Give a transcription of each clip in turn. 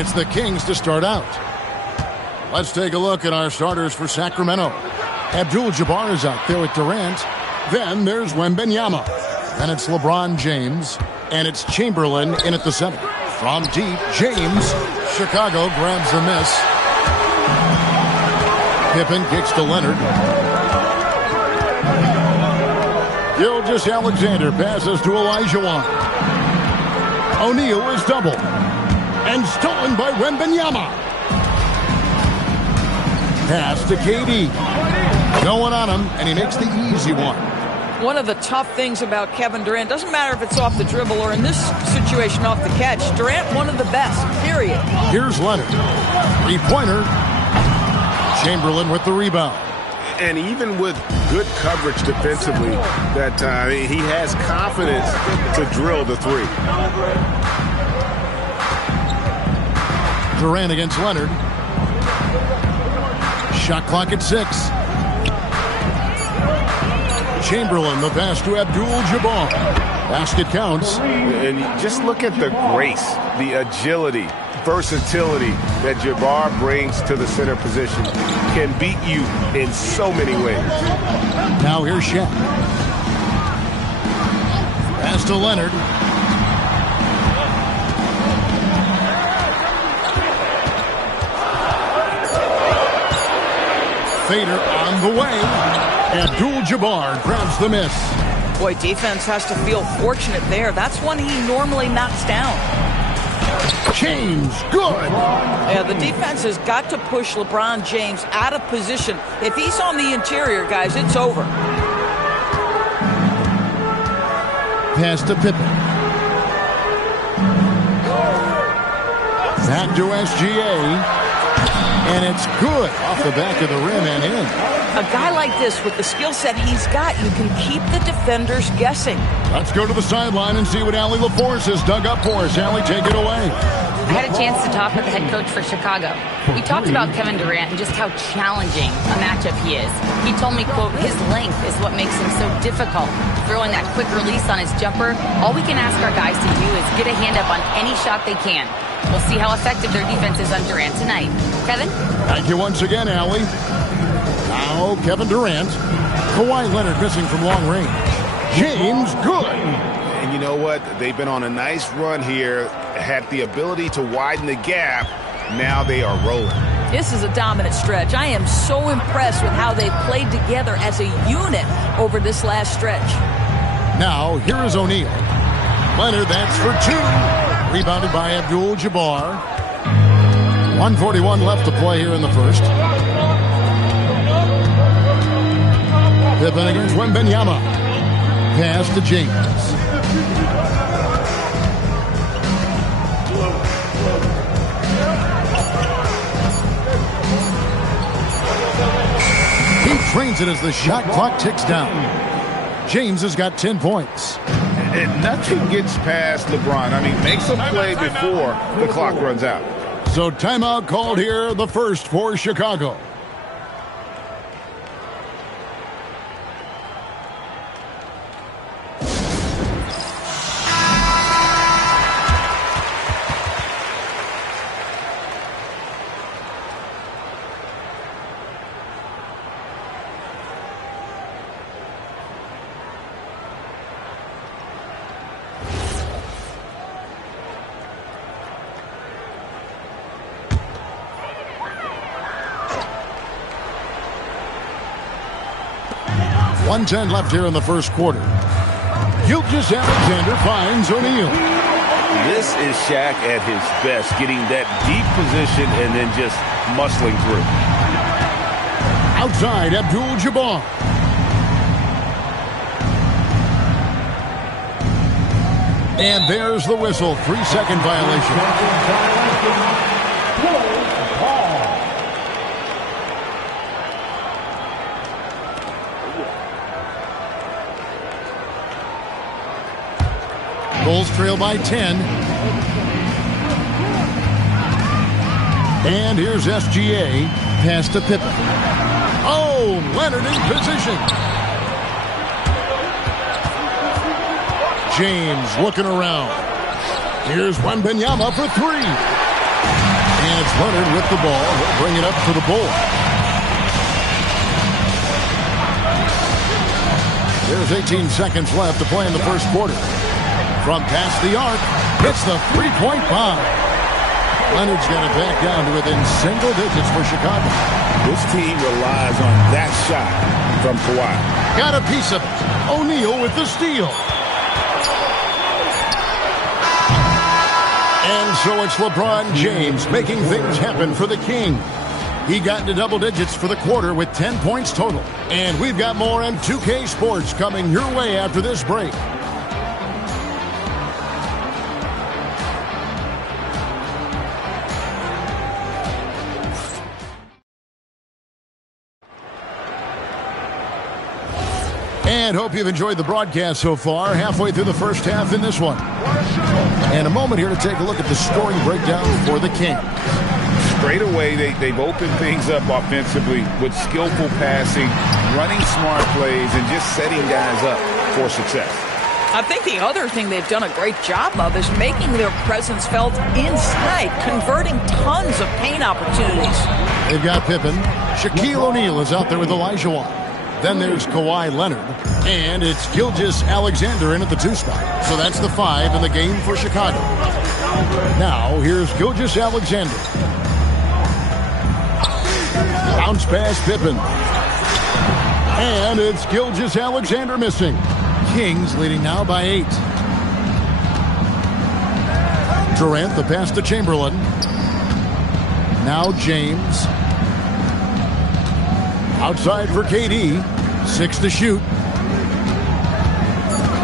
it's the Kings to start out. Let's take a look at our starters for Sacramento. Abdul-Jabbar is out there with Durant. Then there's Wembanyama. Then it's LeBron James. And it's Chamberlain in at the center. From deep, James. Chicago grabs the miss. Pippen kicks to Leonard. Gilgeous-Alexander passes to Olajuwon. O'Neal is doubled. And stolen by Wembanyama. Pass to KD. Going on him, and he makes the easy one. One of the tough things about Kevin Durant, doesn't matter if it's off the dribble or in this situation off the catch, Durant one of the best, period. Here's Leonard. Three-pointer. Chamberlain with the rebound. And even with good coverage defensively that time, he has confidence to drill the three. Durant against Leonard. Shot clock at 6. Chamberlain, the pass to Abdul-Jabbar. Basket counts. And just look at the grace, the agility, versatility that Jabbar brings to the center position. Can beat you in so many ways. Now here's Shaq. Pass to Leonard. Fader on the way. Abdul-Jabbar grabs the miss. Boy, defense has to feel fortunate there. That's one he normally knocks down. James, good. Yeah, the defense has got to push LeBron James out of position. If he's on the interior, guys, it's over. Pass to Pippen. Back to SGA. And it's good off the back of the rim and in. A guy like this, with the skill set he's got, you can keep the defenders guessing. Let's go to the sideline and see what Allie LaForce has dug up for us. Allie, take it away. I had a chance to talk with the head coach for Chicago. We talked about Kevin Durant and just how challenging a matchup he is. He told me, quote, his length is what makes him so difficult. Throwing that quick release on his jumper, all we can ask our guys to do is get a hand up on any shot they can. We'll see how effective their defense is on Durant tonight. Kevin? Thank you once again, Allie. Now Kevin Durant. Kawhi Leonard missing from long range. James, good. And you know what? They've been on a nice run here, had the ability to widen the gap. Now they are rolling. This is a dominant stretch. I am so impressed with how they've played together as a unit over this last stretch. Now, here is O'Neal. Leonard, that's for 2. Rebounded by Abdul-Jabbar. 1:41 left to play here in the first. Pippen against Wembanyama. Pass to James. He trains it as the shot clock ticks down. James has got 10 points. And nothing gets past LeBron. I mean, makes a play before the clock runs out. So timeout called here, the first for Chicago. .110 left here in the first quarter. Gilgeous-Alexander finds O'Neal. This is Shaq at his best, getting that deep position and then just muscling through. Outside, Abdul-Jabbar. And there's the whistle. 3-second violation. Bulls trail by 10. And here's SGA. Pass to Pippen. Oh, Leonard in position. James looking around. Here's Wembanyama for 3. it's Leonard with the ball. He'll bring it up to the Bulls. There's 18 seconds left to play in the first quarter. From past the arc, hits the three-point bomb. Leonard's got it back down to within single digits for Chicago. This team relies on that shot from Kawhi. Got a piece of it. O'Neal with the steal. And so it's LeBron James making things happen for the King. He got into double digits for the quarter with 10 points total. And we've got more M2K Sports coming your way after this break. And hope you've enjoyed the broadcast so far. Halfway through the first half in this one. And a moment here to take a look at the scoring breakdown for the Kings. Straight away, they've opened things up offensively with skillful passing, running smart plays, and just setting guys up for success. I think the other thing they've done a great job of is making their presence felt inside, converting tons of paint opportunities. They've got Pippen. Shaquille O'Neal is out there with Olajuwon. Then there's Kawhi Leonard. And it's Gilgeous-Alexander in at the 2 spot. So that's the 5 in the game for Chicago. Now, here's Gilgeous-Alexander. Bounce pass Pippen. And it's Gilgeous-Alexander missing. Kings leading now by 8. Durant, the pass to Chamberlain. Now James. Outside for KD. 6 to shoot.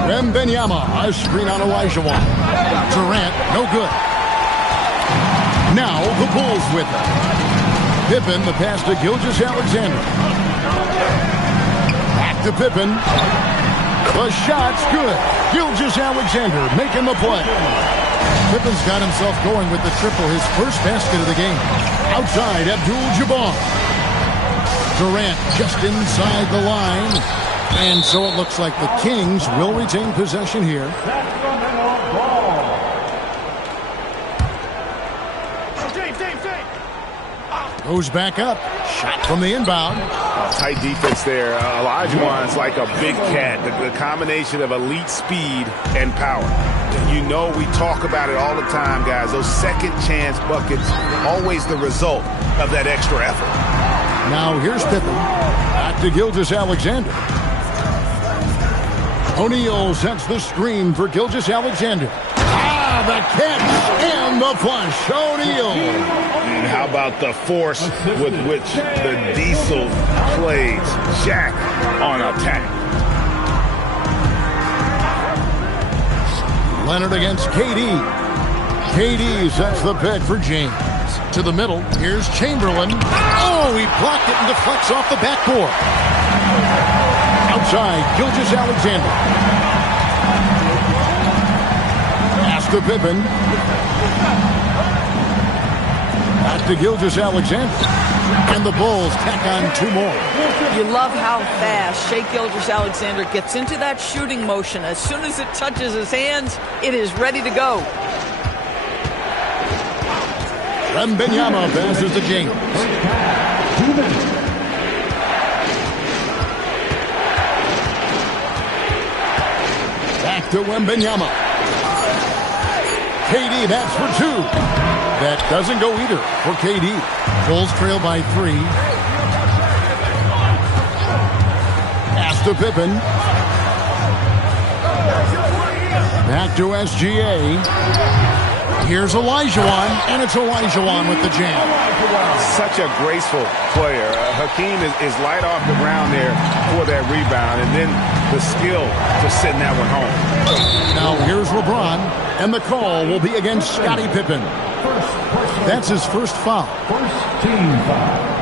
Wembanyama, a screen on Olajuwon. Durant, no good. Now the Bulls with it. Pippen, the pass to Gilgeous-Alexander. Back to Pippen. The shot's good. Gilgeous-Alexander making the play. Pippen's got himself going with the triple, his first basket of the game. Outside, Abdul-Jabbar. Durant just inside the line. And so it looks like the Kings will retain possession here. Goes back up. Shot from the inbound. Tight defense there. Olajuwon's like a big cat. The combination of elite speed and power. You know we talk about it all the time, guys. Those second chance buckets, always the result of that extra effort. Now here's Pippen. Back to Gilgeous-Alexander. O'Neal sets the screen for Gilgeous-Alexander. Ah, the catch and the flush. O'Neal. And how about the force with which the Diesel plays Shaq on attack? Leonard against KD. KD sets the pick for James. To the middle. Here's Chamberlain. Oh, he blocked it and deflects off the backboard. Outside, Gilgeous-Alexander. Pass to Pippen. Back to Gilgeous-Alexander. And the Bulls tack on 2 more. You love how fast Shai Gilgeous-Alexander gets into that shooting motion. As soon as it touches his hands, it is ready to go. Wembanyama passes to James. Back to Wembanyama. KD, that's for 2. That doesn't go either for KD. Bulls trail by 3. Pass to Pippen. Back to SGA. Here's Olajuwon, and it's Olajuwon with the jam. Such a graceful player. Hakeem is light off the ground there for that rebound, and then the skill to send that one home. Now here's LeBron, and the call will be against Scottie Pippen. That's his first foul. First team foul.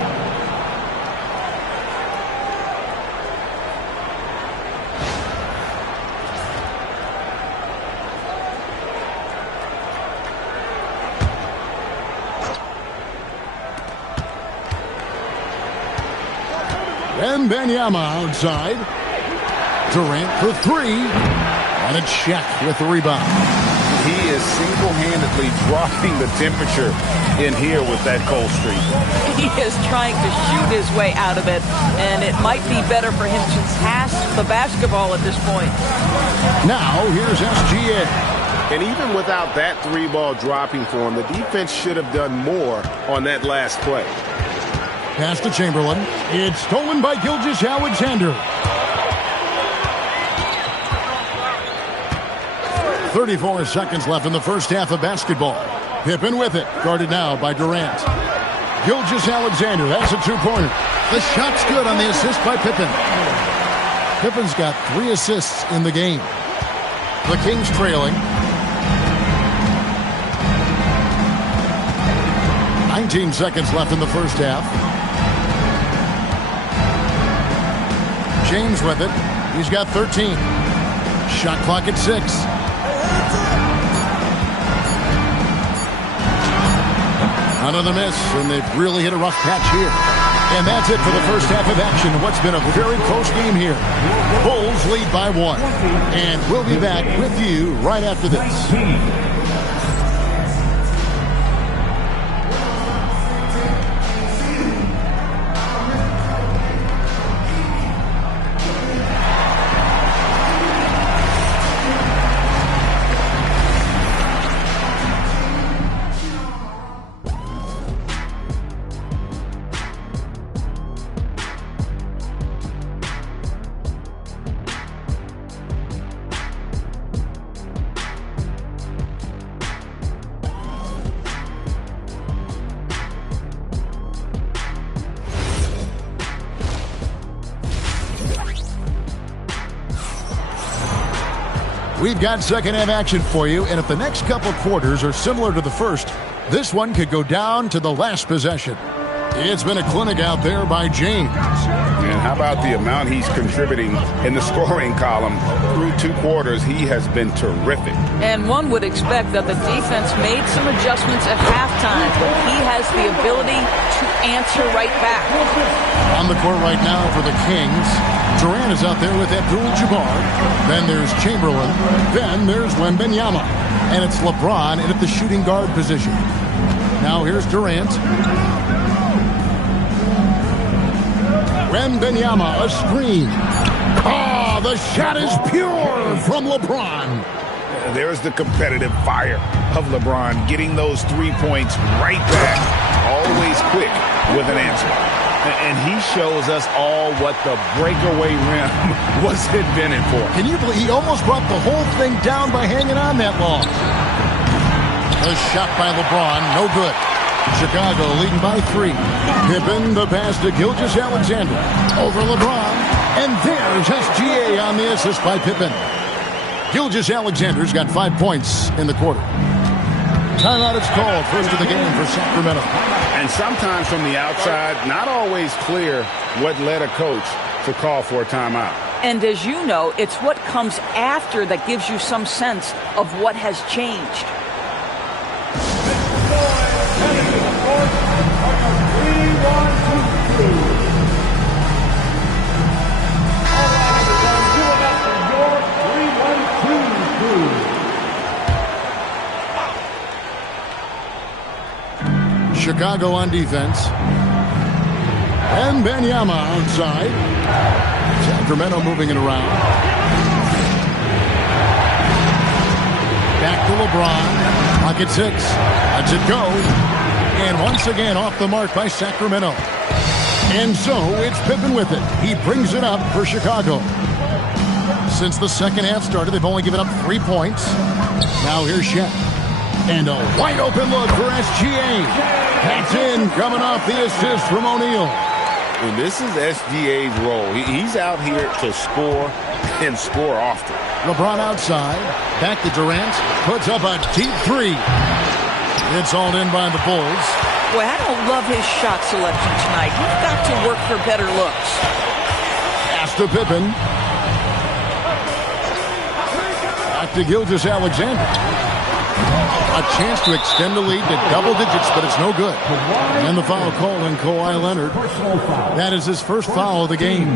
Wembanyama outside. Durant for 3. And it's Shaq with the rebound. He is single-handedly dropping the temperature in here with that cold streak. He is trying to shoot his way out of it, and it might be better for him to pass the basketball at this point. Now, here's SGA. And even without that three-ball dropping for him, the defense should have done more on that last play. Pass to Chamberlain. It's stolen by Gilgeous-Alexander. 34 seconds left in the first half of basketball. Pippen with it, guarded now by Durant. Gilgeous-Alexander has a two-pointer. The shot's good on the assist by Pippen. Pippen's got 3 assists in the game. The Kings trailing. 19 seconds left in the first half. James with it. He's got 13. Shot clock at 6. Another miss, and they've really hit a rough patch here. And that's it for the first half of action. What's been a very close game here. Bulls lead by 1. And we'll be back with you right after this. We've got second half action for you, and if the next couple quarters are similar to the first, this one could go down to the last possession. It's been a clinic out there by James. And how about the amount he's contributing in the scoring column? Through 2 quarters, he has been terrific. And one would expect that the defense made some adjustments at halftime, but he has the ability to answer right back. On the court right now for the Kings, Durant is out there with Abdul-Jabbar. Then there's Chamberlain. Then there's Wembanyama. And it's LeBron in at the shooting guard position. Now here's Durant. Wembanyama, a screen. Oh, the shot is pure from LeBron. There's the competitive fire of LeBron, getting those 3 points right back, always quick with an answer. And he shows us all what the breakaway rim was invented for. Can you believe he almost brought the whole thing down by hanging on that long? A shot by LeBron, no good. Chicago leading by 3. Pippen, the pass to Gilgeous-Alexander. Over LeBron. And there's SGA on the assist by Pippen. Gilgeous-Alexander's got 5 points in the quarter. Timeout is called, first of the game for Sacramento. And sometimes from the outside, not always clear what led a coach to call for a timeout. And as you know, it's what comes after that gives you some sense of what has changed. Chicago on defense. And Wembanyama outside. Sacramento moving it around. Back to LeBron. Pocket 6. Lets it go. And once again off the mark by Sacramento. And so it's Pippen with it. He brings it up for Chicago. Since the second half started, they've only given up 3 points. Now here's Shaq. And a wide open look for SGA. That's in, coming off the assist from O'Neal. And this is SGA's role. He's out here to score and score often. LeBron outside. Back to Durant. Puts up a deep 3. It's all in by the Bulls. Boy, I don't love his shot selection tonight. He's got to work for better looks. Pass to Pippen. Back to Gilgeous-Alexander. A chance to extend the lead to double digits, but it's no good. And the foul called on Kawhi Leonard. That is his first foul of the game.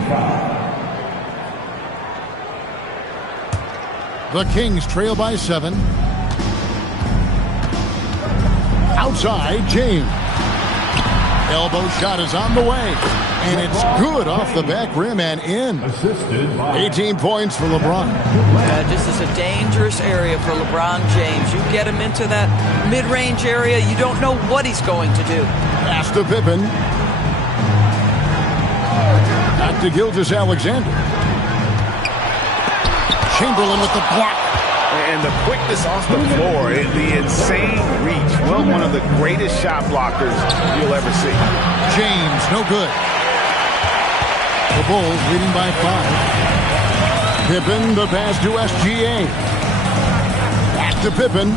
The Kings trail by 7. Outside, James. Elbow shot is on the way. And it's good off the back rim and in. 18 points for LeBron. This is a dangerous area for LeBron James. You get him into that mid-range area, you don't know what he's going to do. Pass to Pippen. Back to Gilgeous-Alexander. Chamberlain with the block. And the quickness off the floor, the insane reach. Well, one of the greatest shot blockers you'll ever see. James, no good. The Bulls leading by 5. Pippen, the pass to SGA. Back to Pippen.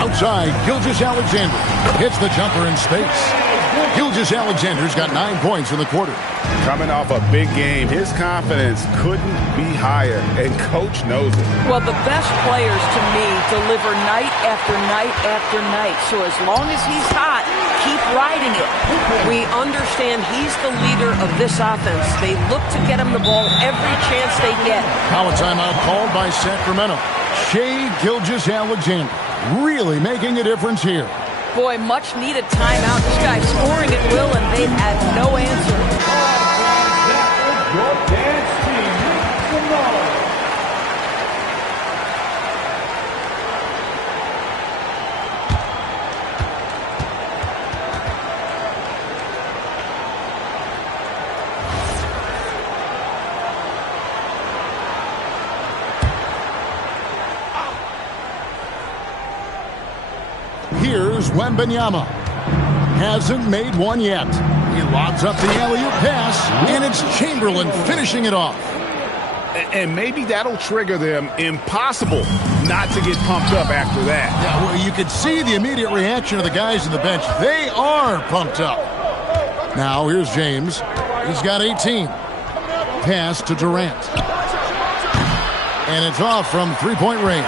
Outside, Gilgeous-Alexander hits the jumper in space. Gilgeous-Alexander's got 9 points in the quarter. Coming off a big game, his confidence couldn't be higher, and Coach knows it. Well, the best players, to me, deliver night after night after night. So as long as he's hot, keep riding it. We understand he's the leader of this offense. They look to get him the ball every chance they get. Now a timeout called by Sacramento. Shai Gilgeous-Alexander really making a difference here. Boy, much needed timeout. This guy's scoring at will, and they've had no answer. Here's Wembanyama. Hasn't made one yet. He lobs up the alley-oop pass, and it's Chamberlain finishing it off. And maybe that'll trigger them. Impossible not to get pumped up after that. Yeah, well, you could see the immediate reaction of the guys on the bench. They are pumped up. Now, here's James. He's got 18. Pass to Durant. And it's off from three-point range.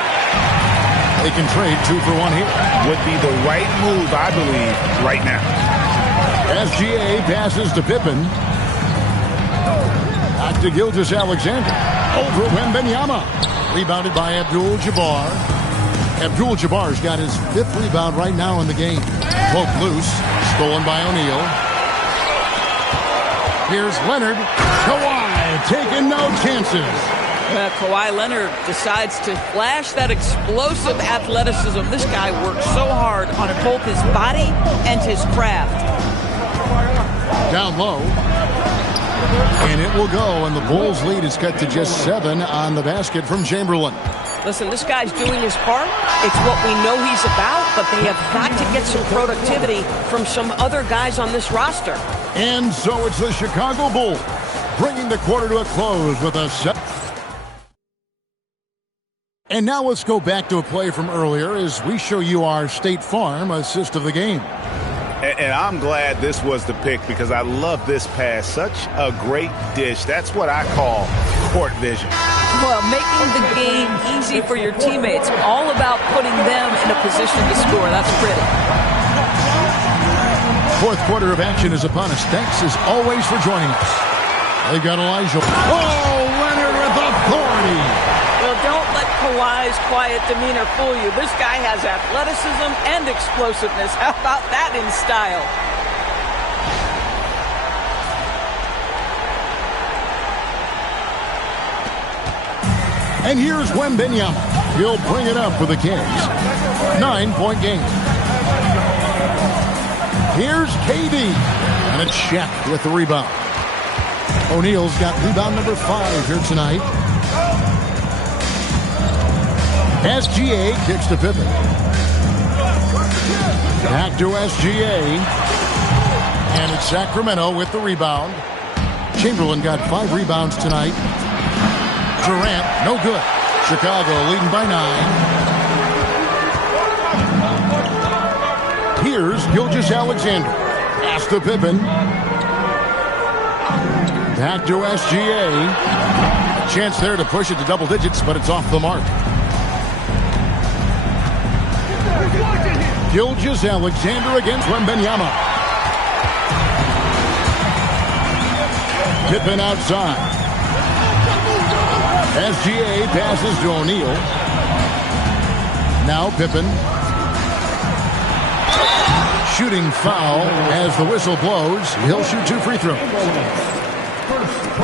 They can trade 2 for 1 here. Would be the right move, I believe, right now. SGA passes to Pippen. Back to Gilgeous-Alexander. Over Wembanyama. Rebounded by Abdul-Jabbar. Abdul-Jabbar's got his 5th rebound right now in the game. Poke loose. Stolen by O'Neal. Here's Leonard. Kawhi taking no chances. Kawhi Leonard decides to flash that explosive athleticism. This guy works so hard on both his body and his craft. Down low. And it will go, and the Bulls' lead is cut to just 7 on the basket from Chamberlain. Listen, this guy's doing his part. It's what we know he's about, but they have got to get some productivity from some other guys on this roster. And so it's the Chicago Bulls bringing the quarter to a close with a set. And now let's go back to a play from earlier as we show you our State Farm assist of the game. And I'm glad this was the pick because I love this pass. Such a great dish. That's what I call court vision. Well, making the game easy for your teammates. All about putting them in a position to score. That's pretty. Fourth quarter of action is upon us. Thanks as always for joining us. They got Elijah. Oh, Leonard with authority. Well, don't let Kawhi's quiet demeanor fool you. This guy has athleticism and explosiveness. How about that in style? And here's Wembanyama. He'll bring it up for the Kings. 9-point game. Here's KD. And it's Shaq with the rebound. O'Neal's got rebound number 5 here tonight. SGA kicks to Pippen. Back to SGA. And it's Sacramento with the rebound. Chamberlain got 5 rebounds tonight. Durant, no good. Chicago leading by 9. Here's Gilgeous-Alexander. Pass to Pippen. Back to SGA. A chance there to push it to double digits, but it's off the mark. Gilgeous-Alexander against Wembanyama. Pippen outside. SGA passes to O'Neal. Now Pippen. Shooting foul as the whistle blows. He'll shoot 2 free throws.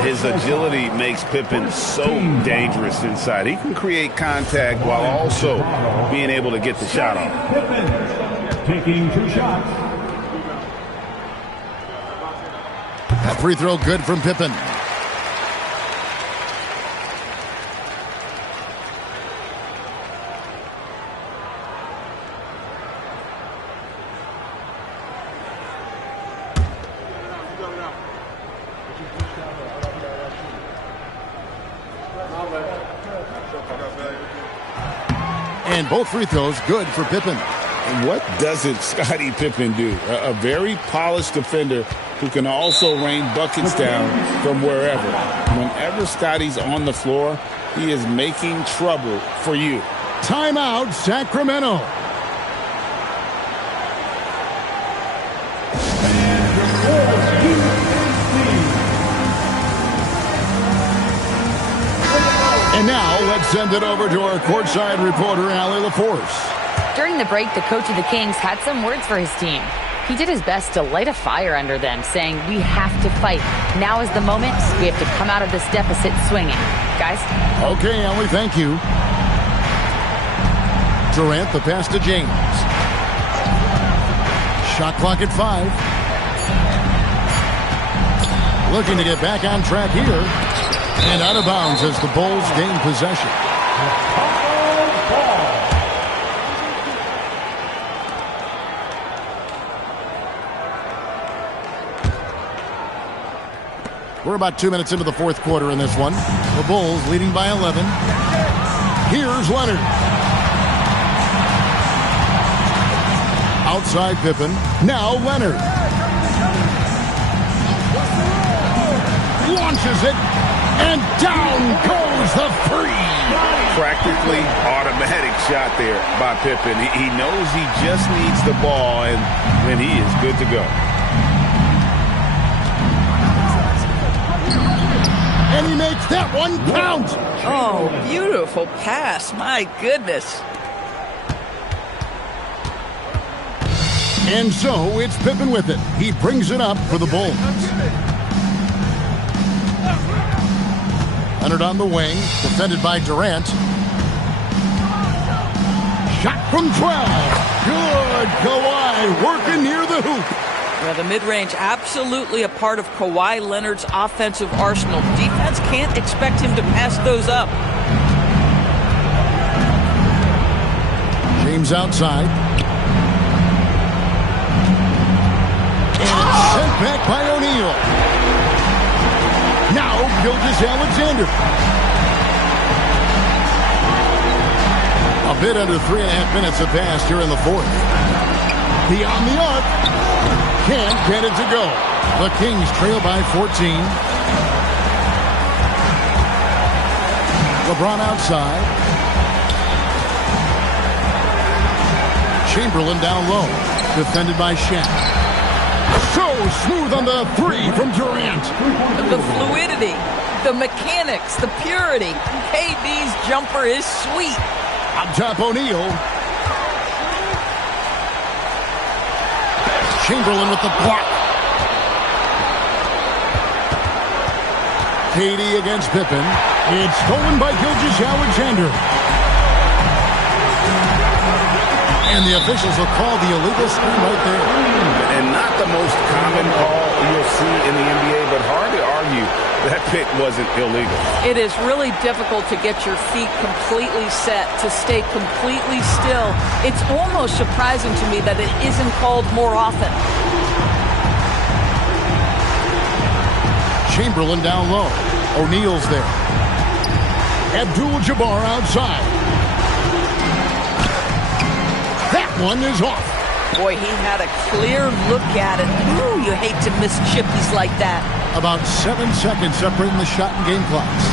His agility makes Pippen so dangerous inside. He can create contact while also being able to get the shot off. Pippen taking 2 shots. That free throw good from Pippen. And both free throws good for Pippen. And what doesn't Scottie Pippen do? A very polished defender who can also rain buckets down from wherever. Whenever Scottie's on the floor, he is making trouble for you. Timeout, Sacramento. And now, let's send it over to our courtside reporter, Allie LaForce. During the break, the coach of the Kings had some words for his team. He did his best to light a fire under them, saying, "We have to fight. Now is the moment. We have to come out of this deficit swinging." Guys? Okay, Allie, thank you. Durant, the pass to James. Shot clock at 5. Looking to get back on track here. And out of bounds as the Bulls gain possession. We're about 2 minutes into the fourth quarter in this one. The Bulls leading by 11. Here's Leonard. Outside Pippen. Now Leonard. Launches it. And down goes the three. Practically automatic shot there by Pippen. He knows he just needs the ball, and then he is good to go. And he makes that one count. Oh, beautiful pass. My goodness. And so it's Pippen with it. He brings it up for the Bulls. Leonard on the wing, defended by Durant. Shot from 12. Good. Kawhi working near the hoop. Yeah, the mid-range absolutely a part of Kawhi Leonard's offensive arsenal. Defense can't expect him to pass those up. James outside. And it's sent back by O'Neal. Now, Gilgeous-Alexander. A bit under 3.5 minutes have passed here in the fourth. Beyond the arc. Can't get it to go. The Kings trail by 14. LeBron outside. Chamberlain down low. Defended by Shaq. So smooth on the three from Durant. The fluidity, the mechanics, the purity. KD's jumper is sweet. Up top, O'Neal. Chamberlain with the block. KD against Pippen. It's stolen by Gilgeous-Alexander. And the officials will call the illegal screen right there. And not the most common call you'll see in the NBA, but hard to argue that pick wasn't illegal. It is really difficult to get your feet completely set, to stay completely still. It's almost surprising to me that it isn't called more often. Chamberlain down low. O'Neal's there. Abdul-Jabbar outside. That one is off. Boy, he had a clear look at it. Ooh, you hate to miss chippies like that. About 7 seconds separating the shot and game clocks.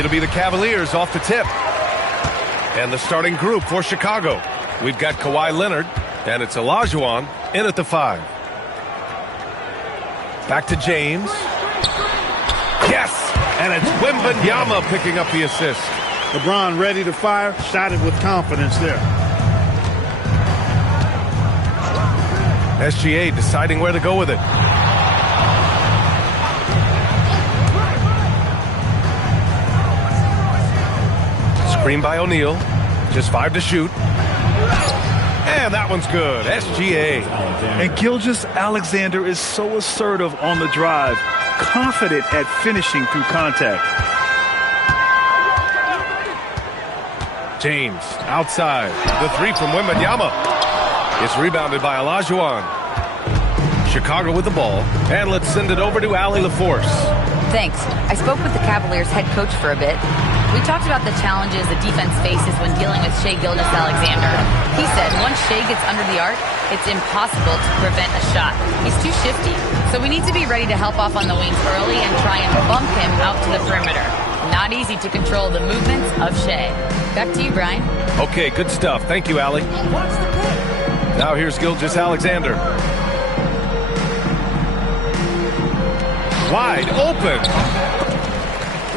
It'll be the Cavaliers off the tip. And the starting group for Chicago. We've got Kawhi Leonard, and it's Olajuwon in at the 5. Back to James. Yes! And it's Wembanyama picking up the assist. LeBron ready to fire, shot it with confidence there. SGA deciding where to go with it. Screen by O'Neal. Just 5 to shoot. And that one's good. SGA. And Gilgeous-Alexander is so assertive on the drive, confident at finishing through contact. James outside. The 3 from Wembanyama. It's rebounded by Olajuwon. Chicago with the ball. And let's send it over to Allie LaForce. Thanks. I spoke with the Cavaliers head coach for a bit. We talked about the challenges the defense faces when dealing with Shai Gilgeous-Alexander. He said once Shai gets under the arc, it's impossible to prevent a shot. He's too shifty. So we need to be ready to help off on the wings early and try and bump him out to the perimeter. Not easy to control the movements of Shai. Back to you, Brian. Okay, good stuff. Thank you, Allie. Now here's Gilgeous-Alexander. Wide open.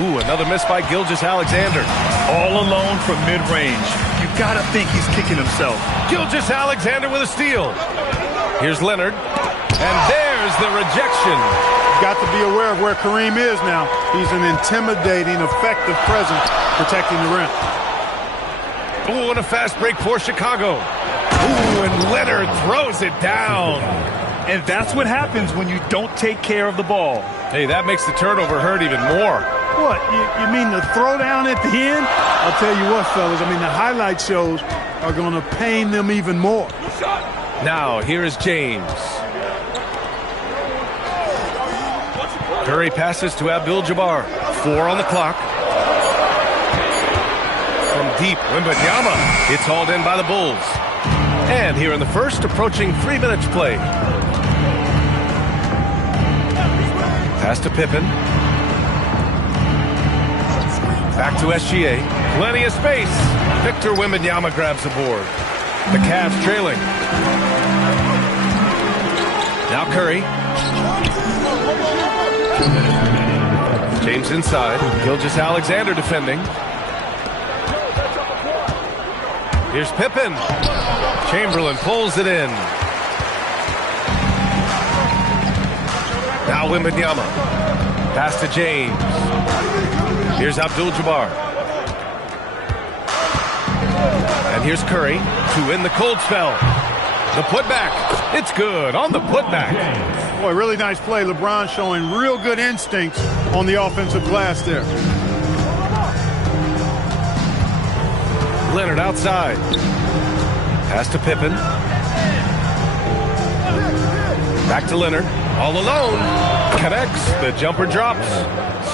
Ooh, another miss by Gilgeous-Alexander. All alone from mid-range. You gotta think he's kicking himself. Gilgeous-Alexander with a steal. Here's Leonard. And there's the rejection. Got to be aware of where Kareem is now. He's an intimidating, effective presence protecting the rim. Ooh, and a fast break for Chicago. Ooh, and Leonard throws it down. And that's what happens when you don't take care of the ball. Hey, that makes the turnover hurt even more. What? You mean the throwdown at the end? I'll tell you what, fellas. I mean, the highlight shows are going to pain them even more. Now, here is James. Curry passes to Abdul-Jabbar. 4 on the clock. From deep, Wembanyama. It's hauled in by the Bulls. And here in the first, approaching 3 minutes play. Pass to Pippen. Back to SGA. Plenty of space. Victor Wembanyama grabs the board. The Cavs trailing. Now Curry. James inside. Gilgeous-Alexander defending. Here's Pippen. Chamberlain pulls it in. Now Wembanyama. Pass to James. Here's Abdul-Jabbar. And here's Curry to win the cold spell. The putback. It's good on the putback. Boy, really nice play. LeBron showing real good instincts on the offensive glass there. Leonard outside. Pass to Pippen. Back to Leonard. All alone. Connects. The jumper drops.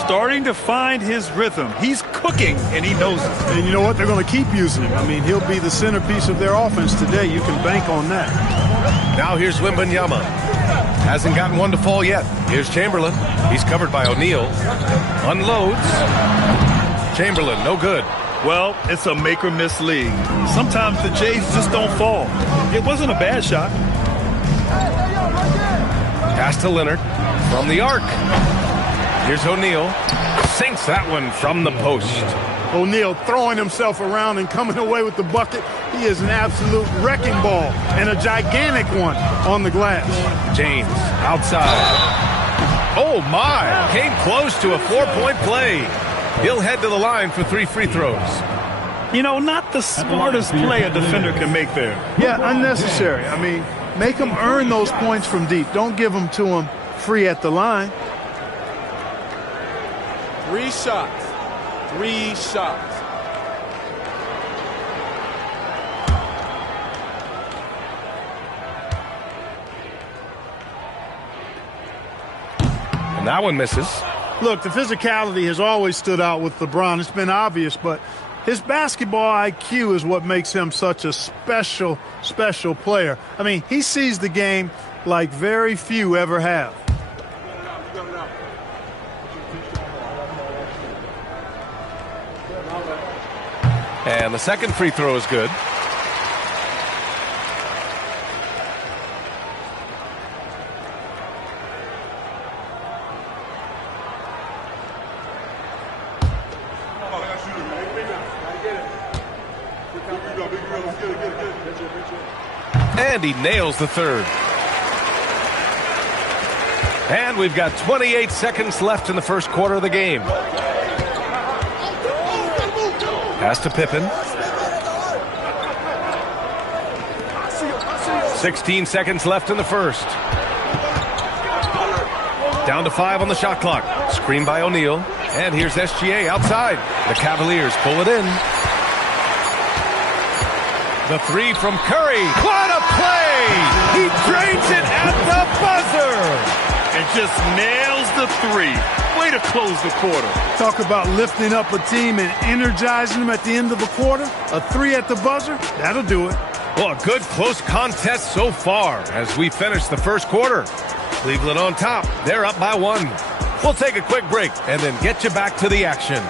Starting to find his rhythm. He's cooking, and he knows it. And you know what? They're going to keep using him. I mean, he'll be the centerpiece of their offense today. You can bank on that. Now here's Wembanyama. Hasn't gotten one to fall yet. Here's Chamberlain. He's covered by O'Neal. Unloads. Chamberlain, no good. Well, it's a make-or-miss league. Sometimes the Jays just don't fall. It wasn't a bad shot. Pass to Leonard from the arc. Here's O'Neal. Sinks that one from the post. O'Neal throwing himself around and coming away with the bucket. He is an absolute wrecking ball and a gigantic one on the glass. James outside. Oh, my. Came close to a 4-point play. He'll head to the line for 3 free throws. You know, not the smartest play a defender can make there. Yeah, unnecessary. I mean, make them earn those points from deep. Don't give them to them free at the line. 3 shots. 3 shots. And that one misses. Look, the physicality has always stood out with LeBron. It's been obvious, but his basketball IQ is what makes him such a special, special player. I mean, he sees the game like very few ever have. And the second free throw is good. And he nails the third. And we've got 28 seconds left in the first quarter of the game. Pass to Pippen. 16 seconds left in the first. Down to 5 on the shot clock. Screen by O'Neal. And here's SGA outside. The Cavaliers pull it in. The three from Curry. What a play! He drains it at the buzzer! And just nails the three. Way to close the quarter. Talk about lifting up a team and energizing them at the end of a quarter. A three at the buzzer, that'll do it. Well, a good close contest so far as we finish the first quarter. Cleveland on top. They're up by 1. We'll take a quick break and then get you back to the action.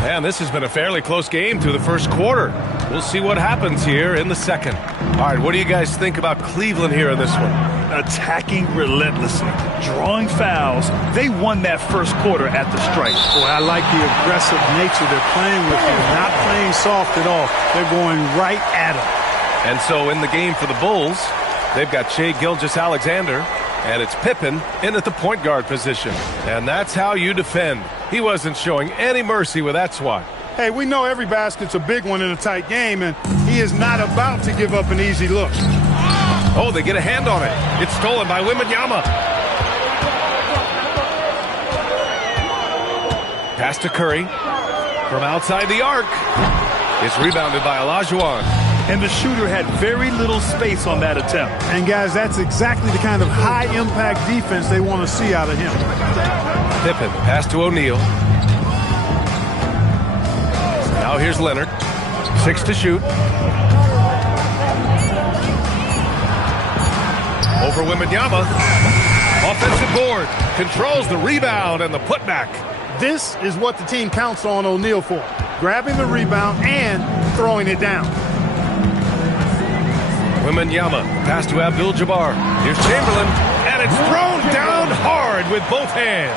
And this has been a fairly close game through the first quarter. We'll see what happens here in the second. All right, what do you guys think about Cleveland here in this one? Attacking relentlessly, drawing fouls. They won that first quarter at the stripe. Boy, I like the aggressive nature they're playing with here. Not playing soft at all. They're going right at them. And so in the game for the Bulls, they've got Shai Gilgeous-Alexander, and it's Pippen in at the point guard position. And that's how you defend. He wasn't showing any mercy with that swat. Hey, we know every basket's a big one in a tight game, and he is not about to give up an easy look. Oh, they get a hand on it. It's stolen by Wembanyama. Pass to Curry from outside the arc. It's rebounded by Olajuwon. And the shooter had very little space on that attempt. And, guys, that's exactly the kind of high-impact defense they want to see out of him. Pippen, pass to O'Neal. Now here's Leonard. 6 to shoot. Over Wembanyama. Offensive board. Controls the rebound and the putback. This is what the team counts on O'Neal for. Grabbing the rebound and throwing it down. Wembanyama, pass to Abdul-Jabbar. Here's Chamberlain, and it's thrown down hard with both hands.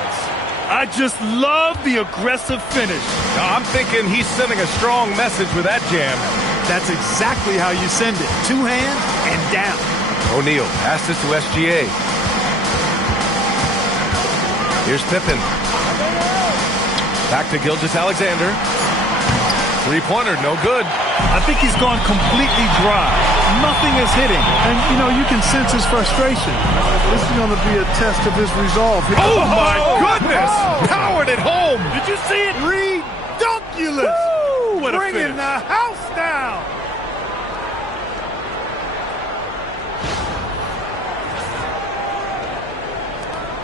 I just love the aggressive finish. Now, I'm thinking he's sending a strong message with that jam. That's exactly how you send it. 2 hands and down. O'Neal passes to SGA. Here's Pippen. Back to Gilgeous-Alexander. Three-pointer, no good. I think he's gone completely dry. Nothing is hitting. And, you know, you can sense his frustration. This is going to be a test of his resolve. Oh, my goodness! Powered it home! Did you see it? Redunculous! Woo, what a Bringing finish. the house down!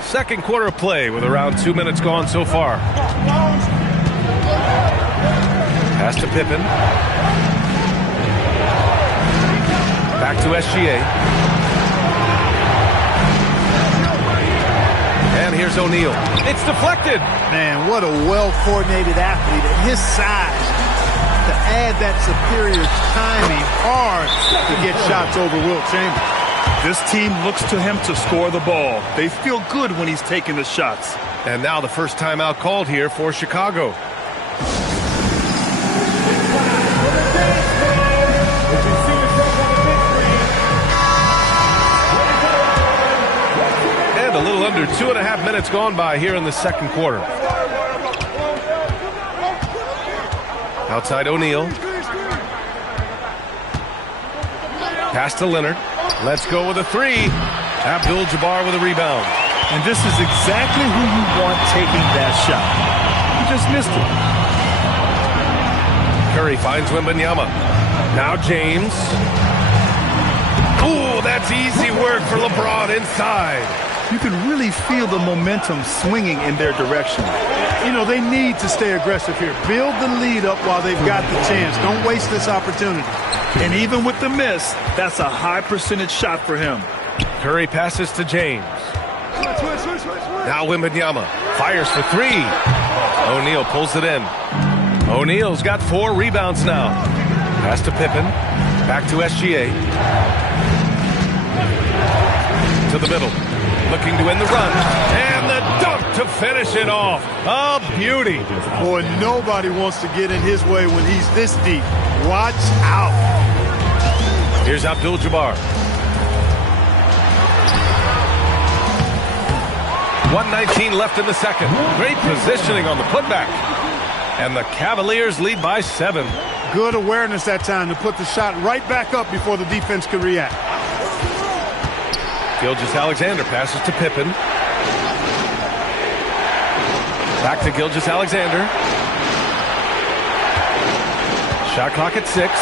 Second quarter play with around 2 minutes gone so far. Pass to Pippen. Back to SGA. And here's O'Neal. It's deflected. Man, what a well-coordinated athlete at his size. To add that superior timing, hard to get shots over Wilt Chamberlain. This team looks to him to score the ball. They feel good when he's taking the shots. And now the first timeout called here for Chicago. And a little under 2.5 minutes gone by here in the second quarter. Outside O'Neal. Pass to Leonard. Let's go with a three. Abdul-Jabbar with a rebound. And this is exactly who you want taking that shot. He just missed it. Curry finds Wembanyama. Now James. Ooh, that's easy work for LeBron inside. You can really feel the momentum swinging in their direction. You know, they need to stay aggressive here. Build the lead up while they've got the chance. Don't waste this opportunity. And even with the miss, that's a high percentage shot for him. Curry passes to James. Now Wembanyama fires for three. O'Neal pulls it in. O'Neal's got 4 rebounds now. Pass to Pippen. Back to SGA. To the middle. Looking to end the run. And the dunk to finish it off. A beauty. Boy, nobody wants to get in his way when he's this deep. Watch out. Here's Abdul-Jabbar. 1:19 left in the second. Great positioning on the putback. And the Cavaliers lead by 7. Good awareness that time to put the shot right back up before the defense could react. Gilgeous-Alexander passes to Pippen. Back to Gilgeous-Alexander. Shot clock at 6.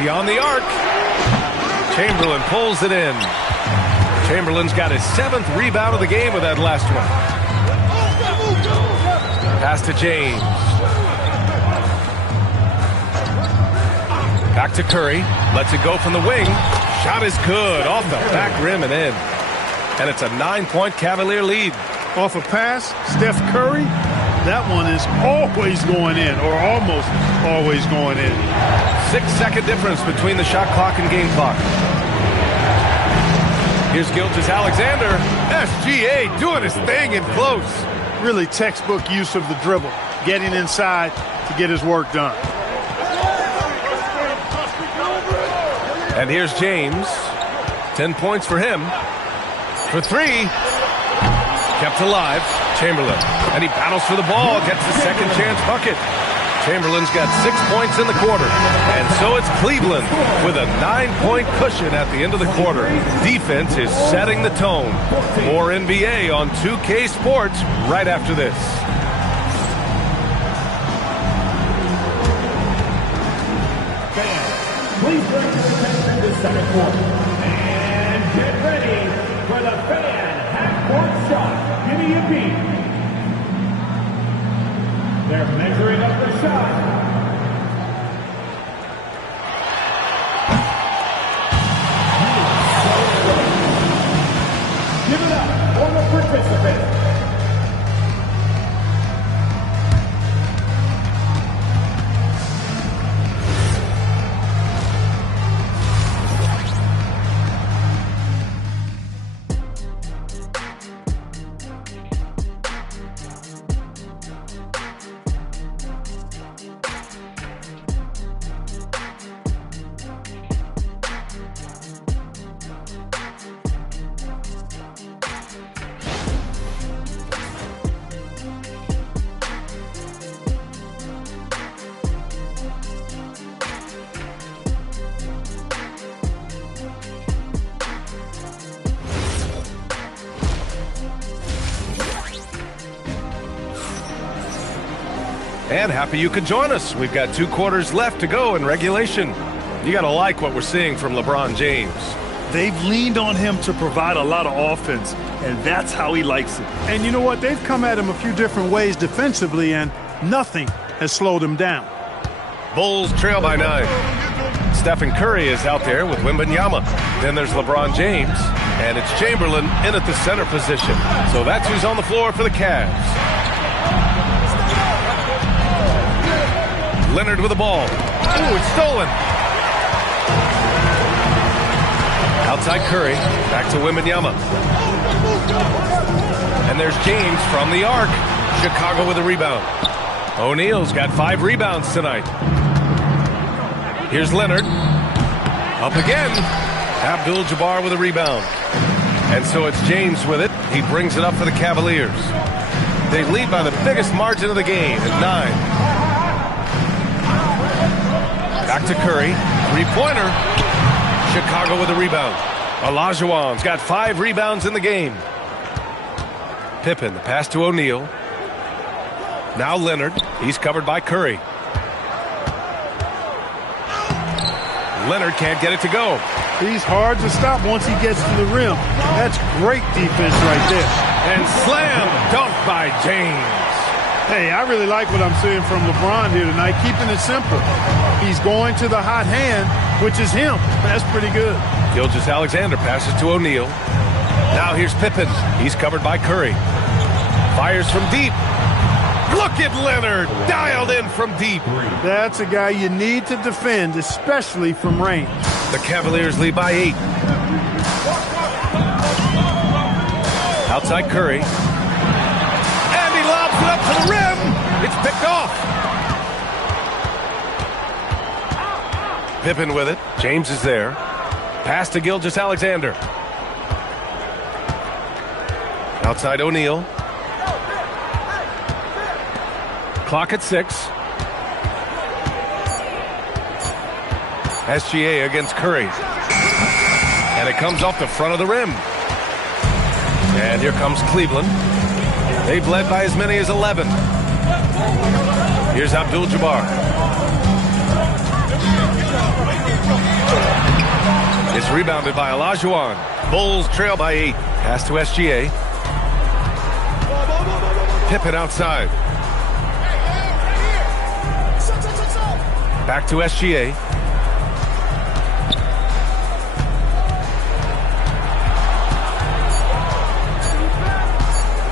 Beyond the arc. Chamberlain pulls it in. Chamberlain's got his 7th rebound of the game with that last one. Pass to James. Back to Curry. Lets it go from the wing. Shot is good. Off the back rim and in. And it's a 9-point Cavalier lead. Off a pass, Steph Curry. That one is always going in, or almost always going in. 6-second difference between the shot clock and game clock. Here's Gilgeous-Alexander. SGA doing his thing in close. Really textbook use of the dribble. Getting inside to get his work done. And here's James. 10 points for him. For 3. Kept alive. Chamberlain. And he battles for the ball. Gets the second chance bucket. Chamberlain's got 6 points in the quarter. And so it's Cleveland with a 9-point cushion at the end of the quarter. Defense is setting the tone. More NBA on 2K Sports right after this. Please bring to attention the second quarter. And get ready for the fan half-court shot. Give me a beat. They're measuring up the shot. Give it up for the participants. And happy you could join us. We've got 2 quarters left to go in regulation. You got to like what we're seeing from LeBron James. They've leaned on him to provide a lot of offense, and that's how he likes it. And you know what? They've come at him a few different ways defensively, and nothing has slowed him down. Bulls trail by 9. Stephen Curry is out there with Wembanyama. Then there's LeBron James, and it's Chamberlain in at the center position. So that's who's on the floor for the Cavs. Leonard with the ball. Ooh, it's stolen. Outside Curry. Back to Wembanyama. And there's James from the arc. Chicago with a rebound. O'Neal's got 5 rebounds tonight. Here's Leonard. Up again. Abdul-Jabbar with a rebound. And so it's James with it. He brings it up for the Cavaliers. They lead by the biggest margin of the game at 9. Back to Curry. Three-pointer. Chicago with a rebound. Olajuwon's got 5 rebounds in the game. Pippen, the pass to O'Neal. Now Leonard. He's covered by Curry. Leonard can't get it to go. He's hard to stop once he gets to the rim. That's great defense right there. And slam dunk by James. Hey, I really like what I'm seeing from LeBron here tonight, keeping it simple. He's going to the hot hand, which is him. That's pretty good. Gilgeous-Alexander passes to O'Neal. Now here's Pippen. He's covered by Curry. Fires from deep. Look at Leonard, dialed in from deep. That's a guy you need to defend, especially from range. The Cavaliers lead by 8. Outside Curry. And he lobs it up to the rim. It's picked off. Pippen with it. James is there. Pass to Gilgeous-Alexander. Outside O'Neal. Clock at 6. SGA against Curry. And it comes off the front of the rim. And here comes Cleveland. They've led by as many as 11. Here's Abdul-Jabbar. It's rebounded by Olajuwon. Bulls trail by 8. Pass to SGA. Pippen outside. Back to SGA.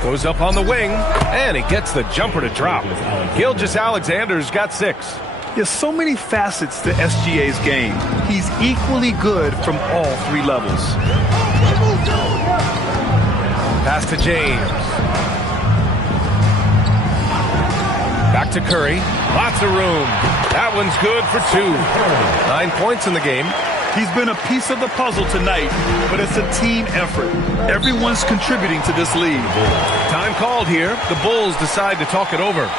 Goes up on the wing, and he gets the jumper to drop. Gilgeous-Alexander's got 6. There's so many facets to SGA's game. He's equally good from all 3 levels. Pass to James. Back to Curry. Lots of room. That one's good for 2. 9 points in the game. He's been a piece of the puzzle tonight, but it's a team effort. Everyone's contributing to this lead. Time called here. The Bulls decide to talk it over.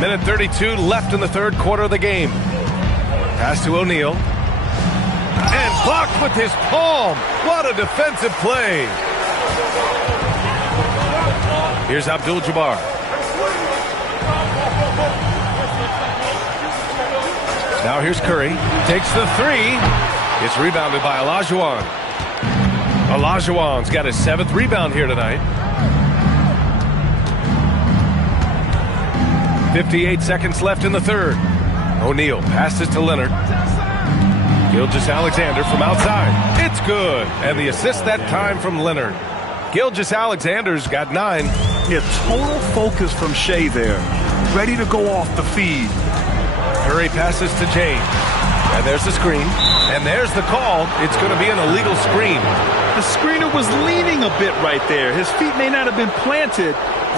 Minute 32 left in the third quarter of the game. Pass to O'Neal. And blocked with his palm. What a defensive play. Here's Abdul-Jabbar. Now here's Curry. Takes the 3. It's rebounded by Olajuwon. Olajuwon's got his 7th rebound here tonight. 58 seconds left in the third. O'Neal passes to Leonard. Gilgeous-Alexander from outside. It's good. And the assist that time from Leonard. Gilgeous-Alexander's got 9. Yeah, total focus from Shea there. Ready to go off the feed. Curry passes to James. And there's the screen. And there's the call. It's going to be an illegal screen. The screener was leaning a bit right there. His feet may not have been planted.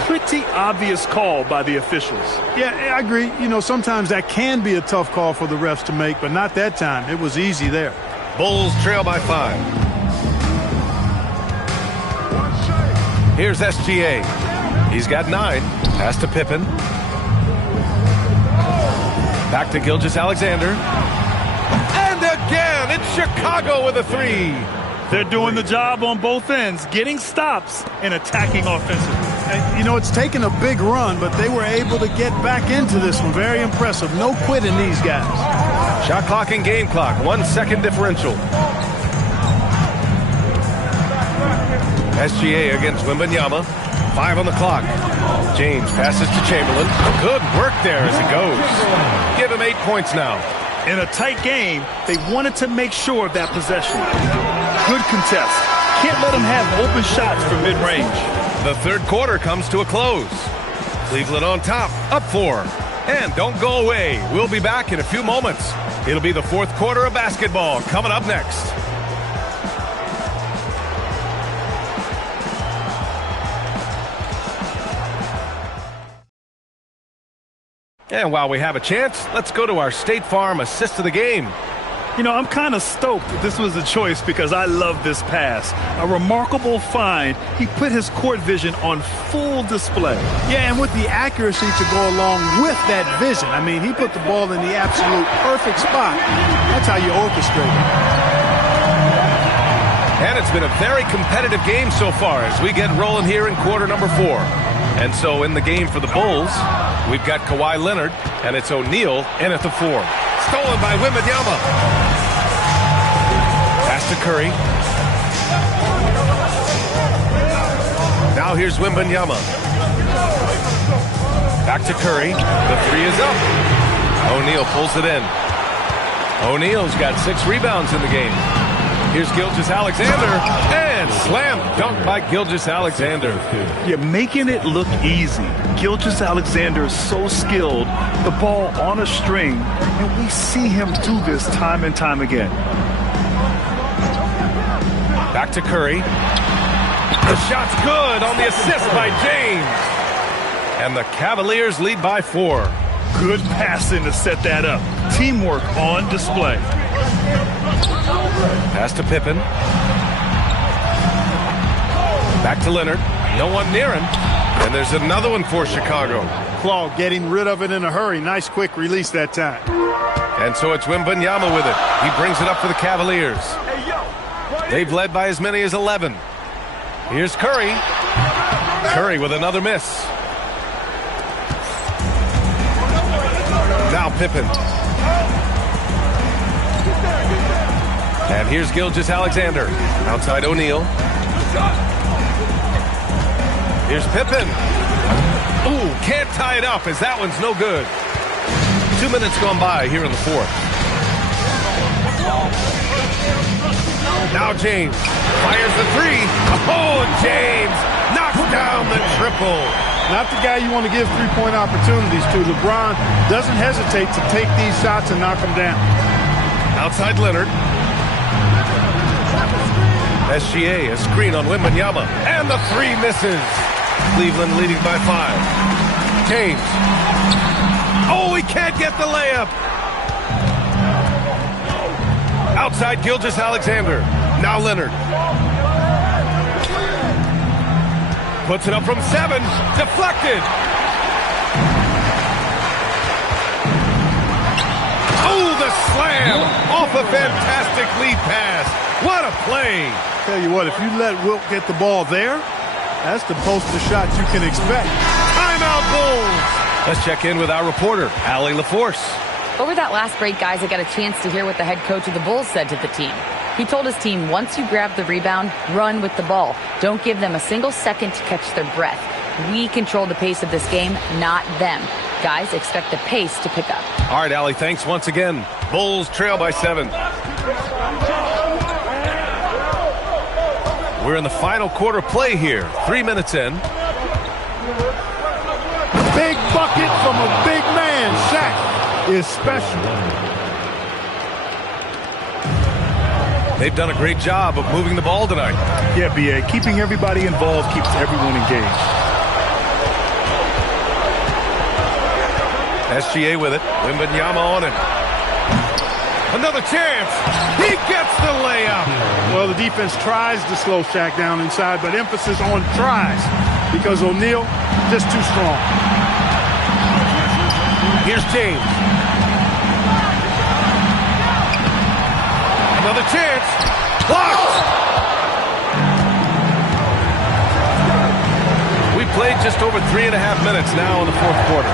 Pretty obvious call by the officials. Yeah, I agree. You know, sometimes that can be a tough call for the refs to make, but not that time. It was easy there. Bulls trail by 5. Here's SGA. He's got 9. Pass to Pippen. Back to Gilgeous-Alexander. And again, it's Chicago with a 3. They're doing the job on both ends, getting stops and attacking offensively. You know, it's taken a big run, but they were able to get back into this one. Very impressive. No quitting these guys. Shot clock and game clock. 1 second differential. SGA against Wembanyama. 5 on the clock. James passes to Chamberlain. Good work there as he goes. Give him 8 points now. In a tight game, they wanted to make sure of that possession. Good contest. Can't let them have open shots from mid-range. The third quarter comes to a close. Cleveland on top, up 4. And don't go away. We'll be back in a few moments. It'll be the fourth quarter of basketball coming up next. And while we have a chance, let's go to our State Farm assist of the game. You know, I'm kind of stoked that this was a choice because I love this pass. A remarkable find. He put his court vision on full display. Yeah, and with the accuracy to go along with that vision. I mean, he put the ball in the absolute perfect spot. That's how you orchestrate it. And it's been a very competitive game so far as we get rolling here in quarter number 4. And so in the game for the Bulls, we've got Kawhi Leonard, and it's O'Neal in at the 4. Stolen by Wembanyama. Pass to Curry. Now here's Wembanyama. Back to Curry. The 3 is up. O'Neal pulls it in. O'Neal's got 6 rebounds in the game. Here's Gilgeous-Alexander, and slam dunk by Gilgeous-Alexander. You're making it look easy. Gilgeous-Alexander is so skilled, the ball on a string, and we see him do this time and time again. Back to Curry. The shot's good on the assist by James. And the Cavaliers lead by 4. Good passing to set that up. Teamwork on display. Pass to Pippen. Back to Leonard. No one near him. And there's another one for Chicago. Claude getting rid of it in a hurry. Nice quick release that time. And so it's Wembanyama with it. He brings it up for the Cavaliers. They've led by as many as 11. Here's Curry. Curry with another miss. Now Pippen. And here's Gilgeous-Alexander. Outside O'Neal. Here's Pippen. Ooh, can't tie it up as that one's no good. 2 minutes gone by here in the fourth. Now James fires the 3. Oh, James knocks down the triple. Not the guy you want to give three-point opportunities to. LeBron doesn't hesitate to take these shots and knock them down. Outside Leonard. SGA, a screen on Wembanyama, and the 3 misses. Cleveland leading by 5. James. Oh, he can't get the layup. Outside Gilgeous-Alexander. Now Leonard. Puts it up from 7. Deflected. Oh, the slam off a fantastic lead pass. What a play. Tell you what, if you let Wilt get the ball there, that's the poster shot you can expect. Timeout Bulls. Let's check in with our reporter, Allie LaForce. Over that last break, guys, I got a chance to hear what the head coach of the Bulls said to the team. He told his team, once you grab the rebound, run with the ball. Don't give them a single second to catch their breath. We control the pace of this game, not them. Guys, expect the pace to pick up. All right, Allie, thanks once again. Bulls trail by 7. We're in the final quarter play here. 3 minutes in. Big bucket from a big man. Shaq is special. They've done a great job of moving the ball tonight. Yeah, B.A. Keeping everybody involved keeps everyone engaged. SGA with it. Wembanyama on him. Another chance. He gets the layup. Well, the defense tries to slow Shaq down inside, but emphasis on tries because O'Neal just too strong. Here's James. Another chance. Blocked. We played just over 3.5 minutes now in the fourth quarter.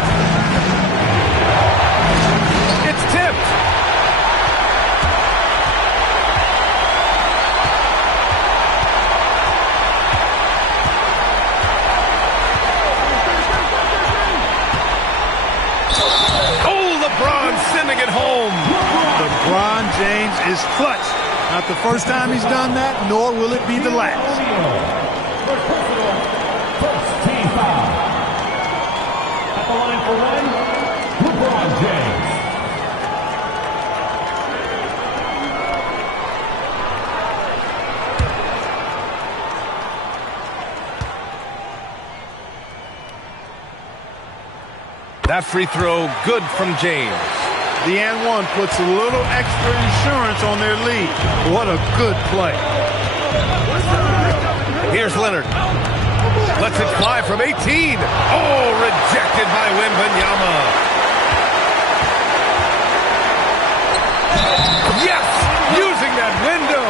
It's tipped. Oh, LeBron sending it home. James is clutch. Not the first time he's done that, nor will it be the last. First team foul. At the line for one, LeBron James. That free throw good from James. The and one puts a little extra insurance on their lead. What a good play. Here's Leonard. Lets it fly from 18. Oh, rejected by Wembanyama. Yes, using that window.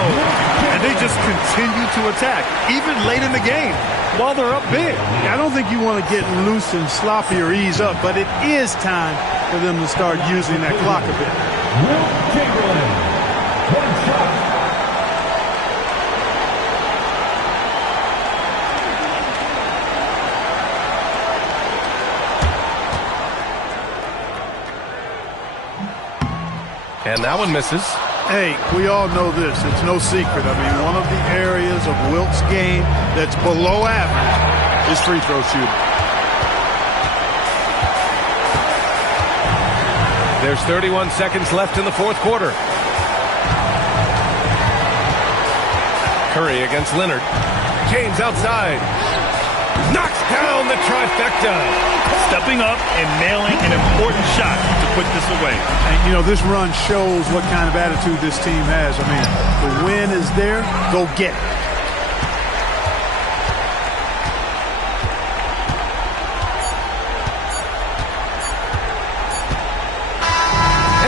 And they just continue to attack, even late in the game, while they're up big. I don't think you want to get loose and sloppy or ease up, but it is time for them to start using that clock a bit. Wilt Chamberlain. One shot. And that one misses. Hey, we all know this. It's no secret. I mean, one of the areas of Wilt's game that's below average is free throw shooting. There's 31 seconds left in the fourth quarter. Curry against Leonard. James outside. Knocks down the trifecta. Stepping up and nailing an important shot to put this away. And, you know, this run shows what kind of attitude this team has. I mean, the win is there. Go get it.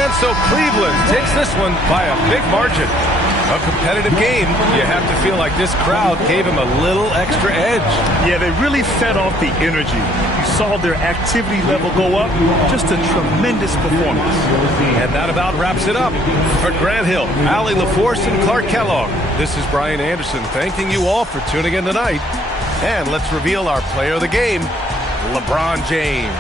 And so Cleveland takes this one by a big margin. A competitive game. You have to feel like this crowd gave him a little extra edge. Yeah, they really fed off the energy. You saw their activity level go up. Just a tremendous performance. And that about wraps it up. For Grant Hill, Allie LaForce, and Clark Kellogg, this is Brian Anderson thanking you all for tuning in tonight. And let's reveal our player of the game, LeBron James.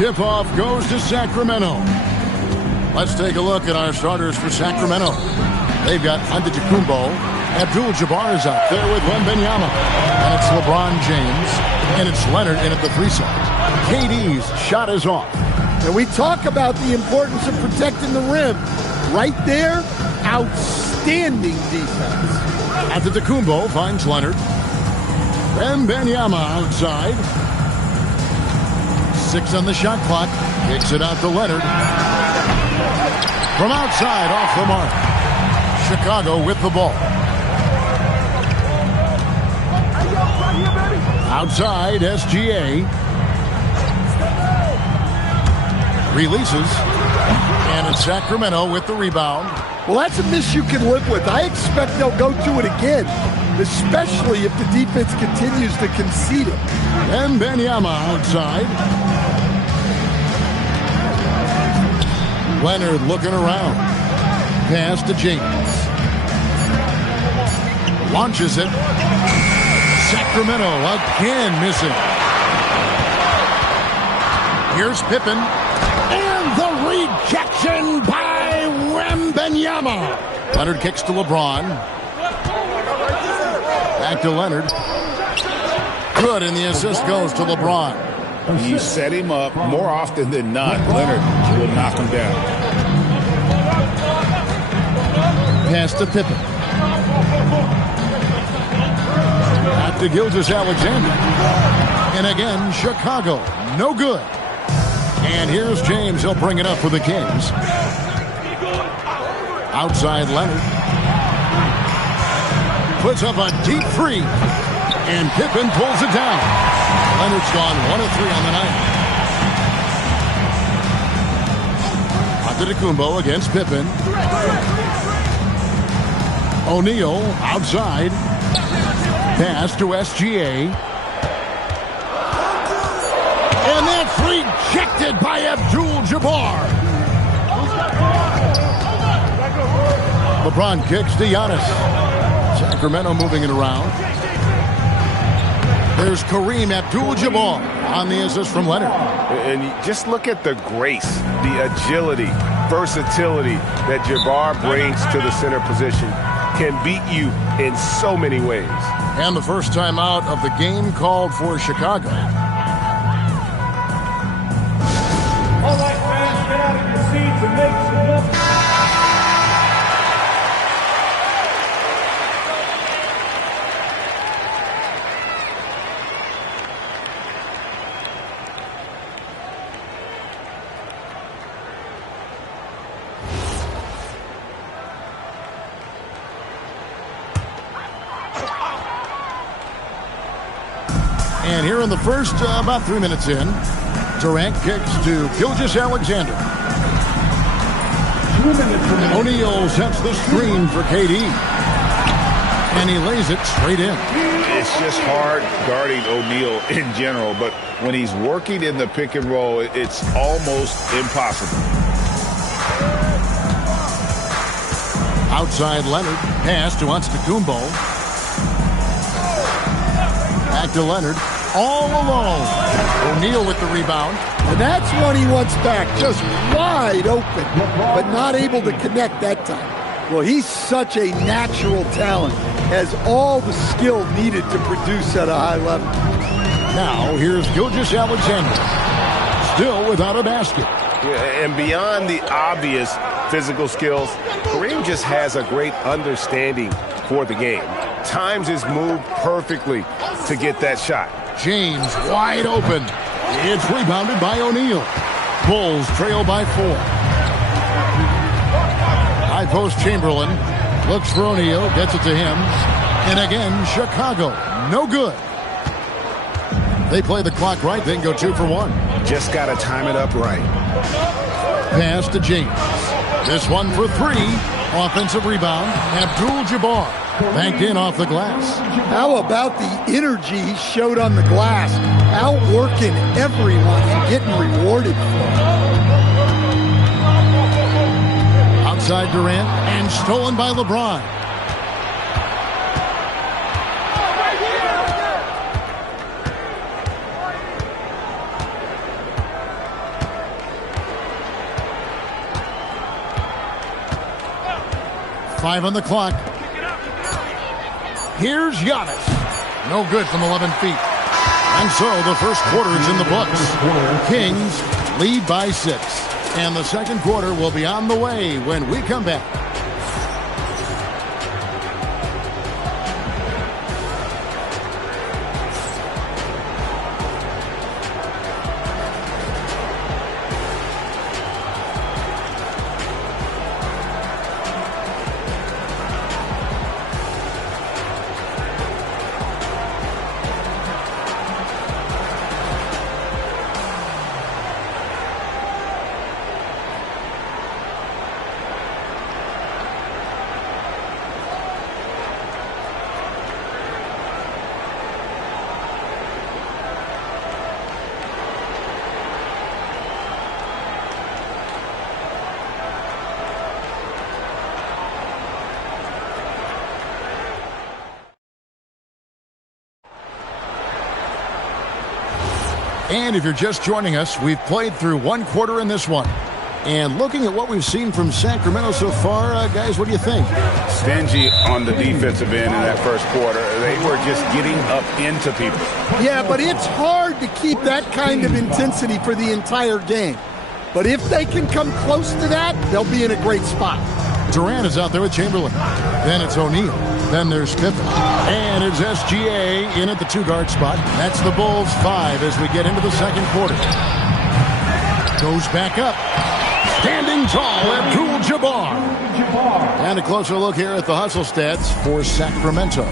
Tip-off goes to Sacramento. Let's take a look at our starters for Sacramento. They've got Antetokounmpo. Abdul-Jabbar is out there with Wembanyama. And it's LeBron James. And it's Leonard in at the 3 side. KD's shot is off. And we talk about the importance of protecting the rim. Right there, outstanding defense. Antetokounmpo finds Leonard. Wembanyama outside. 6 on the shot clock. Kicks it out to Leonard. From outside, off the mark. Chicago with the ball. Outside, SGA. Releases. And it's Sacramento with the rebound. Well, that's a miss you can live with. I expect they'll go to it again, especially if the defense continues to concede it. And Wembanyama outside. Leonard looking around. Pass to James. Launches it. Sacramento again missing. Here's Pippen. And the rejection by Wembanyama. Leonard kicks to LeBron. Back to Leonard. Good, and the assist goes to LeBron. You set him up more often than not. Leonard will knock him down. Pass to Pippen. Back to Gilgeous-Alexander. And again, Chicago. No good. And here's James. He'll bring it up for the Kings. Outside Leonard. Puts up a deep 3. And Pippen pulls it down. Leonard's gone 1 of 3 on the night. Antetokounmpo against Pippen. O'Neal outside. Pass to SGA. And that's rejected by Abdul-Jabbar. LeBron kicks to Giannis. Sacramento moving it around. There's Kareem Abdul-Jabbar on the assist from Leonard. And just look at the grace, the agility, versatility that Jabbar brings to the center position. Can beat you in so many ways. And the first time out of the game called for Chicago. All right, fans, get out of your seats and make some noise. And here in the first, about 3 minutes in, Durant kicks to Gilgeous-Alexander. O'Neal sets the screen for KD. And he lays it straight in. It's just hard guarding O'Neal in general, but when he's working in the pick and roll, it's almost impossible. Outside Leonard, pass to Antetokounmpo. Back to Leonard. All alone. O'Neal with the rebound. And that's one he wants back. Just wide open, but not able to connect that time. Well, he's such a natural talent. Has all the skill needed to produce at a high level. Now, here's Gilgeous-Alexander. Still without a basket. Yeah, and beyond the obvious physical skills, Kareem just has a great understanding for the game. Times his move perfectly to get that shot. James wide open. It's rebounded by O'Neal. Bulls trail by 4. High post Chamberlain. Looks for O'Neal. Gets it to him. And again, Chicago. No good. They play the clock right. They can go 2 for 1. Just got to time it up right. Pass to James. This one for 3. Offensive rebound. Abdul-Jabbar. Banked in off the glass. How about the energy he showed on the glass? Outworking everyone and getting rewarded for it. Outside Durant and stolen by LeBron. 5 on the clock. Here's Giannis. No good from 11 feet. And so the first quarter is in the books. Kings lead by 6. And the second quarter will be on the way when we come back. And if you're just joining us, we've played through one quarter in this one. And looking at what we've seen from Sacramento so far, guys, what do you think? Stingy on the defensive end in that first quarter. They were just getting up into people. Yeah, but it's hard to keep that kind of intensity for the entire game. But if they can come close to that, they'll be in a great spot. Durant is out there with Chamberlain. Then it's O'Neal. Then there's Pippen. And it's SGA in at the 2-guard spot. That's the Bulls 5 as we get into the second quarter. Goes back up. Standing tall, Abdul-Jabbar. And a closer look here at the hustle stats for Sacramento.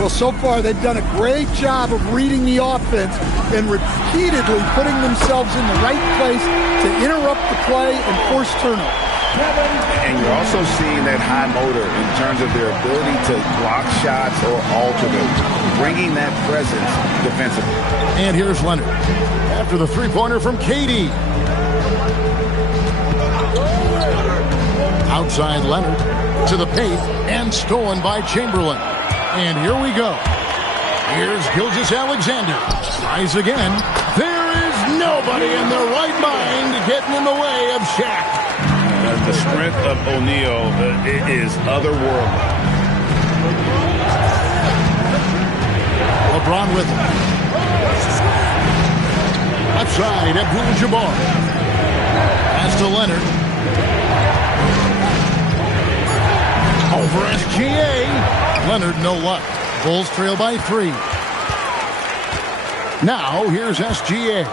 Well, so far they've done a great job of reading the offense and repeatedly putting themselves in the right place to interrupt the play and force turnover. And you're also seeing that high motor in terms of their ability to block shots or alter them, bringing that presence defensively. And here's Leonard after the three-pointer from KD. Outside Leonard to the paint and stolen by Chamberlain. And here we go. Here's Gilgeous-Alexander. Tries again. There is nobody in their right mind getting in the way of Shaq. The strength of O'Neal is otherworldly. LeBron with him. Outside, Abdul-Jabbar. Pass to Leonard. Over SGA. Leonard, no luck. Bulls trail by 3. Now, here's SGA.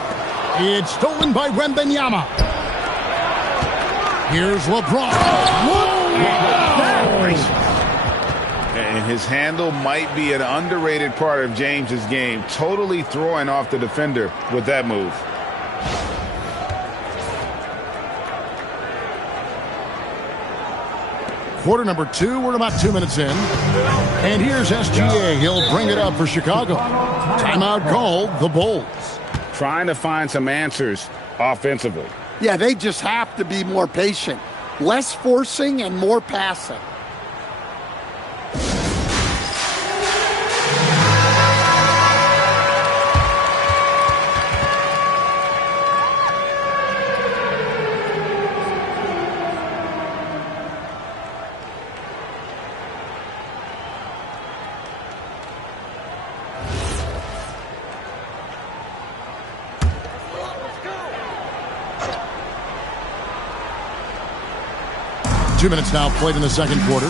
It's stolen by Wembanyama. Here's LeBron. And his handle might be an underrated part of James's game, totally throwing off the defender with that move. Quarter number 2, we're about 2 minutes in. And here's SGA. He'll bring it up for Chicago. Timeout called, the Bulls. Trying to find some answers offensively. Yeah, they just have to be more patient. Less forcing and more passing. Two minutes now played in the second quarter.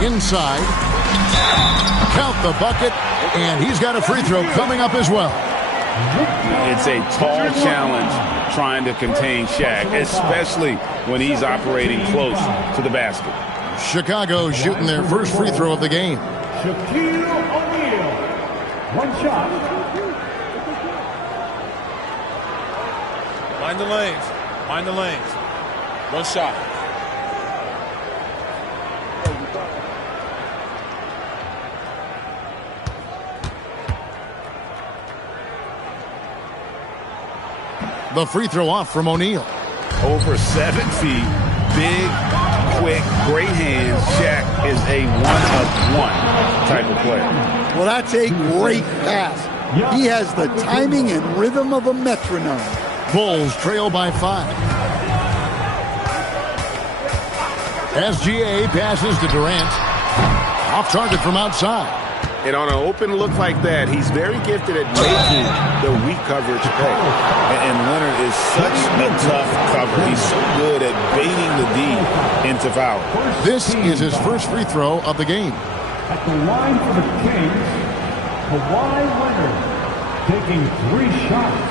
Inside. Count the bucket. And he's got a free throw coming up as well. It's a tall challenge trying to contain Shaq, especially when he's operating close to the basket. Chicago shooting their first free throw of the game. Shaquille O'Neal. One shot. Mind the lanes. Mind the lanes. One shot. The free throw off from O'Neal. Over 7 feet, big, quick, great hands. Shaq is a one-of-one type of player. Well, that's a great pass. He has the timing and rhythm of a metronome. Bulls trail by 5. SGA passes to Durant. Off target from outside. And on an open look like that, he's very gifted at making the weak coverage pay. And Leonard is such a tough cover. He's so good at baiting the D into foul. This is his first free throw of the game. At the line for the Kings, Kawhi Leonard taking 3 shots.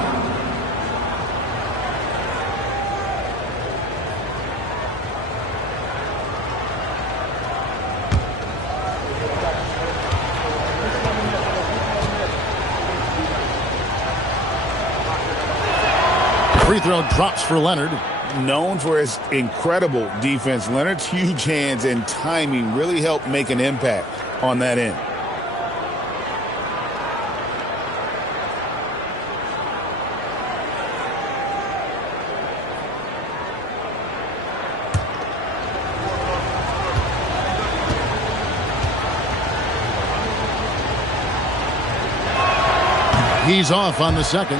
Free throw drops for Leonard. Known for his incredible defense, Leonard's huge hands and timing really helped make an impact on that end. He's off on the second.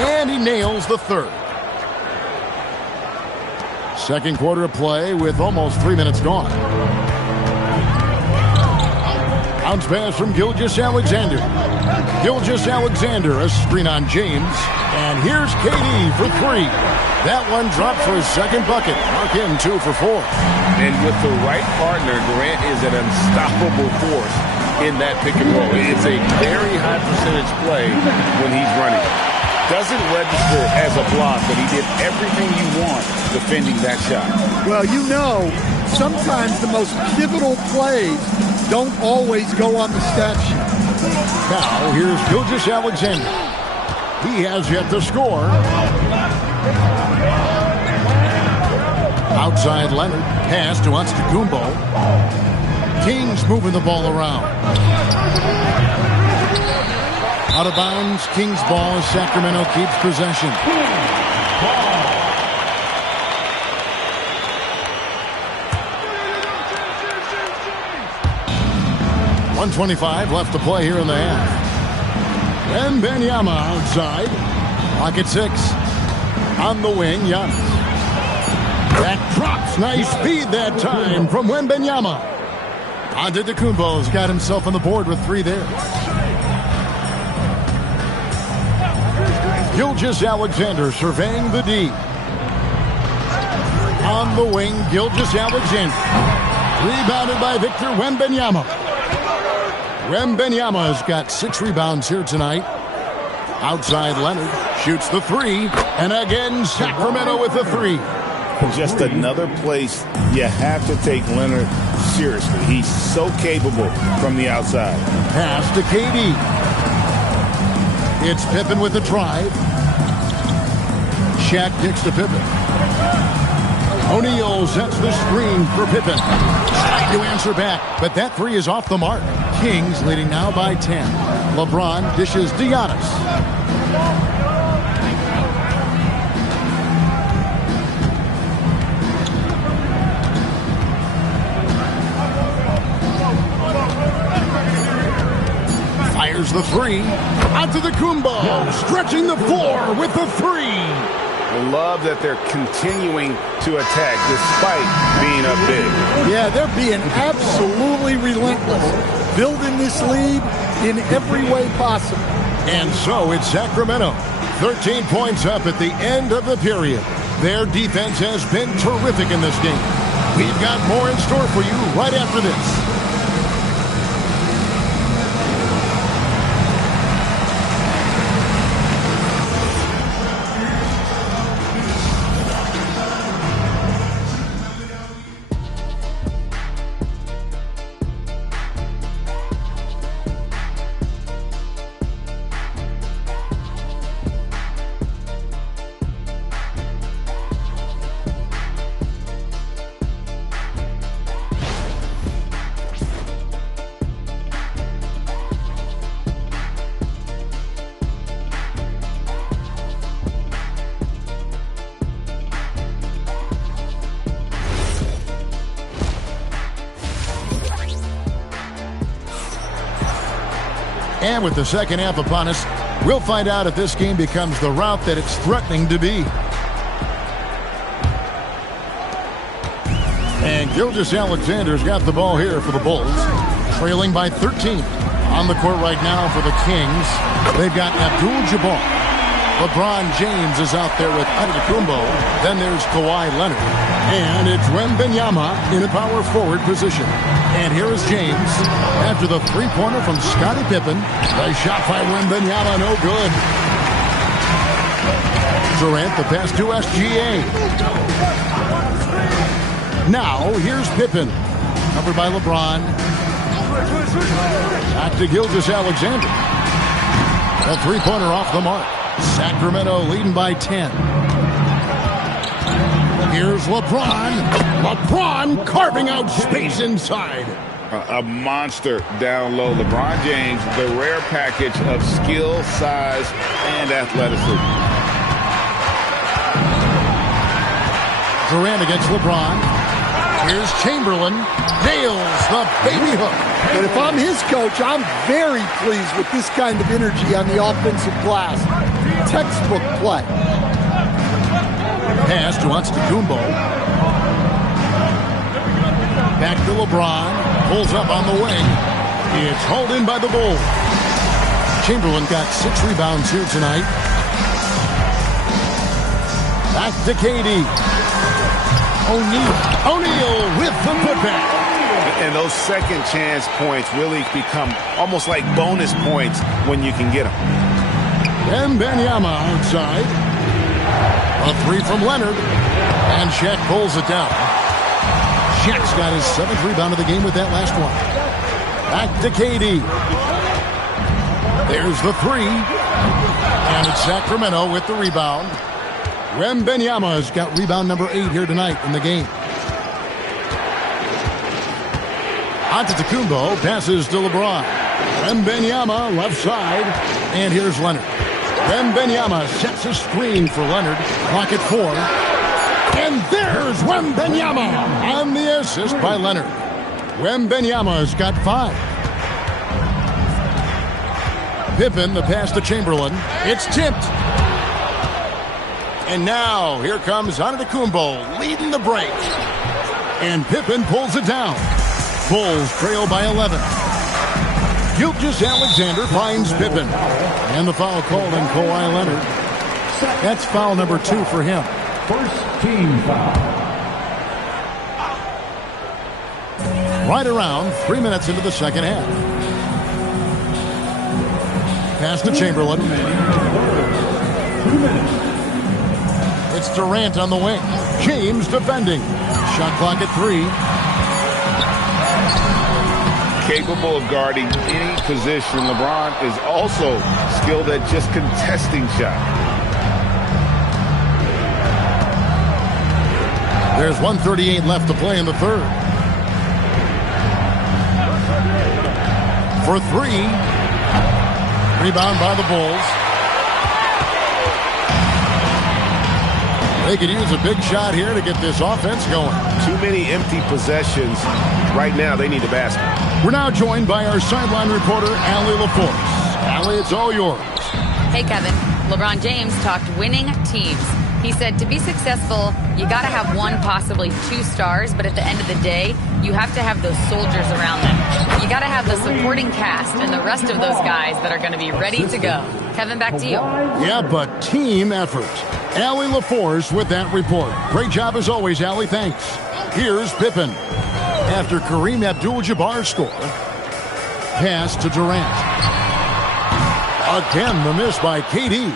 And he nails the third. Second quarter of play with almost 3 minutes gone. Bounce pass from Gilgeous-Alexander. Gilgeous-Alexander, a screen on James. And here's KD for 3. That one dropped for his second bucket. Mark him 2 for 4. And with the right partner, Durant is an unstoppable force in that pick and roll. It's a very high percentage play when he's running. Doesn't register as a block, but he did everything you want defending that shot. Well, you know, sometimes the most pivotal plays don't always go on the stat sheet. Now, here's Gilgeous-Alexander. He has yet to score. Outside Leonard. Pass to Antetokounmpo. Kings moving the ball around. Out of bounds. Kings ball as Sacramento keeps possession. 1:25 left to play here in the half. Wembanyama outside. Pocket 6. On the wing, Giannis. That drops. Nice speed that time from Wembanyama. Antetokounmpo's got himself on the board with 3 there. Gilgeous-Alexander surveying the D. On the wing, Gilgeous-Alexander. Rebounded by Victor Wembanyama. Wembanyama has got 6 rebounds here tonight. Outside Leonard shoots the 3. And again, Sacramento with the 3. Just another place you have to take Leonard seriously. He's so capable from the outside. Pass to KD. It's Pippen with the drive. Shaq kicks to Pippen. O'Neal sets the screen for Pippen. Trying to answer back, but that 3 is off the mark. Kings leading now by 10. LeBron dishes to Giannis. Fires the 3. Antetokounmpo stretching the floor with the 3. I love that they're continuing to attack despite being up big. Yeah, they're being absolutely relentless. Building this lead in every way possible. And so it's Sacramento. 13 points up at the end of the period. Their defense has been terrific in this game. We've got more in store for you right after this. And with the second half upon us, we'll find out if this game becomes the route that it's threatening to be. And Gilgeous-Alexander's got the ball here for the Bulls, trailing by 13. On the court right now for the Kings, they've got Abdul-Jabbar. LeBron James is out there with Antetokounmpo. Then there's Kawhi Leonard. And it's Wembanyama in a power forward position. And here is James after the three-pointer from Scottie Pippen. A shot by Wembanyama, no good. Durant, the pass to SGA. Now, here's Pippen. Covered by LeBron. Back to Gilgeous-Alexander. A three-pointer off the mark. Sacramento leading by 10. Here's LeBron. LeBron carving out space inside. A monster down low. LeBron James, the rare package of skill, size, and athleticism. Durant against LeBron. Here's Chamberlain. Nails the baby hook. And if I'm his coach, I'm very pleased with this kind of energy on the offensive glass. Textbook play. Pass to Antetokounmpo. Back to LeBron. Pulls up on the wing. It's hauled in by the Bulls. Chamberlain got 6 rebounds here tonight. Back to KD. O'Neal with the putback. And those second chance points really become almost like bonus points when you can get them. Wembanyama outside. A three from Leonard. And Shaq pulls it down. Shaq's got his 7th rebound of the game with that last one. Back to KD. There's the three. And it's Sacramento with the rebound. Wembanyama has got rebound number 8 here tonight in the game. Antetokounmpo passes to LeBron. Wembanyama left side. And here's Leonard. Wembanyama sets a screen for Leonard. Clock at 4. And there's Wembanyama on the assist by Leonard. Wembanyama's got 5. Pippen, the pass to Chamberlain. It's tipped. And now, here comes Antetokounmpo leading the break. And Pippen pulls it down. Bulls trail by 11. Gilgeous-Alexander finds Pippen. And the foul called on Kawhi Leonard. That's foul number 2 for him. First team foul. Right around 3 minutes into the second half. Pass to Chamberlain. 2 minutes. It's Durant on the wing. James defending. Shot clock at 3. Capable of guarding any position. LeBron is also skilled at just contesting shots. There's 1:38 left to play in the third. For 3. Rebound by the Bulls. They could use a big shot here to get this offense going. Too many empty possessions. Right now, they need a basket. We're now joined by our sideline reporter, Allie LaForce. Allie, it's all yours. Hey, Kevin. LeBron James talked winning teams. He said to be successful, you got to have 1, possibly 2 stars, but at the end of the day, you have to have those soldiers around them. You got to have the supporting cast and the rest of those guys that are going to be ready to go. Kevin, back to you. Yeah, but team effort. Allie LaForce with that report. Great job as always, Allie. Thanks. Here's Pippen. After Kareem Abdul-Jabbar score. Pass to Durant. Again, the miss by KD.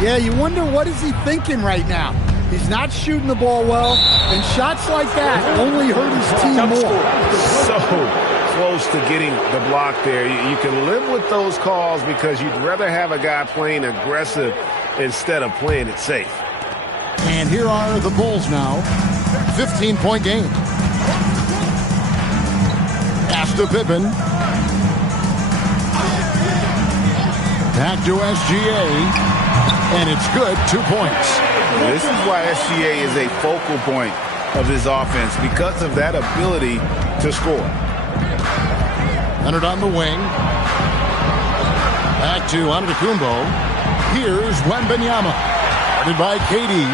Yeah, you wonder what is he thinking right now. He's not shooting the ball well, and shots like that only hurt his team more. So close to getting the block there. You can live with those calls because you'd rather have a guy playing aggressive instead of playing it safe. And here are the Bulls now. 15-point game. Pass to Pippen. Back to SGA. And it's good. 2 points. This is why SGA is a focal point of this offense, because of that ability to score. Leonard on the wing. Back to Antetokounmpo. Here's Wembanyama. Guarded by KD.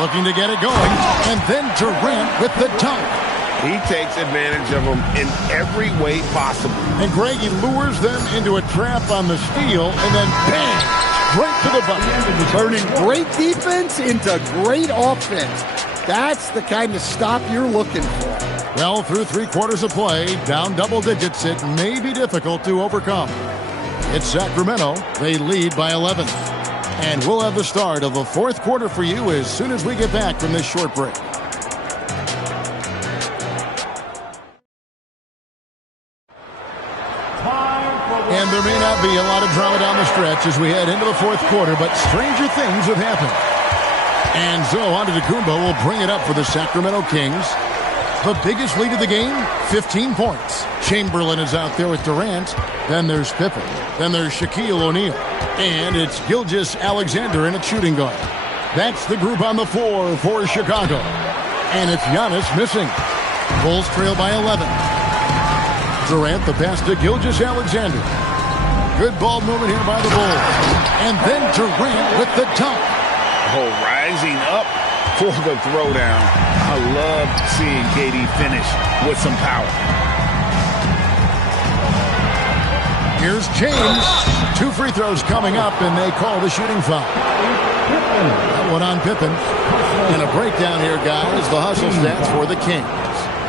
Looking to get it going. And then Durant with the dunk. He takes advantage of them in every way possible. And Greg, he lures them into a trap on the steal. And then bang! Right to the bucket. Turning great defense into great offense. That's the kind of stop you're looking for. Well, through 3 quarters of play, down double digits, it may be difficult to overcome. It's Sacramento. They lead by 11. And we'll have the start of the 4th quarter for you as soon as we get back from this short break. And there may not be a lot of drama down the stretch as we head into the 4th quarter, but stranger things have happened. And so Antetokounmpo will bring it up for the Sacramento Kings. The biggest lead of the game, 15 points. Chamberlain is out there with Durant. Then there's Pippen. Then there's Shaquille O'Neal. And it's Gilgeous-Alexander in a shooting guard. That's the group on the floor for Chicago. And it's Giannis missing. Bulls trail by 11. Durant, the pass to Gilgeous-Alexander. Good ball movement here by the Bulls. And then Durant with the dunk. Oh, rising up for the throwdown. I love seeing KD finish with some power. Here's James. 2 free throws coming up, and they call the shooting foul. That one on Pippen. And a breakdown here, guys. The hustle stats for the Kings.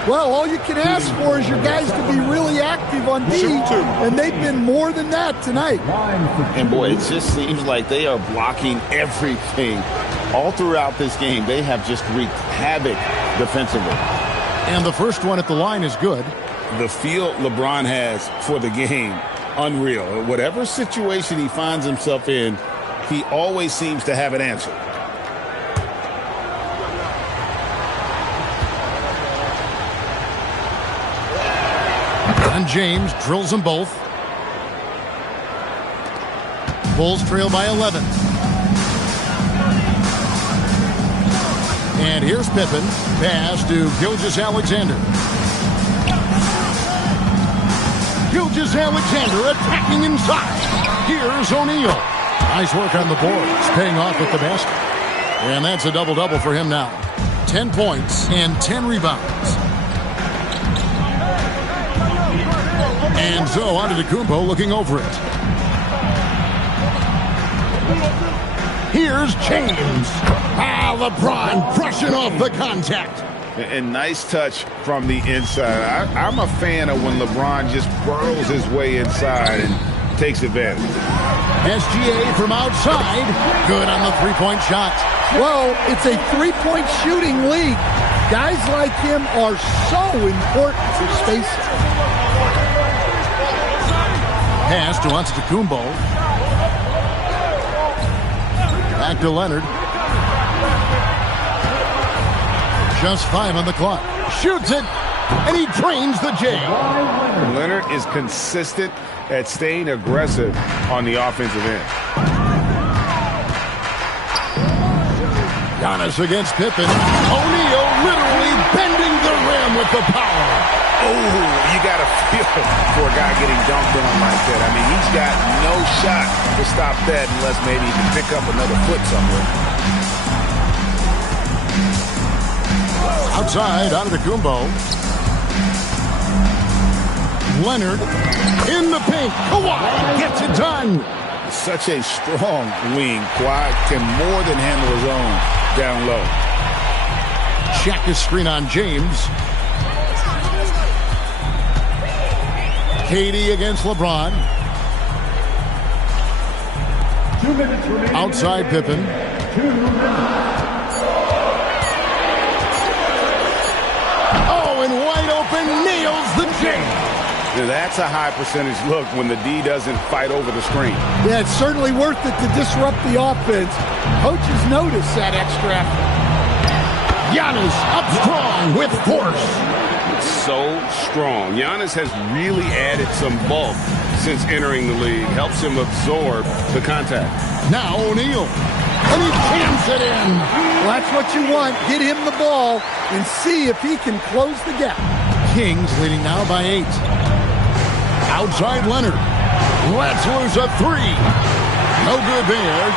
Well, all you can ask for is your guys to be really active on D, and they've been more than that tonight. And boy, it just seems like they are blocking everything. All throughout this game, they have just wreaked havoc defensively. And the first one at the line is good. The feel LeBron has for the game, unreal. Whatever situation he finds himself in, he always seems to have an answer. And James drills them both. Bulls trail by 11. And here's Pippen. Pass to Gilgeous-Alexander. Gilgeous-Alexander attacking inside. Here's O'Neal. Nice work on the boards, paying off with the basket. And that's a double-double for him now. 10 points and 10 rebounds. And so Antetokounmpo looking over it. Here's James. LeBron brushing off the contact. And nice touch from the inside. I'm a fan of when LeBron just burrows his way inside and takes advantage. SGA from outside. Good on the three-point shot. Well, it's a three-point shooting league. Guys like him are so important for spacing. Pass to Antetokounmpo. Back to Leonard. Just 5 on the clock. Shoots it, and he drains the J. Leonard is consistent at staying aggressive on the offensive end. Giannis against Pippen. O'Neal literally bending the rim with the power. Oh, you got to feel for a guy getting dunked on like that. I mean, he's got no shot to stop that unless maybe he can pick up another foot somewhere. Outside, Antetokounmpo. Leonard in the paint. Kawhi gets it done. Such a strong wing. Kawhi can more than handle his own down low. Check his screen on James. KD against LeBron. 2 minutes remaining. Outside Pippen. 2 minutes. Oh, and wide open, nails the J. Now, that's a high percentage look when the D doesn't fight over the screen. Yeah, it's certainly worth it to disrupt the offense. Coaches notice that extra effort. Giannis up strong with force. So strong. Giannis has really added some bulk since entering the league. Helps him absorb the contact. Now O'Neal. And he jams it in. Well, that's what you want. Get him the ball and see if he can close the gap. Kings leading now by 8. Outside Leonard. Let's lose a three. No good there.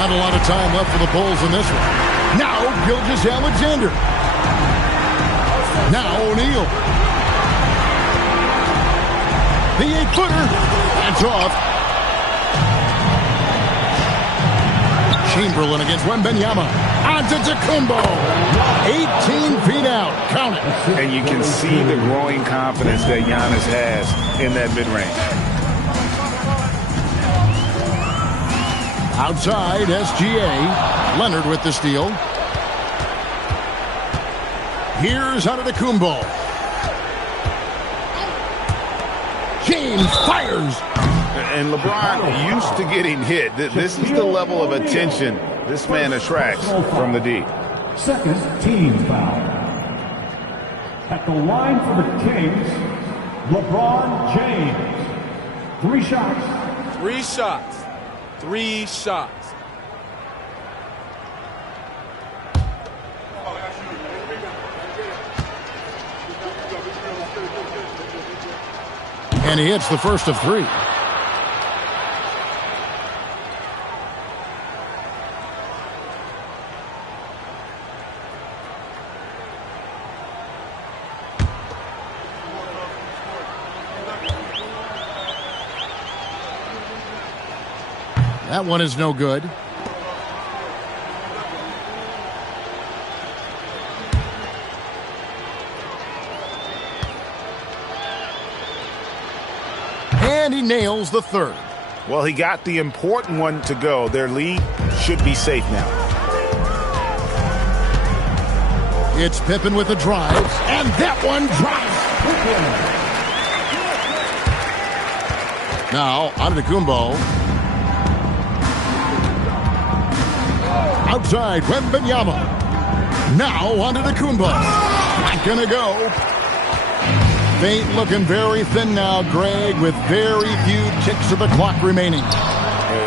Not a lot of time left for the Bulls in this one. Now, Gilgeous-Alexander. Now, O'Neal. The 8-footer. That's off. Chamberlain against Wembanyama. Antetokounmpo. 18 feet out. Count it. And you can see the growing confidence that Giannis has in that mid-range. Outside, SGA. Leonard with the steal. Here's Antetokounmpo. James fires. And LeBron used to getting hit. This is the level of attention this man attracts from the D. Second team foul. At the line for the Kings, LeBron James. 3 shots. 3 shots. 3 shots. And he hits the first of 3. That one is no good. And he nails the third. Well, he got the important one to go. Their lead should be safe now. It's Pippen with the drive, and that one drops. Now, Antetokounmpo. Outside, Wembanyama. Now, Antetokounmpo. Not gonna go. Paint looking very thin now, Greg, with very few ticks of the clock remaining.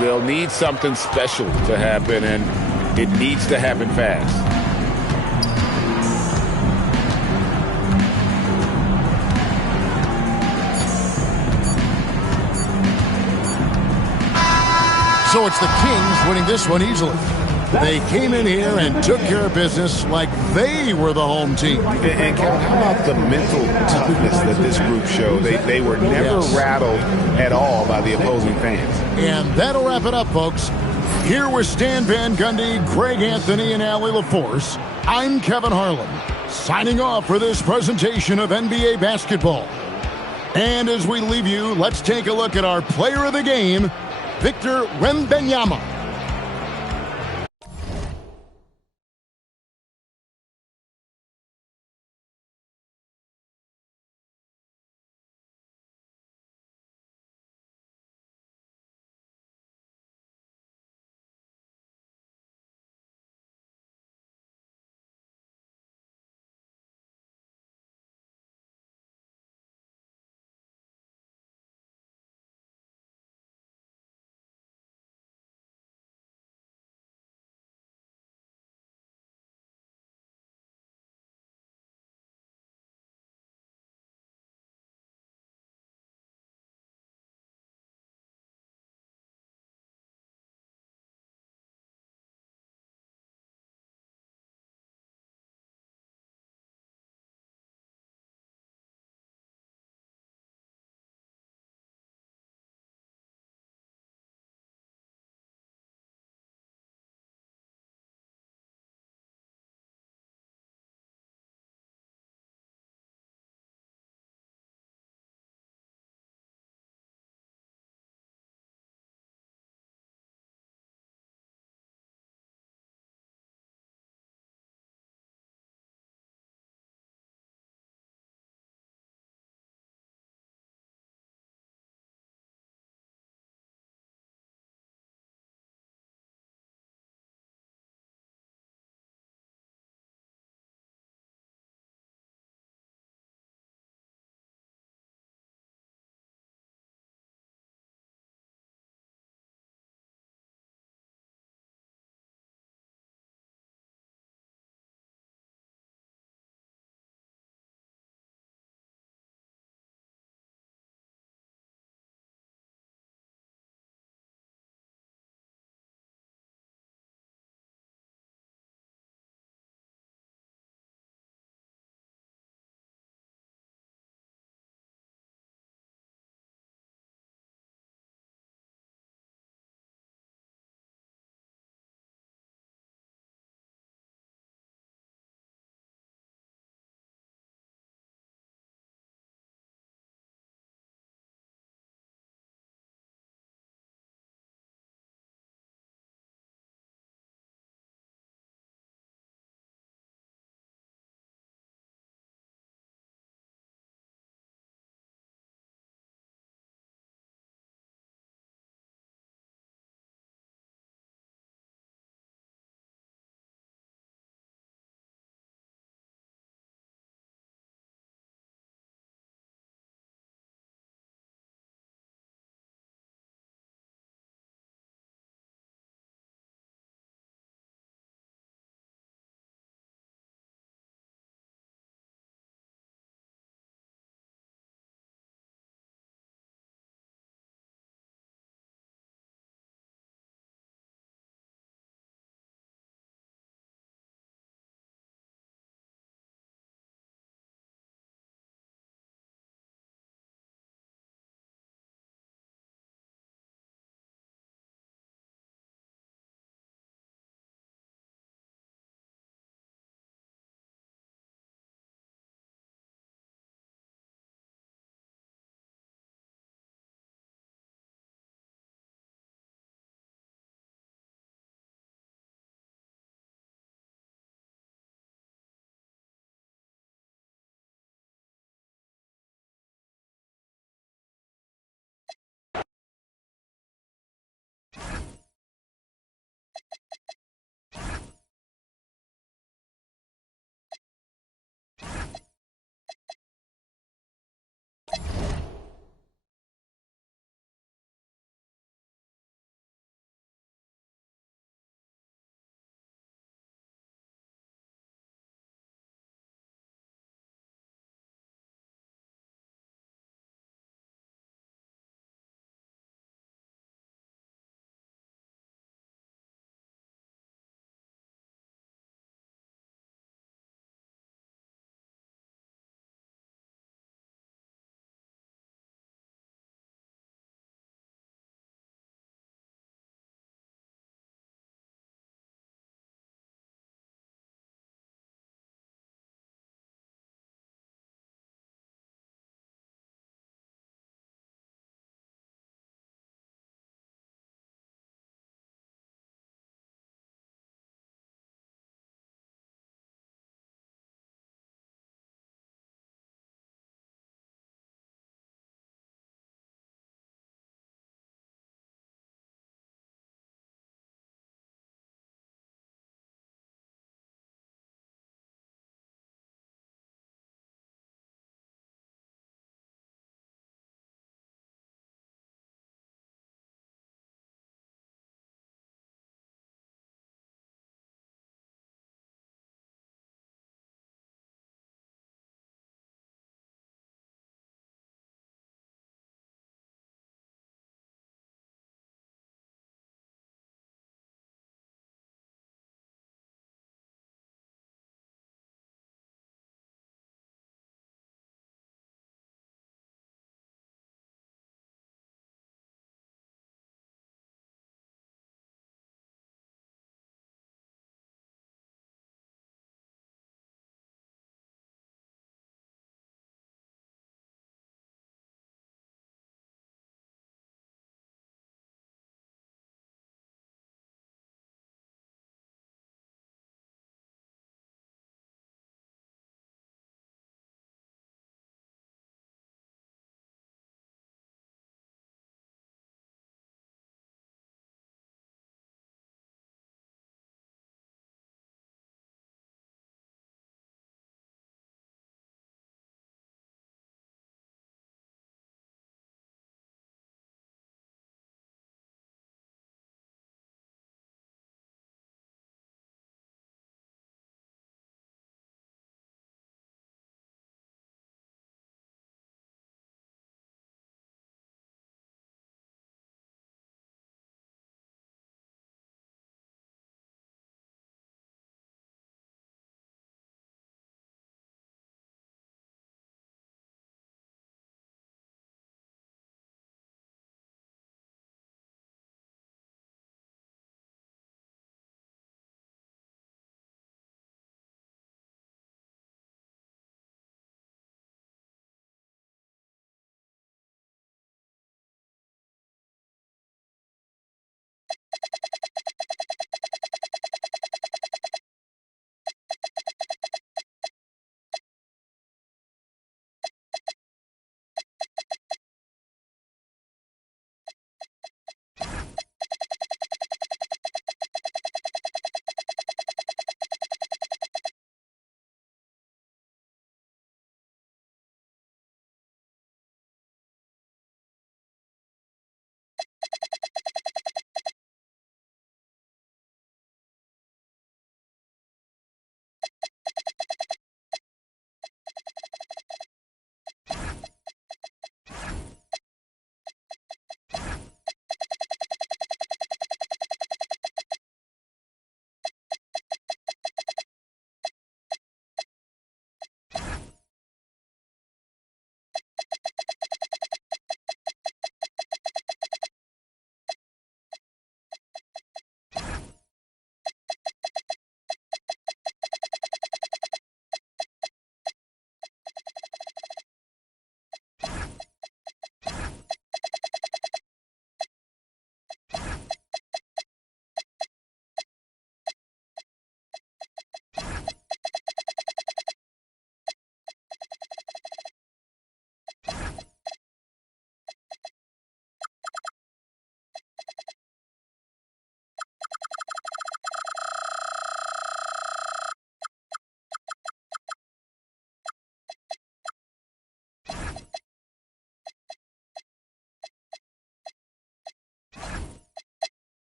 They'll need something special to happen, and it needs to happen fast. So it's the Kings winning this one easily. They came in here and took care of business like they were the home team. And Kevin, how about the mental toughness that this group showed? They were never rattled at all by the opposing fans. And that'll wrap it up, folks. Here with Stan Van Gundy, Greg Anthony, and Allie LaForce, I'm Kevin Harlan, signing off for this presentation of NBA basketball. And as we leave you, let's take a look at our player of the game, Victor Wembanyama.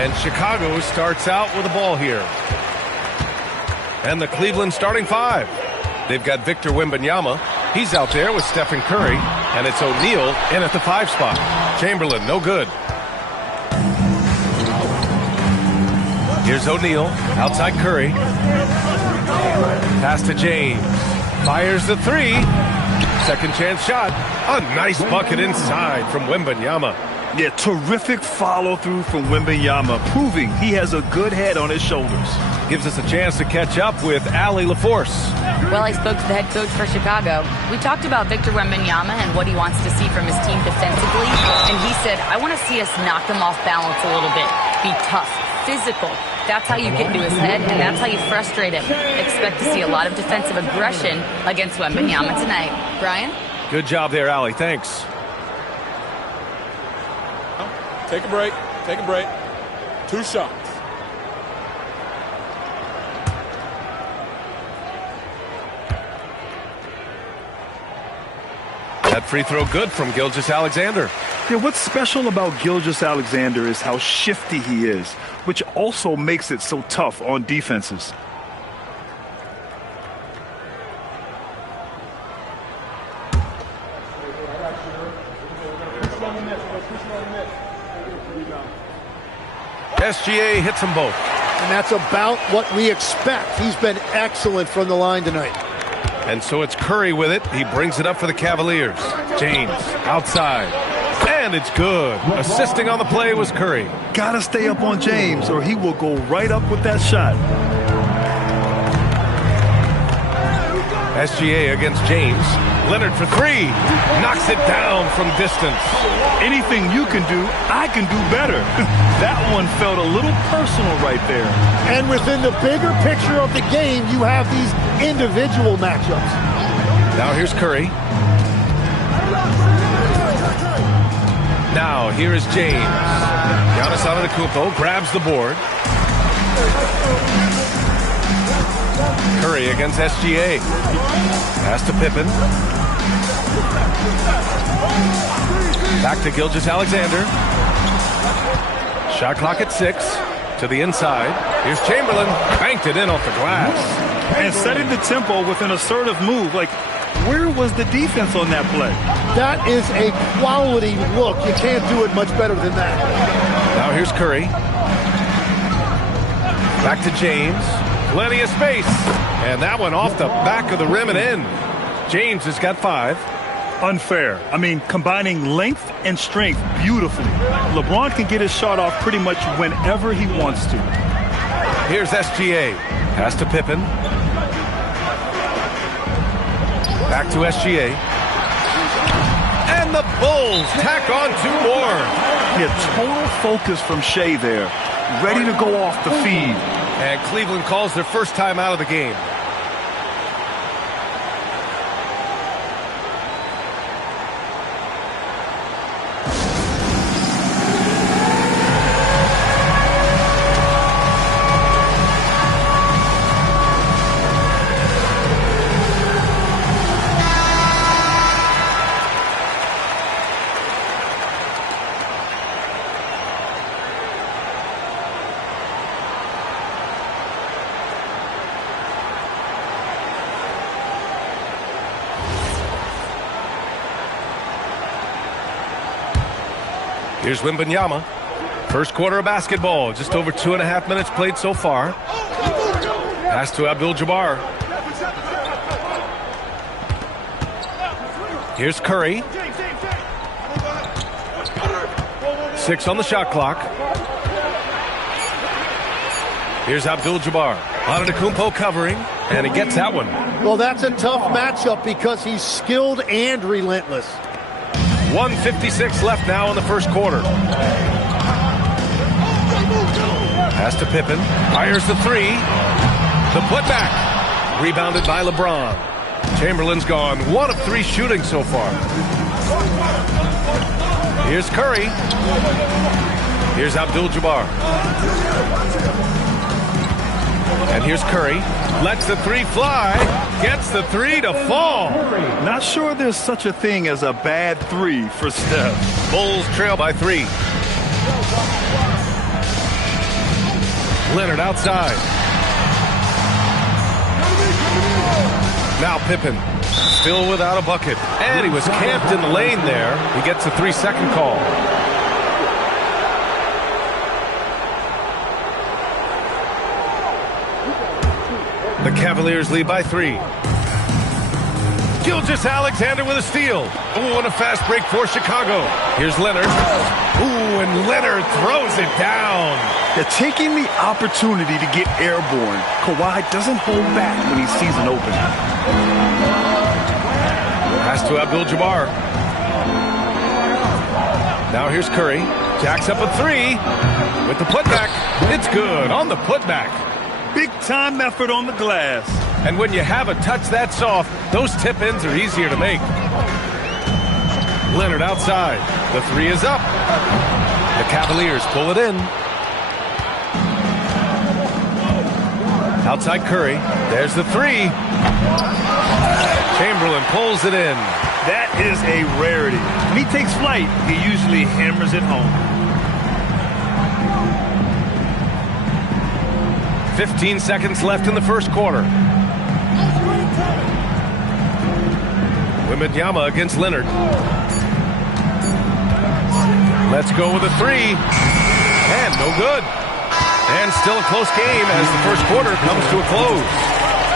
And Chicago starts out with the ball here. And the Cleveland starting five. They've got Victor Wembanyama. He's out there with Stephen Curry. And it's O'Neal in at the 5 spot. Chamberlain, no good. Here's O'Neal, outside Curry. Pass to James. Fires the 3. Second chance shot. A nice bucket inside from Wembanyama. Yeah, terrific follow-through from Wembanyama, proving he has a good head on his shoulders. Gives us a chance to catch up with Allie LaForce. Well, I spoke to the head coach for Chicago. We talked about Victor Wembanyama and what he wants to see from his team defensively, and he said, I want to see us knock him off balance a little bit. Be tough, physical. That's how you get into his head, and that's how you frustrate him. Expect to see a lot of defensive aggression against Wembanyama tonight. Brian? Good job there, Allie. Thanks. Take a break. Take a break. 2 shots. That free throw good from Gilgeous-Alexander. Yeah, what's special about Gilgeous-Alexander is how shifty he is, which also makes it so tough on defenses. SGA hits them both. And that's about what we expect. He's been excellent from the line tonight. And so it's Curry with it. He brings it up for the Cavaliers. James outside. And it's good. Assisting on the play was Curry. Gotta stay up on James or he will go right up with that shot. SGA against James. Leonard for 3. Knocks it down from distance. Anything you can do, I can do better. That one felt a little personal right there. And within the bigger picture of the game, you have these individual matchups. Now here's Curry. Now here is James. Giannis Antetokounmpo grabs the board. Curry against SGA. Pass to Pippen. Back to Gilgeous-Alexander. Shot clock at 6. To the inside. Here's Chamberlain. Banked it in off the glass. And setting the tempo with an assertive move. Like, where was the defense on that play? That is a quality look. You can't do it much better than that. Now here's Curry. Back to James. Plenty of space. And that one off the back of the rim and in. James has got 5. Unfair. I mean, combining length and strength beautifully. LeBron can get his shot off pretty much whenever he wants to. Here's SGA. Pass to Pippen. Back to SGA. And the Bulls tack on 2 more. Yeah, total focus from Shea there. Ready to go off the feed. And Cleveland calls their first time out of the game. Here's Wembanyama. First quarter of basketball. Just over 2.5 minutes played so far. Pass to Abdul-Jabbar. Here's Curry. 6 on the shot clock. Here's Abdul-Jabbar. Antetokounmpo covering, and he gets that one. Well, that's a tough matchup because he's skilled and relentless. 1:56 left now in the first quarter. Pass to Pippen. Fires the 3. The putback. Rebounded by LeBron. Chamberlain's gone 1 of 3 shooting so far. Here's Curry. Here's Abdul-Jabbar. And here's Curry. Lets the 3 fly. Gets the 3 to fall. Not sure there's such a thing as a bad 3 for Steph. Bulls trail by 3. Leonard outside. Now Pippen. Still without a bucket. And he was camped in the lane there. He gets a 3-second call. The Cavaliers lead by 3. Gilgeous-Alexander with a steal. Ooh, and a fast break for Chicago. Here's Leonard. Ooh, and Leonard throws it down. They're taking the opportunity to get airborne. Kawhi doesn't hold back when he sees an opening. Pass to Abdul-Jabbar. Now here's Curry. Jacks up a 3 with the putback. It's good on the putback. Big-time effort on the glass. And when you have a touch that soft, those tip-ins are easier to make. Leonard outside. The 3 is up. The Cavaliers pull it in. Outside Curry. There's the 3. Chamberlain pulls it in. That is a rarity. When he takes flight, he usually hammers it home. 15 seconds left in the first quarter. Wembanyama against Leonard. Let's go with a 3. And no good. And still a close game as the first quarter comes to a close.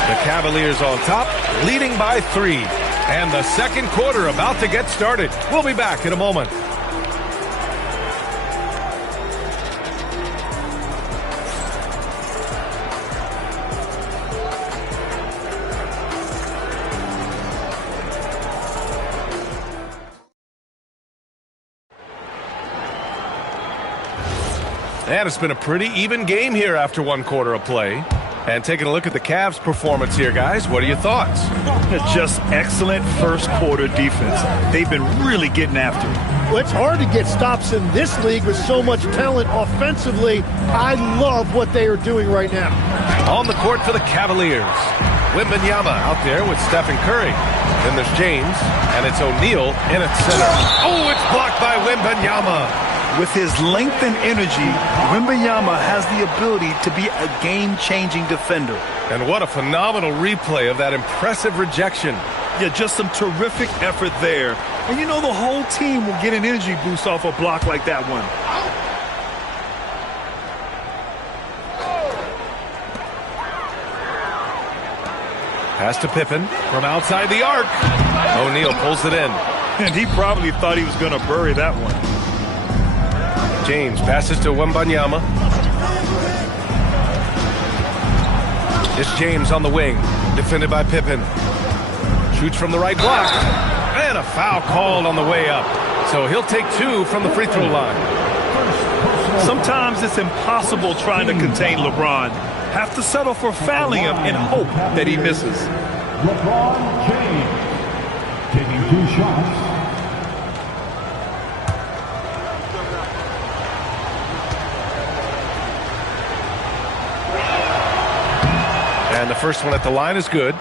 The Cavaliers on top, leading by 3. And the second quarter about to get started. We'll be back in a moment. And it's been a pretty even game here after one quarter of play. And taking a look at the Cavs' performance here, guys, what are your thoughts? Just excellent first quarter defense. They've been really getting after it. Well, it's hard to get stops in this league with so much talent offensively. I love what they are doing right now. On the court for the Cavaliers. Wembanyama out there with Stephen Curry. Then there's James, and it's O'Neal in at center. Oh, it's blocked by Wembanyama. With his length and energy, Wembanyama has the ability to be a game-changing defender. And what a phenomenal replay of that impressive rejection. Yeah, just some terrific effort there. And you know the whole team will get an energy boost off a block like that one. Pass to Pippen from outside the arc. O'Neal pulls it in. And he probably thought he was going to bury that one. James passes to Wembanyama. It's James on the wing, defended by Pippen. Shoots from the right block. And a foul called on the way up. So he'll take 2 from the free throw line. Sometimes it's impossible trying to contain LeBron. Have to settle for fouling him and hope that he misses. LeBron James taking 2 shots. And the first one at the line is good.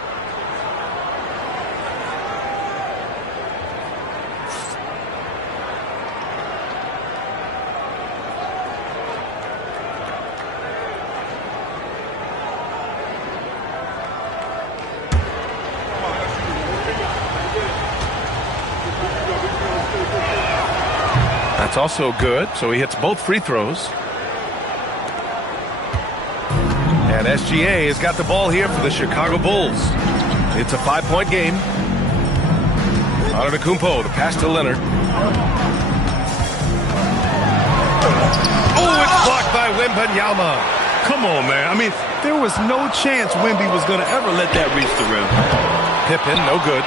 That's also good, so he hits both free throws. And SGA has got the ball here for the Chicago Bulls. It's a 5-point game. Antetokounmpo to pass to Leonard. Oh, it's blocked by Wembanyama. Come on, man. I mean, there was no chance Wemby was going to ever let that reach the rim. Pippen, no good.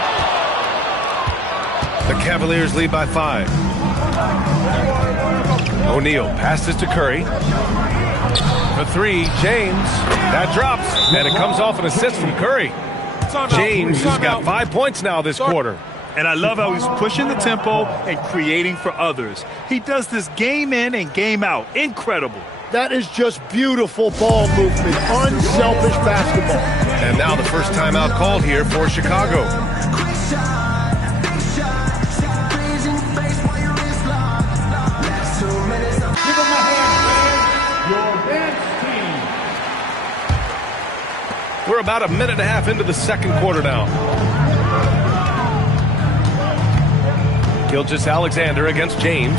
The Cavaliers lead by 5. O'Neal passes to Curry. For 3, James. That drops, and it comes off an assist from Curry. James has got 5 points now this quarter. And I love how he's pushing the tempo and creating for others. He does this game in and game out. Incredible. That is just beautiful ball movement. Unselfish basketball. And now the first timeout called here for Chicago. We're about a minute and a half into the second quarter now. Gilgeous-Alexander against James.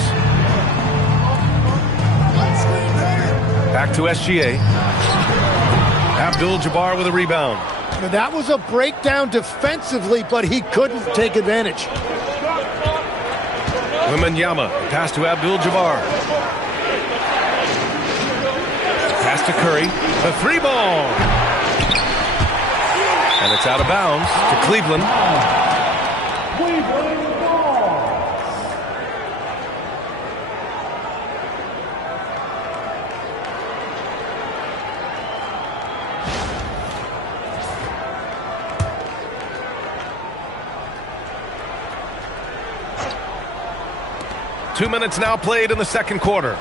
Back to SGA. Abdul-Jabbar with a rebound. That was a breakdown defensively, but he couldn't take advantage. Wembanyama, pass to Abdul-Jabbar. Pass to Curry, the three ball. And it's out of bounds to Cleveland. Cleveland ball. Two minutes now played in the second quarter.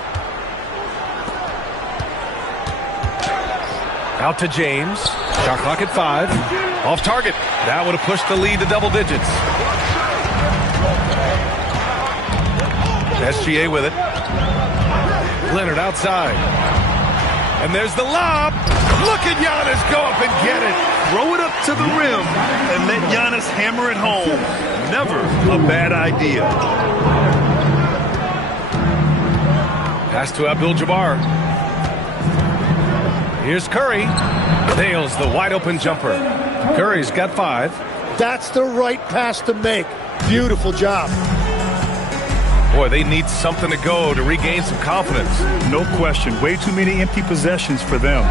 Out to James. Shot clock at 5. Off target. That would have pushed the lead to double digits. SGA with it. Leonard outside. And there's the lob. Look at Giannis go up and get it. Throw it up to the rim and let Giannis hammer it home. Never a bad idea. Pass to Abdul-Jabbar. Here's Curry. Nails the wide-open jumper. Curry's got 5. That's the right pass to make. Beautiful job. Boy, they need something to go to regain some confidence. No question. Way too many empty possessions for them.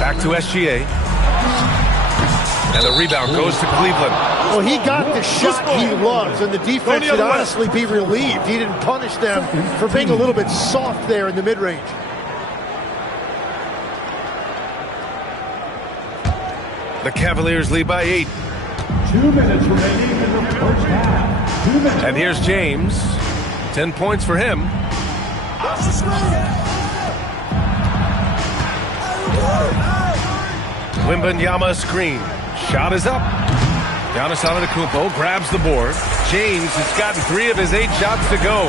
Back to SGA. And the rebound goes to Cleveland. Well, he got the shot he loves, and the defense should honestly be relieved. He didn't punish them for being a little bit soft there in the mid-range. The Cavaliers lead by 8. 2 minutes remaining in the first half. 2 minutes. And here's James. 10 points for him. Wembanyama screen. Shot is up. Giannis Antetokounmpo grabs the board. James has gotten 3 of his 8 shots to go.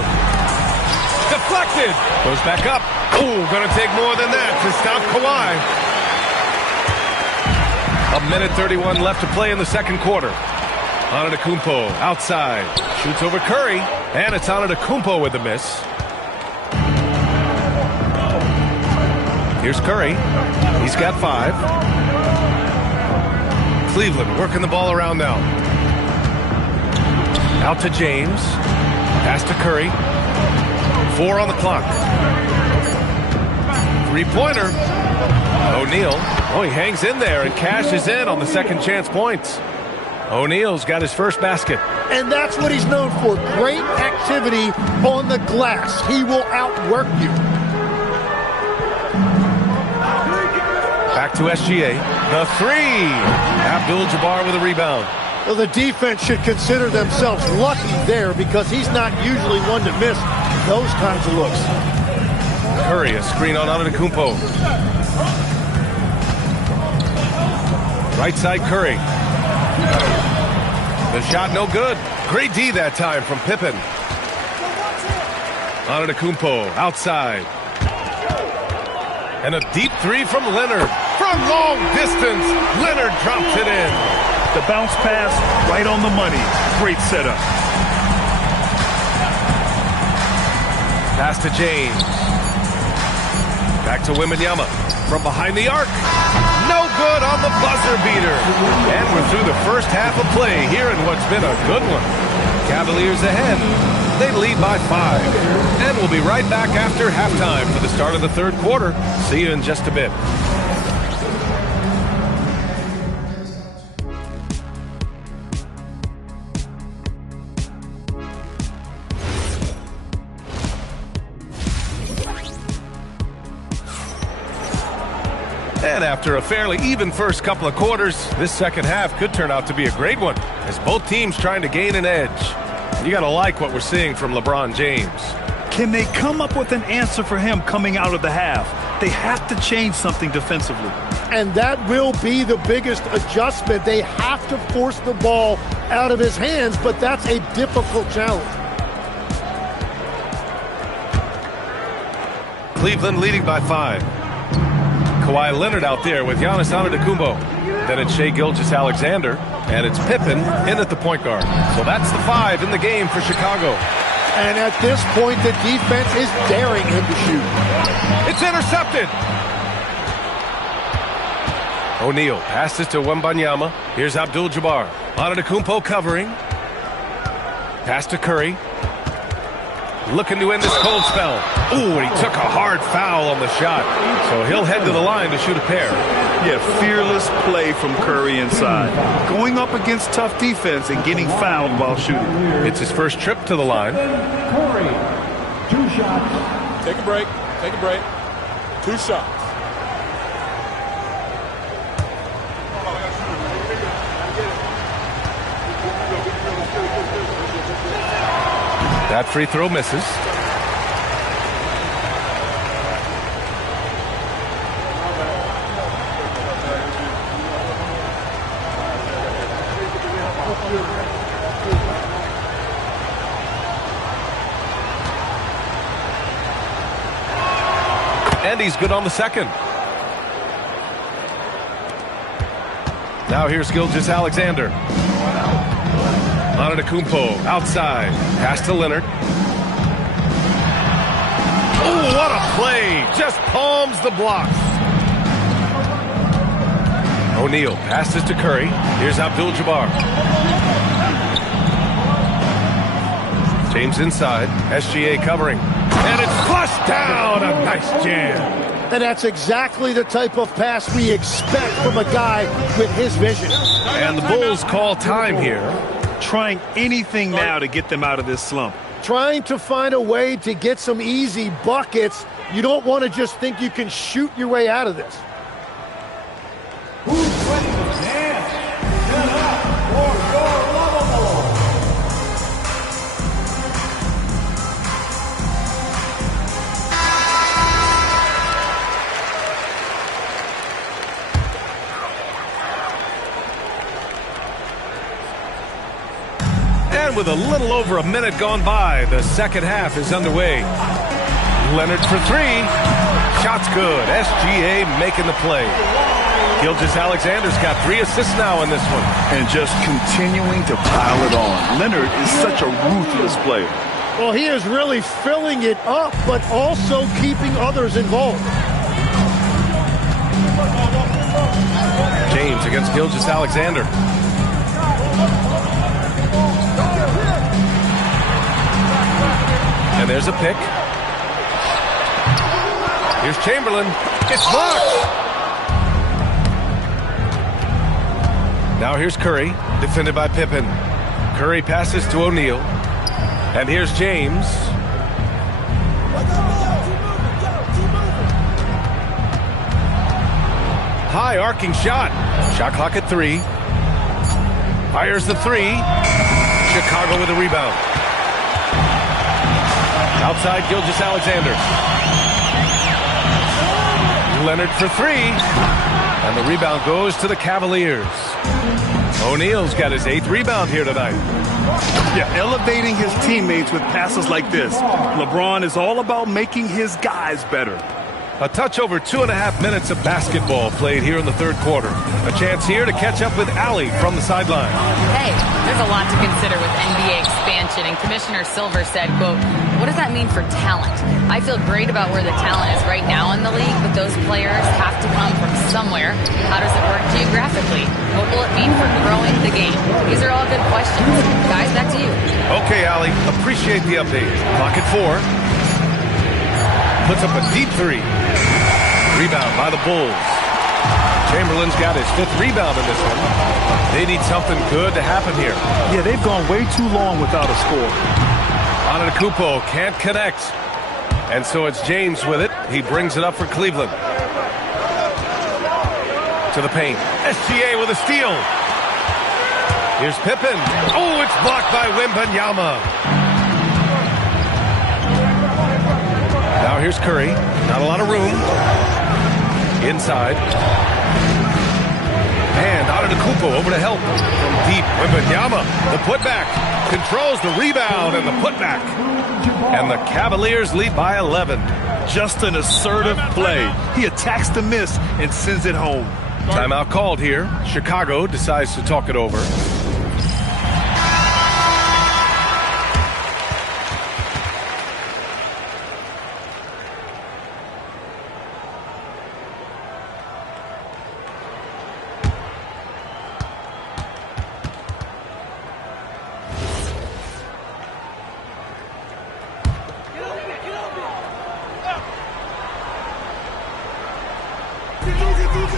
Deflected. Goes back up. Ooh, gonna take more than that to stop Kawhi. A minute 31 left to play in the second quarter. Antetokounmpo outside. Shoots over Curry. And it's Antetokounmpo with the miss. Here's Curry. He's got 5. Cleveland working the ball around now. Out to James. Pass to Curry. 4 on the clock. Three-pointer. O'Neal. Oh, he hangs in there and cashes in on the second chance points. O'Neal's got his first basket. And that's what he's known for. Great activity on the glass. He will outwork you. Back to SGA. The 3. Abdul-Jabbar with a rebound. Well, the defense should consider themselves lucky there because he's not usually one to miss those kinds of looks. Curry, a screen on Antetokounmpo. Right side Curry. The shot no good. Great D that time from Pippen. Antetokounmpo outside. And a deep 3 from Leonard. From long distance, Leonard drops it in. The bounce pass right on the money. Great setup. Pass to James. Back to Wembanyama. From behind the arc. No good on the buzzer beater. And we're through the first half of play here in what's been a good one. Cavaliers ahead. They lead by 5. And we'll be right back after halftime for the start of the third quarter. See you in just a bit. And after a fairly even first couple of quarters, this second half could turn out to be a great one, as both teams trying to gain an edge. You got to like what we're seeing from LeBron James. Can they come up with an answer for him coming out of the half? They have to change something defensively. And that will be the biggest adjustment. They have to force the ball out of his hands, but that's a difficult challenge. Cleveland leading by 5. Kawhi Leonard out there with Giannis Antetokounmpo. Then it's Shai Gilgeous-Alexander, and it's Pippen in at the point guard. So that's the 5 in the game for Chicago. And at this point, the defense is daring him to shoot. It's intercepted. O'Neal passes to Wembanyama. Here's Abdul-Jabbar. Antetokounmpo covering. Pass to Curry. Looking to end this cold spell. Ooh, he took a hard foul on the shot. So he'll head to the line to shoot a pair. Yeah, fearless play from Curry inside. Going up against tough defense and getting fouled while shooting. It's his first trip to the line. Curry, 2 shots. Take a break. Take a break. 2 shots. That free throw misses. And he's good on the second. Now here's Gilgeous-Alexander. Antetokounmpo outside. Pass to Leonard. Oh, what a play. Just palms the block. O'Neal passes to Curry. Here's Abdul-Jabbar. James inside. SGA covering. And it's flushed down. A nice jam. And that's exactly the type of pass we expect from a guy with his vision. And the Bulls call time here. Trying anything now to get them out of this slump. Trying to find a way to get some easy buckets. You don't want to just think you can shoot your way out of this. And with a little over a minute gone by, the second half is underway. Leonard for 3. Shot's good. SGA making the play. Gilgeous-Alexander's got 3 assists now in this one. And just continuing to pile it on. Leonard is such a ruthless player. Well, he is really filling it up, but also keeping others involved. James against Gilgeous-Alexander. And there's a pick. Here's Chamberlain. It's blocked. Now here's Curry, defended by Pippen. Curry passes to O'Neal. And here's James. High arcing shot. Shot clock at 3. Fires the 3. Chicago with a rebound. Outside Gilgeous-Alexander. Leonard for 3. And the rebound goes to the Cavaliers. O'Neal's got his 8th rebound here tonight. Yeah, elevating his teammates with passes like this. LeBron is all about making his guys better. A touch over 2.5 minutes of basketball played here in the third quarter. A chance here to catch up with Allie from the sideline. Hey, there's a lot to consider with NBA expansion, and Commissioner Silver said, quote, what does that mean for talent? I feel great about where the talent is right now in the league, but those players have to come from somewhere. How does it work geographically? What will it mean for growing the game? These are all good questions. Guys, back to you. Okay, Allie, appreciate the update. Clock at 4. Puts up a deep 3. Rebound by the Bulls. Chamberlain's got his 5th rebound in this one. They need something good to happen here. Yeah, they've gone way too long without a score. Antetokounmpo can't connect. And so it's James with it. He brings it up for Cleveland. To the paint. SGA with a steal. Here's Pippen. Oh, it's blocked by Wembanyama. Now here's Curry. Not a lot of room. Inside. And Antetokounmpo over to help. From deep, Wembanyama. The putback. Controls the rebound and the putback. And the Cavaliers lead by 11. Just an assertive play. He attacks the miss and sends it home. Timeout called here. Chicago decides to talk it over.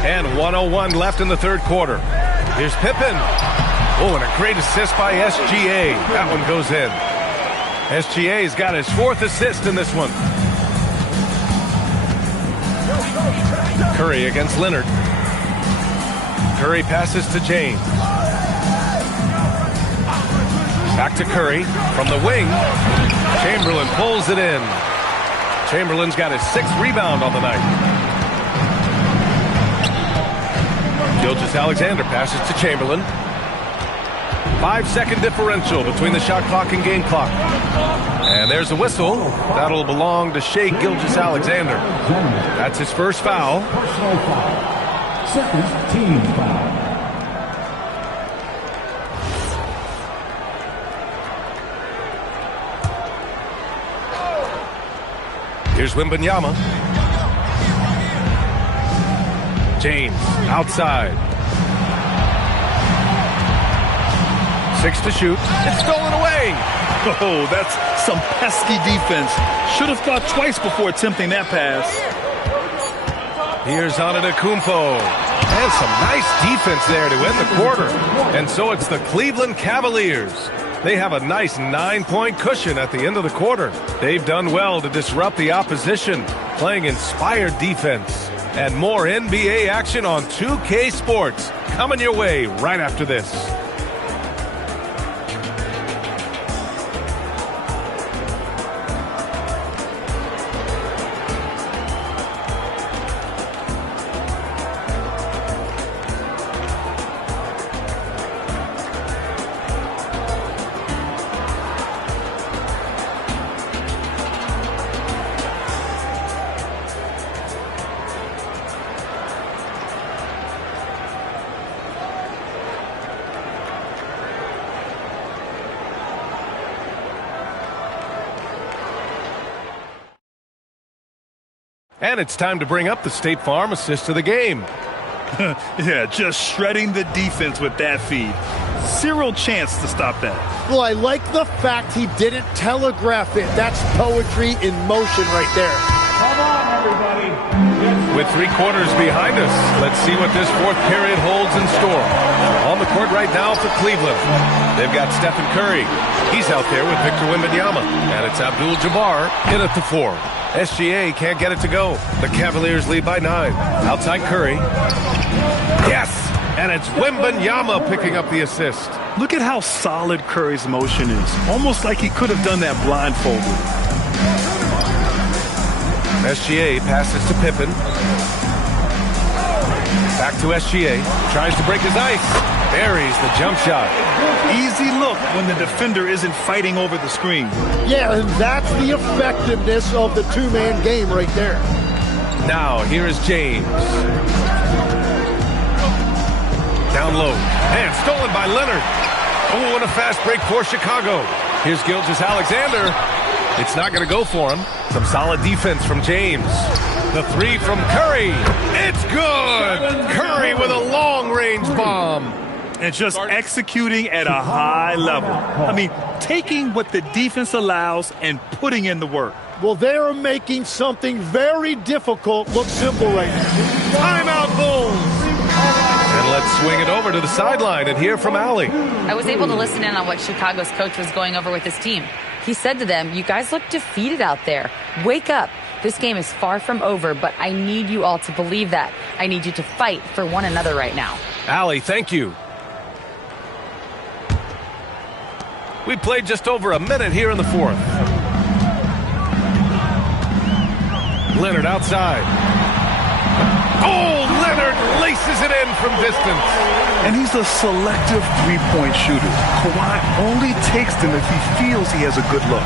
And 1:01 left in the third quarter. Here's Pippen. Oh, and a great assist by SGA. That one goes in. SGA's got his 4th assist in this one. Curry against Leonard. Curry passes to James. Back to Curry from the wing. Chamberlain pulls it in. Chamberlain's got his 6th rebound on the night. Gilgeous-Alexander passes to Chamberlain. 5-second differential between the shot clock and game clock. And there's a whistle. That'll belong to Shai Gilgeous-Alexander. That's his first foul. Personal foul. Second team foul. Here's Wembanyama. James outside. 6 to shoot. It's stolen away. Oh, that's some pesky defense. Should have thought twice before attempting that pass. Here's Antetokounmpo. And some nice defense there to end the quarter. And so it's the Cleveland Cavaliers. They have a nice 9-point cushion at the end of the quarter. They've done well to disrupt the opposition, playing inspired defense. And more NBA action on 2K Sports coming your way right after this. And it's time to bring up the State Farm assist of the game. Yeah, just shredding the defense with that feed. Zero chance to stop that. Well, I like the fact he didn't telegraph it. That's poetry in motion right there. Come on, everybody. With 3 quarters behind us, let's see what this 4th period holds in store. On the court right now for Cleveland, they've got Stephen Curry. He's out there with Victor Wembanyama. And it's Abdul-Jabbar in at the 4. SGA can't get it to go. The Cavaliers lead by 9. Outside Curry. Yes! And it's Wembanyama picking up the assist. Look at how solid Curry's motion is. Almost like he could have done that blindfolded. SGA passes to Pippen. Back to SGA. Tries to break his ice. Buries the jump shot. Easy look when the defender isn't fighting over the screen. Yeah, and that's the effectiveness of the two-man game right there. Now, here is James. Down low. And stolen by Leonard. Oh, and a fast break for Chicago. Here's Gilgeous-Alexander. It's not going to go for him. Some solid defense from James. The 3 from Curry. It's good! Curry with a long-range bomb. And just executing at a high level. I mean, taking what the defense allows and putting in the work. Well, they're making something very difficult look simple right now. Timeout, Bulls! And let's swing it over to the sideline and hear from Allie. I was able to listen in on what Chicago's coach was going over with his team. He said to them, "You guys look defeated out there. Wake up. This game is far from over, but I need you all to believe that. I need you to fight for one another right now." Allie, thank you. We played just over a minute here in the 4th. Leonard outside. Oh, Leonard laces it in from distance. And he's a selective three-point shooter. Kawhi only takes them if he feels he has a good look.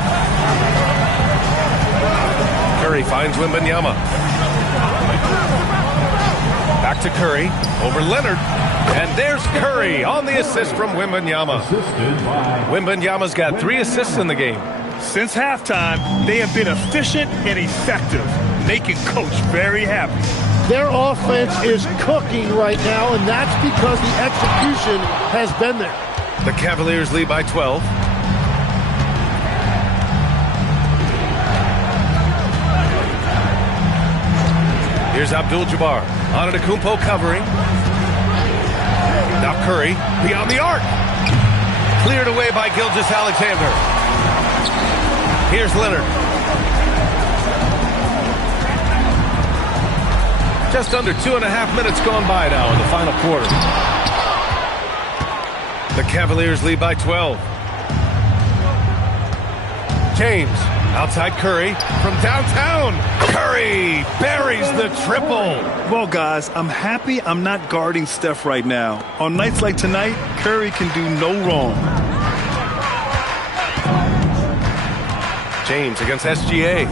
Curry finds Wembanyama. Back to Curry, over Leonard. And there's Curry on the assist from Wembanyama. Wembanyama's got 3 assists in the game. Since halftime, they have been efficient and effective, making Coach very happy. Their offense is cooking right now, and that's because the execution has been there. The Cavaliers lead by 12. Here's Abdul-Jabbar. Antetokounmpo covering. Now Curry beyond the arc. Cleared away by Gilgeous-Alexander. Here's Leonard. Just under 2.5 minutes gone by now in the final quarter. The Cavaliers lead by 12. James, outside Curry, from downtown. Curry buries the triple. Well, guys, I'm happy I'm not guarding Steph right now. On nights like tonight, Curry can do no wrong. James against SGA.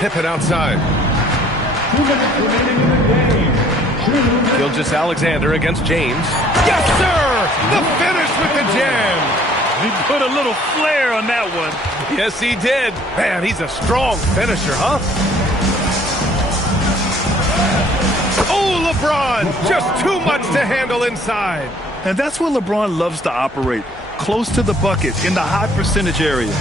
Pippen outside. Gilgeous-Alexander against James. Yes, sir! The finish with the jam. He put a little flair on that one. Yes, he did. Man, he's a strong finisher, huh? Oh, LeBron! Just too much to handle inside. And that's where LeBron loves to operate. Close to the bucket, in the high percentage area.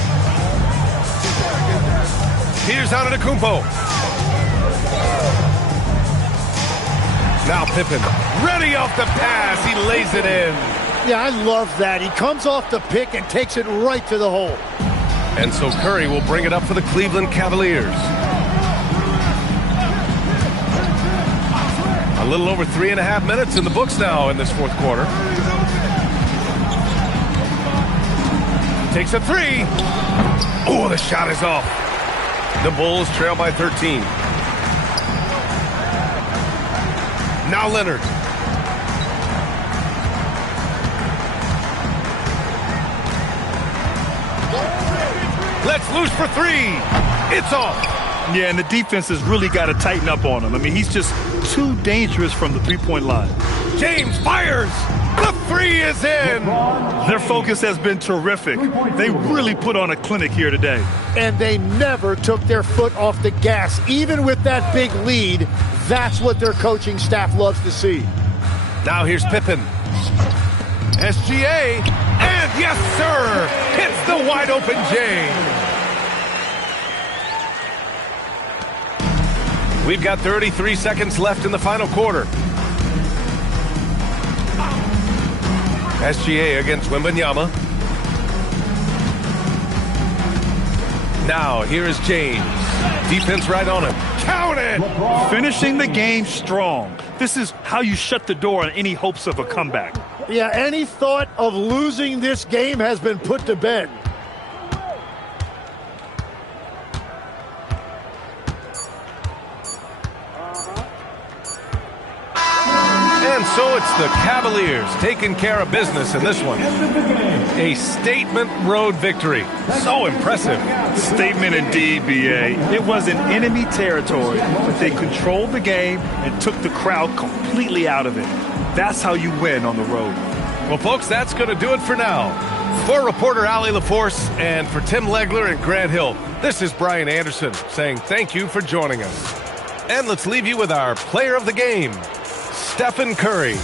Here's Antetokounmpo. Now Pippen, ready off the pass. He lays it in. Yeah, I love that. He comes off the pick and takes it right to the hole. And so Curry will bring it up for the Cleveland Cavaliers. A little over 3.5 minutes in the books now in this fourth quarter. Takes a 3. Oh, the shot is off. The Bulls trail by 13. Now Leonard. Let's loose for 3. It's off. Yeah, and the defense has really got to tighten up on him. I mean, he's just too dangerous from the three-point line. James fires. The 3 is in. Their focus has been terrific. They really put on a clinic here today. And they never took their foot off the gas. Even with that big lead, that's what their coaching staff loves to see. Now here's Pippen. SGA. And yes, sir. Hits the wide open J. We've got 33 seconds left in the final quarter. SGA against Wembanyama. Now, here is James. Defense right on him. Count it! Finishing the game strong. This is how you shut the door on any hopes of a comeback. Yeah, any thought of losing this game has been put to bed. And so it's the Cavaliers taking care of business in this one. A statement road victory. So impressive. Statement indeed, B.A. It was in enemy territory, but they controlled the game and took the crowd completely out of it. That's how you win on the road. Well, folks, that's going to do it for now. For reporter Allie LaForce and for Tim Legler and Grant Hill, this is Brian Anderson saying thank you for joining us. And let's leave you with our player of the game, Stephen Curry.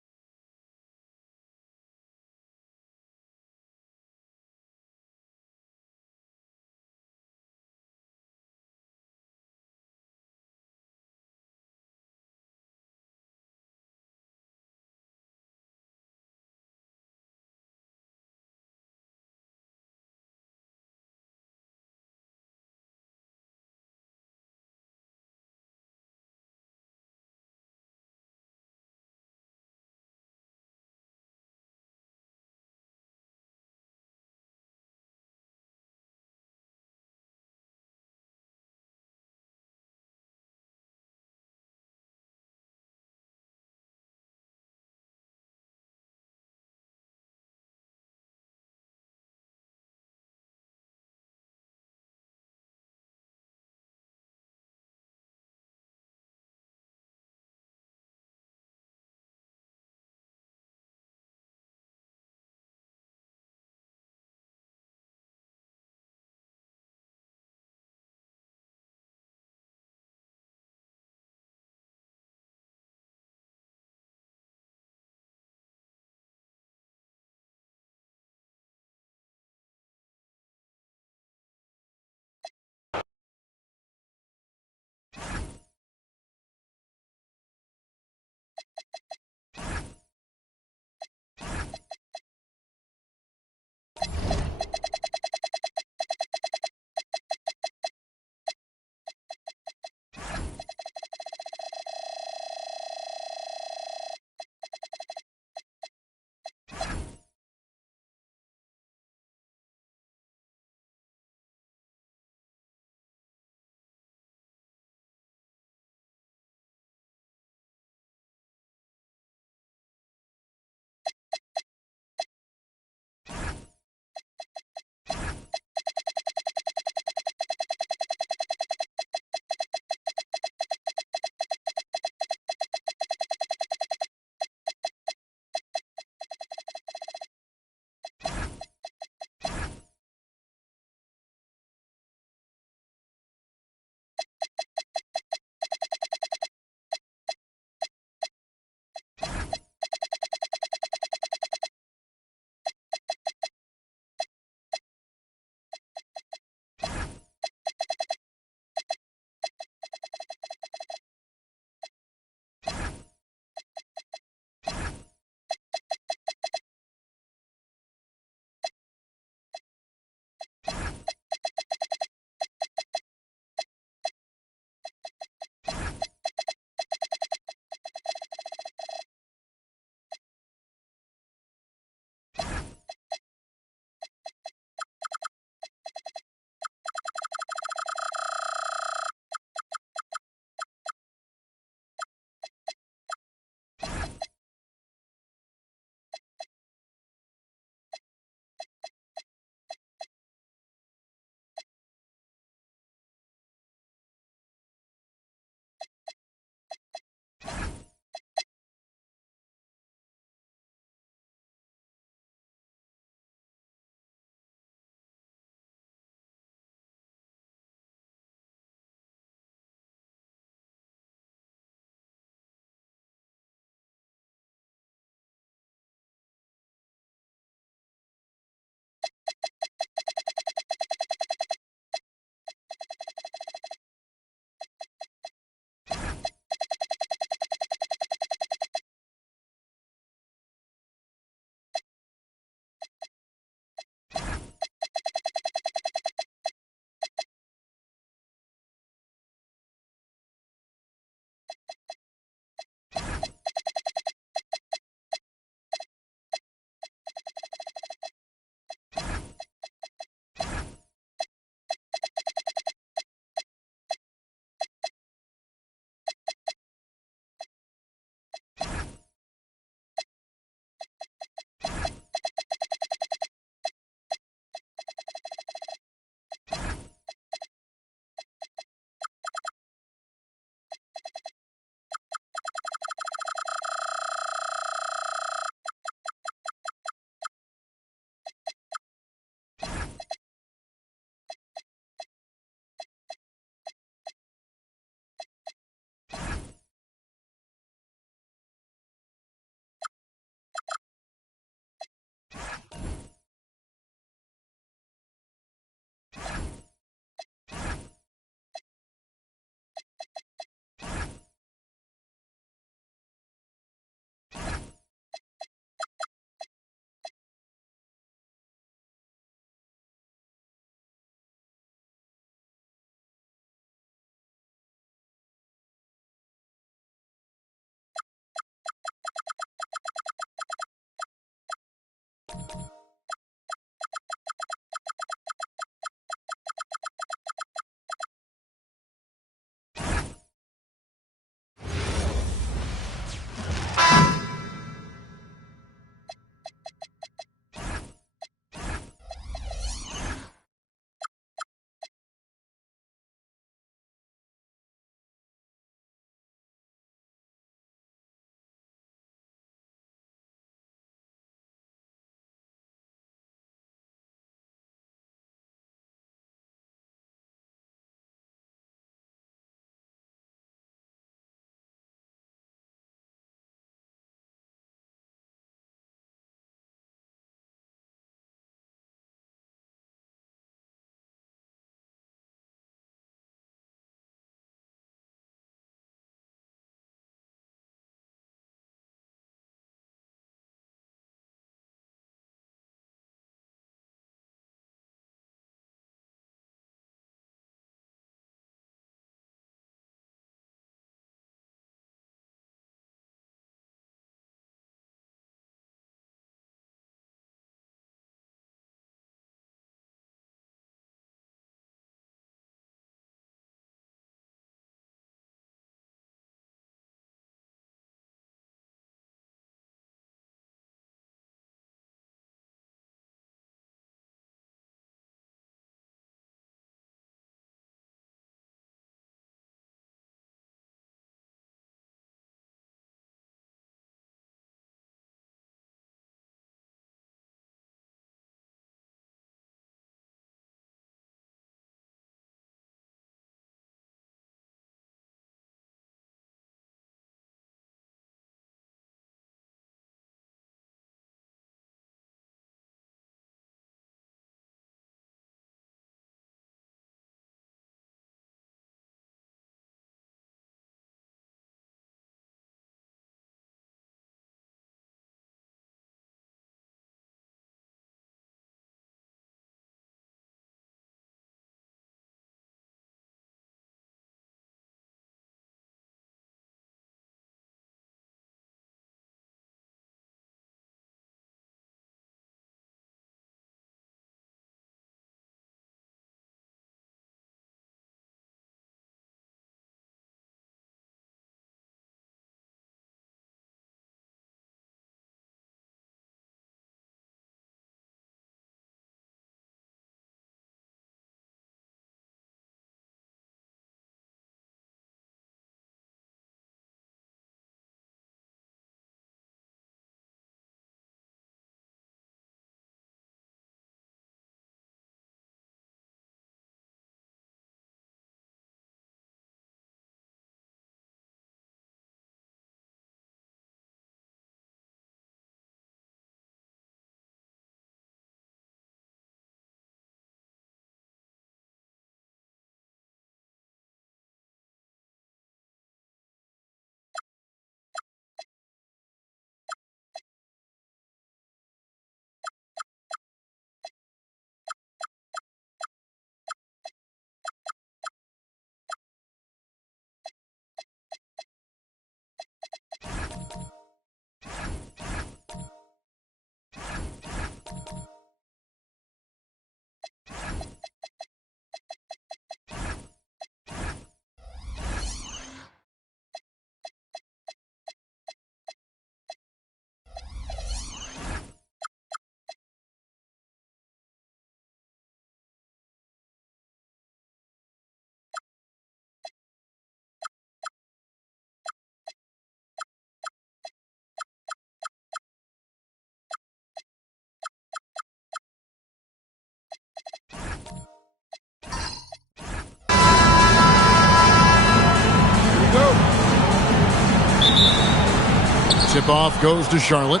Tip-off goes to Charlotte.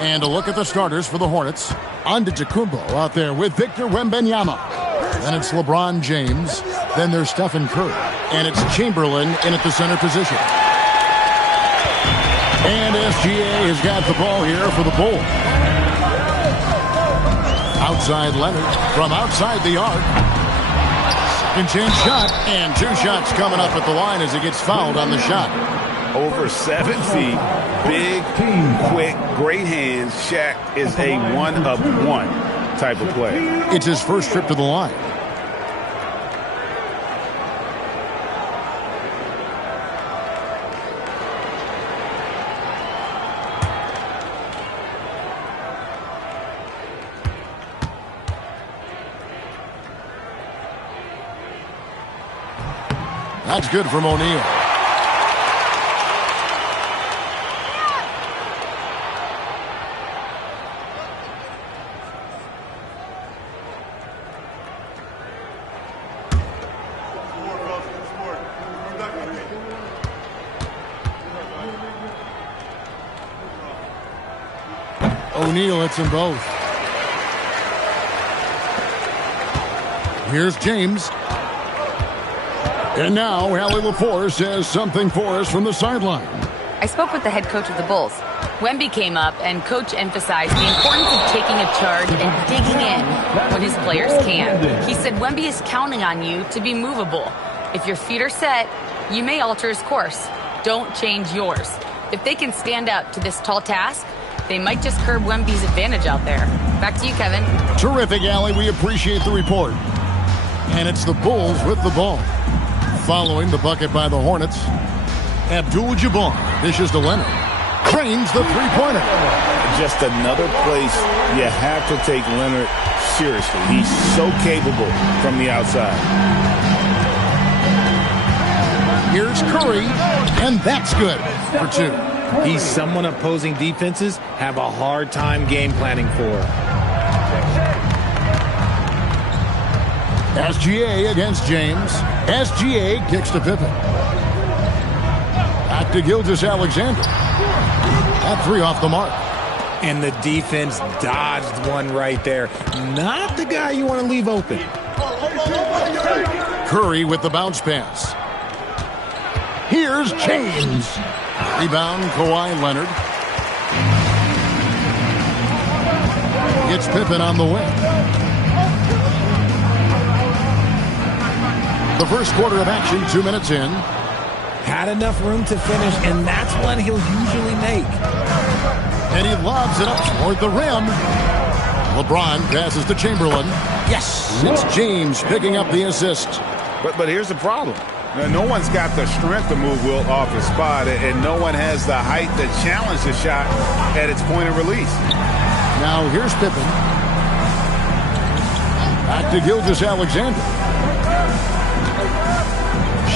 And a look at the starters for the Hornets. Antetokounmpo out there with Victor Wembanyama. Then it's LeBron James. Then there's Stephen Curry. And it's Chamberlain in at the center position. And SGA has got the ball here for the Bulls. Outside Leonard from outside the arc. Second chance shot. And two shots coming up at the line as he gets fouled on the shot. over 7 feet, big, quick, great hands. Shaq is a one-of-one type of player. It's his first trip to the line. That's good from O'Neal. O'Neal hits them both. Here's James. And now, Allie LaForce says something for us from the sideline. I spoke with the head coach of the Bulls. Wemby came up, and Coach emphasized the importance of taking a charge and digging in when his players can. He said Wemby is counting on you to be movable. If your feet are set, you may alter his course. Don't change yours. If they can stand up to this tall task, they might just curb Wemby's advantage out there. Back to you, Kevin. Terrific, Allie. We appreciate the report. And it's the Bulls with the ball. Following the bucket by the Hornets, Abdul-Jabbar dishes to Leonard. Drains the three-pointer. Just another place you have to take Leonard seriously. He's so capable from the outside. Here's Curry, and that's good for 2. He's someone opposing defenses have a hard time game planning for. SGA against James. SGA kicks to Pippen. Back to Gilgeous-Alexander. That 3 off the mark. And the defense dodged one right there. Not the guy you want to leave open. Curry with the bounce pass. Here's James. Rebound, Kawhi Leonard. Gets Pippen on the wing. The first quarter of action, 2 minutes in. Had enough room to finish, and that's one he'll usually make. And he lobs it up toward the rim. LeBron passes to Chamberlain. Yes, it's James picking up the assist. But here's the problem. No one's got the strength to move Wilt off his spot, and no one has the height to challenge the shot at its point of release. Now here's Pippen. Back to Gilgeous-Alexander.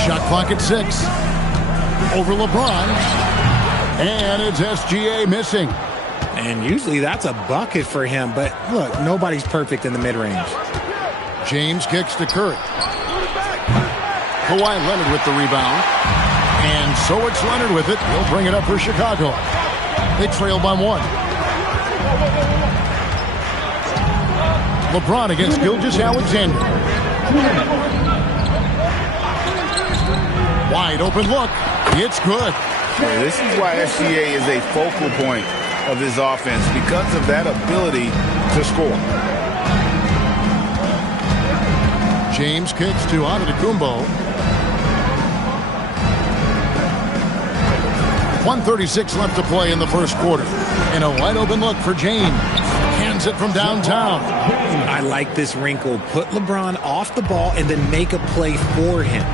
Shot clock at 6. Over LeBron. And it's SGA missing. And usually that's a bucket for him, but look, nobody's perfect in the mid-range. James kicks to Curry. Kawhi Leonard with the rebound. And so it's Leonard with it. He'll bring it up for Chicago. They trail by 1. LeBron against Gilgeous-Alexander. Wide open look. It's good. Yeah, this is why SGA is a focal point of this offense, because of that ability to score. James kicks to Antetokounmpo. 1:36 left to play in the first quarter. And a wide open look for James. Hands it from downtown. I like this wrinkle. Put LeBron off the ball and then make a play for him.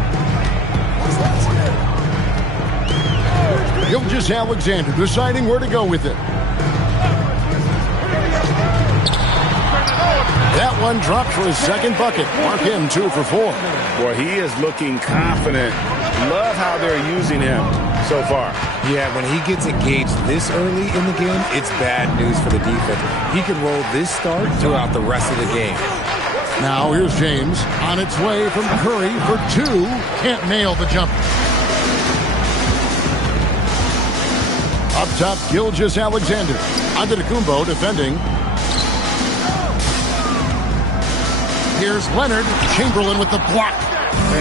Gilgeous-Alexander deciding where to go with it. That one dropped for his second bucket. Mark him 2 for 4. Boy, he is looking confident. Love how they're using him so far. Yeah, when he gets engaged this early in the game, it's bad news for the defense. He could roll this start throughout the rest of the game. Now here's James on its way from Curry for 2. Can't nail the jumper. Up top, Gilgeous-Alexander. Antetokounmpo defending. Here's Leonard. Chamberlain with the block.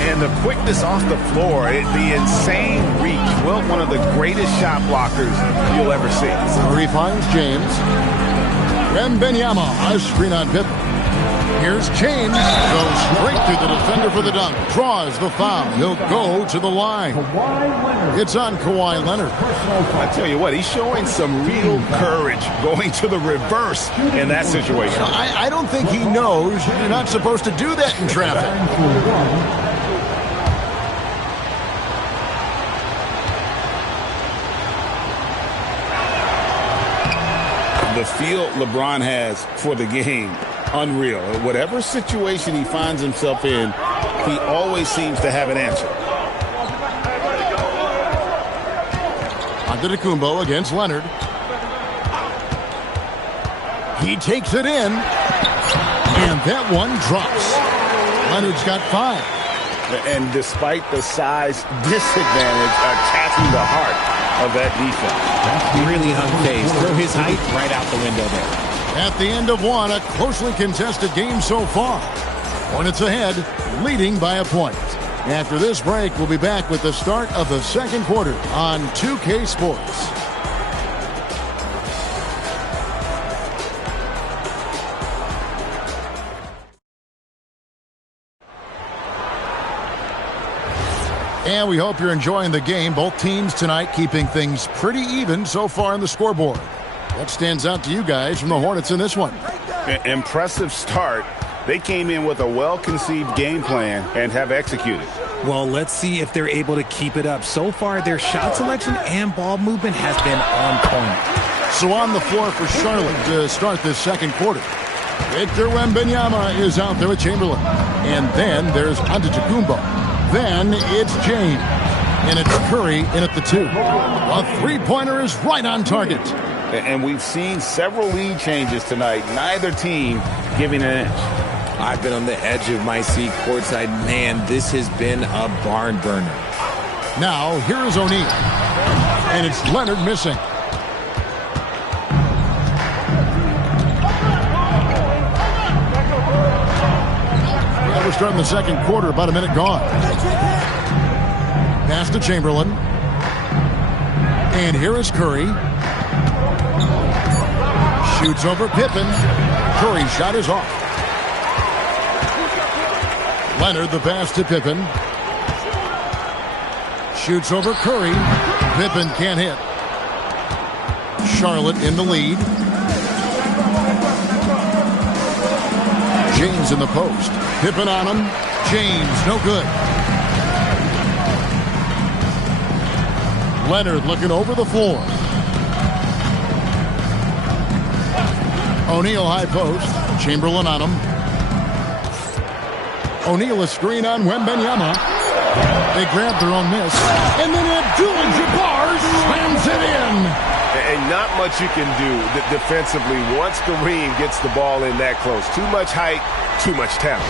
And the quickness off the floor, the insane reach. Well, one of the greatest shot blockers you'll ever see. Curry finds James. Wembanyama, a screen on Pippen. Here's James. Goes straight through the defender for the dunk. Draws the foul. He'll go to the line. It's on Kawhi Leonard. I tell you what, he's showing some real courage going to the reverse in that situation. I don't think he knows you're not supposed to do that in traffic. The feel LeBron has for the game, unreal. Whatever situation he finds himself in, he always seems to have an answer. Antetokounmpo against Leonard. He takes it in, and that one drops. Leonard's got 5. And despite the size disadvantage, attacking the heart of that defense. Really unfazed. Throw his height right out the window there. At the end of one, a closely contested game so far. Hornets ahead, leading by a point. After this break, we'll be back with the start of the second quarter on 2K Sports. And we hope you're enjoying the game. Both teams tonight keeping things pretty even so far on the scoreboard. What stands out to you guys from the Hornets in this one? Impressive start. They came in with a well-conceived game plan and have executed. Well, let's see if they're able to keep it up. So far, their shot selection and ball movement has been on point. So on the floor for Charlotte to start this second quarter. Victor Wembanyama is out there with Chamberlain. And then there's Antetokounmpo. Then it's James. And it's Curry in at the 2. A three-pointer is right on target. And we've seen several lead changes tonight. Neither team giving an inch. I've been on the edge of my seat courtside. Man, this has been a barn burner. Now, here is O'Neal. And it's Leonard missing. Well, we're starting the second quarter, about a minute gone. Pass to Chamberlain. And here is Curry. Shoots over Pippen. Curry's shot is off. Leonard the pass to Pippen. Shoots over Curry. Pippen can't hit. Charlotte in the lead. James in the post. Pippen on him. James no good. Leonard looking over the floor. O'Neal high post. Chamberlain on him. O'Neal a screen on Wembanyama. They grab their own miss. And then Abdul-Jabbar slams it in. And not much you can do defensively once Kareem gets the ball in that close. Too much height, too much talent.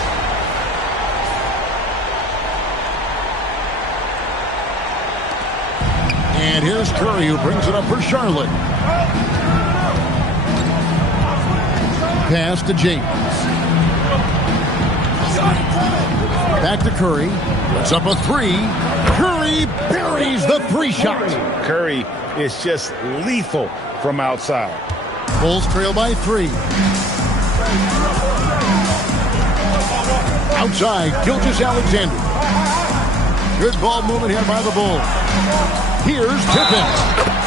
And here's Curry who brings it up for Charlotte. Pass to James. Back to Curry. Puts up a 3. Curry buries the 3-shot. Curry is just lethal from outside. Bulls trail by 3. Outside, Gilgeous-Alexander. Good ball movement here by the Bulls. Here's Pippen.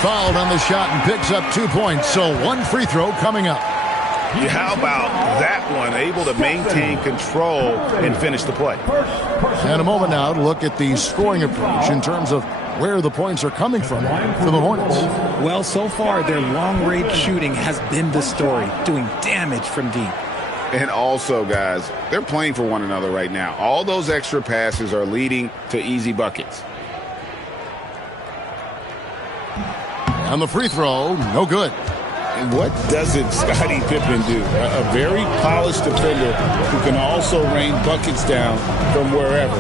Fouled on the shot and picks up 2 points. So one free throw coming up. Yeah, how about that one? Able to maintain control and finish the play. And a moment now to look at the scoring approach in terms of where the points are coming from for the Hornets. Well, so far, their long-range shooting has been the story, doing damage from deep. And also, guys, they're playing for one another right now. All those extra passes are leading to easy buckets. On the free throw, no good. What doesn't Scottie Pippen do? A very polished defender who can also rain buckets down from wherever.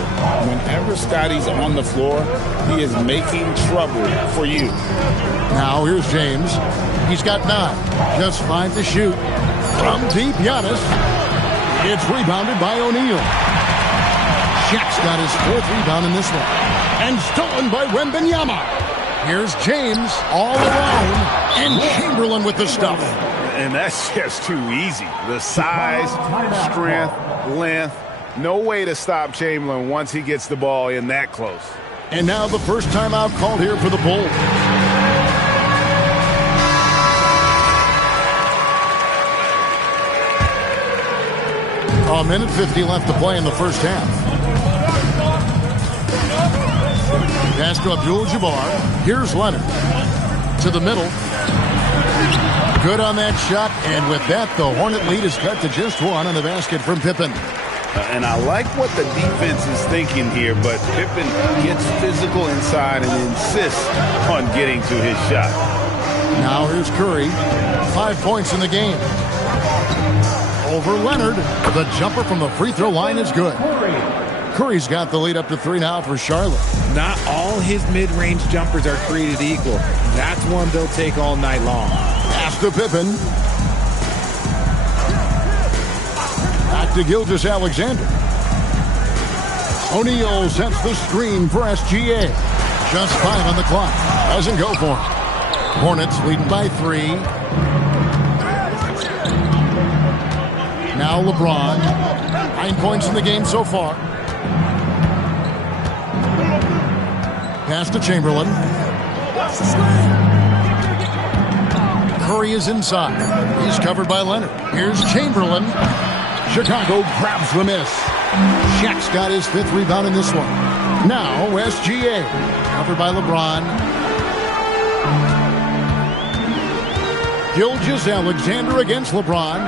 Whenever Scottie's on the floor, he is making trouble for you. Now here's James. He's got 9. Just 5 to shoot. From deep, Giannis. It's rebounded by O'Neal. Shaq's got his 4th rebound in this one. And stolen by Wembanyama. Here's James all alone, and Chamberlain with the stuff. And that's just too easy. The size, strength, length, no way to stop Chamberlain once he gets the ball in that close. And now the first timeout called here for the Bulls. A minute 50 left to play in the first half. Pass to Abdul-Jabbar. Here's Leonard. To the middle. Good on that shot, and with that, the Hornet lead is cut to just one on the basket from Pippen. And I like what the defense is thinking here, but Pippen gets physical inside and insists on getting to his shot. Now here's Curry. 5 points in the game. Over Leonard. The jumper from the free throw line is good. Curry's got the lead up to 3 now for Charlotte. Not all his mid-range jumpers are created equal. That's one they'll take all night long. Pass to Pippen. Back to Gilgeous-Alexander. O'Neal sets the screen for SGA. Just 5 on the clock. Doesn't go for it. Hornets leading by 3. Now LeBron. 9 points in the game so far. Pass to Chamberlain. Curry is inside. He's covered by Leonard. Here's Chamberlain. Chicago grabs the miss. Shaq's got his 5th rebound in this one. Now SGA. Covered by LeBron. Gilgeous-Alexander against LeBron.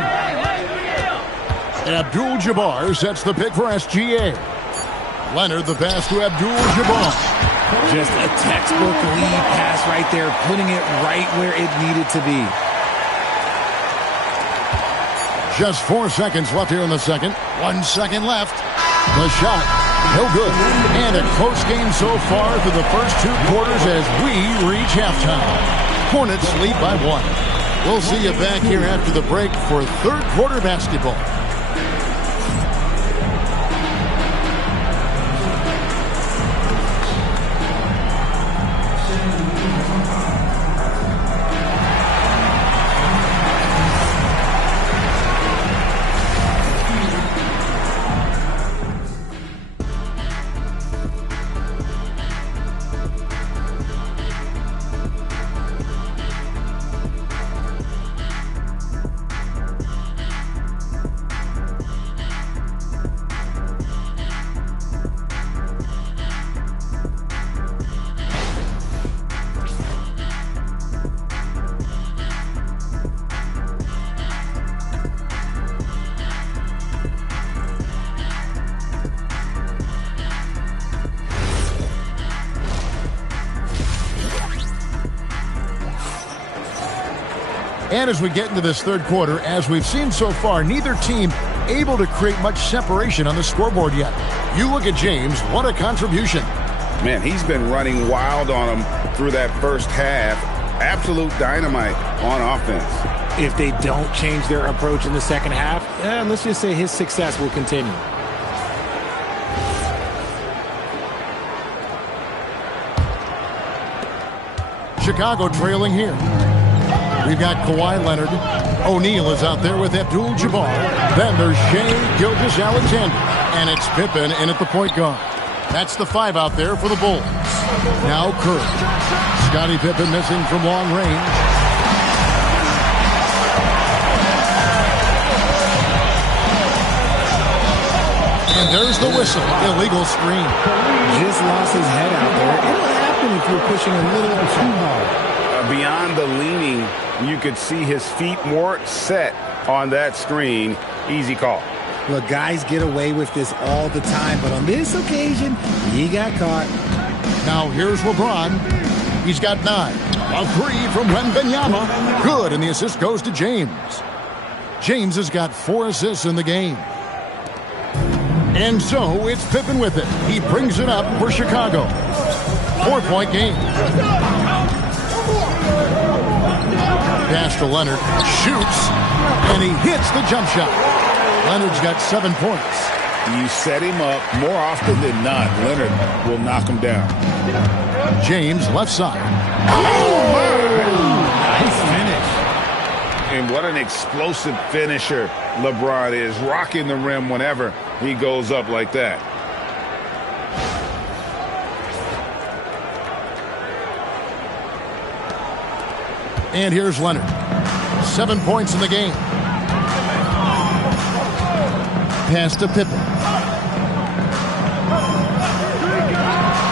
Abdul-Jabbar sets the pick for SGA. Leonard the pass to Abdul-Jabbar. Just a textbook lead pass right there, putting it right where it needed to be. Just 4 seconds left here in the second. 1 second left. The shot, no good. And a close game so far through the first 2 quarters as we reach halftime. Hornets lead by 1. We'll see you back here after the break for 3rd quarter basketball. And as we get into this 3rd quarter, as we've seen so far, neither team able to create much separation on the scoreboard yet. You look at James, what a contribution. Man, he's been running wild on him through that first half. Absolute dynamite on offense. If they don't change their approach in the second half, let's just say his success will continue. Chicago trailing here. We've got Kawhi Leonard. O'Neal is out there with Abdul-Jabbar. Then there's Shai Gilgeous-Alexander. And it's Pippen in at the point guard. That's the 5 out there for the Bulls. Now Curry. Scottie Pippen missing from long range. And there's the whistle. Illegal screen. Just lost his head out there. It'll happen if you're pushing a little too hard. Beyond the leaning, you could see his feet more set on that screen. Easy call. Look, guys get away with this all the time, but on this occasion, he got caught. Now here's LeBron. He's got 9. A 3 from Wembanyama. Good, and the assist goes to James. James has got 4 assists in the game. And so it's Pippen with it. He brings it up for Chicago. 4-point game. Pass to Leonard, shoots, and he hits the jump shot. Leonard's got 7 points. You set him up more often than not. Leonard will knock him down. James left side. Oh, nice finish. And what an explosive finisher LeBron is, rocking the rim whenever he goes up like that. And here's Leonard. 7 points in the game. Pass to Pippen.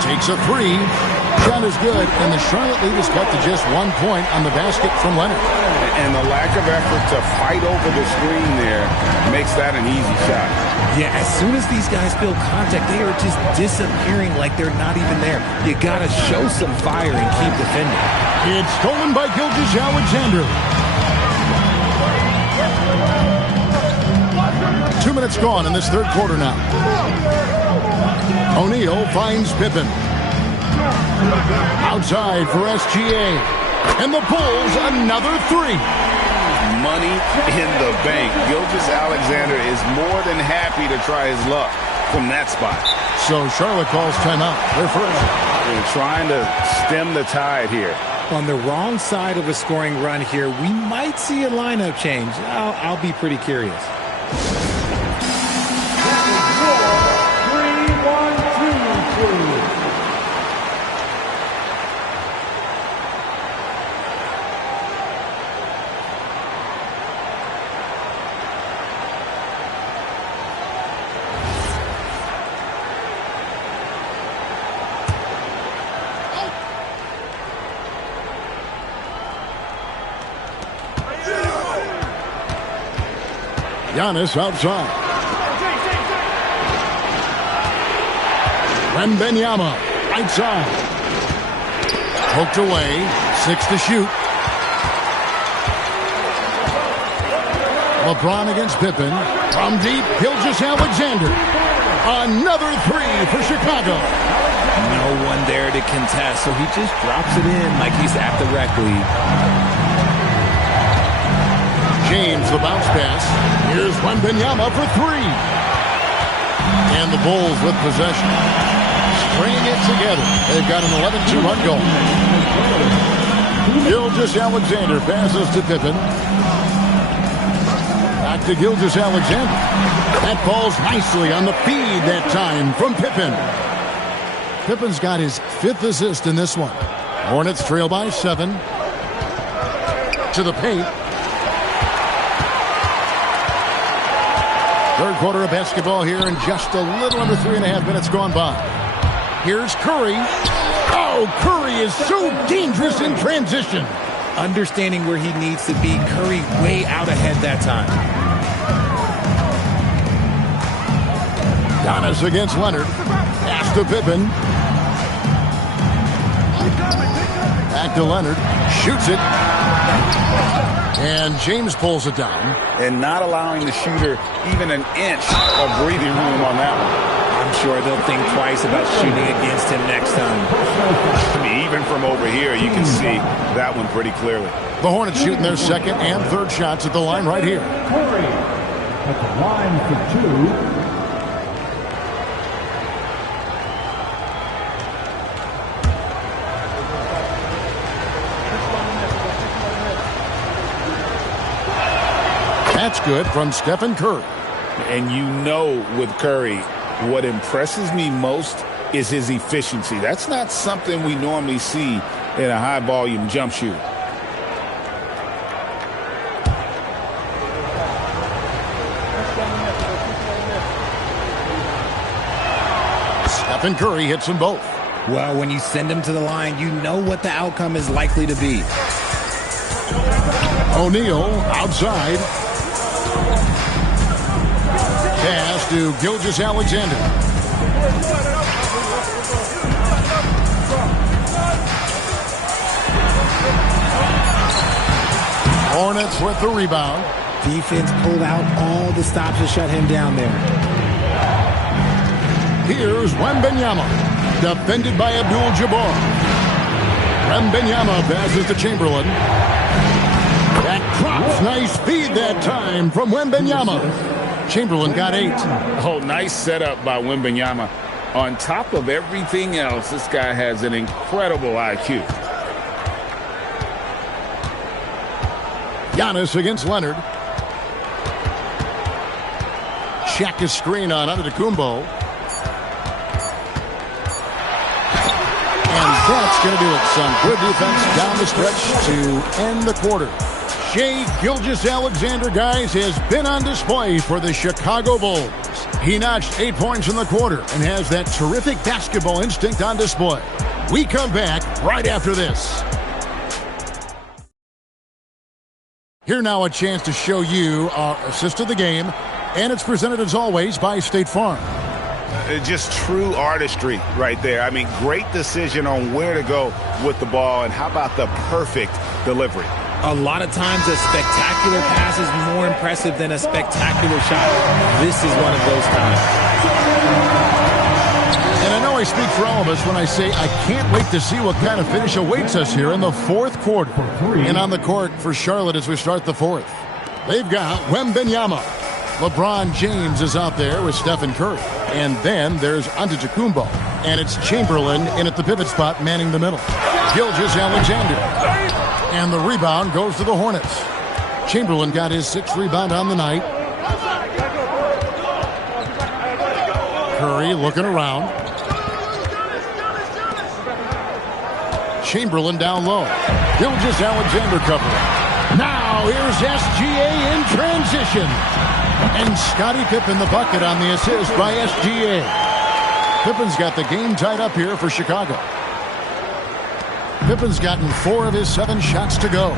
Takes a three. Shot is good, and the Charlotte lead is cut to just 1 point on the basket from Leonard. And the lack of effort to fight over the screen there makes that an easy shot. Yeah, as soon as these guys feel contact, they are just disappearing like they're not even there. You got to show some fire and keep defending. It's stolen by Gilgeous-Alexander. 2 minutes gone in this third quarter now. O'Neal finds Pippen. Outside for SGA. And the Bulls another three. Money in the bank. Gilgeous-Alexander is more than happy to try his luck from that spot. So Charlotte calls timeout. They're first. They're trying to stem the tide here. On the wrong side of a scoring run here, we might see a lineup change. I'll be pretty curious. 3-1-2-3. Giannis outside. Wembanyama right side. Poked away. 6 to shoot. LeBron against Pippen. From deep, Gilgeous-Alexander. Another three for Chicago. No one there to contest, so he just drops it in like he's at the rec league. James, the bounce pass. Here's Wembanyama for three. And the Bulls with possession. Stringing it together. They've got an 11-2 run going. Gilgeous-Alexander passes to Pippen. Back to Gilgeous-Alexander. That falls nicely on the feed that time from Pippen. Pippen's got his 5th assist in this one. Hornets trail by 7. To the paint. Third quarter of basketball here, and just a little under 3.5 minutes gone by. Here's Curry. Oh, Curry is so dangerous in transition. Understanding where he needs to be, Curry way out ahead that time. Giannis against Leonard. Pass to Pippen. Back to Leonard. Shoots it. And James pulls it down. And not allowing the shooter even an inch of breathing room on that one. I'm sure they'll think twice about shooting against him next time. I mean, even from over here, you can see that one pretty clearly. The Hornets shooting their second and third shots at the line right here. Curry at the line for 2. That's good from Stephen Curry. And you know with Curry, what impresses me most is his efficiency. That's not something we normally see in a high-volume jump shooter. Stephen Curry hits them both. Well, when you send them to the line, you know what the outcome is likely to be. O'Neal outside. Pass to Gilgeous-Alexander. Hornets with the rebound. Defense pulled out all the stops to shut him down there. Here's Wembanyama. Defended by Abdul-Jabbar. Wembanyama passes to Chamberlain. That drops. Nice feed that time from Wembanyama. Chamberlain got 8. Oh, nice setup by Wembanyama. On top of everything else, this guy has an incredible IQ. Giannis against Leonard. Check his screen on Antetokounmpo. And that's going to do it. Some good defense down the stretch to end the quarter. Shai Gilgeous-Alexander, guys, has been on display for the Chicago Bulls. He notched 8 points in the quarter and has that terrific basketball instinct on display. We come back right after this. Here now a chance to show you our assist of the game, and it's presented as always by State Farm. Just true artistry right there. I mean, great decision on where to go with the ball, and how about the perfect delivery? A lot of times a spectacular pass is more impressive than a spectacular shot. This is one of those times. And I know I speak for all of us when I say I can't wait to see what kind of finish awaits us here in the fourth quarter. And on the court for Charlotte as we start the fourth, they've got Wembanyama. LeBron James is out there with Stephen Curry. And then there's Antetokounmpo. And it's Chamberlain in at the pivot spot manning the middle. Gilgeous-Alexander. And the rebound goes to the Hornets. Chamberlain got his 6th rebound on the night. Curry looking around. Chamberlain down low. Gilgeous-Alexander covering. Now here's SGA in transition. And Scottie Pippen the bucket on the assist by SGA. Pippen's got the game tied up here for Chicago. Pippen's gotten 4 of his 7 shots to go.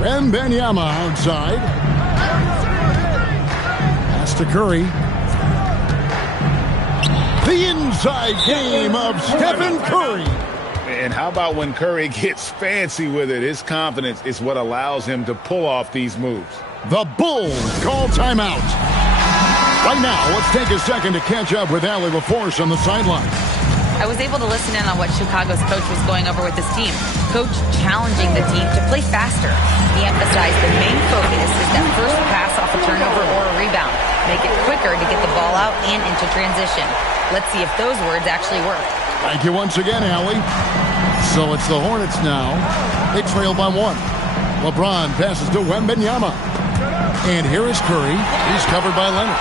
Wembanyama outside. Pass to Curry. The inside game of Stephen Curry. And how about when Curry gets fancy with it? His confidence is what allows him to pull off these moves. The Bulls call timeout. Right now, let's take a second to catch up with Allie LaForce on the sideline. I was able to listen in on what Chicago's coach was going over with his team. Coach challenging the team to play faster. He emphasized the main focus is that first pass off a turnover or a rebound. Make it quicker to get the ball out and into transition. Let's see if those words actually work. Thank you once again, Allie. So it's the Hornets now. They trail by 1. LeBron passes to Wembanyama. And here is Curry. He's covered by Leonard.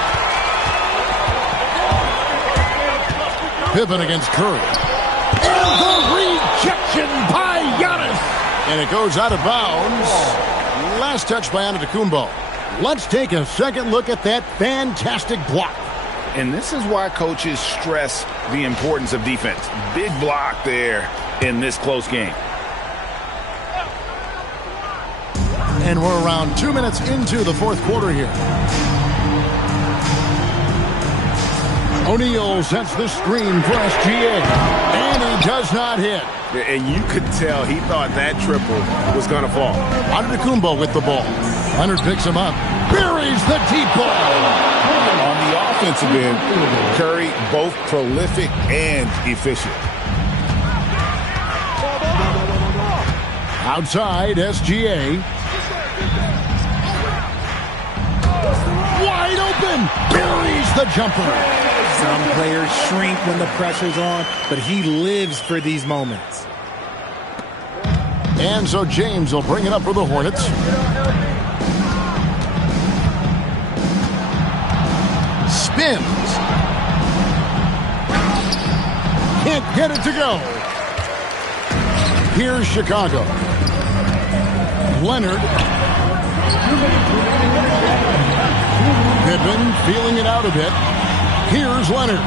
Pippen against Curry. And the rejection by Giannis. And it goes out of bounds. Last touch by Antetokounmpo. Let's take a second look at that fantastic block. And this is why coaches stress the importance of defense. Big block there in this close game. And we're around 2 minutes into the fourth quarter here. O'Neal sets the screen for SGA. And he does not hit. And you could tell he thought that triple was going to fall. Antetokounmpo with the ball. Leonard picks him up. Buries the deep ball. On the offensive end, Curry both prolific and efficient. Outside, SGA. Wide open. Buries the jumper. Some players shrink when the pressure's on, but he lives for these moments. And so James will bring it up for the Hornets. Spins. Can't get it to go. Here's Chicago. Leonard. Pippen feeling it out a bit. Here's Leonard.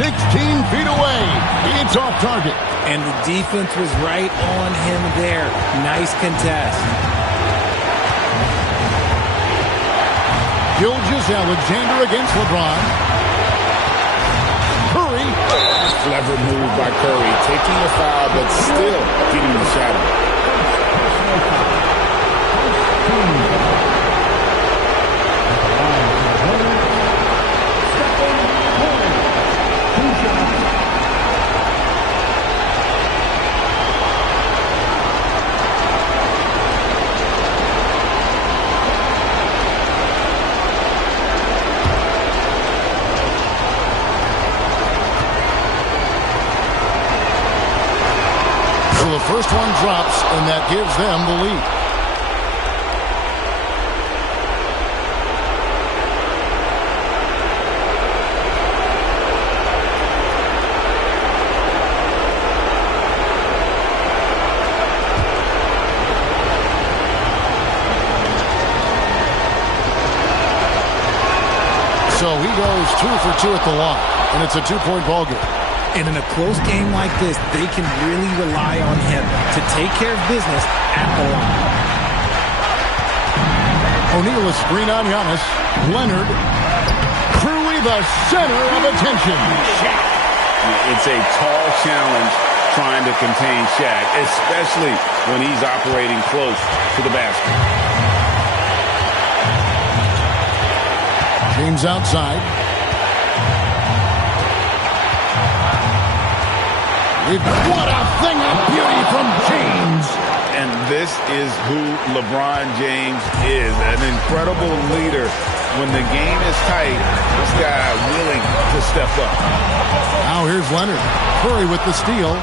16 feet away. It's off target. And the defense was right on him there. Nice contest. Gilgeous-Alexander against LeBron. Curry. Clever move by Curry. Taking a foul, but still getting the shot. gives them the lead. So he goes 2 for 2 at the line, and it's a 2-point ball game. And in a close game like this, they can really rely on him to take care of business at the line. O'Neal a screen on Giannis. Leonard, truly the center of attention. It's a tall challenge trying to contain Shaq, especially when he's operating close to the basket. James outside. What a thing of beauty from James. And this is who LeBron James is, an incredible leader. When the game is tight, this guy willing to step up. Now here's Leonard. Curry with the steal.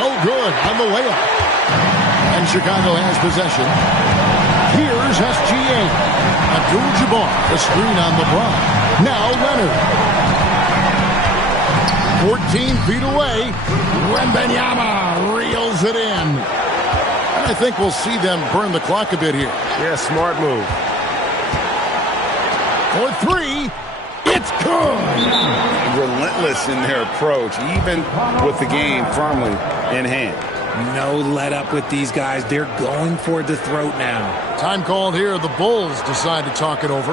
No good on the layup. And Chicago has possession. Here's SGA. Abdul-Jabbar, the screen on LeBron. Now Leonard. 14 feet away. Wembanyama reels it in. And I think we'll see them burn the clock a bit here. Yeah, smart move. For 3. It's good. Relentless in their approach, even with the game firmly in hand. No let up with these guys. They're going for the throat now. Time called here. The Bulls decide to talk it over.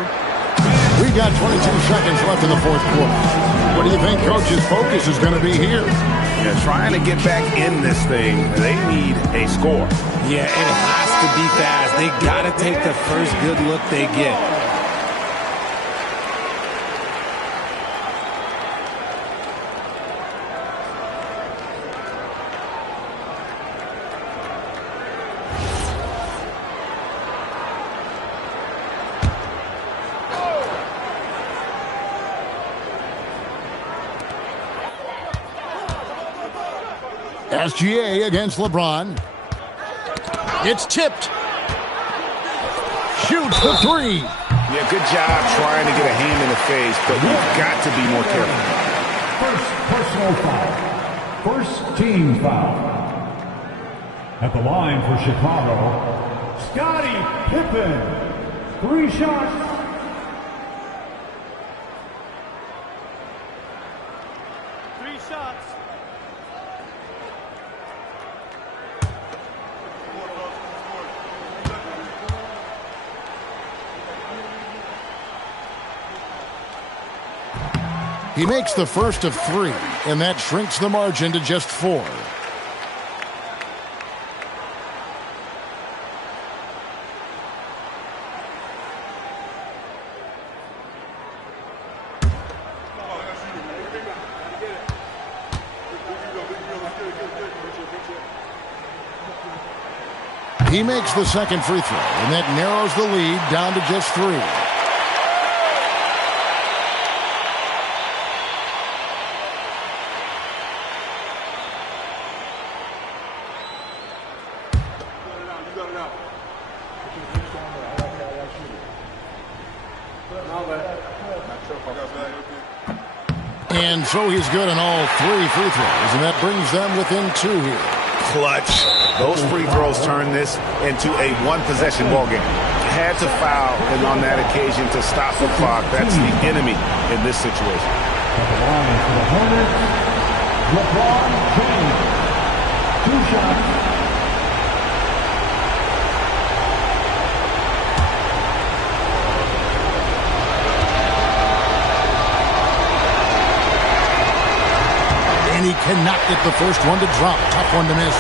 We got 22 seconds left in the fourth quarter. What do you think Coach's focus is going to be here? Yeah, trying to get back in this thing, they need a score. Yeah, it has to be fast. They got to take the first good look they get. SGA against LeBron. It's tipped. Shoots the 3. Yeah, good job trying to get a hand in the face, but you've got to be more careful. First personal foul. First team foul. At the line for Chicago, Scottie Pippen. 3 shots. He makes the first of 3, and that shrinks the margin to just 4. He makes the second free throw, and that narrows the lead down to just 3. And so he's good on all 3 free throws, and that brings them within 2 here. Clutch. Those free throws turn this into a one-possession ball game. Had to foul, and on that occasion to stop the clock. That's the enemy in this situation. LeBron James. 2 shots. And he cannot get the first one to drop. Tough one to miss.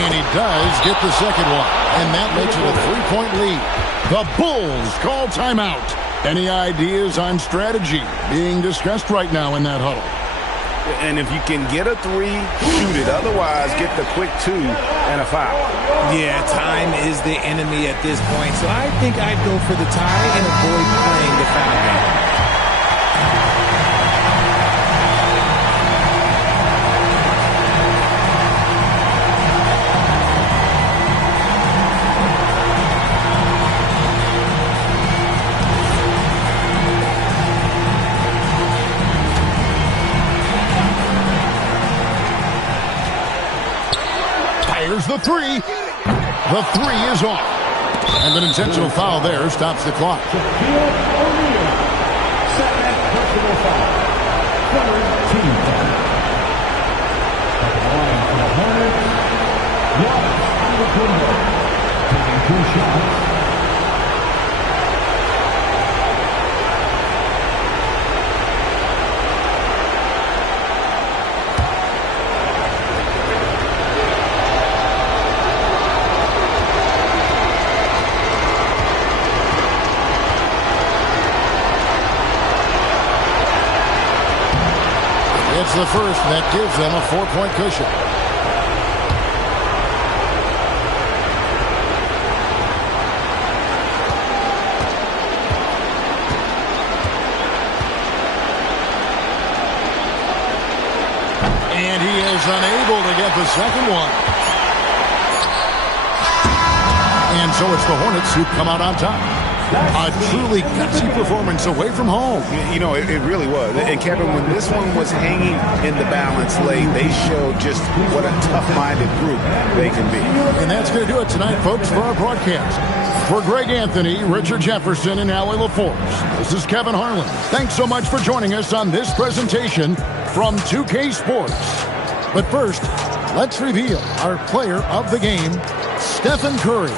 And he does get the second one. And that makes it a 3-point lead. The Bulls call timeout. Any ideas on strategy being discussed right now in that huddle? And if you can get a 3, shoot it. Otherwise, get the quick 2 and a foul. Yeah, time is the enemy at this point. So I think I'd go for the tie and avoid playing the foul game. Here's the 3. The 3 is off. And an intentional foul there stops the clock. Second personal foul. Third team foul. At the line for the Hornets, Giannis Antetokounmpo, taking 2 shots. It's the first that gives them a 4-point cushion. And he is unable to get the second one. And so it's the Hornets who come out on top. A truly gutsy performance away from home. You know, it really was. And Kevin, when this one was hanging in the balance late, they showed just what a tough-minded group they can be. And that's going to do it tonight, folks, for our broadcast. For Greg Anthony, Richard Jefferson, and Allie LaForce, this is Kevin Harlan. Thanks so much for joining us on this presentation from 2K Sports. But first, let's reveal our player of the game, Stephen Curry.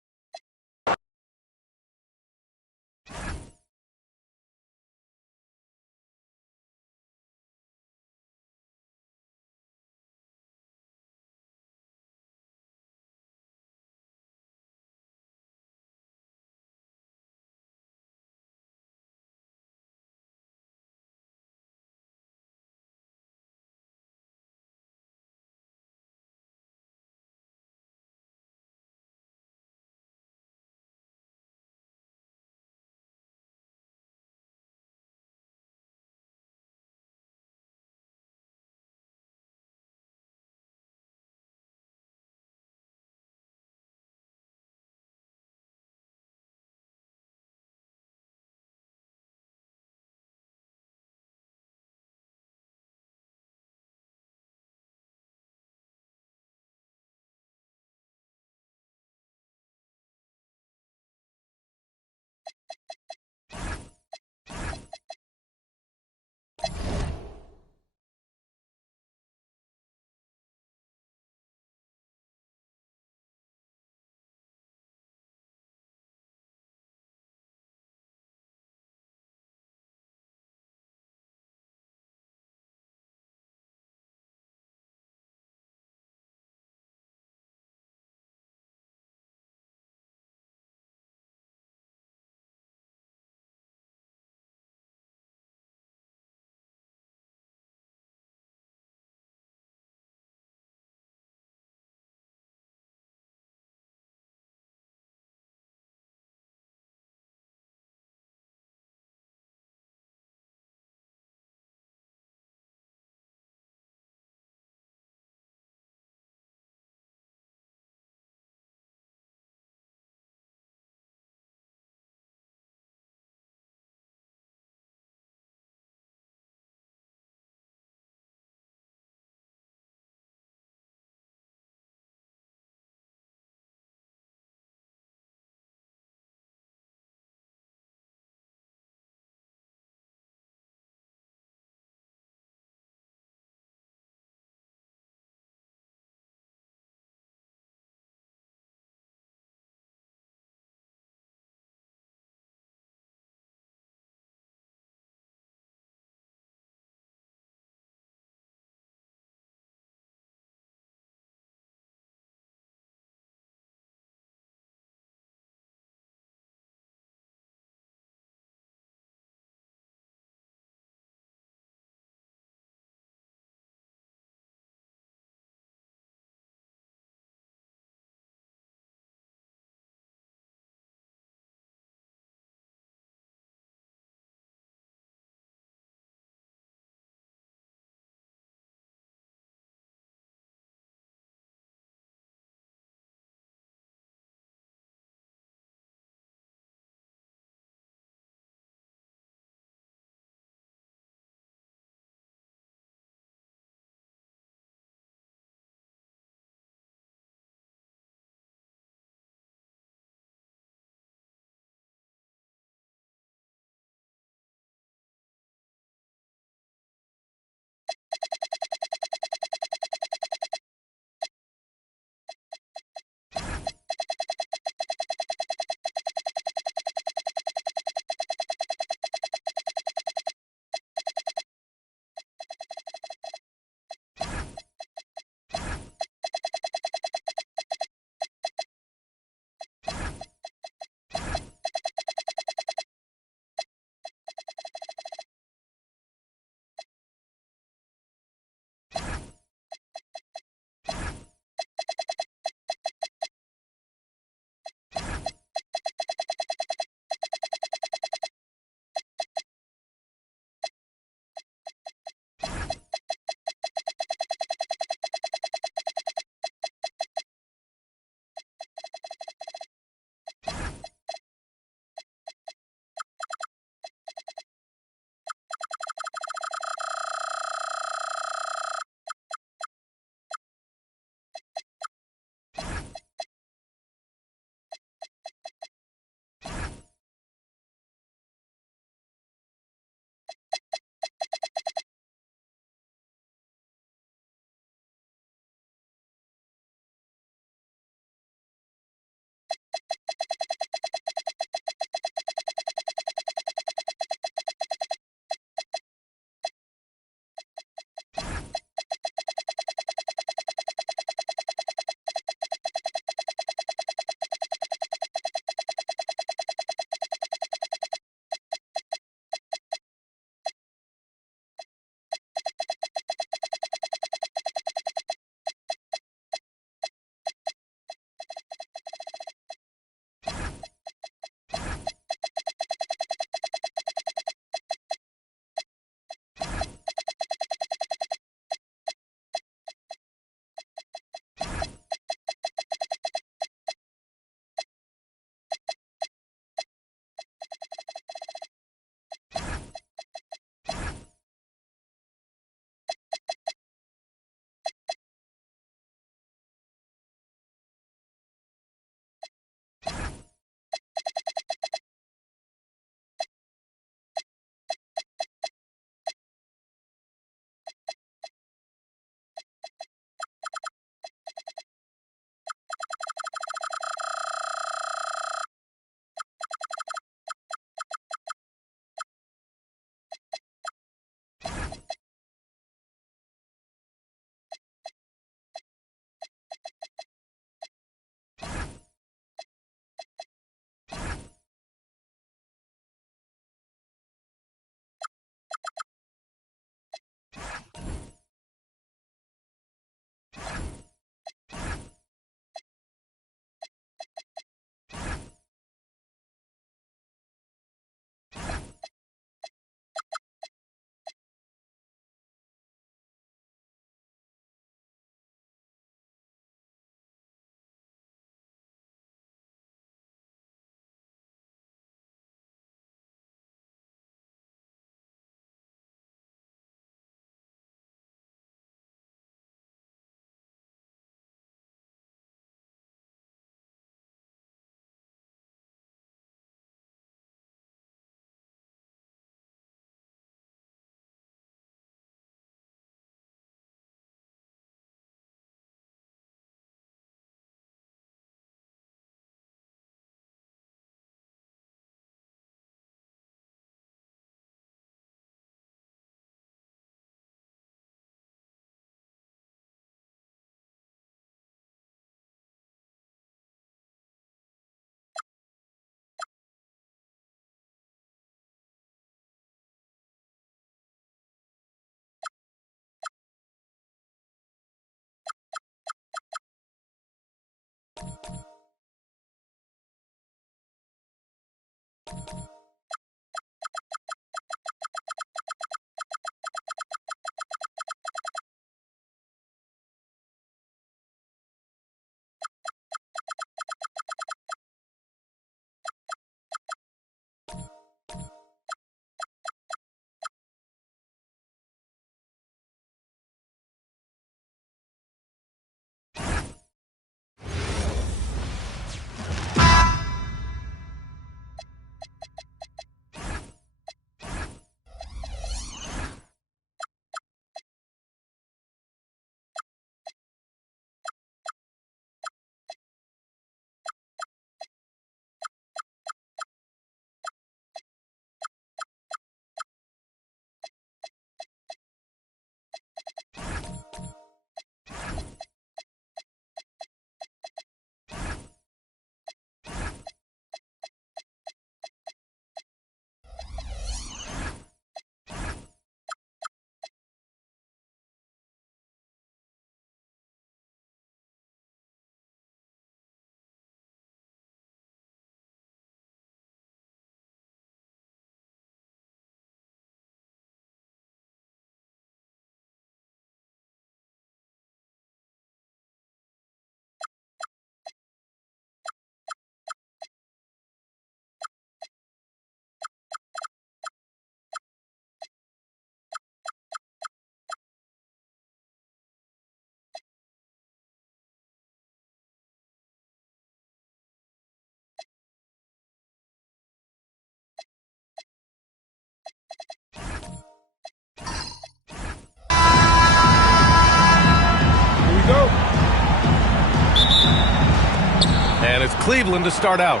And it's Cleveland to start out.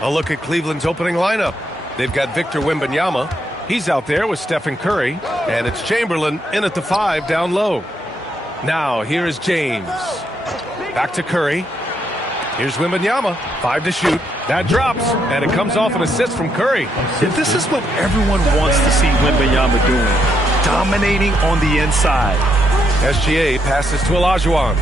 A look at Cleveland's opening lineup. They've got Victor Wembanyama. He's out there with Stephen Curry. And it's Chamberlain in at the 5 down low. Now, here is James. Back to Curry. Here's Wembanyama. 5 to shoot. That drops, and it comes off an assist from Curry. And this is what everyone wants to see Wembanyama doing. Dominating on the inside. SGA passes to Olajuwon.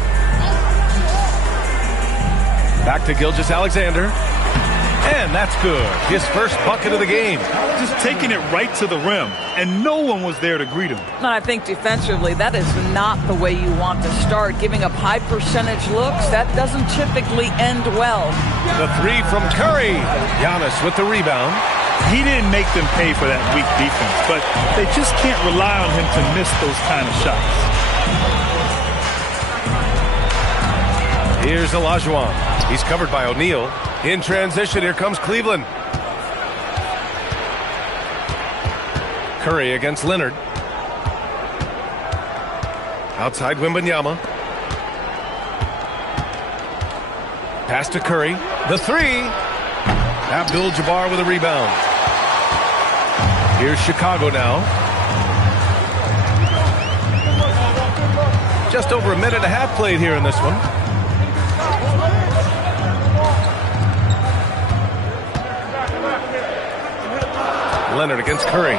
Back to Gilgeous-Alexander. And that's good. His first bucket of the game. Just taking it right to the rim, and no one was there to greet him. And I think defensively, that is not the way you want to start. Giving up high percentage looks, that doesn't typically end well. The 3 from Curry. Giannis with the rebound. He didn't make them pay for that weak defense, but they just can't rely on him to miss those kind of shots. Here's Olajuwon. He's covered by O'Neal. In transition, here comes Cleveland. Curry against Leonard. Outside Wembanyama. Pass to Curry. The 3. Abdul-Jabbar with a rebound. Here's Chicago now. Just over a minute and a half played here in this one. Leonard against Curry.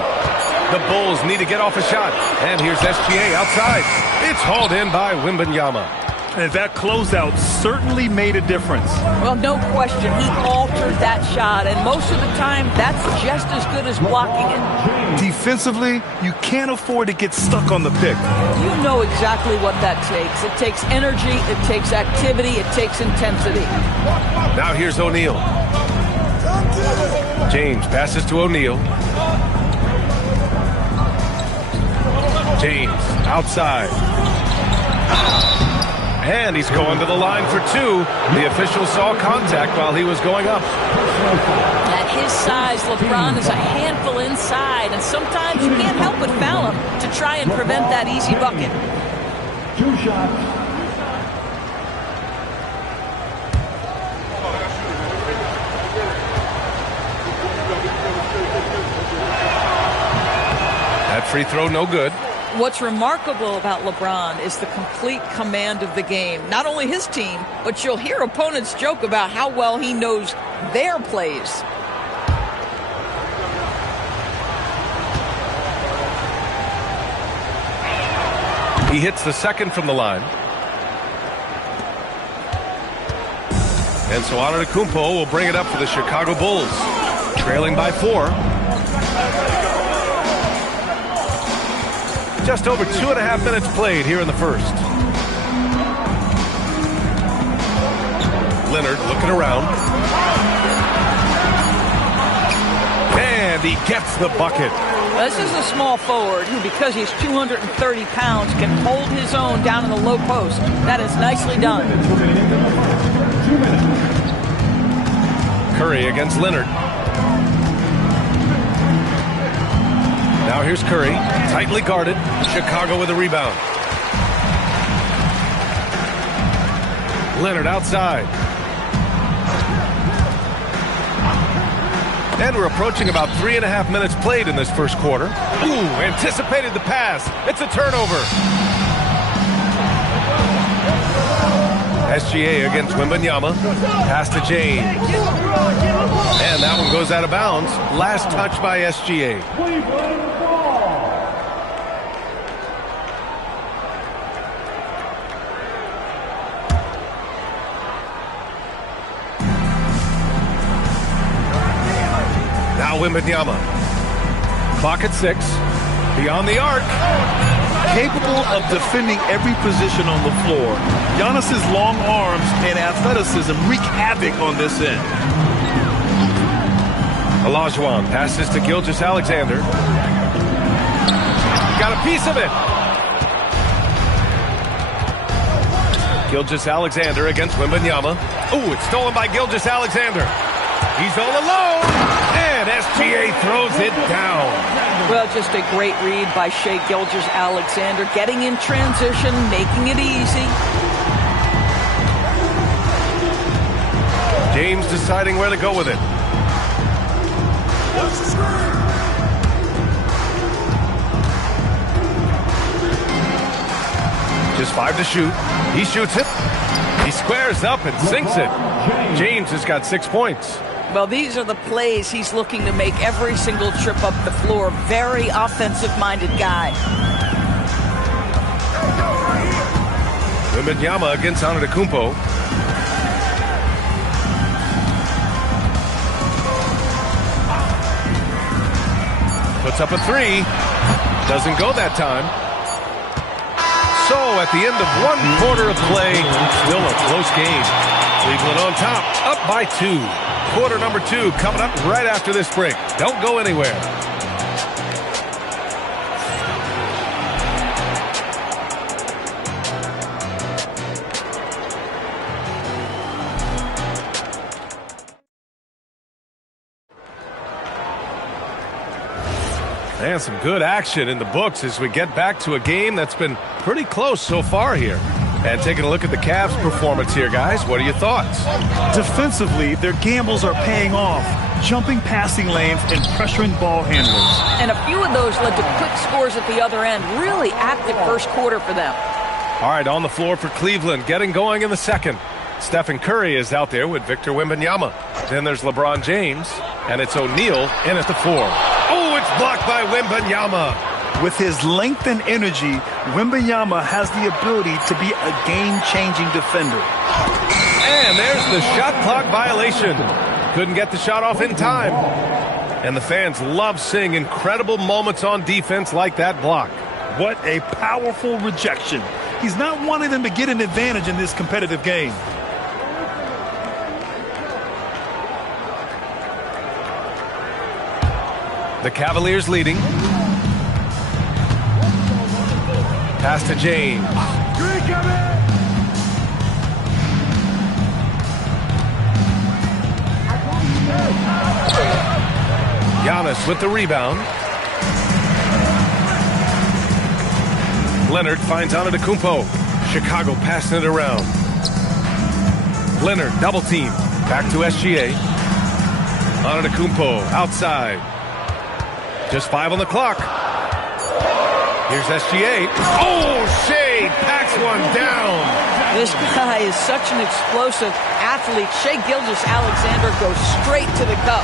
The Bulls need to get off a shot. And here's SGA outside. It's hauled in by Wembanyama. And that closeout certainly made a difference. Well, no question. He altered that shot, and most of the time, that's just as good as blocking it. Defensively, you can't afford to get stuck on the pick. You know exactly what that takes. It takes energy, it takes activity, it takes intensity. Now here's O'Neal. James passes to O'Neal. James outside. And he's going to the line for 2. The official saw contact while he was going up. At his size, LeBron is a handful inside, and sometimes you can't help but foul him to try and prevent that easy bucket. 2 shots. That free throw no good. What's remarkable about LeBron is the complete command of the game. Not only his team, but you'll hear opponents joke about how well he knows their plays. He hits the second from the line. And so Antetokounmpo will bring it up for the Chicago Bulls. Trailing by 4. Just over 2.5 minutes played here in the first. Leonard looking around. And he gets the bucket. This is a small forward who, because he's 230 pounds, can hold his own down in the low post. That is nicely done. Curry against Leonard. Now here's Curry, tightly guarded. Chicago with a rebound. Leonard outside. And we're approaching about 3.5 minutes played in this first quarter. Ooh, anticipated the pass. It's a turnover. SGA against Wembanyama. Pass to James. And that one goes out of bounds. Last touch by SGA. Now Wembanyama. Clock at 6. Beyond the arc. Capable of defending every position on the floor. Giannis's long arms and athleticism wreak havoc on this end. Olajuwon passes to Gilgeous-Alexander. Got a piece of it. Gilgeous-Alexander against Wembanyama. Ooh, it's stolen by Gilgeous-Alexander. He's all alone. And SGA throws it down. Well, just a great read by Shai Gilgeous-Alexander. Getting in transition, making it easy. James deciding where to go with it. Just 5 to shoot. He shoots it. He squares up and sinks it. James has got 6 points. Well, these are the plays he's looking to make every single trip up the floor. Very offensive-minded guy. Wembanyama against Antetokounmpo. Puts up a 3. Doesn't go that time. So at the end of 1 quarter of play, still a close game. Cleveland on top, up by 2. Quarter number 2 coming up right after this break. Don't go anywhere. And some good action in the books as we get back to a game that's been pretty close so far here. And taking a look at the Cavs' performance here, guys, what are your thoughts? Defensively, their gambles are paying off, jumping passing lanes and pressuring ball handlers. And a few of those led to quick scores at the other end. Really active first quarter for them. All right, on the floor for Cleveland, getting going in the second. Stephen Curry is out there with Victor Wembanyama. Then there's LeBron James, and it's O'Neal in at the 4. Oh, it's blocked by Wembanyama. With his length and energy, Wembanyama has the ability to be a game-changing defender. And there's the shot clock violation. Couldn't get the shot off in time. And the fans love seeing incredible moments on defense like that block. What a powerful rejection. He's not wanting them to get an advantage in this competitive game. The Cavaliers leading. Pass to James. Giannis with the rebound. Leonard finds Antetokounmpo. Chicago passing it around. Leonard double team. Back to SGA. Antetokounmpo outside. Just 5 on the clock. Here's SGA. Oh, Shea packs one down. This guy is such an explosive athlete. Shai Gilgeous-Alexander goes straight to the cup.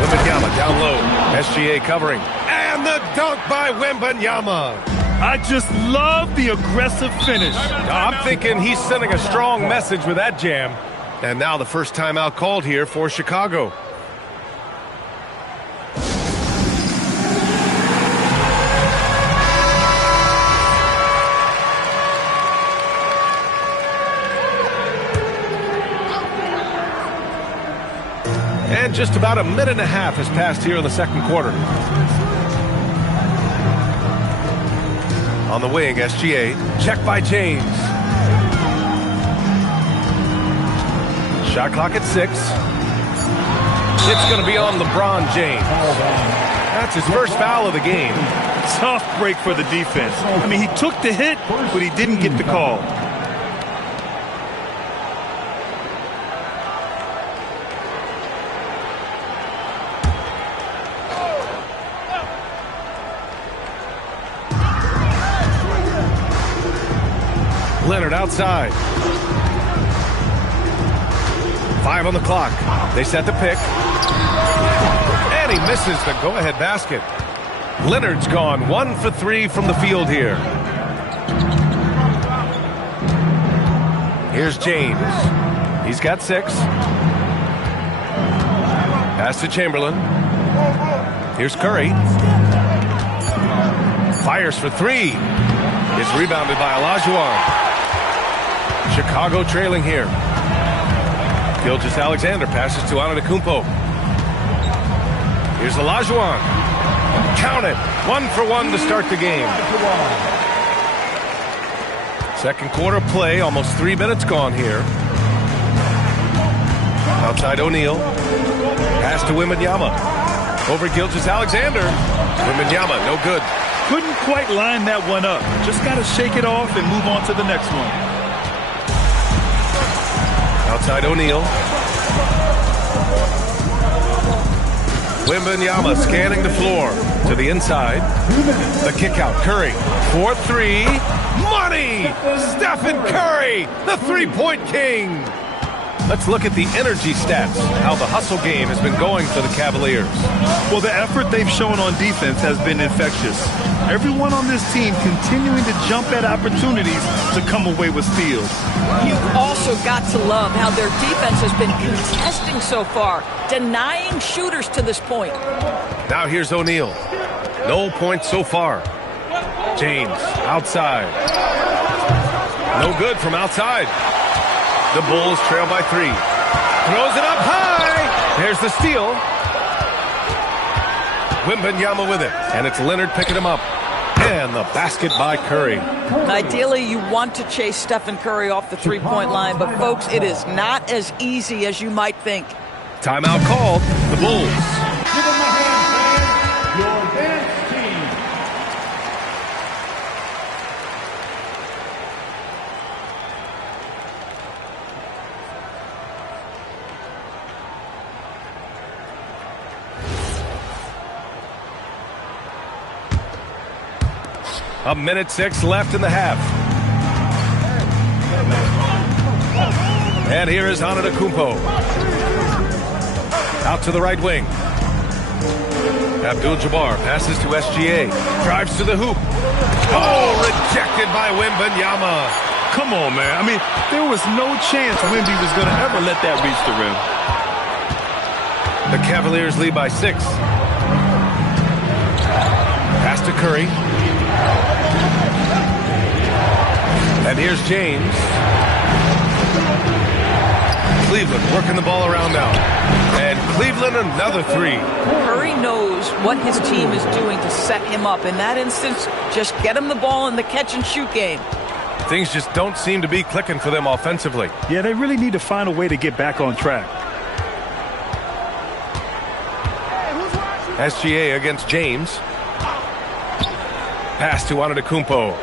Wembanyama down low. SGA covering. And the dunk by Wembanyama. I just love the aggressive finish. I'm thinking he's sending a strong message with that jam. And now the first timeout called here for Chicago. And just about a minute and a half has passed here in the second quarter. On the wing, SGA. Check by James. Shot clock at 6. It's going to be on LeBron James. That's his first foul of the game. Tough break for the defense. I mean, he took the hit, but he didn't get the call. Leonard outside. 5 on the clock. They set the pick. And he misses the go-ahead basket. Leonard's gone 1 for 3 from the field here. Here's James. He's got 6. Pass to Chamberlain. Here's Curry. Fires for 3. It's rebounded by Olajuwon. Chicago trailing here. Gilgeous-Alexander passes to Antetokounmpo. Here's Olajuwon. Count it. 1 for 1 to start the game. Second quarter play. Almost 3 minutes gone here. Outside O'Neal. Pass to Wembanyama. Over Gilgeous-Alexander. Wembanyama, no good. Couldn't quite line that one up. Just got to shake it off and move on to the next one. Outside O'Neal. Wembanyama scanning the floor to the inside. The kick out. Curry. 4-3. Money! Stephen Curry, the three-point king. Let's look at the energy stats, how the hustle game has been going for the Cavaliers. Well, the effort they've shown on defense has been infectious. Everyone on this team continuing to jump at opportunities to come away with steals. You've also got to love how their defense has been contesting so far, denying shooters to this point. Now here's O'Neal. No points so far. James, outside. No good from outside. The Bulls trail by 3. Throws it up high. There's the steal. Wembanyama with it. And it's Leonard picking him up. And the basket by Curry. Ideally, you want to chase Stephen Curry off the three-point line, but folks, it is not as easy as you might think. Timeout called. The Bulls. Give them a hand, fans. Your dance team. A minute 6 left in the half. And here is Antetokounmpo. Out to the right wing. Abdul-Jabbar passes to SGA. Drives to the hoop. Oh, rejected by Wembanyama. Come on, man. I mean, there was no chance Wemby was going to ever let that reach the rim. The Cavaliers lead by 6. Pass to Curry. And here's James. Cleveland working the ball around now. And Cleveland another 3. Curry knows what his team is doing to set him up. In that instance, just get him the ball in the catch-and-shoot game. Things just don't seem to be clicking for them offensively. Yeah, they really need to find a way to get back on track. SGA against James. Pass to Antetokounmpo.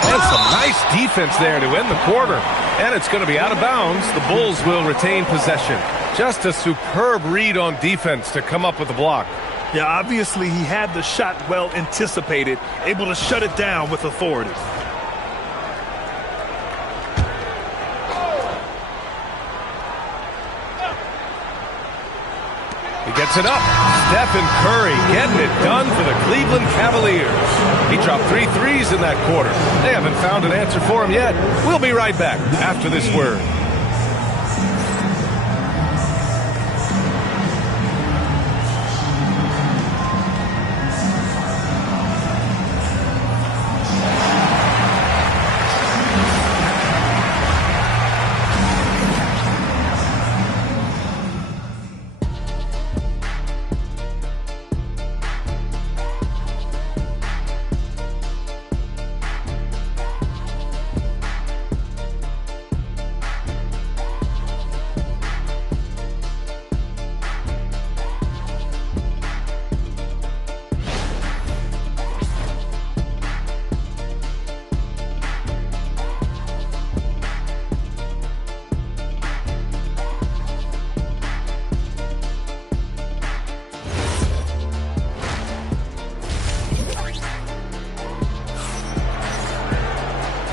And some nice defense there to end the quarter. And it's going to be out of bounds. The Bulls will retain possession. Just a superb read on defense to come up with the block. Yeah, obviously he had the shot well anticipated, able to shut it down with authority. He gets it up. Stephen Curry getting it done for the Cleveland Cavaliers. He dropped 3 threes in that quarter. They haven't found an answer for him yet. We'll be right back after this word.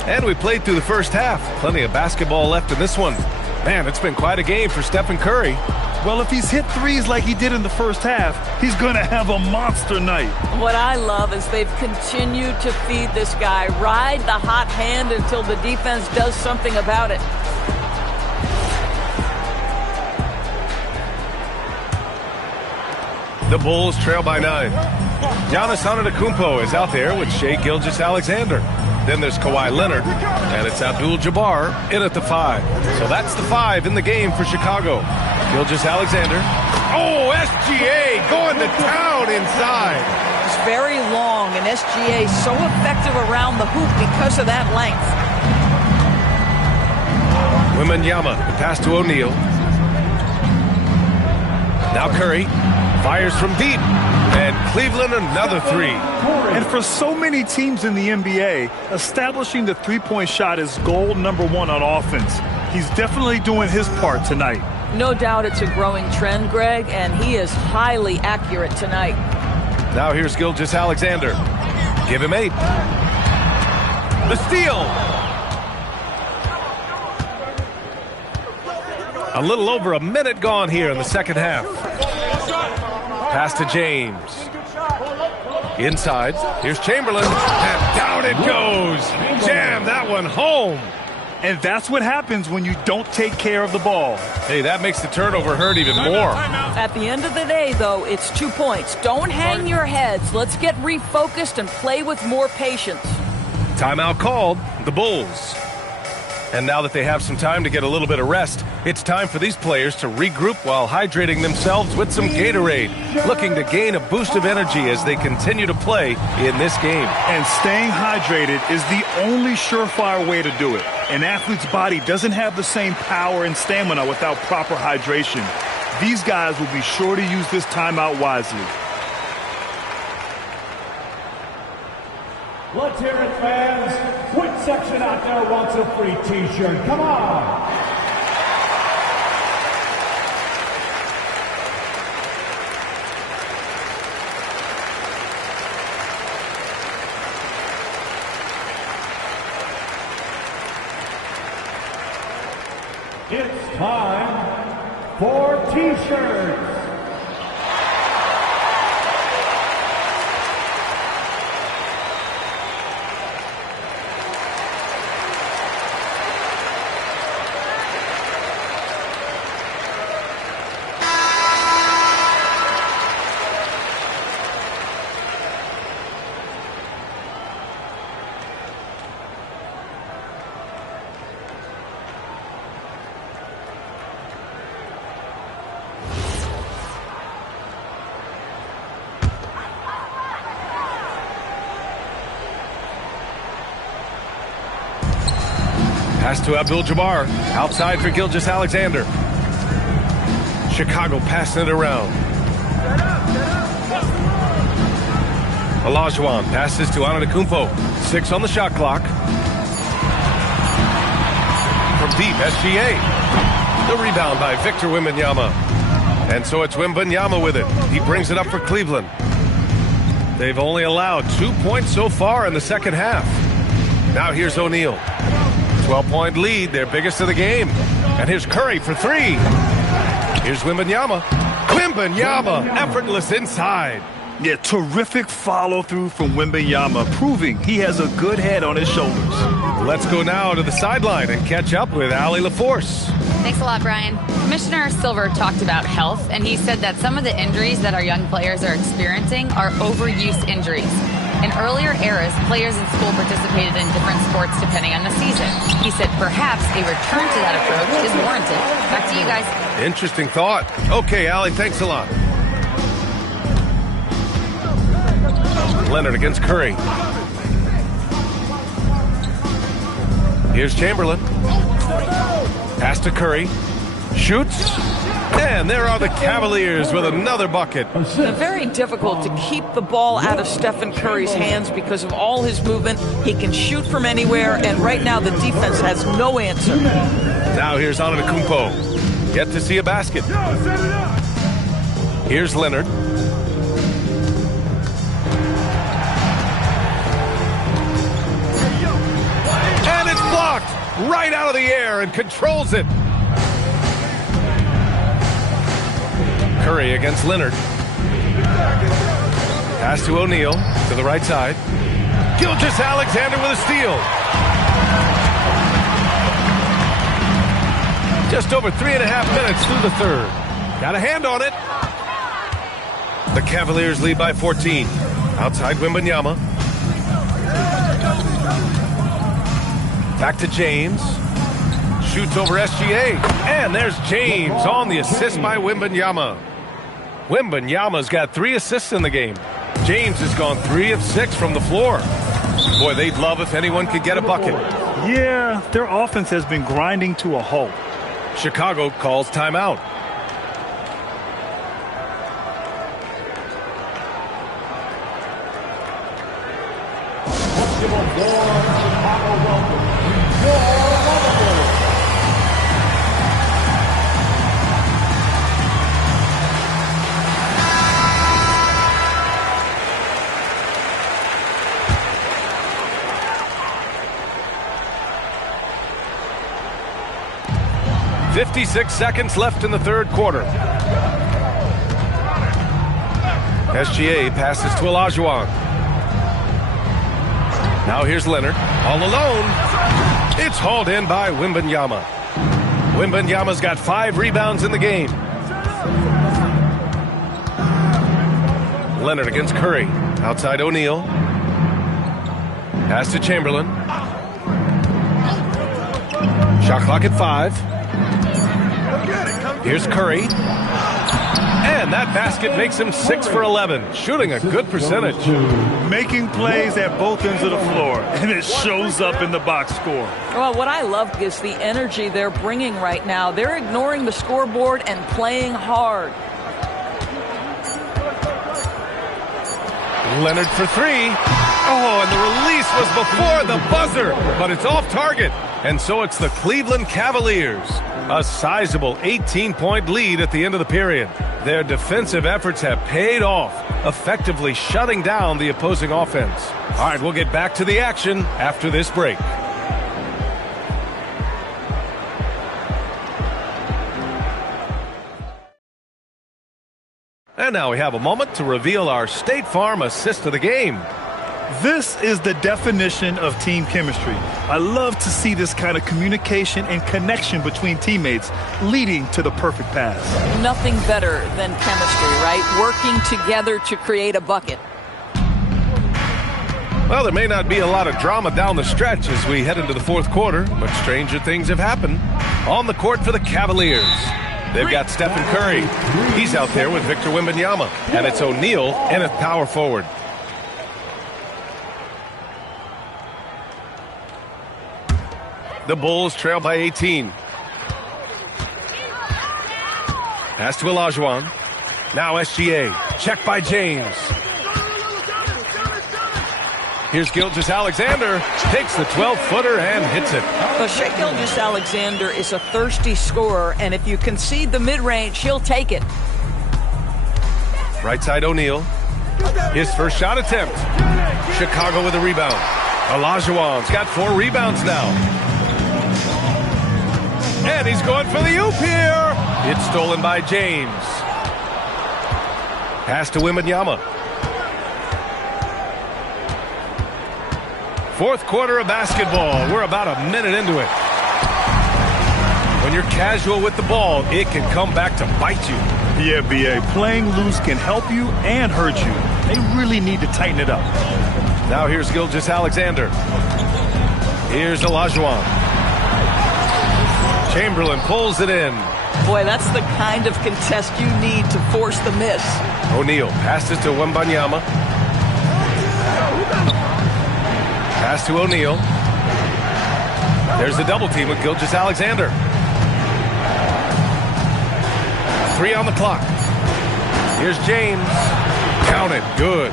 And we played through the first half. Plenty of basketball left in this one. Man, it's been quite a game for Stephen Curry. Well, if he's hit threes like he did in the first half, he's going to have a monster night. What I love is they've continued to feed this guy. Ride the hot hand until the defense does something about it. The Bulls trail by 9. Giannis Antetokounmpo is out there with Shai Gilgeous-Alexander. Then there's Kawhi Leonard, and it's Abdul-Jabbar in at the 5. So that's the 5 in the game for Chicago. Gilgeous-Alexander. Oh, SGA going to town inside. It's very long, and SGA so effective around the hoop because of that length. Wembanyama, the pass to O'Neal. Now Curry fires from deep. And Cleveland another 3. And for so many teams in the NBA, establishing the three-point shot is goal number 1 on offense. He's definitely doing his part tonight. No doubt it's a growing trend, Greg, and he is highly accurate tonight. Now here's Gilgeous-Alexander. Give him 8. The steal. A little over a minute gone here in the second half. Pass to James. Inside. Here's Chamberlain. And down it goes. Jam that one home. And that's what happens when you don't take care of the ball. Hey, that makes the turnover hurt even more. At the end of the day, though, it's 2 points. Don't hang your heads. Let's get refocused and play with more patience. Timeout called. The Bulls. And now that they have some time to get a little bit of rest, it's time for these players to regroup while hydrating themselves with some Gatorade, looking to gain a boost of energy as they continue to play in this game. And staying hydrated is the only surefire way to do it. An athlete's body doesn't have the same power and stamina without proper hydration. These guys will be sure to use this timeout wisely. Let's hear it, fans. Which section out there wants a free T-shirt? Come on. It's time for T-shirts. Pass to Abdul-Jabbar. Outside for Gilgeous-Alexander. Chicago passing it around. Olajuwon passes to Antetokounmpo. 6 on the shot clock. From deep, SGA. The rebound by Victor Wembanyama. And so it's Wembanyama with it. He brings it up for Cleveland. They've only allowed 2 points so far in the second half. Now here's O'Neal. 12-point lead, their biggest of the game. And here's Curry for 3. Here's Wembanyama. Wembanyama, effortless inside. Yeah, terrific follow-through from Wembanyama, proving he has a good head on his shoulders. Let's go now to the sideline and catch up with Allie LaForce. Thanks a lot, Brian. Commissioner Silver talked about health, and he said that some of the injuries that our young players are experiencing are overuse injuries. In earlier eras, players in school participated in different sports depending on the season. He said perhaps a return to that approach is warranted. Back to you guys. Interesting thought. Okay, Allie, thanks a lot. Leonard against Curry. Here's Chamberlain. Pass to Curry. Shoots. And there are the Cavaliers with another bucket. Very difficult to keep the ball out of Stephen Curry's hands because of all his movement. He can shoot from anywhere, and right now the defense has no answer. Now here's Antetokounmpo. Yet to see a basket. Here's Leonard. And it's blocked right out of the air and controls it. Curry against Leonard. Pass to O'Neal to the right side. Gilgeous-Alexander with a steal. Just over 3.5 minutes through the third. Got a hand on it. The Cavaliers lead by 14. Outside Wembanyama. Back to James. Shoots over SGA. And there's James on the assist by Wembanyama. Wembanyama's got 3 assists in the game. James has gone 3 of 6 from the floor. Boy, they'd love if anyone could get a bucket. Yeah, their offense has been grinding to a halt. Chicago calls timeout. basketball-born Chicago welcome, your Lovable. .56 seconds left in the third quarter. SGA passes to Olajuwon. Now here's Leonard, all alone. It's hauled in by Wembanyama. Wembanyama's got 5 rebounds in the game. Leonard against Curry. Outside O'Neal. Pass to Chamberlain. Shot clock at 5. Here's Curry. And that basket makes him 6 for 11, shooting a good percentage. Making plays at both ends of the floor, and it shows up in the box score. Well, what I love is the energy they're bringing right now. They're ignoring the scoreboard and playing hard. Leonard for 3. Oh, and the release was before the buzzer, but it's off target. And so it's the Cleveland Cavaliers. A sizable 18-point lead at the end of the period. Their defensive efforts have paid off, effectively shutting down the opposing offense. All right, we'll get back to the action after this break. And now we have a moment to reveal our State Farm assist of the game. This is the definition of team chemistry. I love to see this kind of communication and connection between teammates leading to the perfect pass. Nothing better than chemistry, right? Working together to create a bucket. Well, there may not be a lot of drama down the stretch as we head into the fourth quarter, but stranger things have happened. On the court for the Cavaliers, they've got Stephen Curry. He's out there with Victor Wembanyama, and it's O'Neal and a power forward. The Bulls trail by 18. Pass to Olajuwon. Now SGA. Check by James. Here's Gilgeous-Alexander. Takes the 12-footer and hits it. Well, Shai Gilgeous-Alexander is a thirsty scorer, and if you concede the mid-range, he'll take it. Right side O'Neal. His first shot attempt. Chicago with a rebound. Olajuwon's got 4 rebounds now. And he's going for the oop here. It's stolen by James. Pass to Wembanyama. Fourth quarter of basketball. We're about a minute into it. When you're casual with the ball, it can come back to bite you. Yeah, B.A. Playing loose can help you and hurt you. They really need to tighten it up. Now here's Gilgeous-Alexander. Here's Olajuwon. Chamberlain pulls it in. Boy, that's the kind of contest you need to force the miss. O'Neal passes to Wembanyama. Pass to O'Neal. There's the double team with Gilgeous-Alexander. 3 on the clock. Here's James. Count it. Good.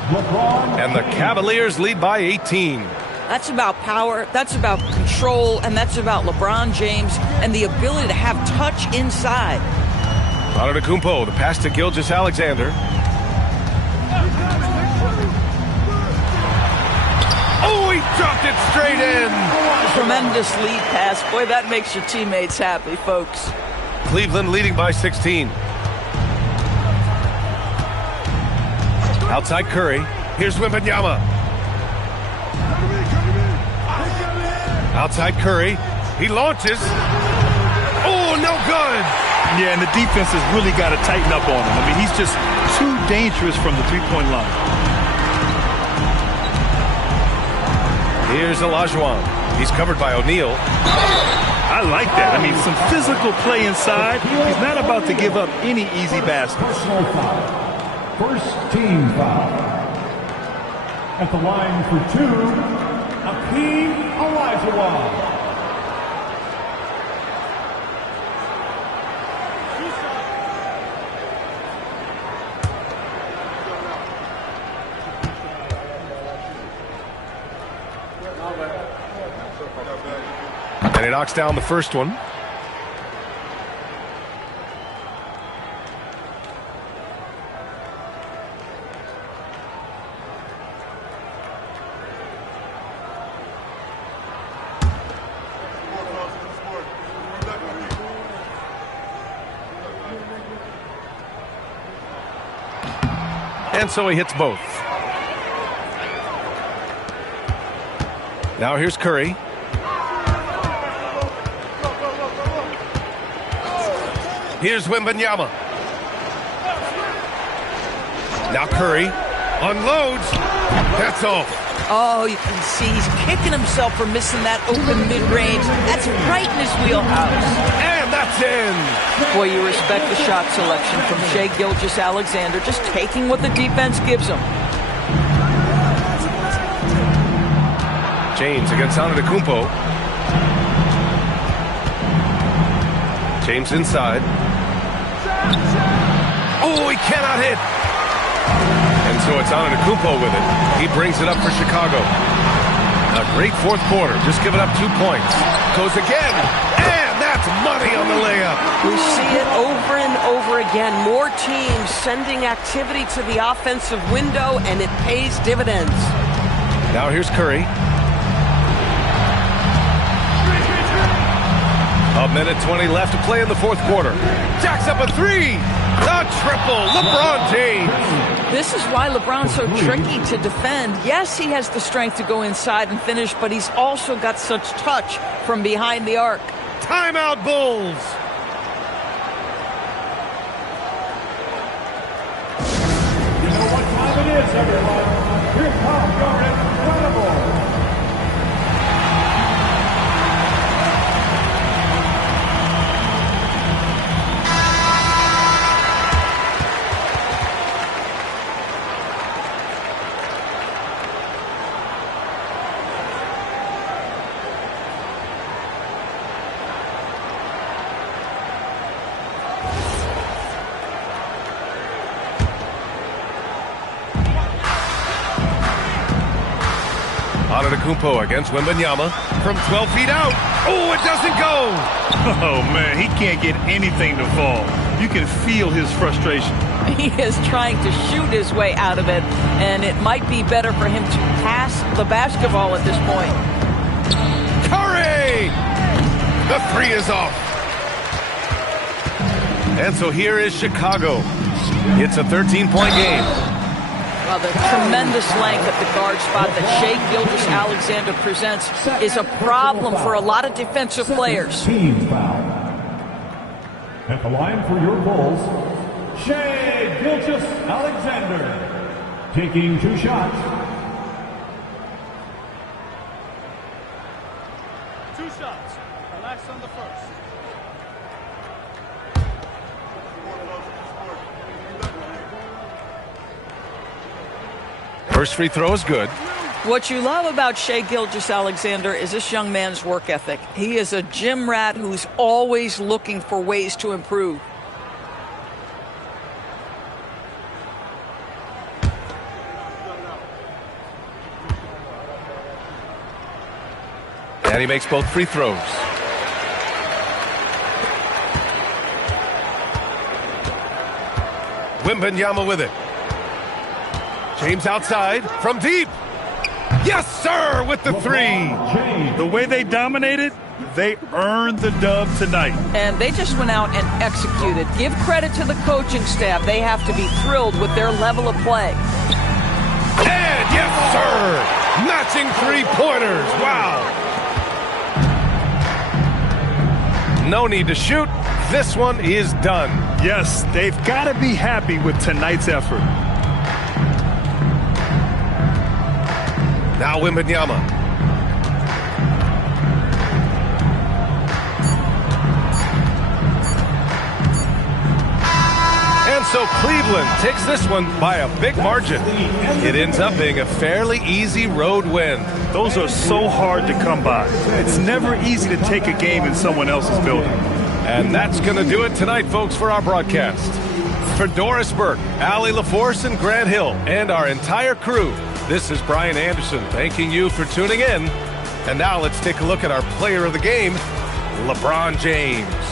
And the Cavaliers lead by 18. That's about power, that's about control, and that's about LeBron James and the ability to have touch inside. Antetokounmpo, the pass to Gilgeous-Alexander. Oh, he dropped it straight in. Tremendous lead pass. Boy, that makes your teammates happy, folks. Cleveland leading by 16. Outside Curry. Here's Wembanyama. Outside Curry. He launches. Oh, no good. Yeah, and the defense has really got to tighten up on him. I mean, he's just too dangerous from the three-point line. Here's Olajuwon. He's covered by O'Neal. I like that. I mean, some physical play inside. He's not about to give up any easy baskets. First team foul. At the line for 2, Hakeem Olajuwon. And he knocks down the first one. And so he hits both. Now here's Curry. Here's Wembanyama. Now Curry unloads. That's all. Oh, you can see he's kicking himself for missing that open mid-range. That's right in his wheelhouse. And that's in. Boy, you respect the shot selection from Shai Gilgeous-Alexander, just taking what the defense gives him. James against Antetokounmpo. James inside. Oh, he cannot hit. And so it's Antetokounmpo with it. He brings it up for Chicago. A great fourth quarter. Just giving up 2 points. Goes again. And that's money on the layup. We see it over and over again. More teams sending activity to the offensive window, and it pays dividends. Now here's Curry. A minute 20 left to play in the fourth quarter. Jacks up a three. A triple. LeBron James. This is why LeBron's so tricky to defend. Yes, he has the strength to go inside and finish, but he's also got such touch from behind the arc. Timeout, Bulls. You know what time it is, everyone. Here comes your incredible. Antetokounmpo against Wembanyama from 12 feet out. Oh, it doesn't go. Oh, man, he can't get anything to fall. You can feel his frustration. He is trying to shoot his way out of it, and it might be better for him to pass the basketball at this point. Curry! The three is off. And so here is Chicago. It's a 13-point game. Well, the tremendous length at the guard spot that Shai Gilgeous-Alexander presents is a problem for a lot of defensive players. Team foul. At the line for your Bulls, Shai Gilgeous-Alexander taking 2 shots. 2 shots. Relax on the first. First free throw is good. What you love about Shai Gilgeous-Alexander is this young man's work ethic. He is a gym rat who's always looking for ways to improve. And he makes both free throws. Wembanyama with it. James outside from deep. Yes, sir, with the three. The way they dominated, they earned the dub tonight. And they just went out and executed. Give credit to the coaching staff. They have to be thrilled with their level of play. And yes, sir, matching three-pointers. Wow. No need to shoot. This one is done. Yes, they've got to be happy with tonight's effort. Now Wembanyama. And so Cleveland takes this one by a big margin. It ends up being a fairly easy road win. Those are so hard to come by. It's never easy to take a game in someone else's building. And that's going to do it tonight, folks, for our broadcast. For Doris Burke, Allie LaForce, and Grant Hill, and our entire crew, this is Brian Anderson thanking you for tuning in. And now let's take a look at our player of the game, LeBron James.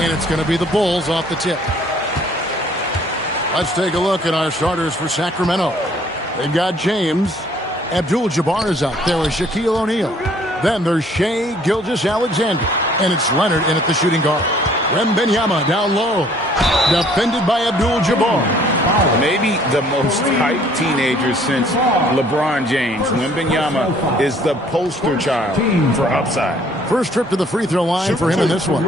And it's going to be the Bulls off the tip. Let's take a look at our starters for Sacramento. They've got James. Abdul-Jabbar is out. There is Shaquille O'Neal. Then there's Shai Gilgeous-Alexander. And it's Leonard in at the shooting guard. Wembanyama down low. Defended by Abdul-Jabbar. Maybe the most hyped teenager since LeBron James. Wembanyama is the poster child for upside. First trip to the free throw line for him in this one.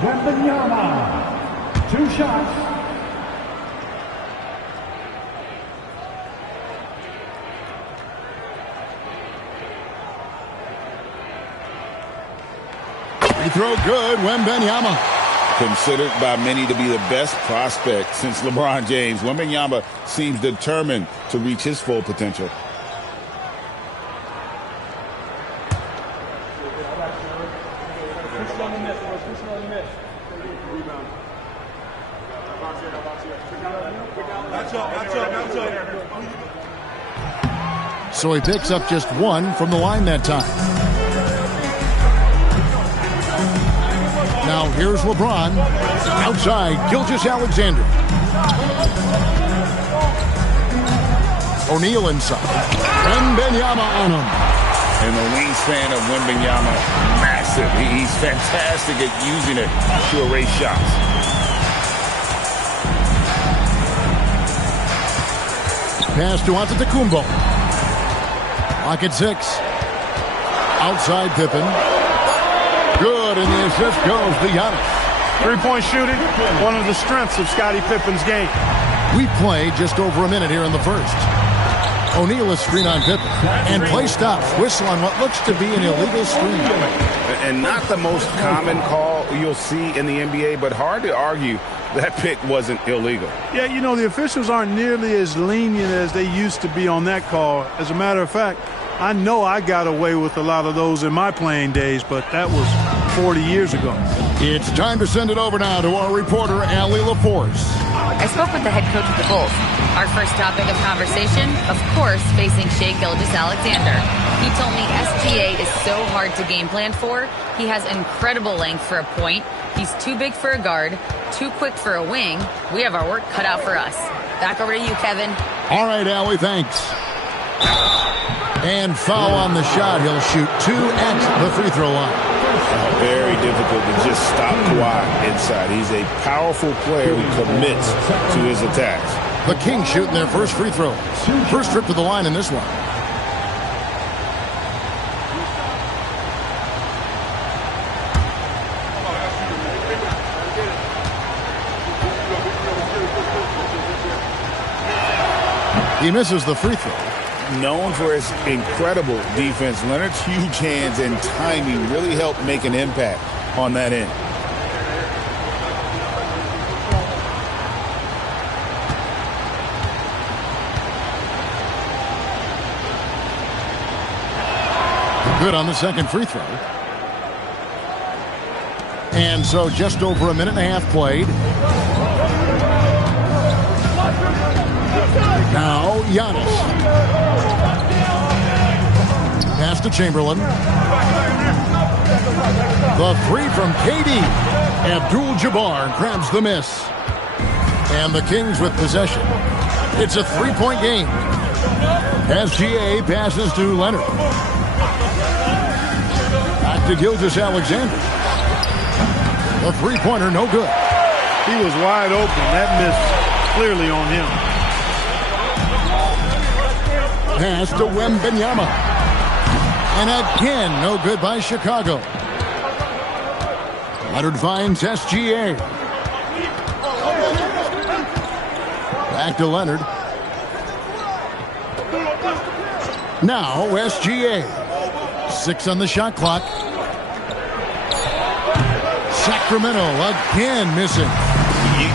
Wembanyama, 2 shots. Free throw good, Wembanyama. Considered by many to be the best prospect since LeBron James, Wembanyama seems determined to reach his full potential. So he picks up just 1 from the line that time. Now here's LeBron. Outside, Gilgeous-Alexander. O'Neal inside. Wembanyama on him. And the wingspan of Wembanyama, massive. He's fantastic at using it to erase shots. Pass to Antetokounmpo. Lock at 6. Outside Pippen. Good, and the assist goes to Giannis. Three-point shooting, one of the strengths of Scottie Pippen's game. We played just over a minute here in the first. O'Neal is screen on Pippen. And play stops. Whistle on what looks to be an illegal screen. And not the most common call you'll see in the NBA, but hard to argue that pick wasn't illegal. Yeah, you know, the officials aren't nearly as lenient as they used to be on that call. As a matter of fact, I know I got away with a lot of those in my playing days, but that was 40 years ago. It's time to send it over now to our reporter, Allie LaForce. I spoke with the head coach of the Bulls. Our first topic of conversation, of course, facing Shai Gilgeous-Alexander. He told me SGA is so hard to game plan for. He has incredible length for a point. He's too big for a guard, too quick for a wing. We have our work cut out for us. Back over to you, Kevin. All right, Allie, thanks. And foul on the shot. He'll shoot 2 at the free throw line. Very difficult to just stop Kawhi inside. He's a powerful player who commits to his attacks. The Kings shooting their first free throw. First trip to the line in this one. He misses the free throw. Known for his incredible defense, Leonard's huge hands and timing really helped make an impact on that end. Good on the second free throw. And so just over a minute and a half played. Now Giannis. Pass to Chamberlain. The three from KD. Abdul-Jabbar grabs the miss. And the Kings with possession. It's a three-point game. SGA passes to Leonard. Back to Gilgeous-Alexander. The three-pointer, no good. He was wide open. That miss clearly on him. Pass to Wembanyama. And again, no good by Chicago. Leonard finds SGA. Back to Leonard. Now SGA. 6 on the shot clock. Sacramento again missing.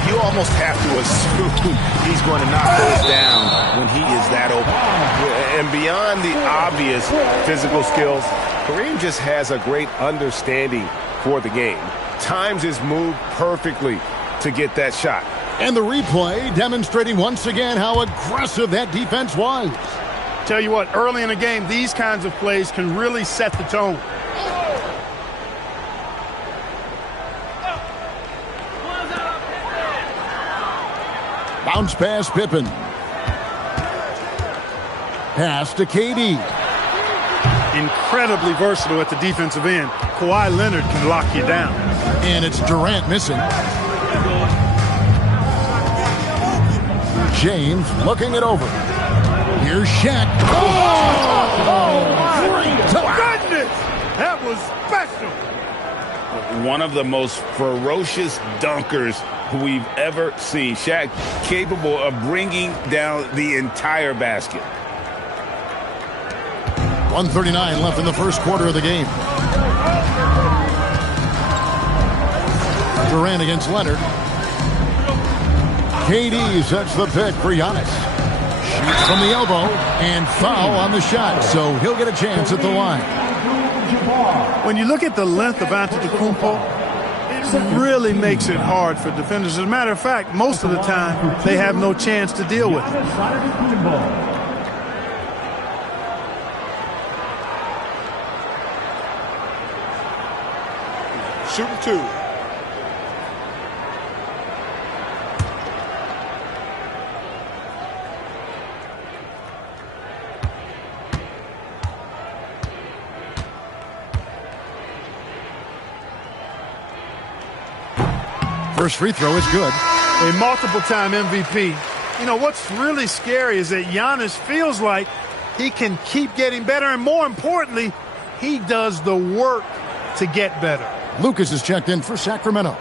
You almost have to assume he's going to knock those down when he is that open. And beyond the obvious physical skills, Kareem just has a great understanding for the game. Times his move perfectly to get that shot. And the replay demonstrating once again how aggressive that defense was. Tell you what, early in the game, these kinds of plays can really set the tone. Bounce pass Pippen. Pass to KD. Incredibly versatile at the defensive end. Kawhi Leonard can lock you down. And it's Durant missing. James looking it over. Here's Shaq. Goodness! That was special. One of the most ferocious dunkers we've ever seen. Shaq capable of bringing down the entire basket. 1:39 left in the first quarter of the game. Durant against Leonard. KD sets the pick for Giannis. Shoots from the elbow and foul on the shot, so he'll get a chance at the line. When you look at the length of Antetokounmpo, it really makes it hard for defenders. As a matter of fact, most of the time, they have no chance to deal with it. Shooting two. First free throw is good. A multiple-time MVP. You know, what's really scary is that Giannis feels like he can keep getting better, and more importantly, he does the work to get better. Lucas is checked in for Sacramento.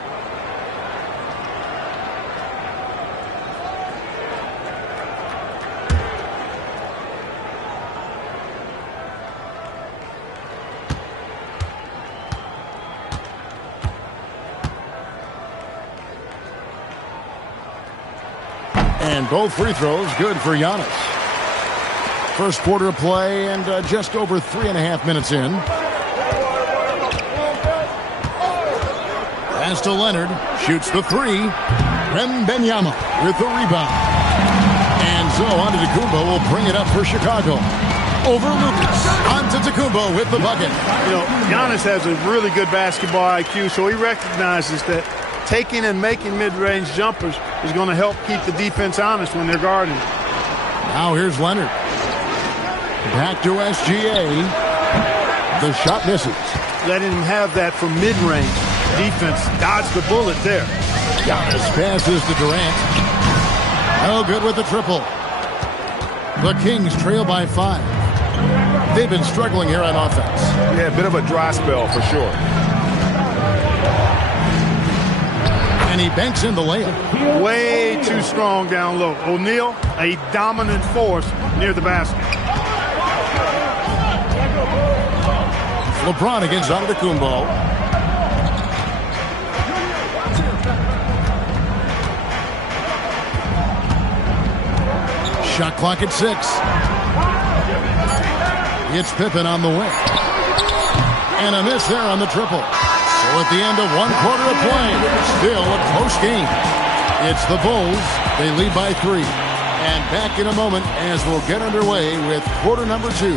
And both free throws good for Giannis. First quarter of play and just over 3.5 minutes in. Pass to Leonard. Shoots the three. Wembanyama with the rebound. And so Antetokounmpo will bring it up for Chicago. Over Lucas. Antetokounmpo with the bucket. You know, Giannis has a really good basketball IQ, so he recognizes that taking and making mid-range jumpers is going to help keep the defense honest when they're guarding. Now here's Leonard. Back to SGA. The shot misses. Letting him have that from mid-range. Defense dodged the bullet there. Giannis passes to Durant. No good with the triple. The Kings trail by 5. They've been struggling here on offense. Yeah, a bit of a dry spell for sure. And he banks in the layup. Way too strong down low. O'Neal, a dominant force near the basket. LeBron against Antetokounmpo. Shot clock at 6. It's Pippen on the wing. And a miss there on the triple. So at the end of 1 quarter of play, still a close game. It's the Bulls. They lead by 3. And back in a moment as we'll get underway with quarter number 2.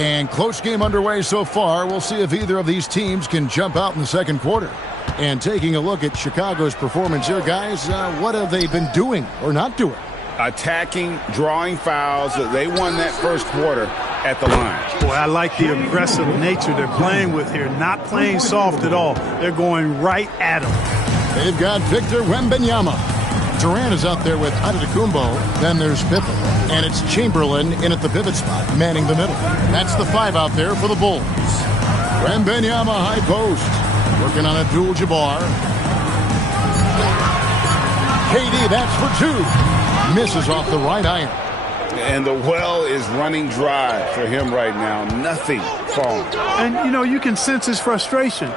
And close game underway so far. We'll see if either of these teams can jump out in the second quarter. And taking a look at Chicago's performance here, guys, what have they been doing or not doing? Attacking, drawing fouls. They won that first quarter at the line. Boy, I like the aggressive nature they're playing with here. Not playing soft at all. They're going right at them. They've got Victor Wembanyama. Durant is out there with Antetokounmpo. Then there's Pippen. And it's Chamberlain in at the pivot spot, manning the middle. That's the 5 out there for the Bulls. Wembanyama high post. Working on Abdul-Jabbar. KD, that's for two. Misses off the right iron. And the well is running dry for him right now. Nothing falling. And, you know, you can sense his frustration.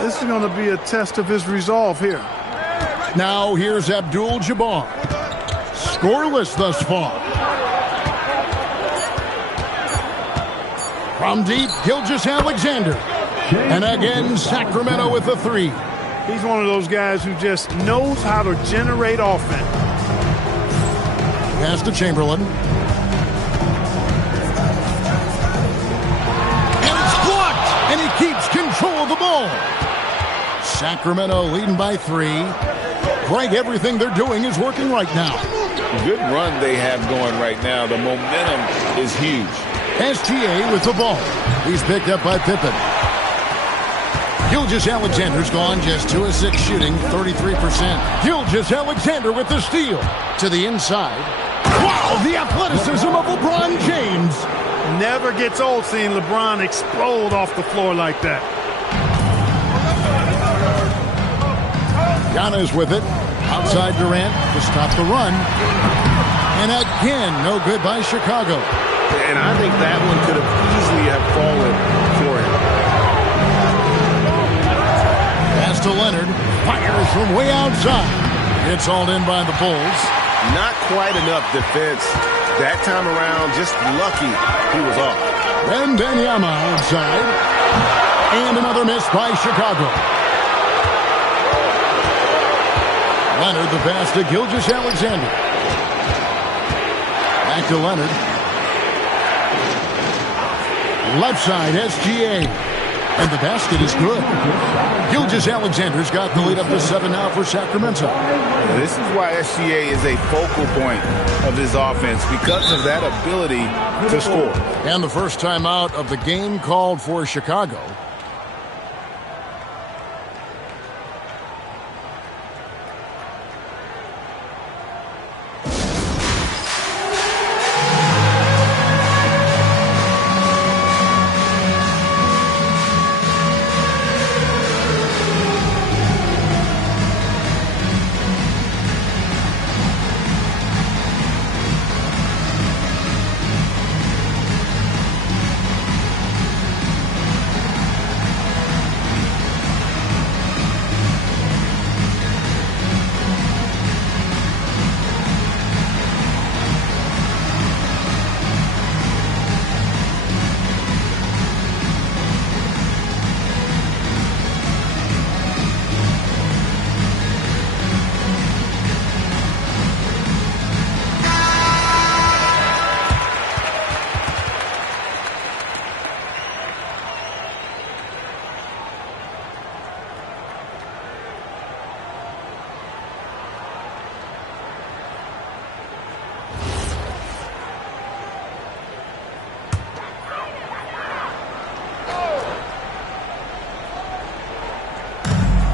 This is going to be a test of his resolve here. Now here's Abdul-Jabbar. Scoreless thus far. From deep, Gilgeous-Alexander. And again, Sacramento with the three. He's one of those guys who just knows how to generate offense. Pass to Chamberlain. And it's blocked! And he keeps control of the ball. Sacramento leading by three. Greg, everything they're doing is working right now. Good run they have going right now. The momentum is huge. SGA with the ball. He's picked up by Pippen. Gilgeous-Alexander's gone just 2 of 6 shooting, 33%. Gilgeous-Alexander with the steal. To the inside. Wow, the athleticism of LeBron James. Never gets old seeing LeBron explode off the floor like that. Giannis with it. Outside Durant to stop the run. And again, no good by Chicago. And I think that one could have easily have fallen for him. Pass to Leonard. Fires from way outside. It's hauled in by the Bulls. Not quite enough defense. That time around, just lucky he was off. Wembanyama outside. And another miss by Chicago. Leonard, the pass to Gilgeous-Alexander. Back to Leonard. Left side, SGA. And the basket is good. Gilgeous-Alexander's got the lead up to 7 now for Sacramento. This is why SGA is a focal point of this offense, because of that ability to score. And the first timeout of the game called for Chicago.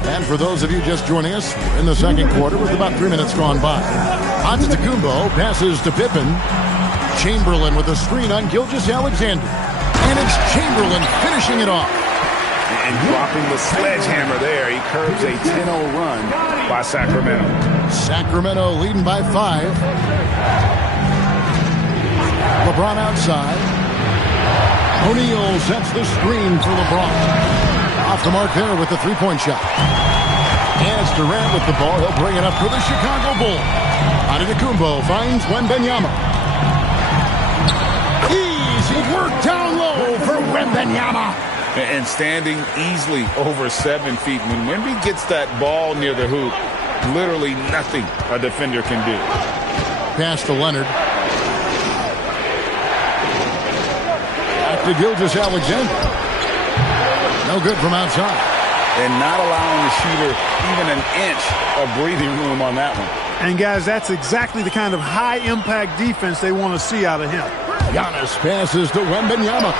And for those of you just joining us, we're in the second quarter with about 3 minutes gone by. Antetokounmpo passes to Pippen. Chamberlain with a screen on Gilgeous-Alexander. And it's Chamberlain finishing it off. And dropping the sledgehammer there, he curbs a 10-0 run by Sacramento. Sacramento leading by 5. LeBron outside. O'Neal sets the screen for LeBron. Off the mark there with the three-point shot. As Durant with the ball, he'll bring it up for the Chicago Bulls. Antetokounmpo finds Wembanyama. Easy work down low for Wembanyama. And standing easily over 7 feet. When Wemby gets that ball near the hoop, literally nothing a defender can do. Pass to Leonard. Back to Gilgeous-Alexander. No good from outside. And not allowing the shooter even an inch of breathing room on that one. And, guys, that's exactly the kind of high-impact defense they want to see out of him. Giannis passes to Wembanyama.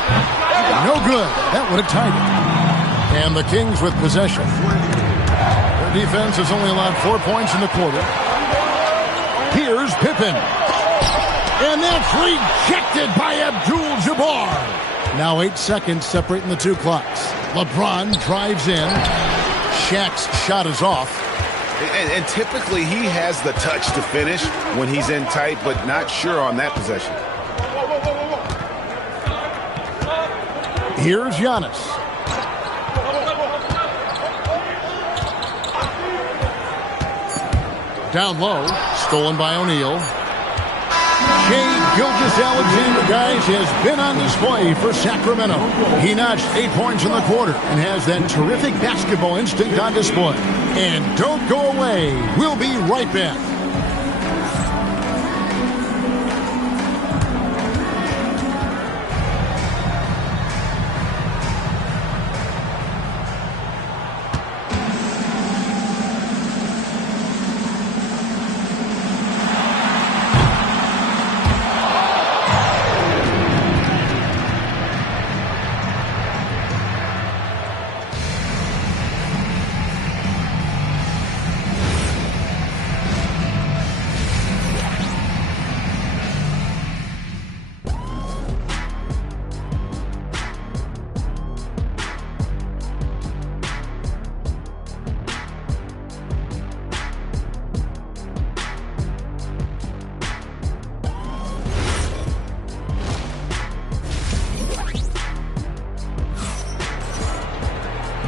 No good. That would have tied it. And the Kings with possession. Their defense has only allowed 4 points in the quarter. Here's Pippen. And that's rejected by Abdul-Jabbar. Now 8 seconds separating the two clocks. LeBron drives in. Shaq's shot is off. And typically he has the touch to finish when he's in tight, but not sure on that possession. Here's Giannis. Down low, stolen by O'Neal. Shai Gilgeous-Alexander, guys, has been on display for Sacramento. He notched 8 points in the quarter and has that terrific basketball instinct on display. And don't go away. We'll be right back.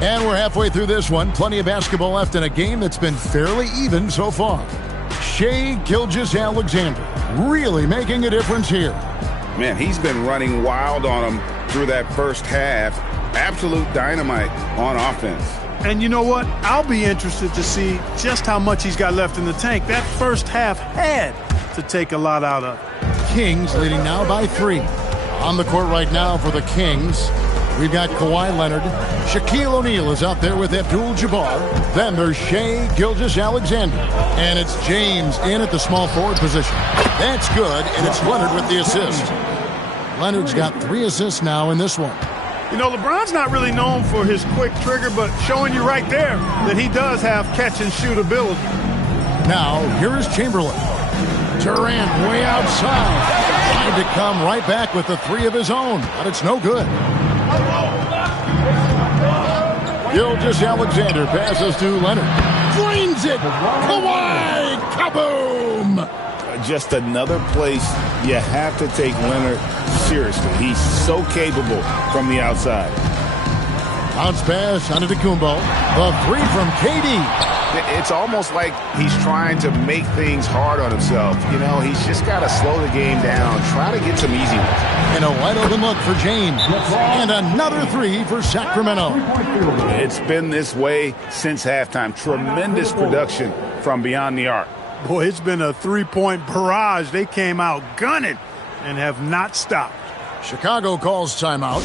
And we're halfway through this one. Plenty of basketball left in a game that's been fairly even so far. Shai Gilgeous-Alexander really making a difference here. Man, he's been running wild on him through that first half. Absolute dynamite on offense. And you know what? I'll be interested to see just how much he's got left in the tank. That first half had to take a lot out of. Kings leading now by 3. On the court right now for the Kings, we've got Kawhi Leonard. Shaquille O'Neal is out there with Abdul-Jabbar. Then there's Shai Gilgeous-Alexander. And it's James in at the small forward position. That's good, and it's Leonard with the assist. Leonard's got 3 assists now in this one. You know, LeBron's not really known for his quick trigger, but showing you right there that he does have catch-and-shoot ability. Now, here is Chamberlain. Durant way outside. Trying to come right back with the 3 of his own, but it's no good. Gilgeous-Alexander passes to Leonard. Drains it! Kawhi! Kaboom! Just another place you have to take Leonard seriously. He's so capable from the outside. Bounce pass onto Antetokounmpo. The 3 from KD. It's almost like he's trying to make things hard on himself. You know, he's just got to slow the game down, try to get some easy ones. And a wide open look for James. And another 3 for Sacramento. It's been this way since halftime. Tremendous production from beyond the arc. Boy, it's been a 3-point barrage. They came out gunning and have not stopped. Chicago calls timeout.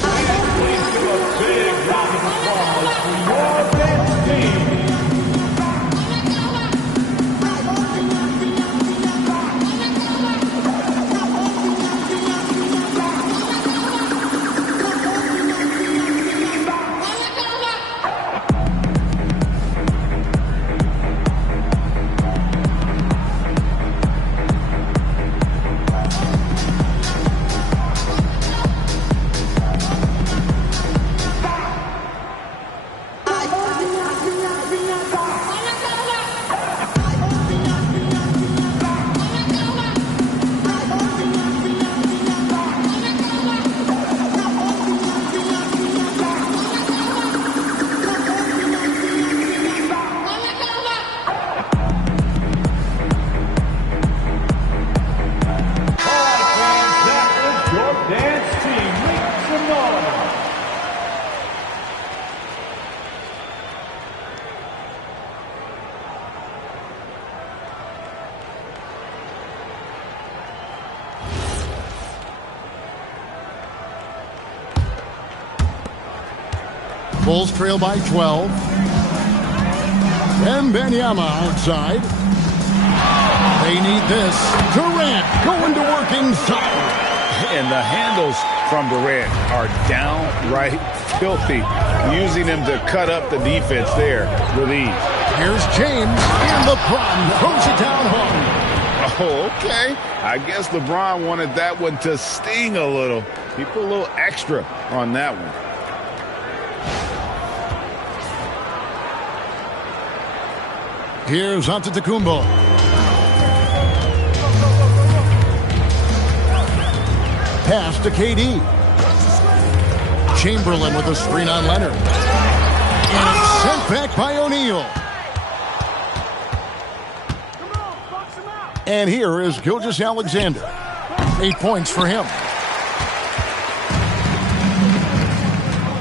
Bulls trail by 12. Wembanyama outside. They need this. Durant going to work inside. And the handles from Durant are downright filthy, using him to cut up the defense there with ease. Here's James, and LeBron throws it down home. Oh, okay. I guess LeBron wanted that one to sting a little. He put a little extra on that one. Here's Antetokounmpo. Pass to KD. Chamberlain with a screen on Leonard. And it's sent back by O'Neal. And here is Gilgeous-Alexander. 8 points for him.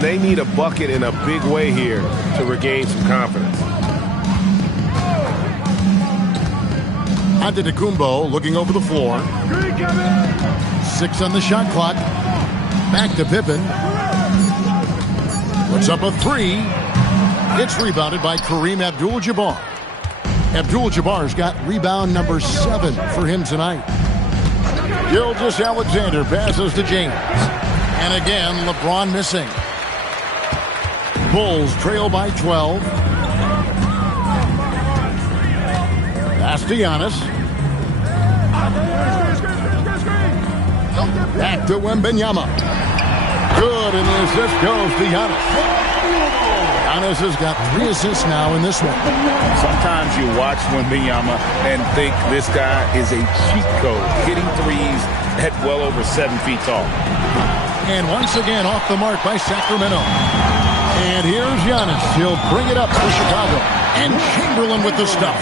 They need a bucket in a big way here to regain some confidence. Antetokounmpo looking over the floor. 6 on the shot clock. Back to Pippen. Puts up a 3. It's rebounded by Kareem Abdul-Jabbar. Abdul-Jabbar's got rebound number 7 for him tonight. Gilgeous-Alexander passes to James. And again, LeBron missing. Bulls trail by 12. Pass to Giannis. Back to Wembanyama. Good, and the assist goes to Giannis. Giannis has got 3 assists now in this one. Sometimes you watch Wembanyama and think this guy is a cheat code, hitting threes at well over 7 feet tall. And once again off the mark by Sacramento. And here's Giannis. He'll bring it up for Chicago. And Chamberlain with the stuff.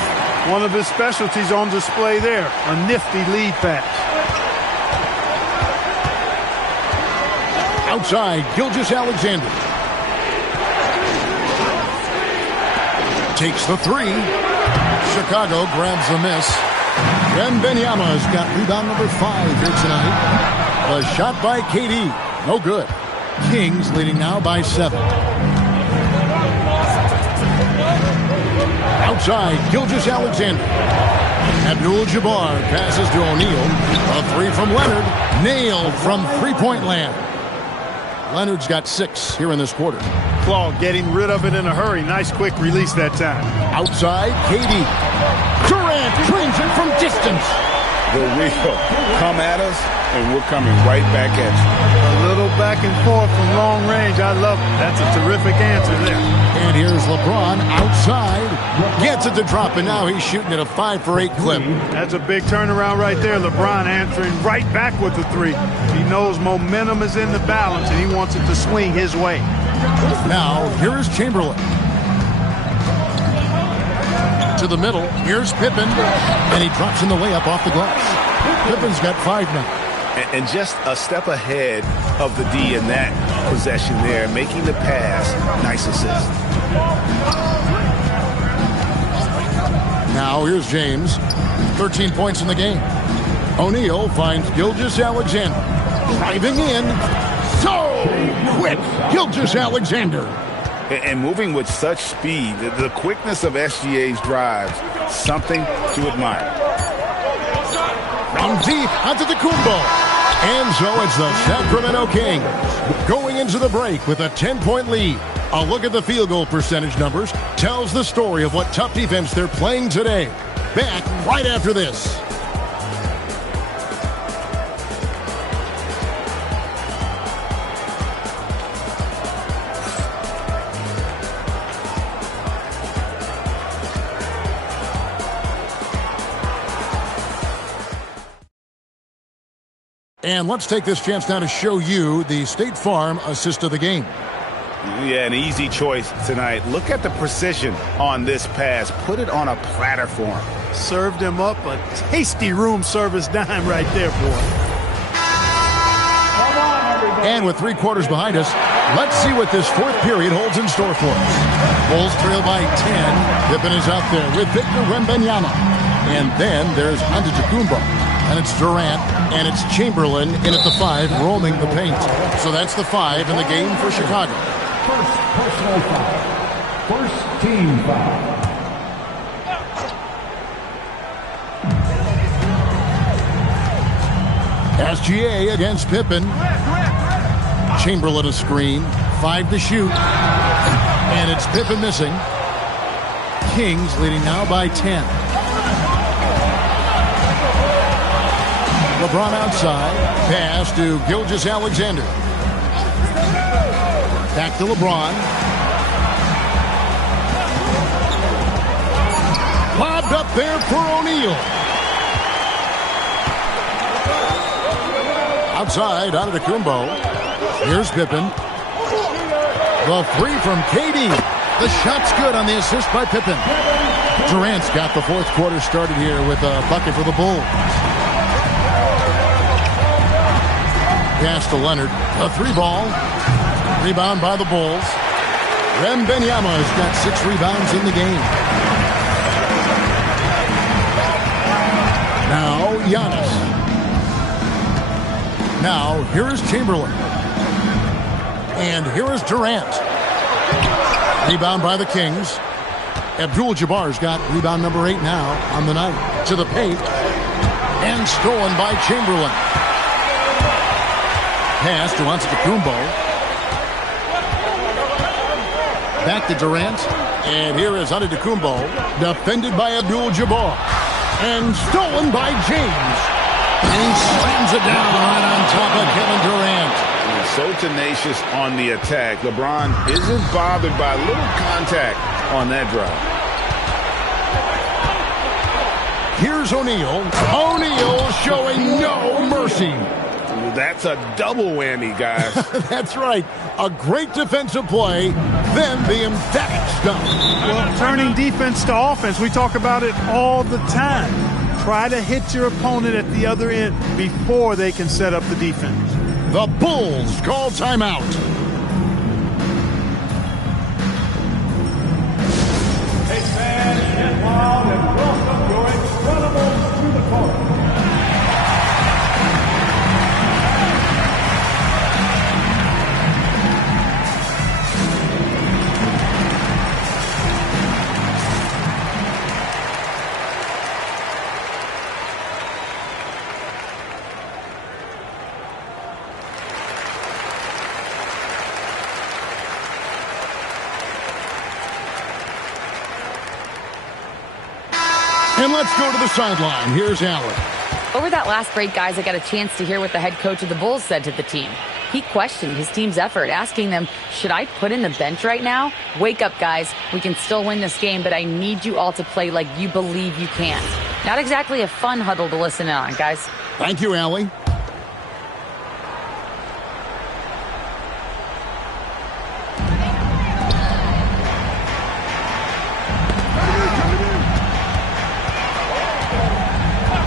One of his specialties on display there. A nifty lead pass. Outside, Gilgeous-Alexander. Takes the 3. Chicago grabs the miss. Wembanyama's got rebound number 5 here tonight. The shot by KD. No good. Kings leading now by 7. Outside, Gilgeous-Alexander. Abdul-Jabbar passes to O'Neal. A 3 from Leonard. Nailed from three-point land. Leonard's got 6 here in this quarter. Claw getting rid of it in a hurry. Nice quick release that time. Outside, KD. Durant trains it from distance. The wheel come at us, and we're coming right back at you. A little back and forth from long range. I love it. That's a terrific answer there. And here's LeBron outside. Gets it to drop, and now he's shooting at a 5 for 8 clip. That's a big turnaround right there. LeBron answering right back with the 3. He knows momentum is in the balance, and he wants it to swing his way. Now, here's Chamberlain. To the middle, here's Pippen, and he drops in the layup off the glass. Pippen's got 5 now. And just a step ahead of the D in that possession there, making the pass. Nice assist. Now, here's James. 13 points in the game. O'Neal finds Gilgeous-Alexander. Driving in. So quick, Gilgeous-Alexander. And moving with such speed, the quickness of SGA's drives, something to admire. From deep Antetokounmpo. And so it's the Sacramento Kings going into the break with a 10-point lead. A look at the field goal percentage numbers tells the story of what tough defense they're playing today. Back right after this. And let's take this chance now to show you the State Farm assist of the game. Yeah, an easy choice tonight. Look at the precision on this pass. Put it on a platter for him. Served him up a tasty room service dime right there, boy. And with 3 quarters behind us, let's see what this 4th period holds in store for us. Bulls trail by 10. Pippen is out there with Victor Wembanyama. And then there's Antetokounmpo. And it's Durant, and it's Chamberlain in at the 5, roaming the paint. So that's the 5 in the game for Chicago. First personal foul. First team foul. SGA against Pippen. Chamberlain a screen. 5 to shoot. And it's Pippen missing. Kings leading now by 10. LeBron outside. Pass to Gilgeous-Alexander. Back to LeBron. lobbed up there for O'Neal. Outside, Antetokounmpo. Here's Pippen. The three from KD. The shot's good on the assist by Pippen. Durant's got the fourth quarter started here with a bucket for the Bulls. Pass to Leonard. A three ball. Rebound by the Bulls. Wembanyama has got 6 rebounds in the game. Now Giannis. Now here is Chamberlain. And here is Durant. Rebound by the Kings. Abdul-Jabbar's got rebound number 8 now on the night. To the paint. And stolen by Chamberlain. Pass to Antetokounmpo. Back to Durant. And here is Antetokounmpo. Defended by Abdul-Jabbar. And stolen by James. And he slams it down right on top of Kevin Durant. He's so tenacious on the attack. LeBron isn't bothered by little contact on that drive. Here's O'Neal. O'Neal showing no mercy. That's a double whammy, guys. That's right. A great defensive play, then the emphatic stuff. Well, turning defense to offense, we talk about it all the time. Try to hit your opponent at the other end before they can set up the defense. The Bulls call timeout. Hey, fans, get loud and welcome your Incredibles to the court. And let's go to the sideline. Here's Allen. Over that last break, guys, I got a chance to hear what the head coach of the Bulls said to the team. He questioned his team's effort, asking them, should I put in the bench right now? Wake up, guys. We can still win this game, but I need you all to play like you believe you can. Not exactly a fun huddle to listen in on, guys. Thank you, Allie.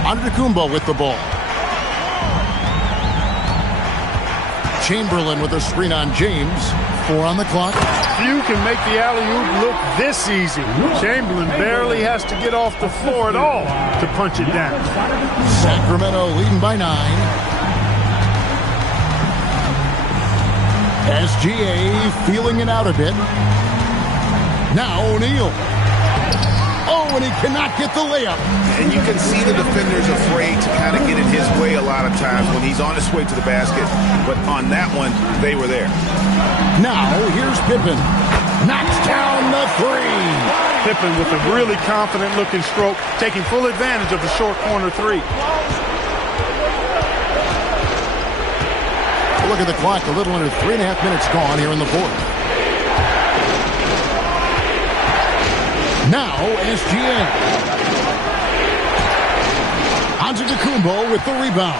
Antetokounmpo with the ball. Chamberlain with a screen on James. 4 on the clock. Few can make the alley-oop look this easy. Chamberlain barely has to get off the floor at all to punch it down. Sacramento leading by 9. SGA feeling it out a bit. Now O'Neal. Oh, and he cannot get the layup. And you can see the defender's afraid to kind of get in his way a lot of times when he's on his way to the basket. But on that one, they were there. Now, here's Pippen. Knocks down the 3. Pippen with a really confident-looking stroke, taking full advantage of the short corner 3. Look at the clock. A little under 3.5 minutes gone here in the fourth. Now, SGA. Antetokounmpo with the rebound.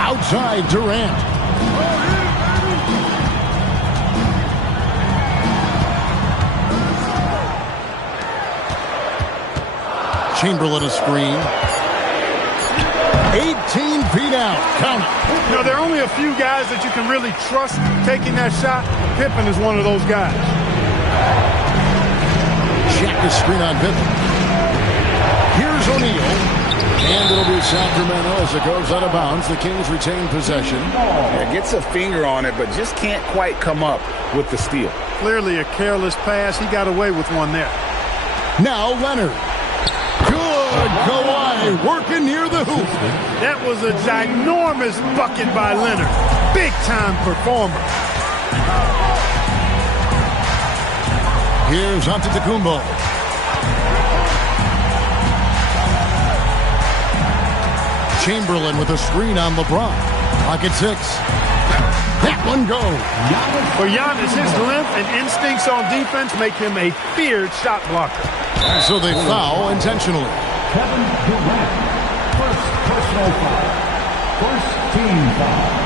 Outside, Durant. Chamberlain a screen. 18 feet out. Count it. You know, there are only a few guys that you can really trust taking that shot. Pippen is one of those guys. Check the screen on Pippen. Here's O'Neal. And it'll be Sacramento as it goes out of bounds. The Kings retain possession. Yeah, gets a finger on it, but just can't quite come up with the steal. Clearly a careless pass. He got away with one there. Now Leonard. Good. Kawhi working near the hoop. That was a ginormous bucket by Leonard. Big-time performer. Here's Antetokounmpo. Chamberlain with a screen on LeBron. Pocket 6. That one goes. For Giannis, his length and instincts on defense make him a feared shot blocker. So they foul intentionally. Kevin Durant. First personal foul. First team foul.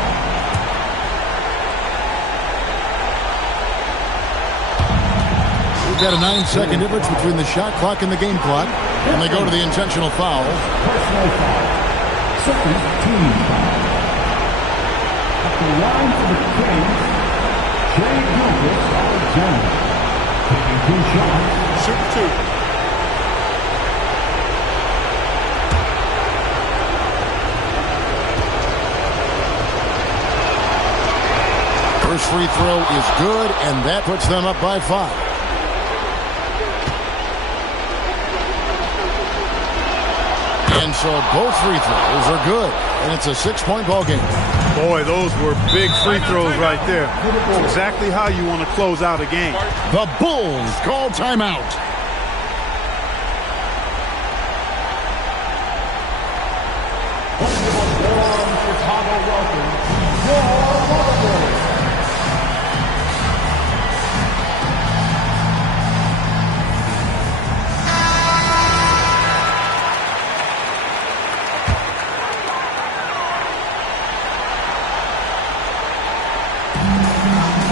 We've got a 9-second difference between the shot clock and the game clock. And they go to the intentional foul. Personal foul. Second team foul. At the line for the Kings, Shai Gilgeous-Alexander. Taking 2 shots. Shoot 2. First free throw is good, and that puts them up by 5. And so both free throws are good, and it's a 6-point ball game. Boy, those were big free throws right there. Exactly how you want to close out a game. The Bulls call timeout.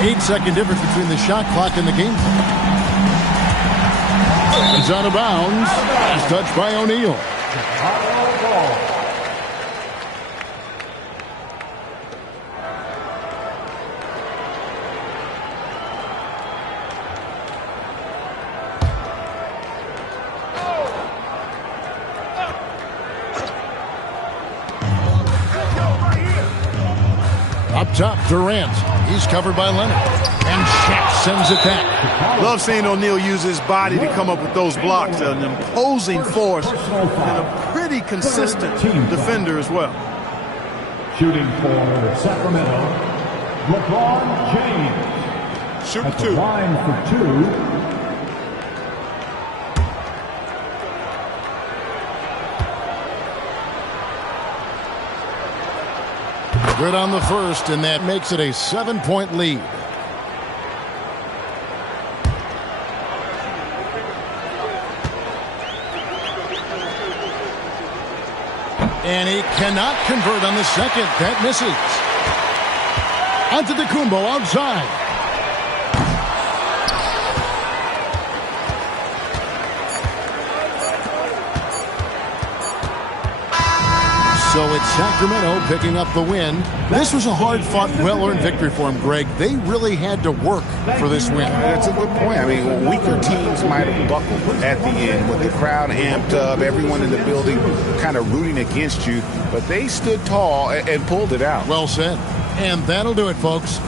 Eight-second difference between the shot clock and the game clock. It's out of bounds. Last touch by O'Neal. Up top, Durant. He's covered by Leonard. And Shaq sends it back. Love seeing O'Neal use his body to come up with those blocks. An imposing force and a pretty consistent defender as well. Shooting for Sacramento, LeBron James. Shoot At 2. the line for 2. Good on the first, and that makes it a 7-point lead. And he cannot convert on the second. That misses. Antetokounmpo outside. So it's Sacramento picking up the win. This was a hard-fought, well-earned victory for them, Greg. They really had to work for this win. That's a good point. I mean, weaker teams might have buckled at the end with the crowd amped up, everyone in the building kind of rooting against you, but they stood tall and pulled it out. Well said. And that'll do it, folks.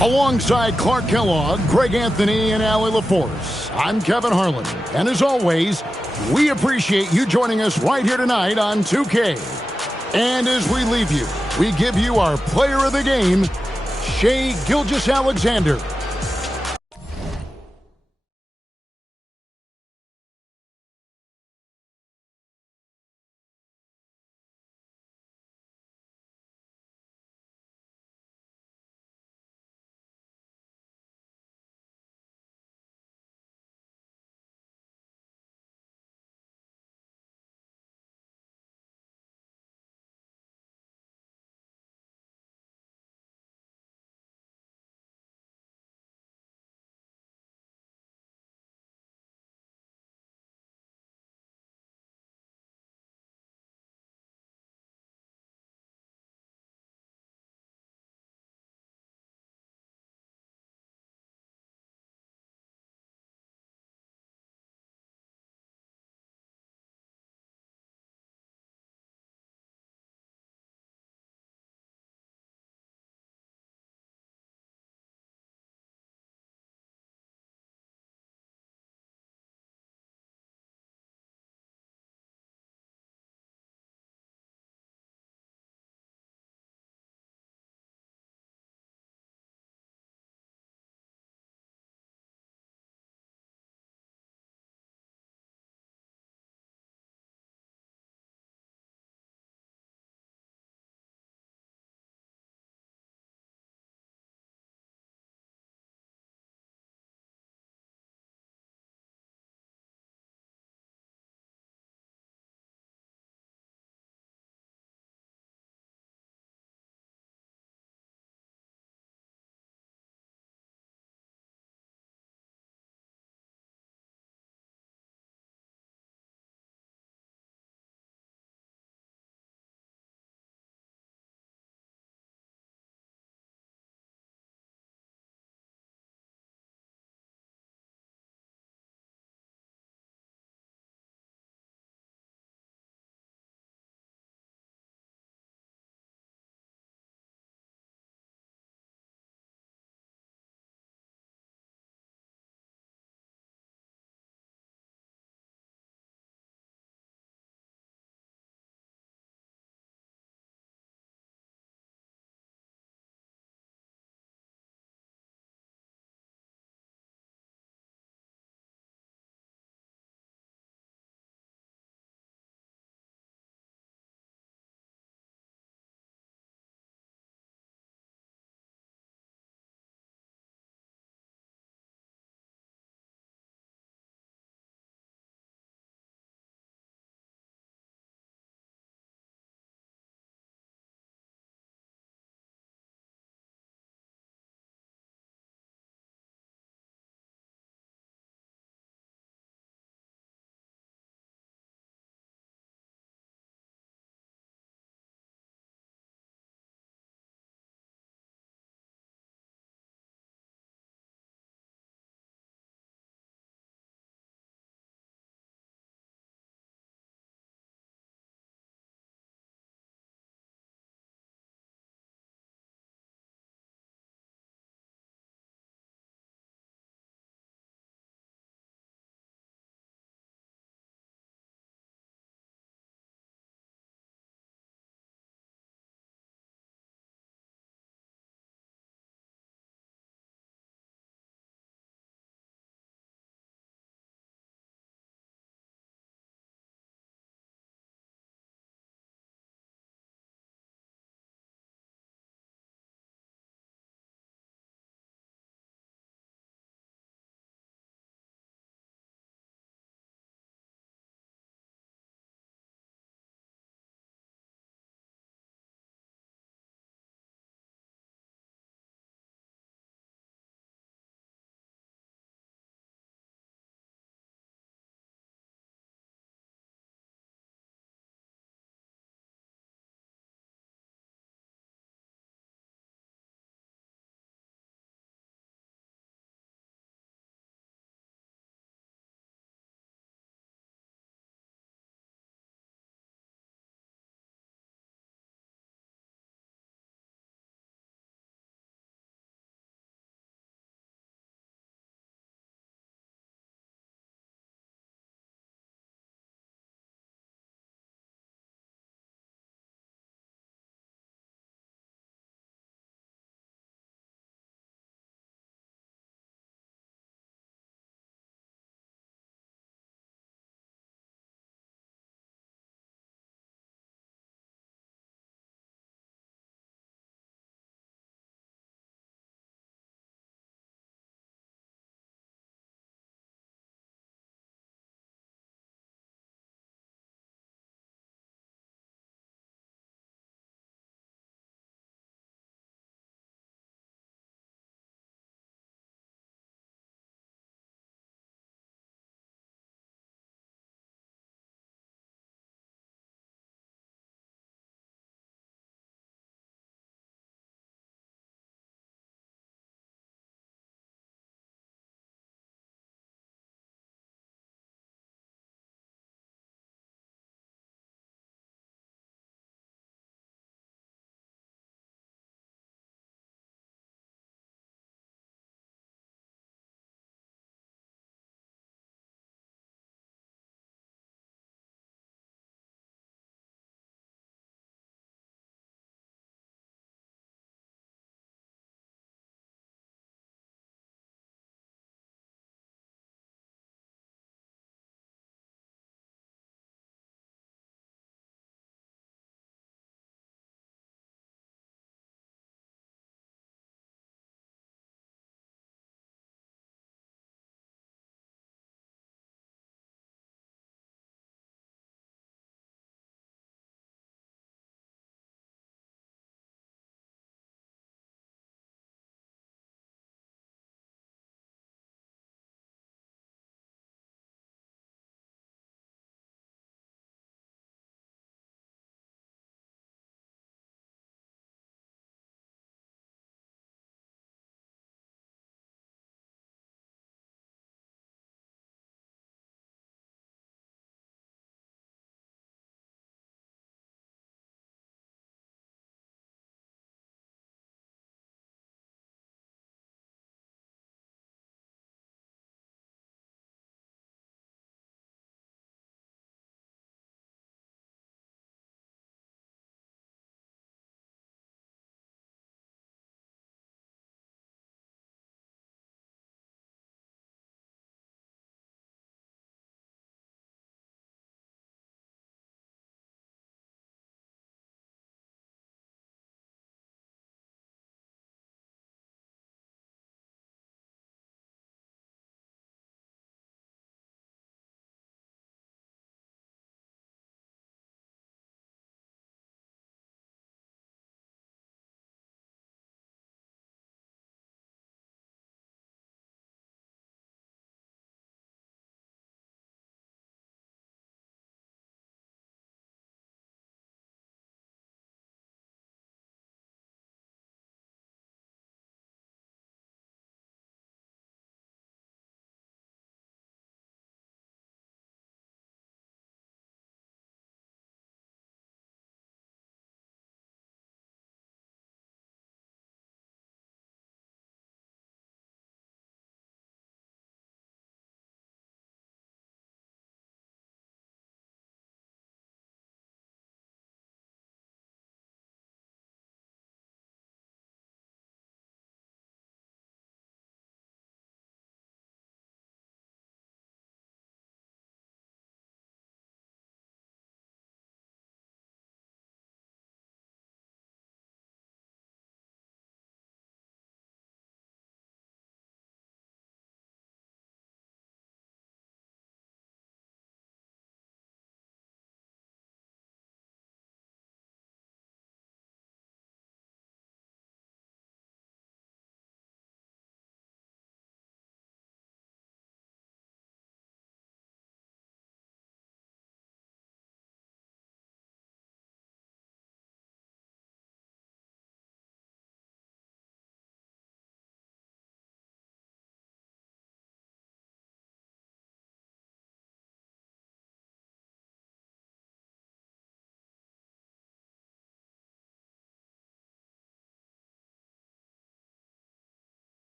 Alongside Clark Kellogg, Greg Anthony, and Allie LaForce, I'm Kevin Harlan. And as always, we appreciate you joining us right here tonight on 2K. And as we leave you, we give you our player of the game, Shai Gilgeous-Alexander.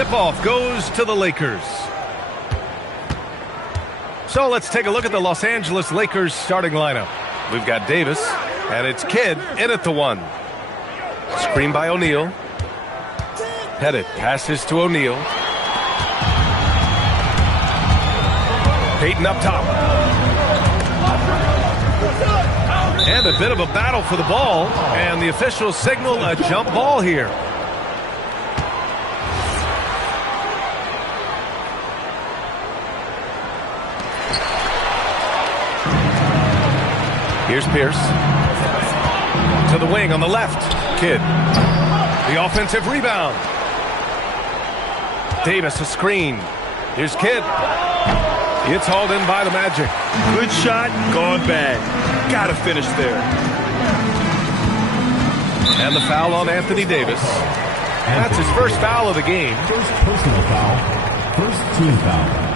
tip-off goes to the Lakers. So let's take a look at the Los Angeles Lakers starting lineup. We've got Davis, and it's Kidd in at the 1. Screen by O'Neal. Pettit passes to O'Neal. Payton up top. And a bit of a battle for the ball, and the officials signal a jump ball here. Here's Pierce. To the wing on the left. Kidd. The offensive rebound. Davis a screen. Here's Kidd. It's hauled in by the Magic. Good shot, gone bad. Gotta finish there. And the foul on Anthony Davis. That's his first foul of the game. First personal foul. First team foul.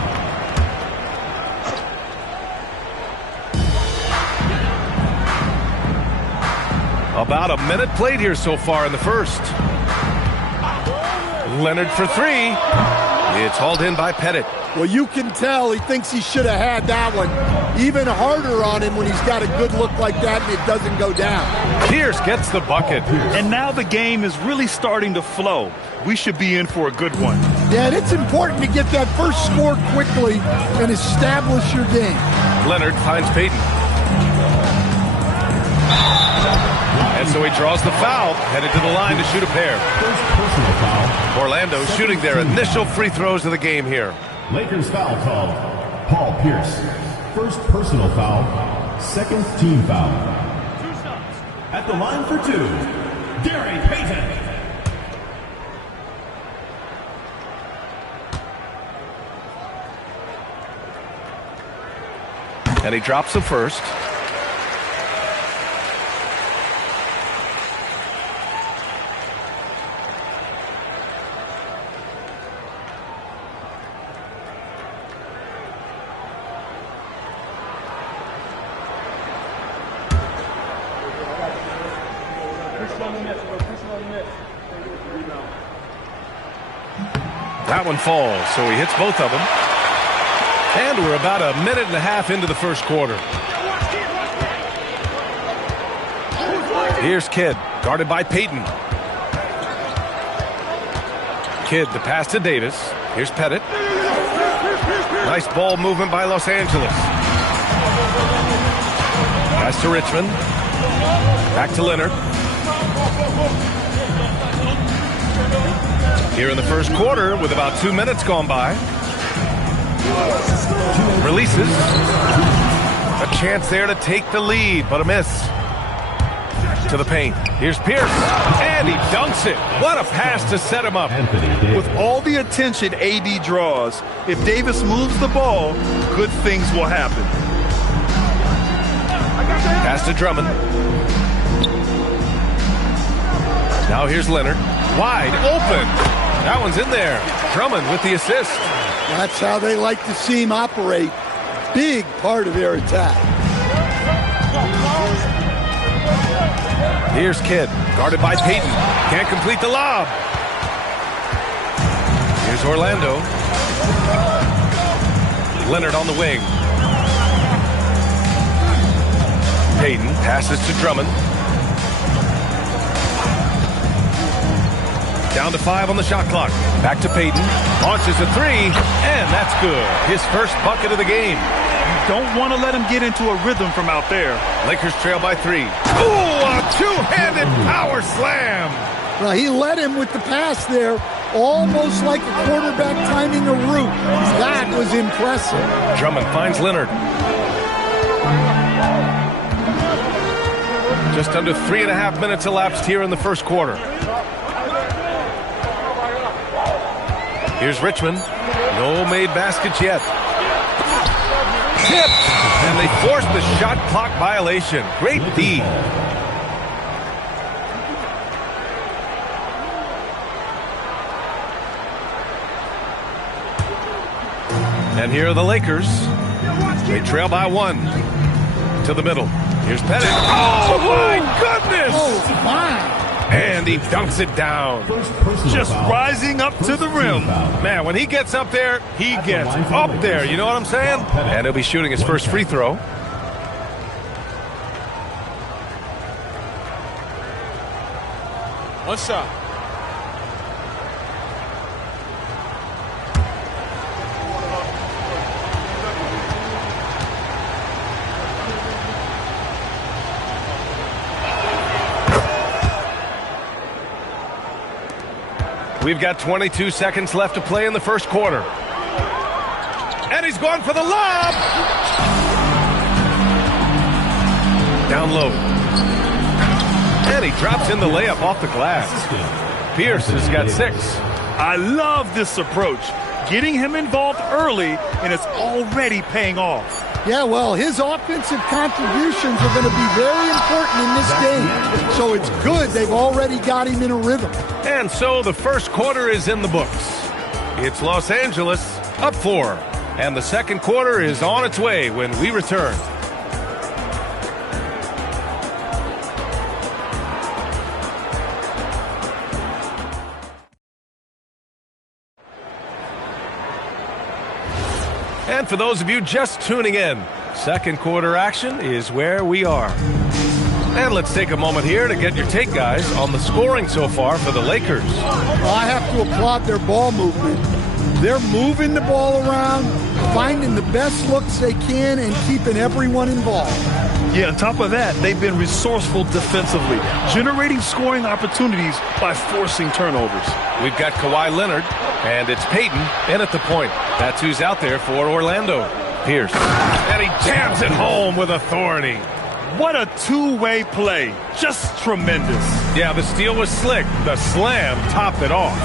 About a minute played here so far in the first. Leonard for 3. It's hauled in by Pettit. Well, you can tell he thinks he should have had that one. Even harder on him when he's got a good look like that and it doesn't go down. Pierce gets the bucket. And now the game is really starting to flow. We should be in for a good one. Yeah, and it's important to get that first score quickly and establish your game. Leonard finds Payton. And so he draws the foul, headed to the line to shoot a pair. First personal foul. Orlando shooting their initial free throws of the game here. Lakers foul called. Paul Pierce. First personal foul. Second team foul. At the line for 2, Gary Payton. And he drops the first. That one falls, so he hits both of them. And we're about a minute and a half into the first quarter. Here's Kidd, guarded by Payton. Kidd, the pass to Davis. Here's Pettit. Nice ball movement by Los Angeles. Pass to Richmond. Back to Leonard. Here in the first quarter with about 2 minutes gone by. Releases. A chance there to take the lead, but a miss. To the paint. Here's Pierce. And he dunks it. What a pass to set him up. With all the attention AD draws, if Davis moves the ball, good things will happen. Pass to Drummond. Now here's Leonard. Wide open. That one's in there. Drummond with the assist. That's how they like to see him operate. Big part of their attack. Here's Kidd, guarded by Payton. Can't complete the lob. Here's Orlando. Leonard on the wing. Payton passes to Drummond. Down to 5 on the shot clock. Back to Payton. Launches a 3, and that's good. His first bucket of the game. You don't want to let him get into a rhythm from out there. Lakers trail by 3. Ooh, a two-handed power slam. Well, he led him with the pass there, almost like a quarterback timing a route. That was impressive. Drummond finds Leonard. Just under 3.5 minutes elapsed here in the first quarter. Here's Richmond. No made baskets yet. Tipped. And they forced the shot clock violation. Great D. And here are the Lakers. They trail by 1. To the middle. Here's Pettit. Oh, my goodness! Oh, my. And And he dunks it down. Just rising up to the rim. Man, when he gets up there, he gets up there. You know what I'm saying? And he'll be shooting his first free throw. One shot. We've got 22 seconds left to play in the first quarter. And he's going for the lob! Down low. And he drops in the layup off the glass. Pierce has got 6. I love this approach. Getting him involved early, and it's already paying off. Yeah, well, his offensive contributions are going to be very important in this game. So it's good they've already got him in a rhythm. And so the first quarter is in the books. It's Los Angeles up 4. And the second quarter is on its way when we return. And for those of you just tuning in, second quarter action is where we are. And let's take a moment here to get your take, guys, on the scoring so far for the Lakers. Well, I have to applaud their ball movement. They're moving the ball around, finding the best looks they can, and keeping everyone involved. Yeah, on top of that, they've been resourceful defensively, generating scoring opportunities by forcing turnovers. We've got Kawhi Leonard, and it's Payton in at the point. That's who's out there for Orlando. Pierce. And he jams it home with authority. What a two-way play. Just tremendous. Yeah, the steal was slick. The slam topped it off.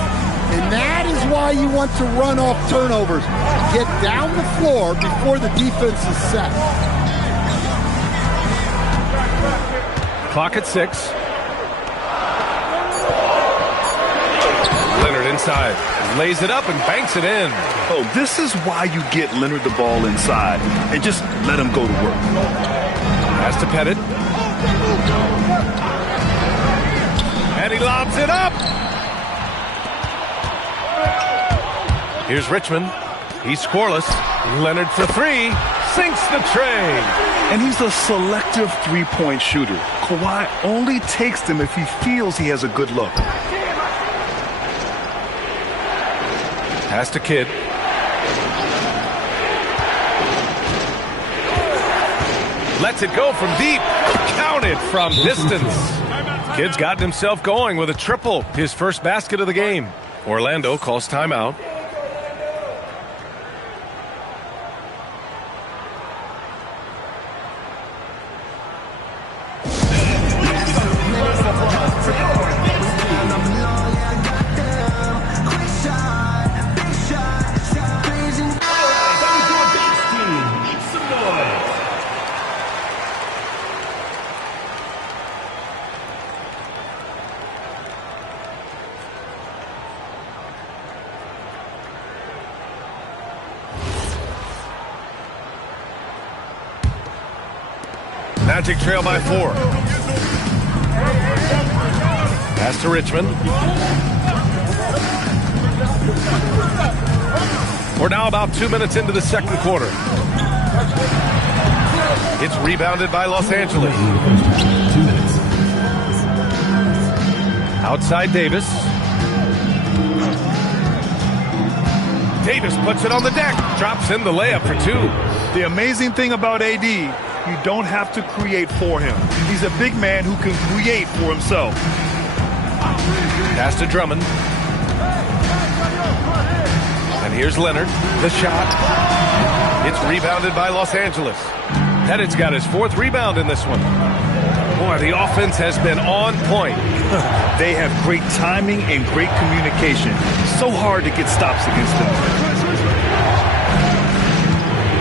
And that is why you want to run off turnovers. Get down the floor before the defense is set. Clock at 6. Leonard inside. Lays it up and banks it in. Oh, this is why you get Leonard the ball inside and just let him go to work. Has to Pettit. And he lobs it up. Here's Richmond. He's scoreless. Leonard for 3. Sinks the tray. And he's a selective three-point shooter. Kawhi only takes them if he feels he has a good look. Pass to Kidd. Lets it go from deep. Counted from distance. Kidd's gotten himself going with a triple. His first basket of the game. Orlando calls timeout. Magic trail by 4. Pass to Richmond. We're now about 2 minutes into the second quarter. It's rebounded by Los Angeles. Outside Davis. Davis puts it on the deck. Drops in the layup for 2. The amazing thing about AD, you don't have to create for him. He's a big man who can create for himself. Pass to Drummond. And here's Leonard. The shot. It's rebounded by Los Angeles. Pettit's got his 4th rebound in this one. Boy, the offense has been on point. They have great timing and great communication. So hard to get stops against them.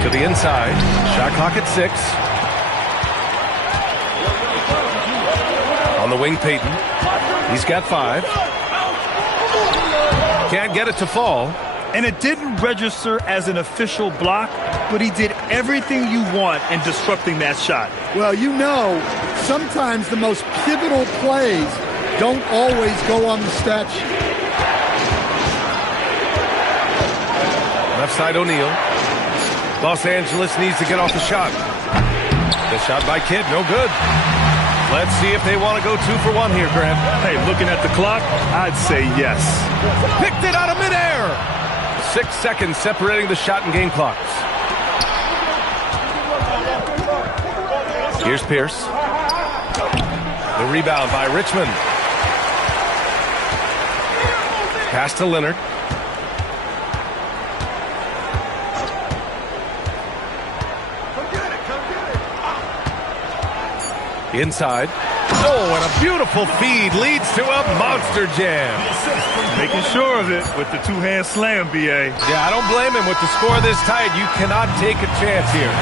To the inside. Shot clock at 6. On the wing, Payton. He's got 5. Can't get it to fall. And it didn't register as an official block, but he did everything you want in disrupting that shot. Well, you know, sometimes the most pivotal plays don't always go on the stat sheet. Left side O'Neal. Los Angeles needs to get off the shot. The shot by Kidd, no good. Let's see if they want to go 2 for 1 here, Grant. Hey, looking at the clock, I'd say yes. Picked it out of midair. 6 seconds separating the shot and game clocks. Here's Pierce. The rebound by Richmond. Pass to Leonard. Inside. Oh, and a beautiful feed leads to a monster jam. Making sure of it with the two-hand slam, B.A. Yeah, I don't blame him. With the score this tight, you cannot take a chance here.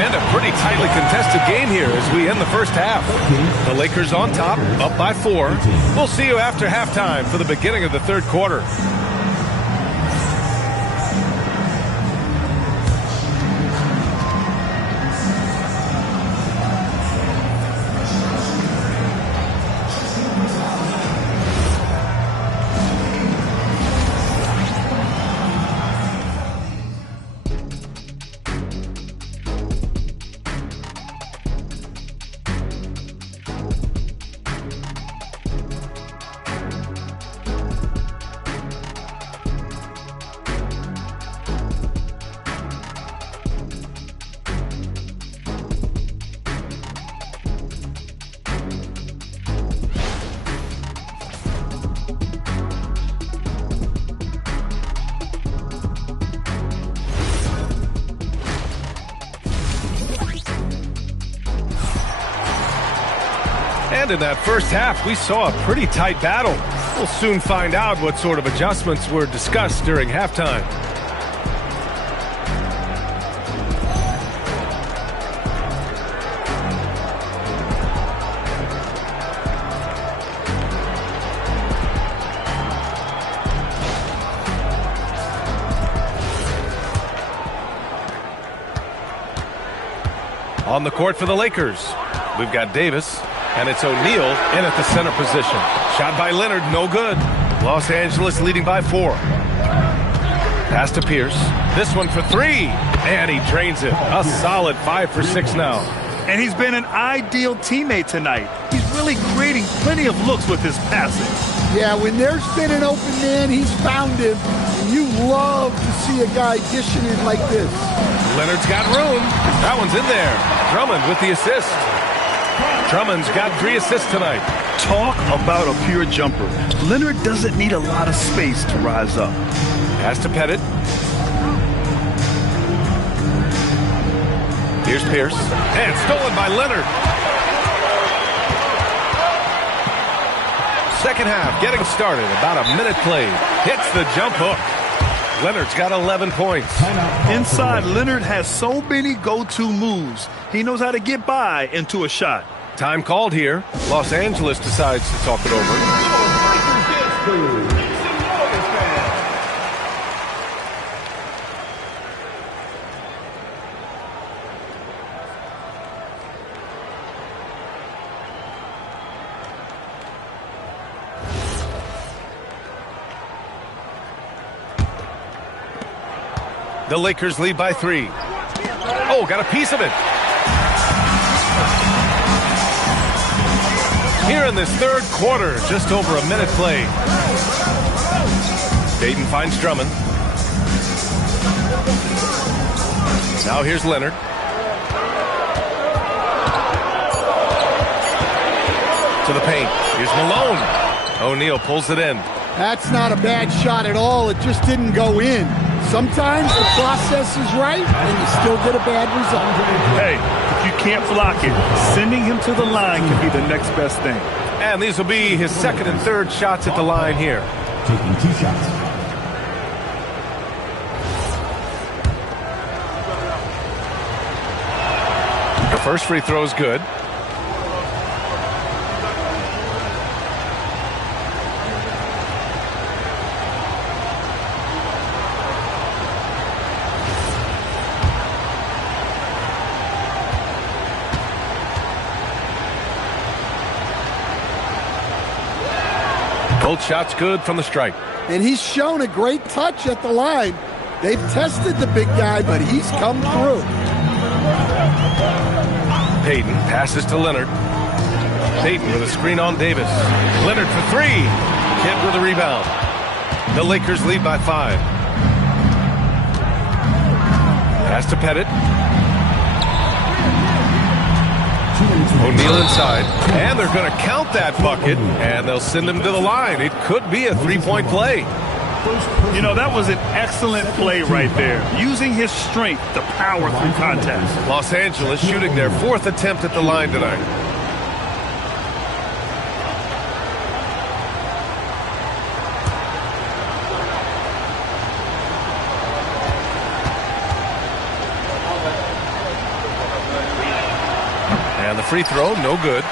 And a pretty tightly contested game here as we end the first half. The Lakers on top, up by 4. We'll see you after halftime for the beginning of the third quarter. And in that first half, we saw a pretty tight battle. We'll soon find out what sort of adjustments were discussed during halftime. On the court for the Lakers, we've got Davis. And it's O'Neal in at the center position. Shot by Leonard, no good. Los Angeles leading by 4. Pass to Pierce. This one for 3. And he drains it. A solid 5 for 6 now. And he's been an ideal teammate tonight. He's really creating plenty of looks with his passing. Yeah, when there's been an open man, he's found him. And you love to see a guy dishing it like this. Leonard's got room. That one's in there. Drummond with the assist. Drummond's got 3 assists tonight. Talk about a pure jumper. Leonard doesn't need a lot of space to rise up. Pass to Pettit. Here's Pierce. And stolen by Leonard. Second half getting started. About a minute played. Hits the jump hook. Leonard's got 11 points. Inside, Leonard has so many go-to moves. He knows how to get by into a shot. Time called here. Los Angeles decides to talk it over. The Lakers lead by 3. Oh, got a piece of it. Here in this third quarter, just over a minute played. Dayton finds Drummond. Now here's Leonard. To the paint. Here's Malone. O'Neal pulls it in. That's not a bad shot at all. It just didn't go in. Sometimes the process is right, and you still get a bad result. Hey, if you can't block it, sending him to the line can be the next best thing. And these will be his second and third shots at the line here. Taking 2 shots. The first free throw is good. Both shots good from the stripe. And he's shown a great touch at the line. They've tested the big guy, but he's come through. Payton passes to Leonard. Payton with a screen on Davis. Leonard for three. Kidd with a rebound. The Lakers lead by 5. Pass to Pettit. O'Neal inside. And they're going to count that bucket, and they'll send him to the line. It could be a three-point play. You know, that was an excellent play right there. Using his strength to power through contact. Los Angeles shooting their 4th attempt at the line tonight. And the free throw, no good.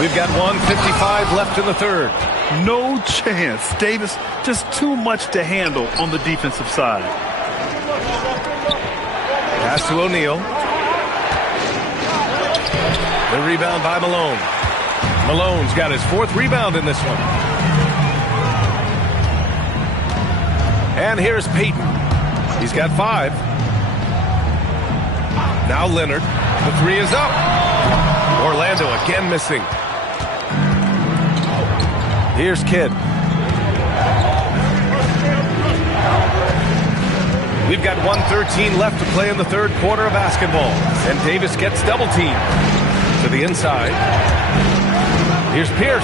We've got 1:55 left in the third. No chance. Davis, just too much to handle on the defensive side. Pass to O'Neal. The rebound by Malone. Malone's got his 4th rebound in this one. And here's Payton. He's got 5. Now Leonard. The 3 is up. Orlando again missing. Here's Kidd. We've got 1:13 left to play in the third quarter of basketball. And Davis gets double-teamed. To the inside. Here's Pierce.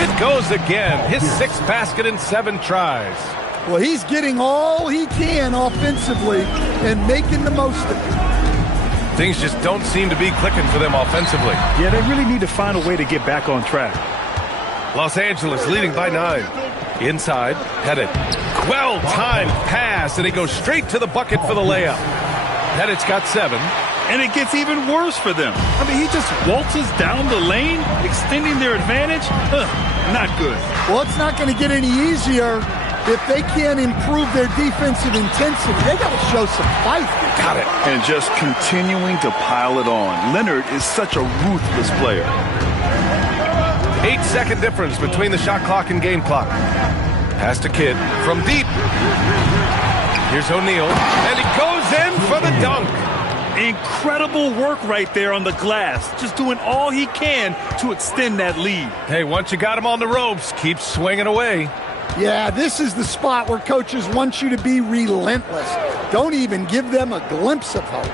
It goes again. His 6th basket in 7 tries. Well, he's getting all he can offensively and making the most of it. Things just don't seem to be clicking for them offensively. Yeah, they really need to find a way to get back on track. Los Angeles leading by 9. Inside, Pettit. Well-timed pass, and he goes straight to the bucket for the layup. Pettit's got 7. And it gets even worse for them. I mean, he just waltzes down the lane, extending their advantage. Not good. Well, it's not going to get any easier if they can't improve their defensive intensity. They got to show some fight. Got it. And just continuing to pile it on. Leonard is such a ruthless player. 8-second difference between the shot clock and game clock. Pass to Kidd from deep. Here's O'Neal, and he goes in for the dunk. Incredible work right there on the glass. Just doing all he can to extend that lead. Hey, once you got him on the ropes, keep swinging away. Yeah, this is the spot where coaches want you to be relentless. Don't even give them a glimpse of hope.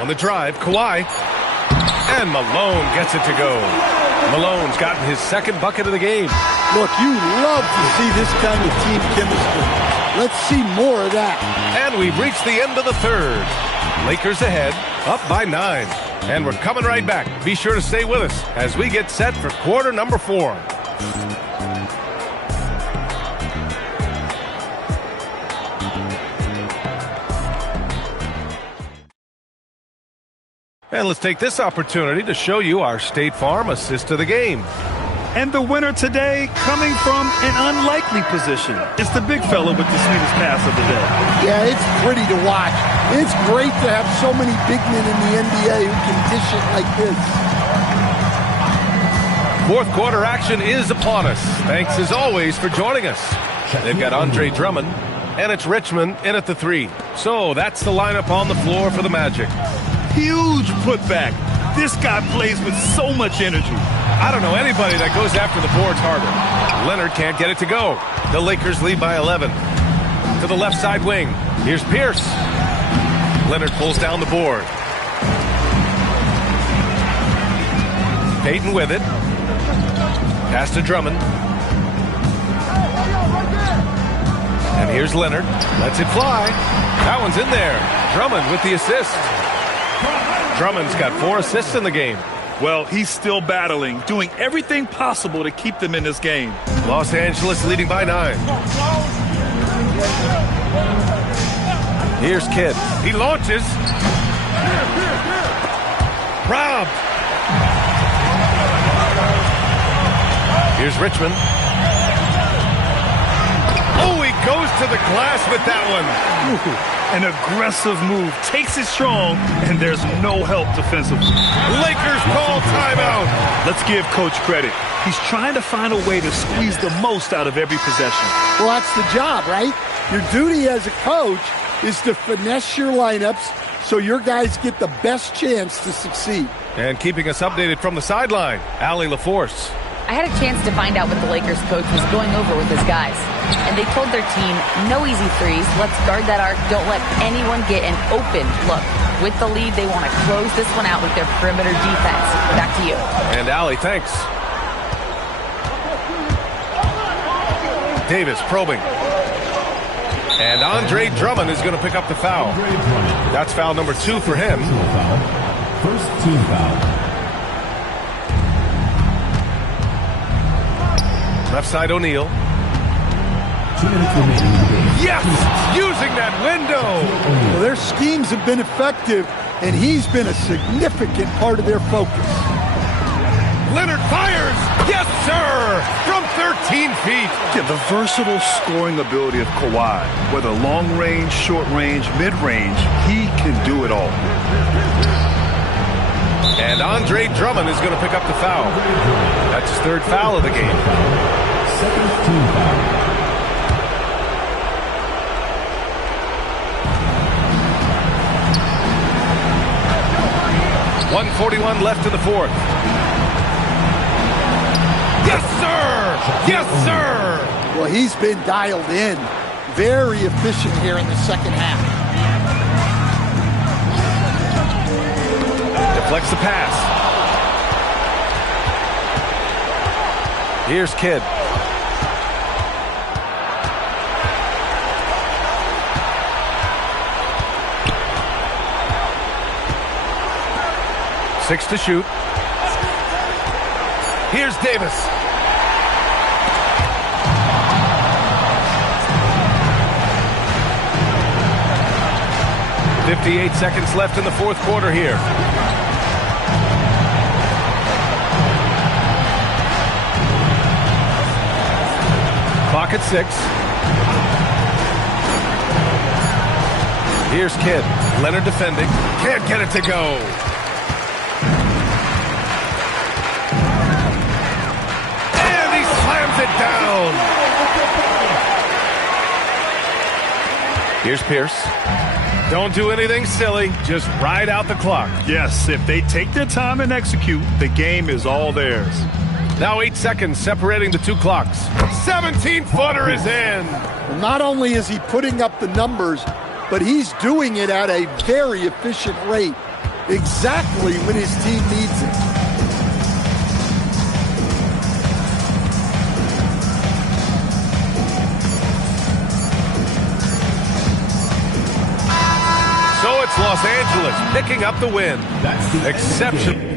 On the drive, Kawhi. And Malone gets it to go. Malone's gotten his 2nd bucket of the game. Look, you love to see this kind of team chemistry. Let's see more of that. And we've reached the end of the third. Lakers ahead, up by 9. And we're coming right back. Be sure to stay with us as we get set for quarter number 4. And let's take this opportunity to show you our State Farm assist of the game. And the winner today coming from an unlikely position. It's the big fella with the sweetest pass of the day. Yeah, it's pretty to watch. It's great to have so many big men in the NBA who can dish it like this. 4th quarter action is upon us. Thanks as always for joining us. They've got Andre Drummond, and it's Richmond in at the 3. So that's the lineup on the floor for the Magic. Huge putback. This guy plays with so much energy. I don't know anybody that goes after the boards harder. Leonard can't get it to go. The Lakers lead by 11. To the left side wing. Here's Pierce. Leonard pulls down the board. Payton with it. Pass to Drummond. And here's Leonard. Lets it fly. That one's in there. Drummond with the assist. Drummond's got 4 assists in the game. Well, he's still battling, doing everything possible to keep them in this game. Los Angeles leading by 9. Here's Kidd. He launches. Robbed. Here's Richmond. Oh, he goes to the glass with that one. An aggressive move. Takes it strong, and there's no help defensively. Lakers call timeout. Let's give Coach credit. He's trying to find a way to squeeze the most out of every possession. Well, that's the job, right? Your duty as a coach is to finesse your lineups so your guys get the best chance to succeed. And keeping us updated from the sideline, Allie LaForce. I had a chance to find out what the Lakers coach was going over with his guys. And they told their team, no easy threes, let's guard that arc, don't let anyone get an open look. With the lead, they want to close this one out with their perimeter defense. Back to you. And Allie, thanks. Davis probing. And Andre Drummond is going to pick up the foul. That's foul number 2 for him. First team foul. Left side O'Neal. 2 minutes remaining. Yes! Using that window! Well, their schemes have been effective, and he's been a significant part of their focus. Leonard fires! Yes, sir! From 13 feet! Yeah, the versatile scoring ability of Kawhi. Whether long range, short range, mid-range, he can do it all. And Andre Drummond is going to pick up the foul. That's his 3rd foul of the game. Second team foul. .141 left in the 4th. Yes, sir! Yes, sir! Well, he's been dialed in. Very efficient here in the second half. Deflects the pass. Here's Kidd. Six to shoot. Here's Davis. .58 seconds left in the 4th quarter here. Clock at 6. Here's Kidd. Leonard defending. Can't get it to go. And he slams it down. Here's Pierce. Don't do anything silly. Just ride out the clock. Yes, if they take their time and execute, the game is all theirs. Now 8 seconds separating the 2 clocks. 17-footer is in. Well, not only is he putting up the numbers, but he's doing it at a very efficient rate. Exactly when his team needs it. So it's Los Angeles picking up the win. Exceptional.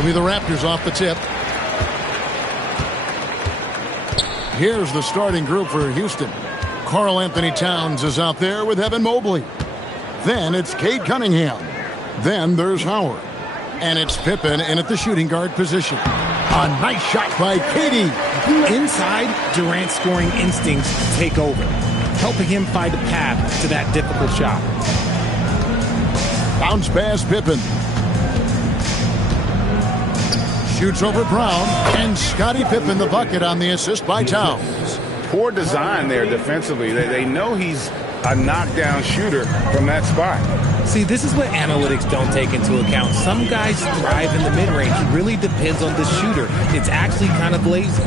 It'll be the Raptors off the tip. Here's the starting group for Houston. Karl Anthony Towns is out there with Evan Mobley. Then it's Cade Cunningham. Then there's Howard. And it's Pippen in at the shooting guard position. A nice shot by Katie. Inside, Durant's scoring instincts take over, helping him find a path to that difficult shot. Bounce pass Pippen. Shoots over Brown. And Scottie Pippen the bucket on the assist by Towns. Poor design there defensively. They know he's a knockdown shooter from that spot. See, this is what analytics don't take into account. Some guys thrive in the mid-range. It really depends on the shooter. It's actually kind of lazy.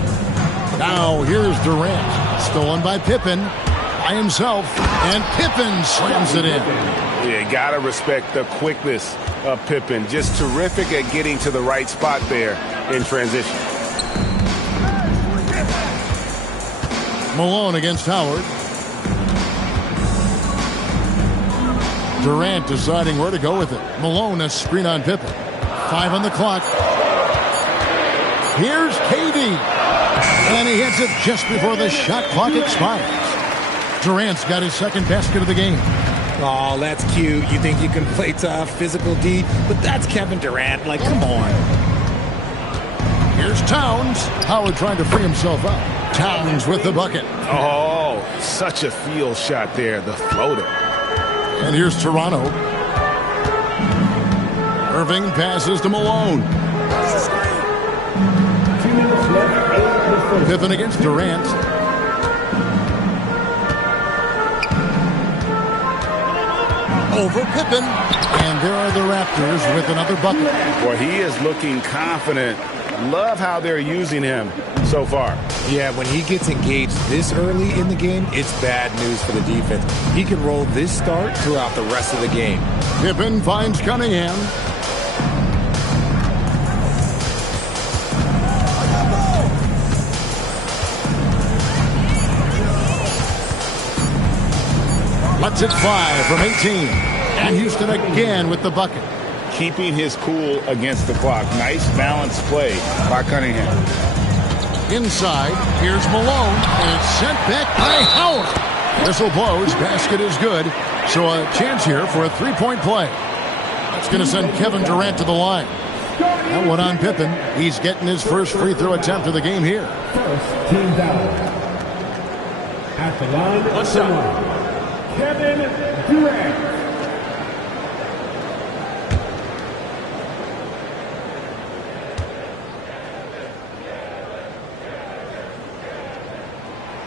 Now here's Durant. Stolen by Pippen. By himself. And Pippen slams it in. Yeah, gotta respect the quickness of Pippen. Just terrific at getting to the right spot there in transition. Malone against Howard. Durant deciding where to go with it. Malone a screen on Pippen. 5 on the clock. Here's KD. And he hits it just before the shot clock expires. Durant's got his second basket of the game. Oh, that's cute. You think you can play tough, physical D, but that's Kevin Durant. Like, come on. Here's Towns. Howard trying to free himself up. Towns with the bucket. Oh, such a field shot there, the floater. And here's Toronto. Irving passes to Malone. Pippen against Durant. Over Pippen. And there are the Raptors with another bucket. Well, he is looking confident. Love how they're using him so far. Yeah, when he gets engaged this early in the game, it's bad news for the defense. He can roll this start throughout the rest of the game. Pippen finds Cunningham. Lets it fly from 18. And Houston again with the bucket. Keeping his cool against the clock. Nice balanced play by Cunningham. Inside, here's Malone, and it's sent back by Howard. Whistle blows, basket is good. So a chance here for a three-point play. That's going to send Kevin Durant to the line. That one on Pippen. He's getting his first free throw attempt of the game here. First team foul. At the line, One shot. Kevin Durant.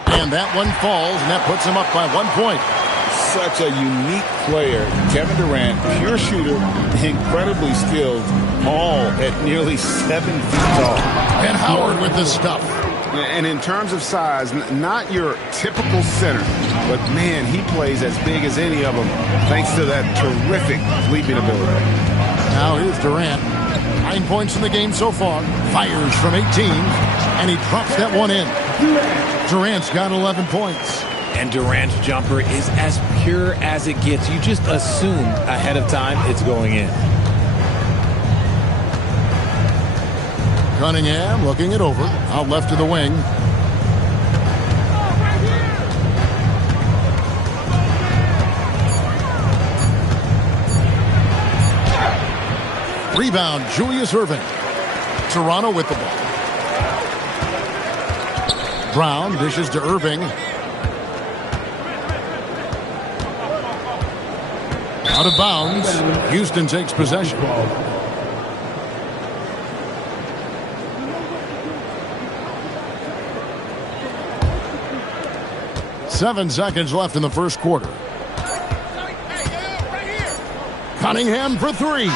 And that one falls, and that puts him up by 1 point. Such a unique player. Kevin Durant, pure shooter, incredibly skilled, all at nearly 7 feet tall. And Howard with the stuff. And in terms of size, not your typical center, but man, he plays as big as any of them thanks to that terrific leaping ability. Now here's Durant. 9 points in the game so far. Fires from 18, and he drops that one in. Durant's got 11 points. And Durant's jumper is as pure as it gets. You just assume ahead of time it's going in. Cunningham looking it over. Out left to the wing. Rebound, Julius Irving. Toronto with the ball. Brown dishes to Irving. Out of bounds. Houston takes possession. Seven seconds left in the first quarter. Cunningham for three.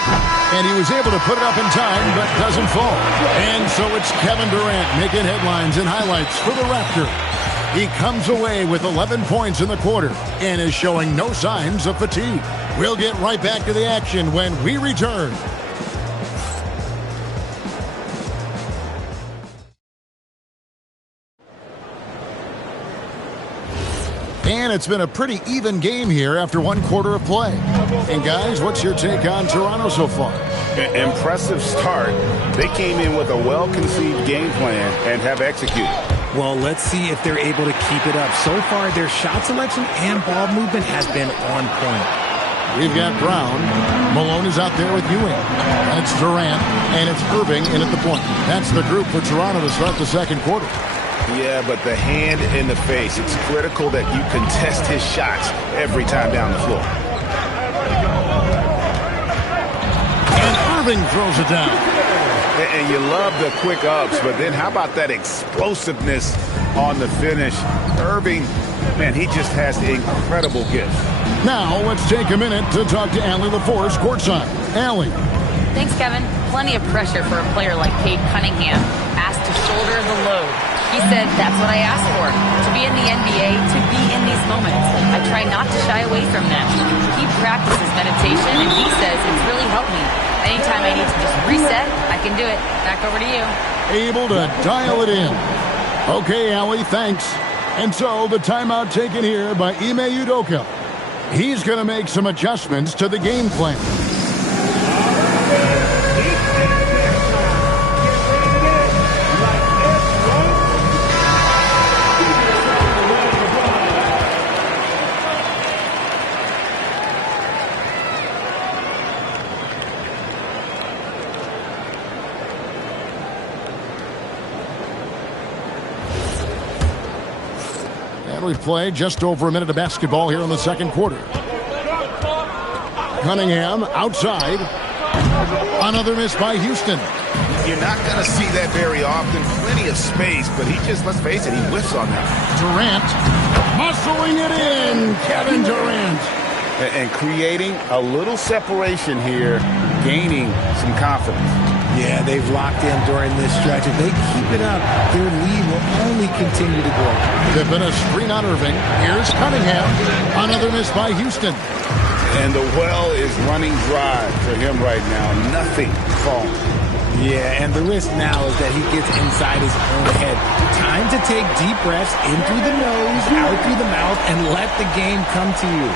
And he was able to put it up in time, but doesn't fall. And so it's Kevin Durant making headlines and highlights for the Raptor. He comes away with 11 points in the quarter and is showing no signs of fatigue. We'll get right back to the action when we return. And it's been a pretty even game here after one quarter of play. And guys, what's your take on Toronto so far? Impressive start. They came in with a well-conceived game plan and have executed. Well, let's see if they're able to keep it up. So far, their shot selection and ball movement has been on point. We've got Brown. Malone is out there with Ewing. And it's Durant. And it's Irving in at the point. That's the group for Toronto to start the second quarter. Yeah, but the hand in the face. It's critical that you contest his shots every time down the floor. And Irving throws it down. And you love the quick ups, but then how about that explosiveness on the finish? Irving, man, he just has incredible gifts. Now, let's take a minute to talk to Allie LaForce courtside. Allie. Thanks, Kevin. Plenty of pressure for a player like Cade Cunningham, asked to shoulder the load. He said, that's what I asked for, to be in the NBA, to be in these moments. I try not to shy away from them. He practices meditation, and he says it's really helped me. Anytime I need to just reset, I can do it. Back over to you. Able to dial it in. Okay, Allie, thanks. And so the timeout taken here by Ime Udoka. He's going to make some adjustments to the game plan. We've played just over a minute of basketball here in the second quarter. Cunningham outside. Another miss by Houston. You're not going to see that very often. Plenty of space, but he just, let's face it, he whiffs on that. Durant muscling it in. Kevin Durant. And creating a little separation here, gaining some confidence. Yeah, they've locked in during this stretch. If they keep it up, their lead will only continue to grow. They've been a screen on Irving. Here's Cunningham. Another miss by Houston. And the well is running dry for him right now. Nothing falling. Yeah, and the risk now is that he gets inside his own head. Time to take deep breaths in through the nose, out through the mouth, and let the game come to you.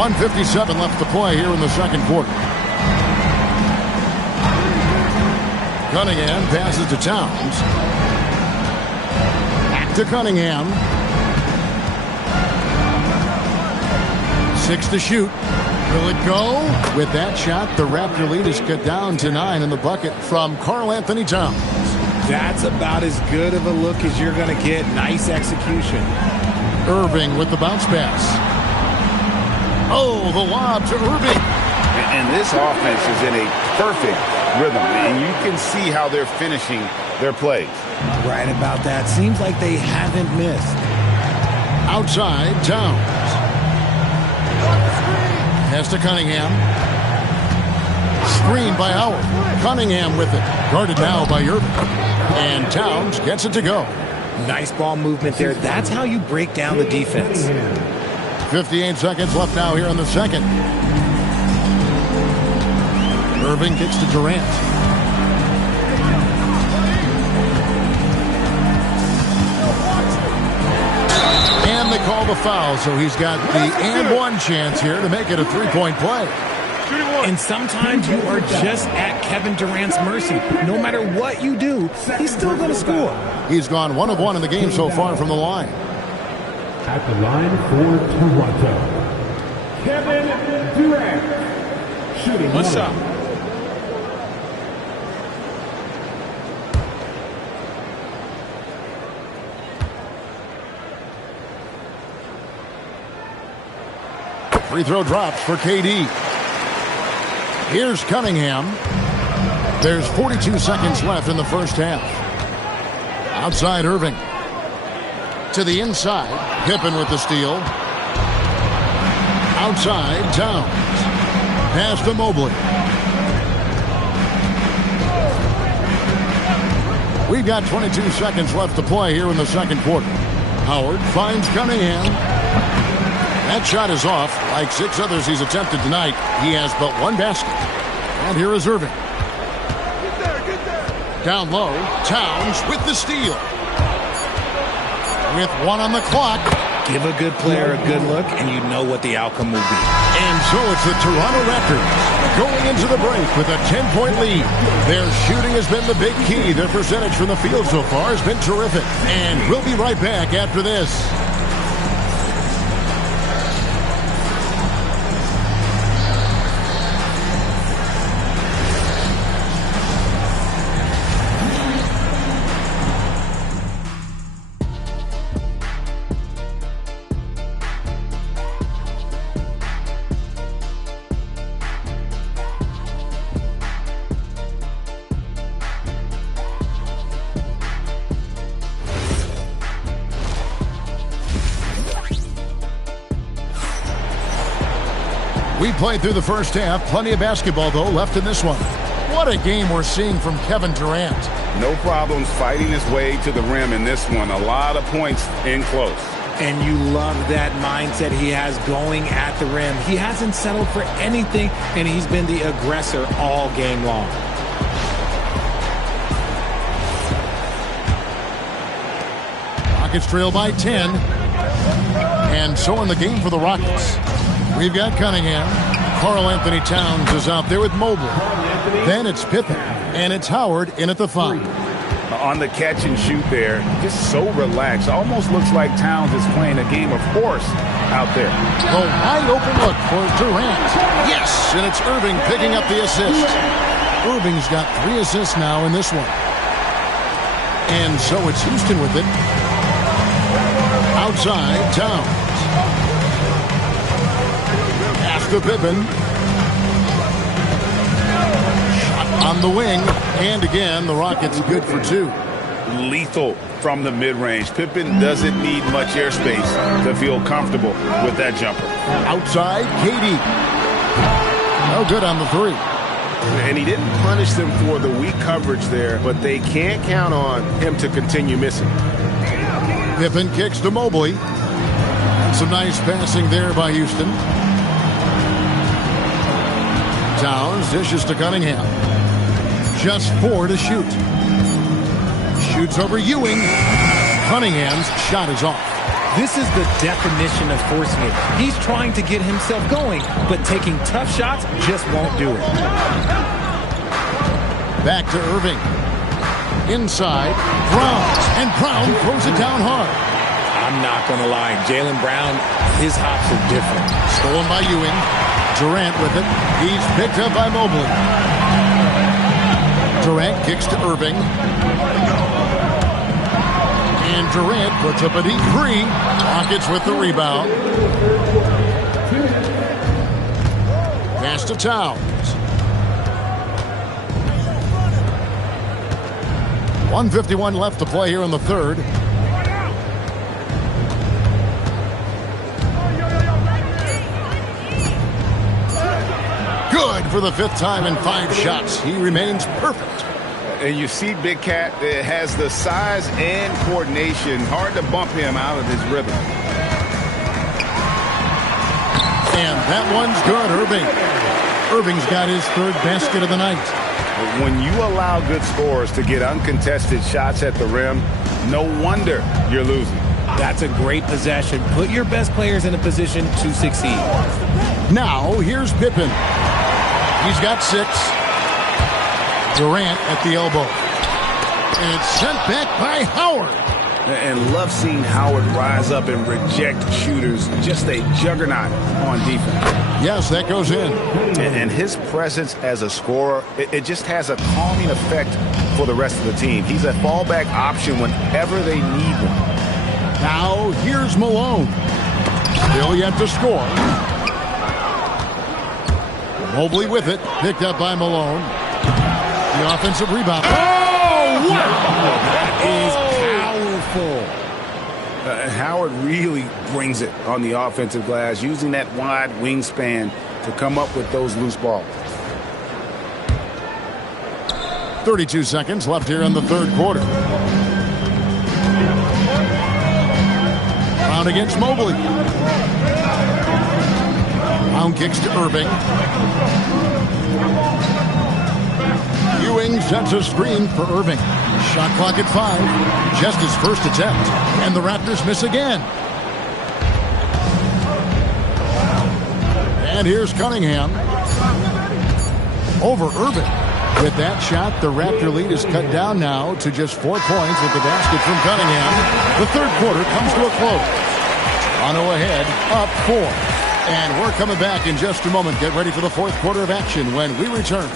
1:57 left to play here in the second quarter. Cunningham passes to Towns. Back to Cunningham. 6 to shoot. Will it go? With that shot, the Raptor lead is cut down to 9 in the bucket from Karl-Anthony Towns. That's about as good of a look as you're going to get. Nice execution. Irving with the bounce pass. Oh, the lob to Irving. And this offense is in a perfect rhythm, and you can see how they're finishing their plays. Right about that. Seems like they haven't missed. Outside, Towns. Pass to Cunningham. Screen by Howard. Cunningham with it. Guarded now by Irving. And Towns gets it to go. Nice ball movement there. That's how you break down the defense. 58 seconds left now here in the second. Irving kicks to Durant. And they call the foul, so he's got the and one chance here to make it a three-point play. And sometimes you are just at Kevin Durant's mercy. No matter what you do, he's still going to score. He's gone 1 of 1 in the game so far from the line. At the line for Toronto, Kevin Durant. Shooting one shot. Free throw drops for KD. Here's Cunningham. There's 42 seconds left in the first half. Outside Irving. To the inside. Pippen with the steal. Outside Towns. Pass to Mobley. We've got 22 seconds left to play here in the second quarter. Howard finds Cunningham. That shot is off. Like 6 others he's attempted tonight, he has but 1 basket. And here is Irving. Get there. Down low, Towns with the steal. With 1 on the clock, Give a good player a good look, and you know what the outcome will be. And so it's the Toronto Raptors going into the break with a 10-point lead. Their shooting has been the big key. Their percentage from the field so far has been terrific. And we'll be right back after this. We played through the first half. Plenty of basketball, though, left in this one. What a game we're seeing from Kevin Durant. No problems fighting his way to the rim in this one. A lot of points in close. And you love that mindset he has going at the rim. He hasn't settled for anything, and he's been the aggressor all game long. Rockets trail by 10. And so in the game for the Rockets, we've got Cunningham. Karl Anthony Towns is out there with Mobley. Then it's Pippen. And it's Howard in at the 5. On the catch and shoot there, just so relaxed. Almost looks like Towns is playing a game of horse out there. A wide open look for Durant. Yes, and it's Irving picking up the assist. Irving's got 3 assists now in this one. And so it's Houston with it. Outside, Towns. To Pippen. Shot on the wing. And again, the Rockets good for 2. Lethal from the mid-range. Pippen doesn't need much airspace to feel comfortable with that jumper. Outside, KD. No good on the 3. And he didn't punish them for the weak coverage there, but they can't count on him to continue missing. Pippen kicks to Mobley. And some nice passing there by Houston. Towns dishes to Cunningham. Just 4 to shoot. Shoots over Ewing. Cunningham's shot is off. This is the definition of forcing it. He's trying to get himself going, but taking tough shots just won't do it. Back to Irving. Inside. Brown. And Brown throws it down hard. I'm not going to lie. Jaylen Brown, his hops are different. Stolen by Ewing. Durant with it. He's picked up by Mobley. Durant kicks to Irving. And Durant puts up a deep 3. Rockets with the rebound. Pass to Towns. 1:51 left to play here in the third. Good for the 5th time in 5 shots. He remains perfect. And you see Big Cat has the size and coordination. Hard to bump him out of his rhythm. And that one's good, Irving. Irving's got his 3rd basket of the night. When you allow good scorers to get uncontested shots at the rim, no wonder you're losing. That's a great possession. Put your best players in a position to succeed. Now, here's Pippen. He's got 6. Durant at the elbow. And it's sent back by Howard. And love seeing Howard rise up and reject shooters. Just a juggernaut on defense. Yes, that goes in. And his presence as a scorer, it just has a calming effect for the rest of the team. He's a fallback option whenever they need one. Now, here's Malone. Still yet to score. Mobley with it. Picked up by Malone. The offensive rebound. Oh, wow! That is powerful. Howard really brings it on the offensive glass, using that wide wingspan to come up with those loose balls. 32 seconds left here in the third quarter. Brown against Mobley. Brown kicks to Irving. Ewing sets a screen for Irving. Shot clock at 5. Just his first attempt. And the Raptors miss again. here's Cunningham. Over Irving. With that shot, the Raptor lead is cut down now to just 4 points with the basket from Cunningham. The third quarter comes to a close. Toronto ahead, up 4. And we're coming back in just a moment. Get ready for the fourth quarter of action when we return.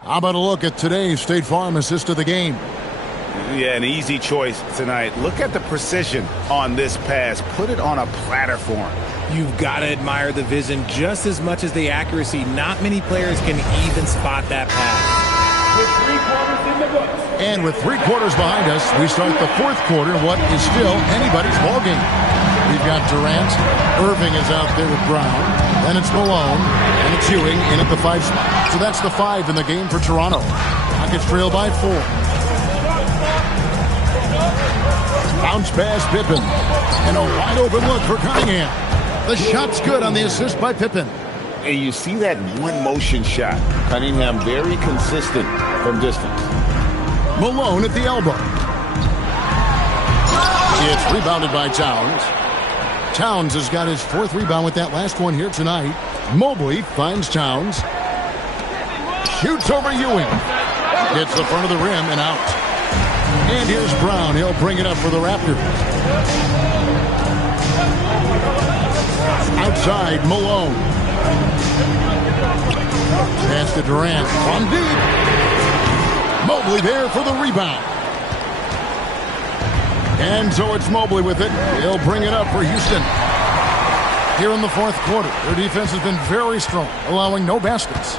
How about a look at today's State Farm assist of the game? Yeah, an easy choice tonight. Look at the precision on this pass. Put it on a platter form. You've got to admire the vision just as much as the accuracy. Not many players can even spot that pass. And with 3 quarters behind us, we start the fourth quarter, what is still anybody's ballgame. We've got Durant. Irving is out there with Brown. Then it's Malone. And it's Ewing in at the 5 spot. So that's the 5 in the game for Toronto. Rockets trail by 4. Bounce pass Pippen. And a wide open look for Cunningham. The shot's good on the assist by Pippen. And you see that one motion shot. Cunningham very consistent from distance. Malone at the elbow. It's rebounded by Towns. Towns has got his 4th rebound with that last one here tonight. Mobley finds Towns. Shoots over Ewing. Hits the front of the rim and out. And here's Brown. He'll bring it up for the Raptors. Outside, Malone. Pass to Durant. From deep. Mobley there for the rebound. And so it's Mobley with it. He'll bring it up for Houston. Here in the fourth quarter, their defense has been very strong, allowing no baskets.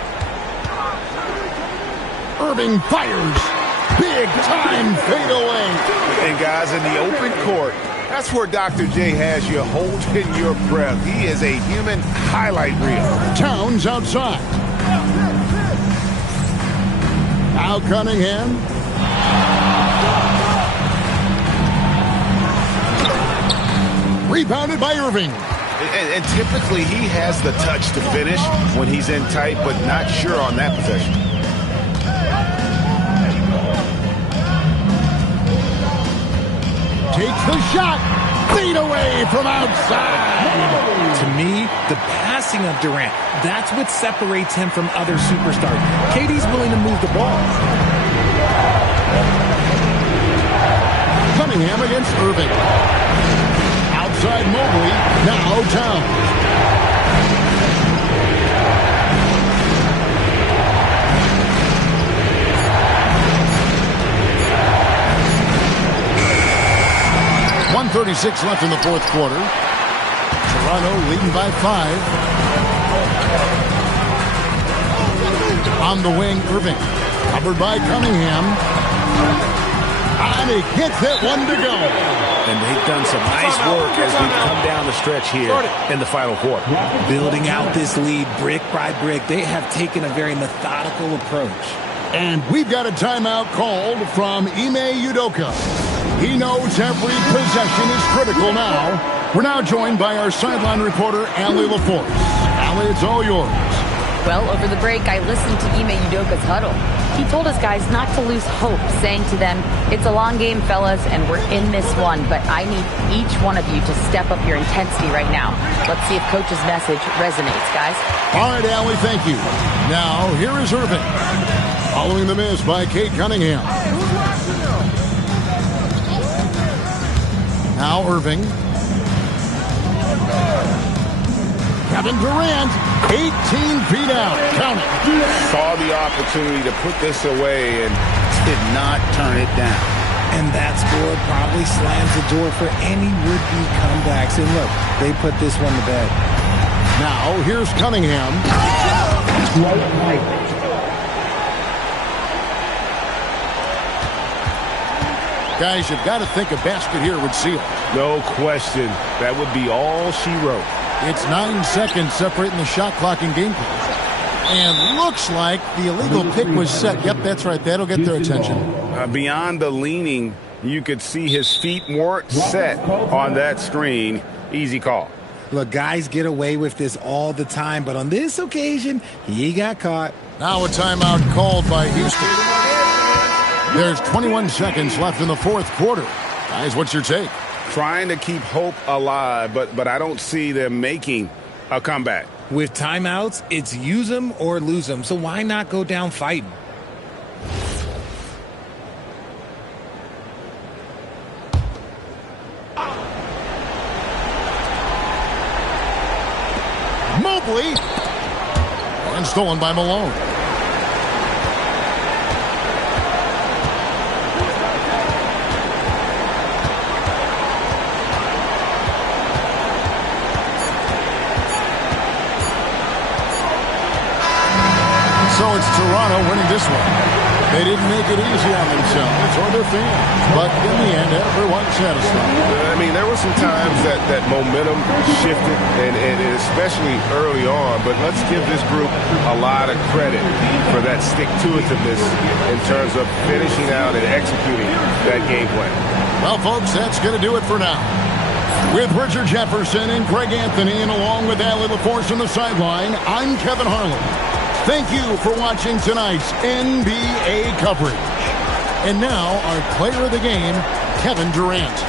Irving fires. Big time fade away. And guys, in the open court, that's where Dr. J has you holding your breath. He is a human highlight reel. Towns outside. Now Cunningham. Rebounded by Irving. And typically he has the touch to finish when he's in tight, but not sure on that possession. Takes the shot. Fade away from outside. To me, the passing of Durant, that's what separates him from other superstars. KD's willing to move the ball. Cunningham against Irving. Outside Mobley. Now Towns. .136 left in the fourth quarter. Toronto leading by 5. On the wing, Irving. Covered by Cunningham. And he gets that one to go. And they've done some nice work as we come down the stretch here in the final quarter. Building out this lead brick by brick. They have taken a very methodical approach. And we've got a timeout called from Ime Udoka. He knows every possession is critical now. We're now joined by our sideline reporter, Allie LaForce. Allie, it's all yours. Well, over the break, I listened to Ime Udoka's huddle. He told his guys not to lose hope, saying to them, it's a long game, fellas, and we're in this one, but I need each one of you to step up your intensity right now. Let's see if Coach's message resonates, guys. All right, Allie, thank you. Now, here is Irving. Following the miss by Kate Cunningham. Now Irving. Kevin Durant, 18 feet out. Count it. Saw the opportunity to put this away and did not turn it down. And that score probably slams the door for any would-be comebacks. And look, they put this one to bed. Now here's Cunningham. Guys, you've got to think a basket here would seal. No question. That would be all she wrote. It's 9 seconds separating the shot clock and game clock. And looks like the illegal pick was set. Yep, that's right. That'll get their attention. Beyond the leaning, you could see his feet weren't set on that screen. Easy call. Look, guys get away with this all the time, but on this occasion, he got caught. Now a timeout called by Houston. There's 21 seconds left in the fourth quarter. Guys, what's your take? Trying to keep hope alive, but I don't see them making a comeback. With timeouts, it's use them or lose them. So why not go down fighting? Mobley. And stolen by Malone. So it's Toronto winning this one. They didn't make it easy on themselves or their fans, but in the end, everyone's satisfied. I mean, there were some times that momentum shifted, and especially early on, but let's give this group a lot of credit for that stick-to-itiveness in terms of finishing out and executing that game plan. Well, folks, that's going to do it for now. With Richard Jefferson and Greg Anthony, and along with Allie LaForce on the sideline, I'm Kevin Harlan. Thank you for watching tonight's NBA coverage. And now, our player of the game, Kevin Durant.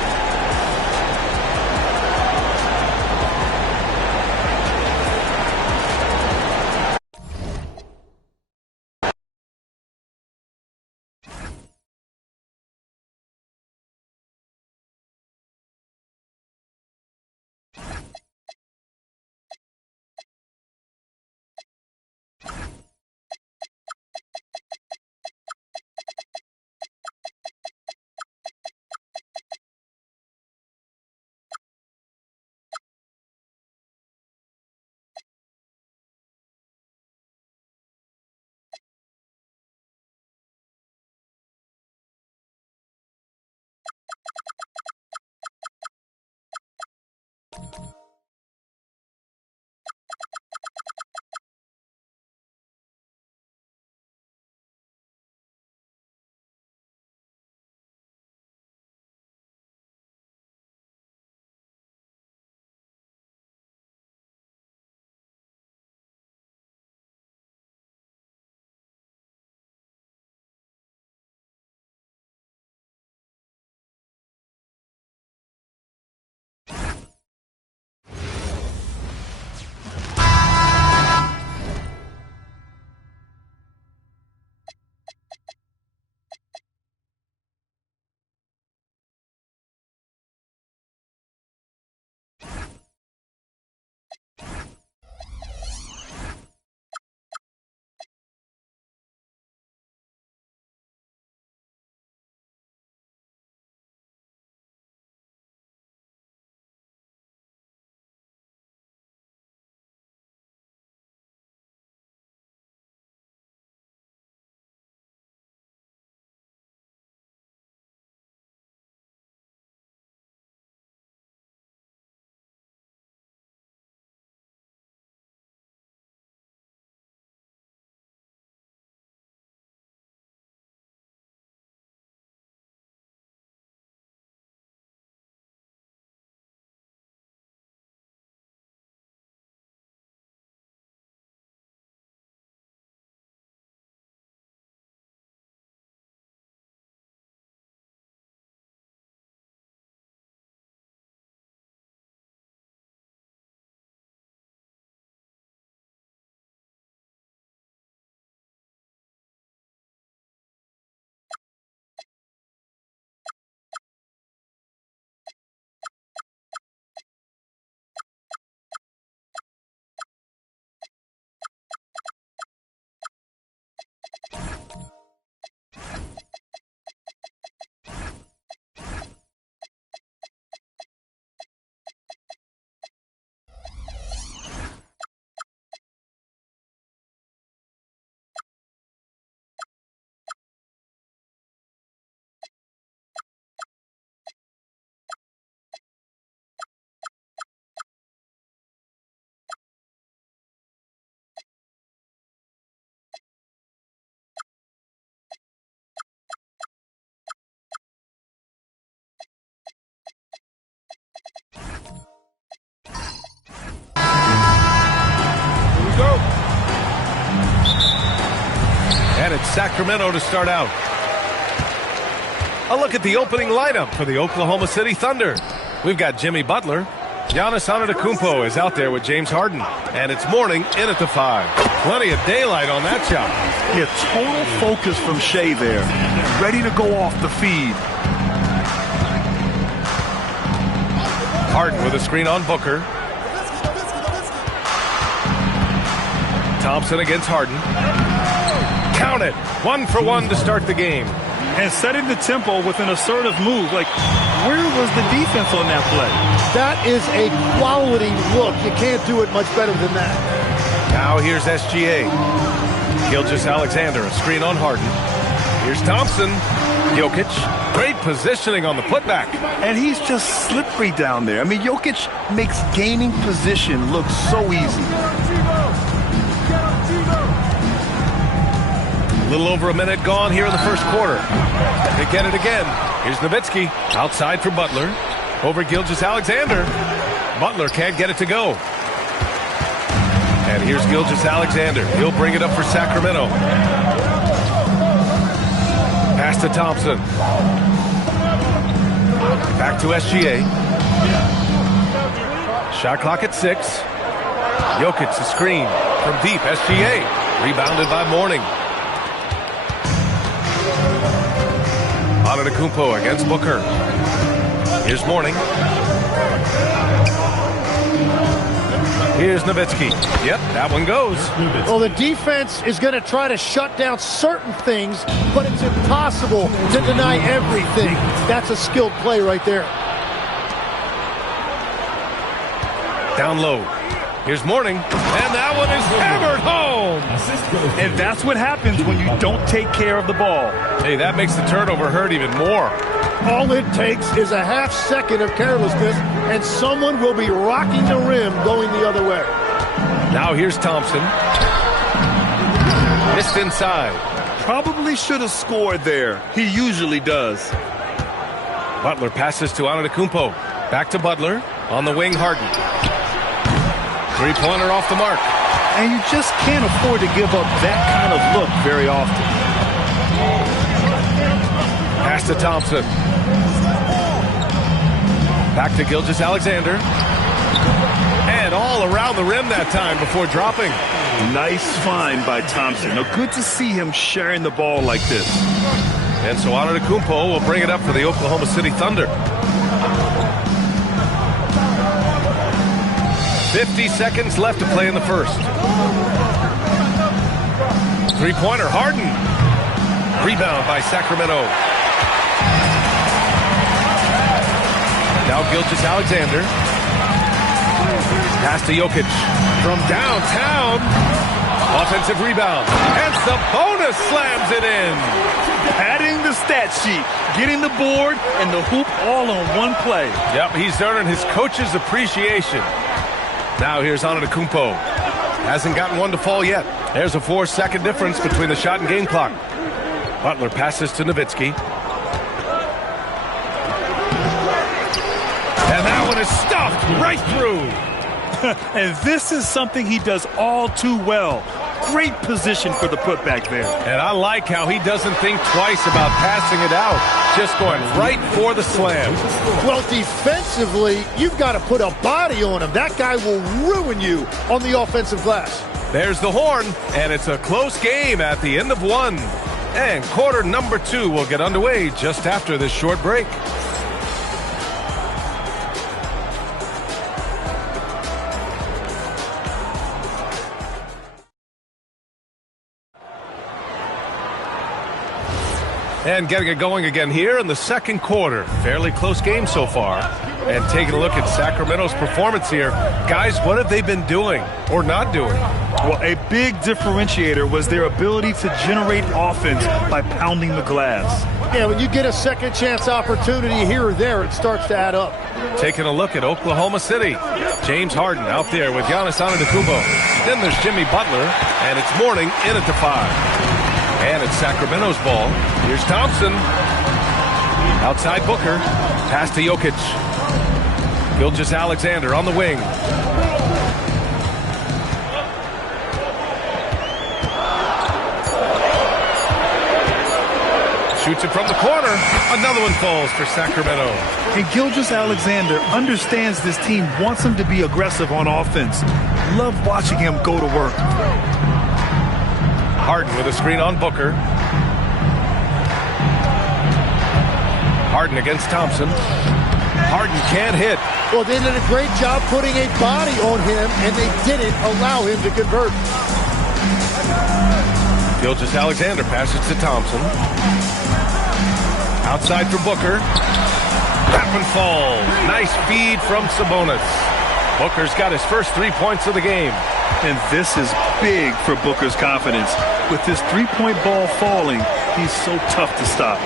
And it's Sacramento to start out. A look at the opening lineup for the Oklahoma City Thunder. We've got Jimmy Butler. Giannis Antetokounmpo is out there with James Harden. And it's Mourning in at the 5. Plenty of daylight on that shot. Yeah, total focus from Shea there. Ready to go off the feed. Harden with a screen on Booker. Thompson against Harden. Count it. 1 for 1 to start the game. And setting the tempo with an assertive move. Like, where was the defense on that play? That is a quality look. You can't do it much better than that. Now here's SGA. Gilgeous-Alexander, a screen on Harden. Here's Thompson. Jokic. Great positioning on the putback. And he's just slippery down there. I mean, Jokic makes gaining position look so easy. A little over a minute gone here in the first quarter. They get it again. Here's Nowitzki. Outside for Butler. Over Gilgeous-Alexander. Butler can't get it to go. And here's Gilgeous-Alexander. He'll bring it up for Sacramento. Pass to Thompson. Back to SGA. Shot clock at 6. Jokic, the screen from deep. SGA. Rebounded by Mourning. Antetokounmpo against Booker. Here's Mourning. Here's Nowitzki. Yep, that one goes. Well, the defense is going to try to shut down certain things, but it's impossible to deny everything. That's a skilled play right there. Down low. Here's Mourning. And that one is hammered home. And that's what happens when you don't take care of the ball. Hey, that makes the turnover hurt even more. All it takes is a half second of carelessness, and someone will be rocking the rim going the other way. Now here's Thompson. Missed inside. Probably should have scored there. He usually does. Butler passes to Antetokounmpo. Back to Butler. On the wing, Harden. Three-pointer off the mark. And you just can't afford to give up that kind of look very often. Pass to Thompson. Back to Gilgeous-Alexander. And all around the rim that time before dropping. Nice find by Thompson. Now, good to see him sharing the ball like this. And so Antetokounmpo will bring it up for the Oklahoma City Thunder. 50 seconds left to play in the first. Three-pointer, Harden. Rebound by Sacramento. Now Gilgeous-Alexander. Pass to Jokic. From downtown. Offensive rebound. And Sabonis slams it in. Adding the stat sheet. Getting the board and the hoop all on one play. Yep, he's earning his coach's appreciation. Now here's Antetokounmpo. Hasn't gotten one to fall yet. There's a 4-second difference between the shot and game clock. Butler passes to Nowitzki. And that one is stuffed right through. And this is something he does all too well. Great position for the putback there. And I like how he doesn't think twice about passing it out. Just going right for the slam. Well, defensively, you've got to put a body on him. That guy will ruin you on the offensive glass. There's the horn, and it's a close game at the end of 1. And quarter number 2 will get underway just after this short break. And getting it going again here in the second quarter. Fairly close game so far. And taking a look at Sacramento's performance here. Guys, what have they been doing or not doing? Well, a big differentiator was their ability to generate offense by pounding the glass. Yeah, when you get a second chance opportunity here or there, it starts to add up. Taking a look at Oklahoma City. James Harden out there with Giannis Antetokounmpo. Then there's Jimmy Butler, and it's Mourning in at the 5. And it's Sacramento's ball. Here's Thompson. Outside Booker. Pass to Jokic. Gilgeous-Alexander on the wing. shoots it from the corner. Another one falls for Sacramento. And Gilgeous-Alexander understands this team wants him to be aggressive on offense. Love watching him go to work. Harden with a screen on Booker. Harden against Thompson. Harden can't hit. Well, they did a great job putting a body on him, and they didn't allow him to convert. Gilgeous-Alexander passes to Thompson. Outside for Booker. That one falls. Nice feed from Sabonis. Booker's got his first 3 points of the game. And this is big for Booker's confidence. With his three-point ball falling, he's so tough to stop.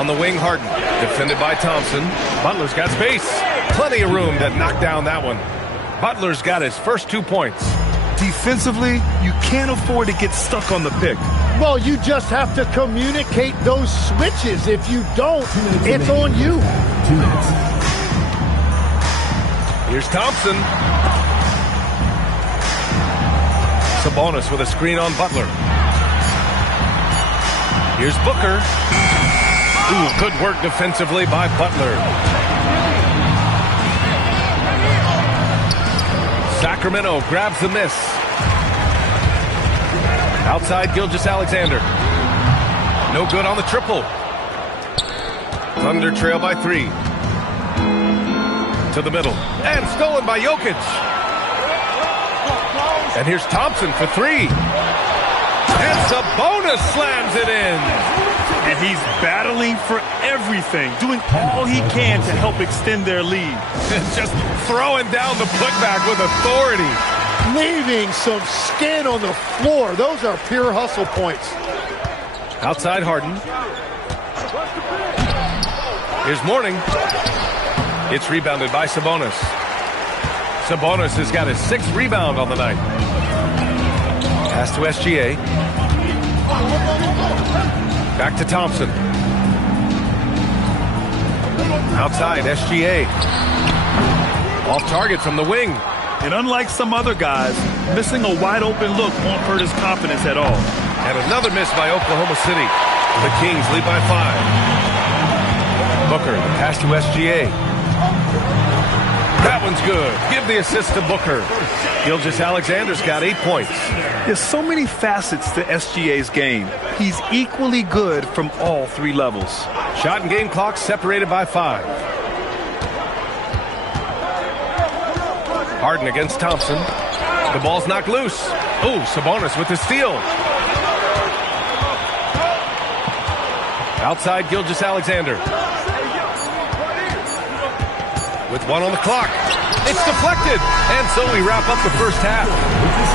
On the wing, Harden. Defended by Thompson. Butler's got space. Plenty of room to knock down that one. Butler's got his first 2 points. Defensively, you can't afford to get stuck on the pick. Well, you just have to communicate those switches. If you don't, it's on you. 2 minutes. Here's Thompson. Sabonis with a screen on Butler. Here's Booker. Ooh, good work defensively by Butler. Sacramento grabs the miss. Outside Gilgeous-Alexander. No good on the triple. Thunder trail by 3. To the middle. And stolen by Jokic. And here's Thompson for 3. And Sabonis slams it in. And he's battling for everything, doing all he can to help extend their lead. Just throwing down the putback with authority. Leaving some skin on the floor. Those are pure hustle points. Outside Harden. Here's Mourning. It's rebounded by Sabonis. Sabonis has got his 6th rebound on the night. Pass to SGA. Back to Thompson. Outside, SGA. Off target from the wing. And unlike some other guys, missing a wide-open look won't hurt his confidence at all. And another miss by Oklahoma City. The Kings lead by 5. Booker, the pass to SGA. That one's good. Give the assist to Booker. Gilgeous-Alexander's got 8 points. There's so many facets to SGA's game. He's equally good from all 3 levels. Shot and game clock separated by 5. Harden against Thompson. The ball's knocked loose. Oh, Sabonis with the steal. Outside Gilgeous-Alexander. With 1 on the clock. It's deflected. And so we wrap up the first half.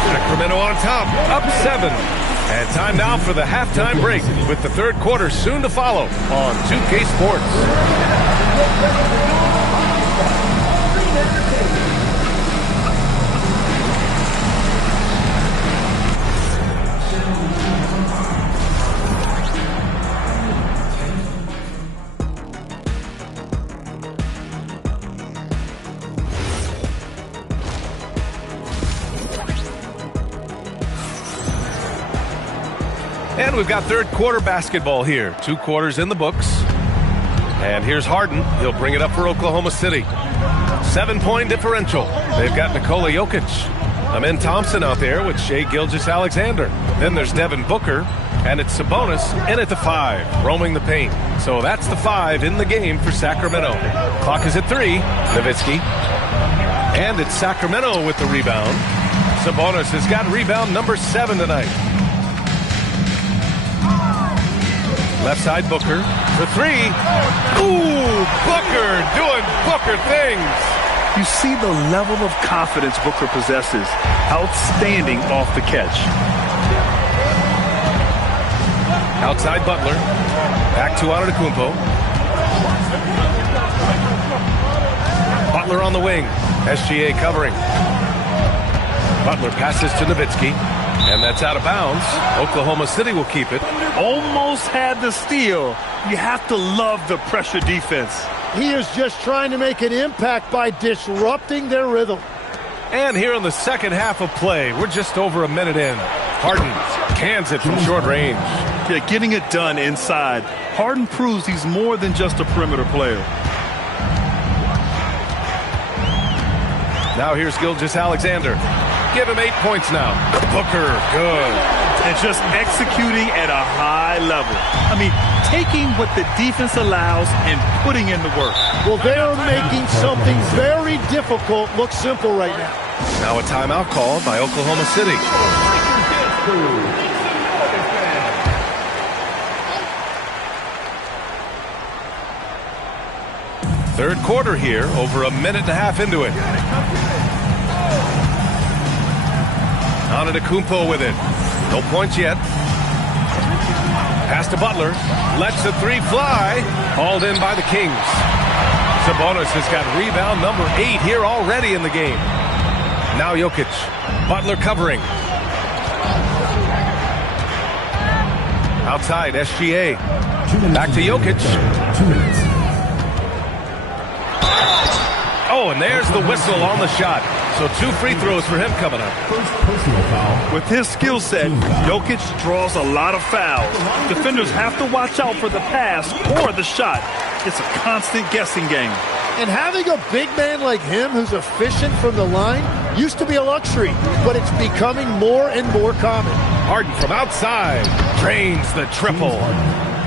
Sacramento on top, up 7. And time now for the halftime break with the third quarter soon to follow on 2K Sports. And we've got third quarter basketball here. 2 quarters in the books. And here's Harden. He'll bring it up for Oklahoma City. 7-point differential. They've got Nikola Jokic. Amen Thompson out there with Shai Gilgeous-Alexander. Then there's Devin Booker. And it's Sabonis in at the 5, roaming the paint. So that's the 5 in the game for Sacramento. Clock is at 3. Nowitzki. And it's Sacramento with the rebound. Sabonis has got rebound number 7 tonight. Left side, Booker for 3. Ooh, Booker doing Booker things. You see the level of confidence Booker possesses. Outstanding off the catch. Outside Butler. Back to Antetokounmpo. Butler on the wing. SGA covering. Butler passes to Nowitzki. And that's out of bounds. Oklahoma City will keep it. Almost had the steal. You have to love the pressure defense. He is just trying to make an impact by disrupting their rhythm. And here in the second half of play, we're just over a minute in. Harden cans it from short range. Yeah, getting it done inside. Harden proves he's more than just a perimeter player. Now here's Gilgeous-Alexander. Give him 8 points now. Booker, good. And just executing at a high level. I mean, taking what the defense allows and putting in the work. Well, they're making something very difficult look simple right now. Now a timeout called by Oklahoma City. Third quarter here, over a minute and a half into it. Antetokounmpo with it. No points yet. Pass to Butler. Lets the three fly. Hauled in by the Kings. Sabonis has got rebound number 8 here already in the game. Now Jokic. Butler covering. Outside, SGA. Back to Jokic. 2 minutes. Oh, and there's the whistle on the shot. So 2 free throws for him coming up. First personal foul. With his skill set, Jokic draws a lot of fouls. Defenders have to watch out for the pass or the shot. It's a constant guessing game. And having a big man like him who's efficient from the line used to be a luxury, but it's becoming more and more common. Harden from outside drains the triple.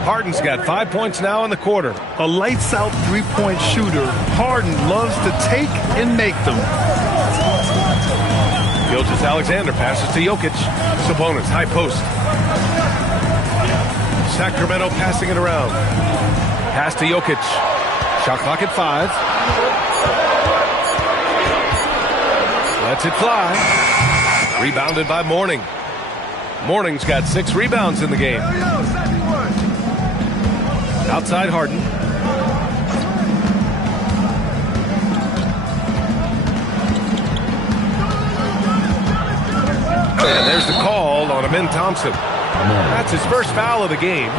Harden's got 5 points now in the quarter. A lights-out three-point shooter, Harden loves to take and make them. Gilgeous-Alexander passes to Jokic. Sabonis, high post. Sacramento passing it around. Pass to Jokic. Shot clock at 5. Lets it fly. Rebounded by Mourning. Mourning's got 6 rebounds in the game. Outside Harden. And there's the call on Amin Thompson. That's his first foul of the game.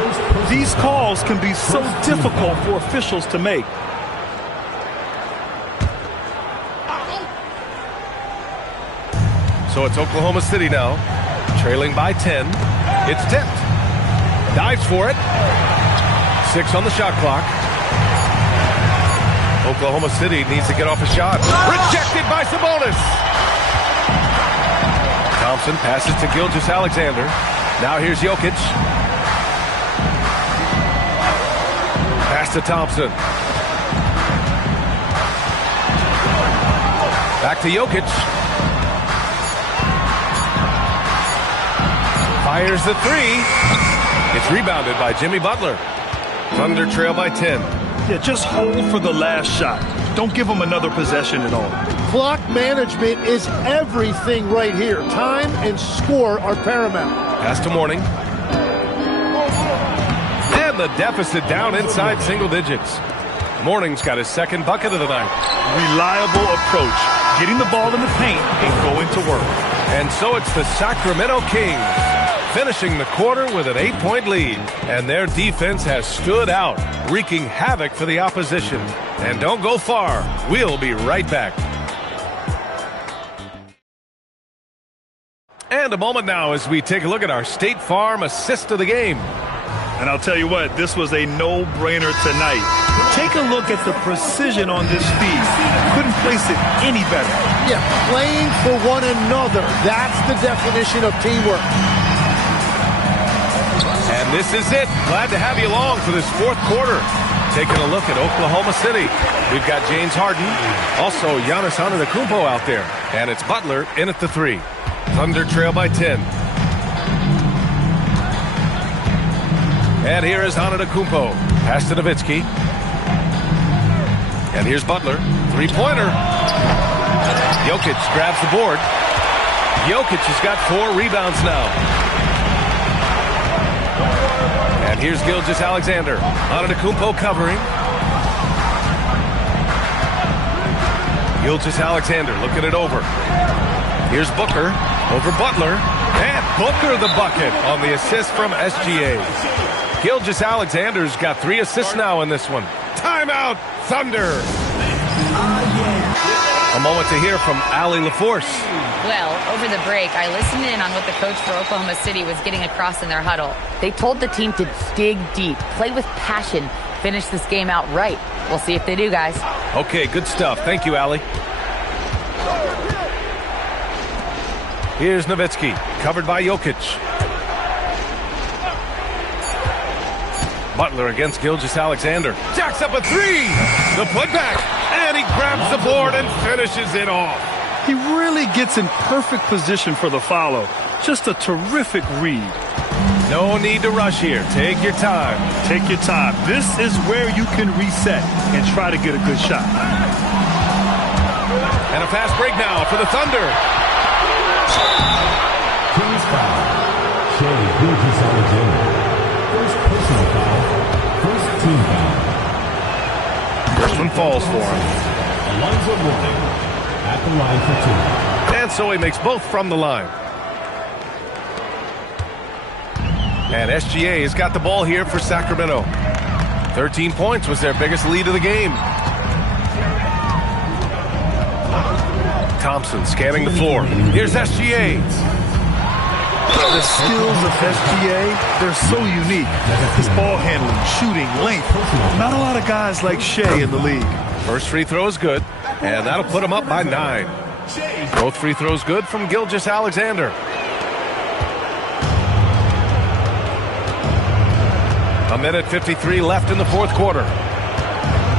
These calls can be so difficult for officials to make. So it's Oklahoma City now, trailing by 10. It's tipped. Dives for it. 6 on the shot clock. Oklahoma City needs to get off a shot. Rejected by Sabonis. Thompson passes to Gilgeous-Alexander. Now here's Jokic. Pass to Thompson. Back to Jokic. Fires the 3. It's rebounded by Jimmy Butler. Thunder trail by 10. Yeah, just hold for the last shot. Don't give them another possession at all. Clock management is everything right here. Time and score are paramount. Pass to Mourning. And the deficit down inside single digits. Mourning's got his second bucket of the night. Reliable approach. Getting the ball in the paint and going to work. And so it's the Sacramento Kings finishing the quarter with an 8-point lead. And their defense has stood out, wreaking havoc for the opposition. And don't go far. We'll be right back. And a moment now as we take a look at our State Farm assist of the game. And I'll tell you what, this was a no-brainer tonight. Take a look at the precision on this feed. Couldn't place it any better. Yeah, playing for one another. That's the definition of teamwork. And this is it. Glad to have you along for this fourth quarter. Taking a look at Oklahoma City. We've got James Harden, also Giannis Antetokounmpo out there. And it's Butler in at the 3. Thunder trail by 10. And here is Antetokounmpo. Pass to Nowitzki. And here's Butler. 3-pointer. Jokic grabs the board. Jokic has got 4 rebounds now. And here's Gilgeous-Alexander. Antetokounmpo covering. Gilgeous-Alexander looking it over. Here's Booker over Butler. And Booker the bucket on the assist from SGA. Gilgeous-Alexander's got 3 assists now in this one. Timeout, Thunder. A moment to hear from Allie LaForce. Well, over the break, I listened in on what the coach for Oklahoma City was getting across in their huddle. They told the team to dig deep, play with passion, finish this game out right. We'll see if they do, guys. Okay, good stuff. Thank you, Allie. Here's Nowitzki, covered by Jokic. Butler against Gilgeous-Alexander. Jacks up a three. The putback. And he grabs the board and finishes it off. He really gets in perfect position for the follow. Just a terrific read. No need to rush here. Take your time. Take your time. This is where you can reset and try to get a good shot. And a fast break now for the Thunder. Kings foul. Shai Gilgeous-Alexander. First personal foul. First team foul. First one falls for him. Alonzo Mourning at the line for two. And so he makes both from the line. And SGA has got the ball here for Sacramento. 13 points was their biggest lead of the game. Thompson scanning the floor. Here's SGA. The skills of SGA, they're so unique. His ball handling, shooting, length. Not a lot of guys like Shai in the league. First free throw is good, and that'll put him up by 9. Both free throws good from Gilgeous-Alexander. A minute 53 left in the fourth quarter.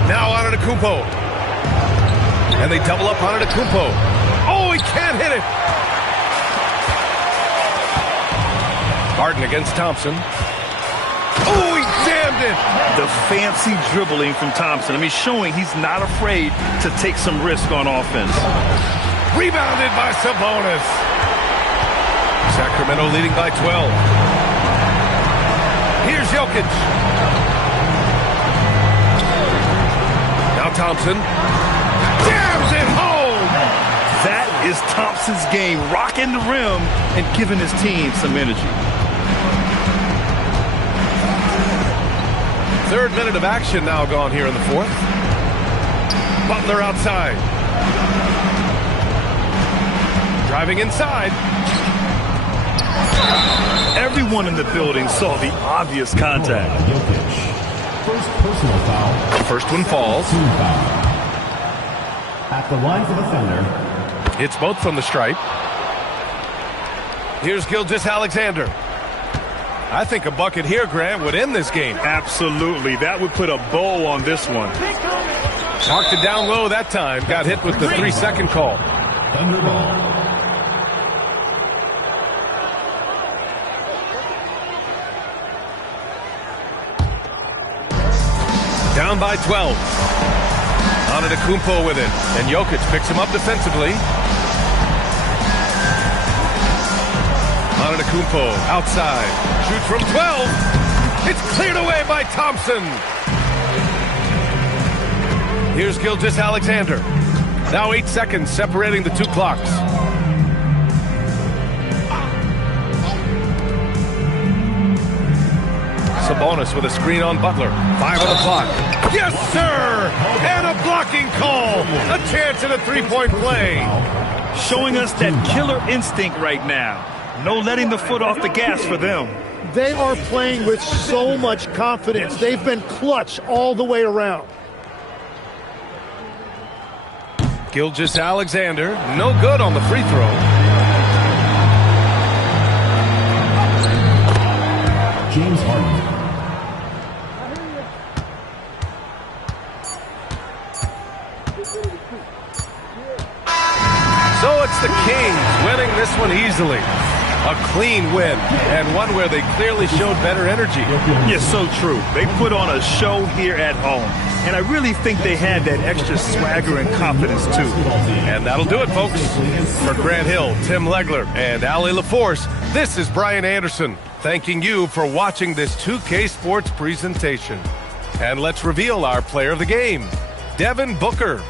Now Antetokounmpo. And they double up Antetokounmpo. Oh, he can't hit it. Harden against Thompson. Oh, he jammed it. The fancy dribbling from Thompson. I mean, showing he's not afraid to take some risk on offense. Rebounded by Sabonis. Sacramento leading by 12. Here's Jokic. Now Thompson. Jams it home. That is Thompson's game, rocking the rim and giving his team some energy. Third minute of action now gone here in the fourth. Butler outside. Driving inside. Everyone in the building saw the obvious contact. First personal foul. The first one falls. Team foul. At the line for the Thunder. Hits both from the stripe. Here's Gilgeous-Alexander. I think a bucket here, Grant, would end this game. Absolutely. That would put a bow on this one. Knocked it down low that time. Got hit with the 3-second call. Thunder ball. Down by 12. Antetokounmpo with it. And Jokic picks him up defensively. Antetokounmpo outside. Shoots from 12. It's cleared away by Thompson. Here's Gilgeous-Alexander. Now 8 seconds separating the two clocks. Sabonis with a screen on Butler. 5 on the clock. Yes, sir! And a blocking call. A chance at a three-point play. Showing us that killer instinct right now. No letting the foot off the gas for them. They are playing with so much confidence. They've been clutch all the way around. Gilgeous-Alexander, no good on the free throw. James Harden. So it's the Kings winning this one easily. A clean win, and one where they clearly showed better energy. Yes, so true. They put on a show here at home, and I really think they had that extra swagger and confidence, too. And that'll do it, folks. For Grant Hill, Tim Legler, and Allie LaForce, this is Brian Anderson, thanking you for watching this 2K Sports presentation. And let's reveal our player of the game, Devin Booker.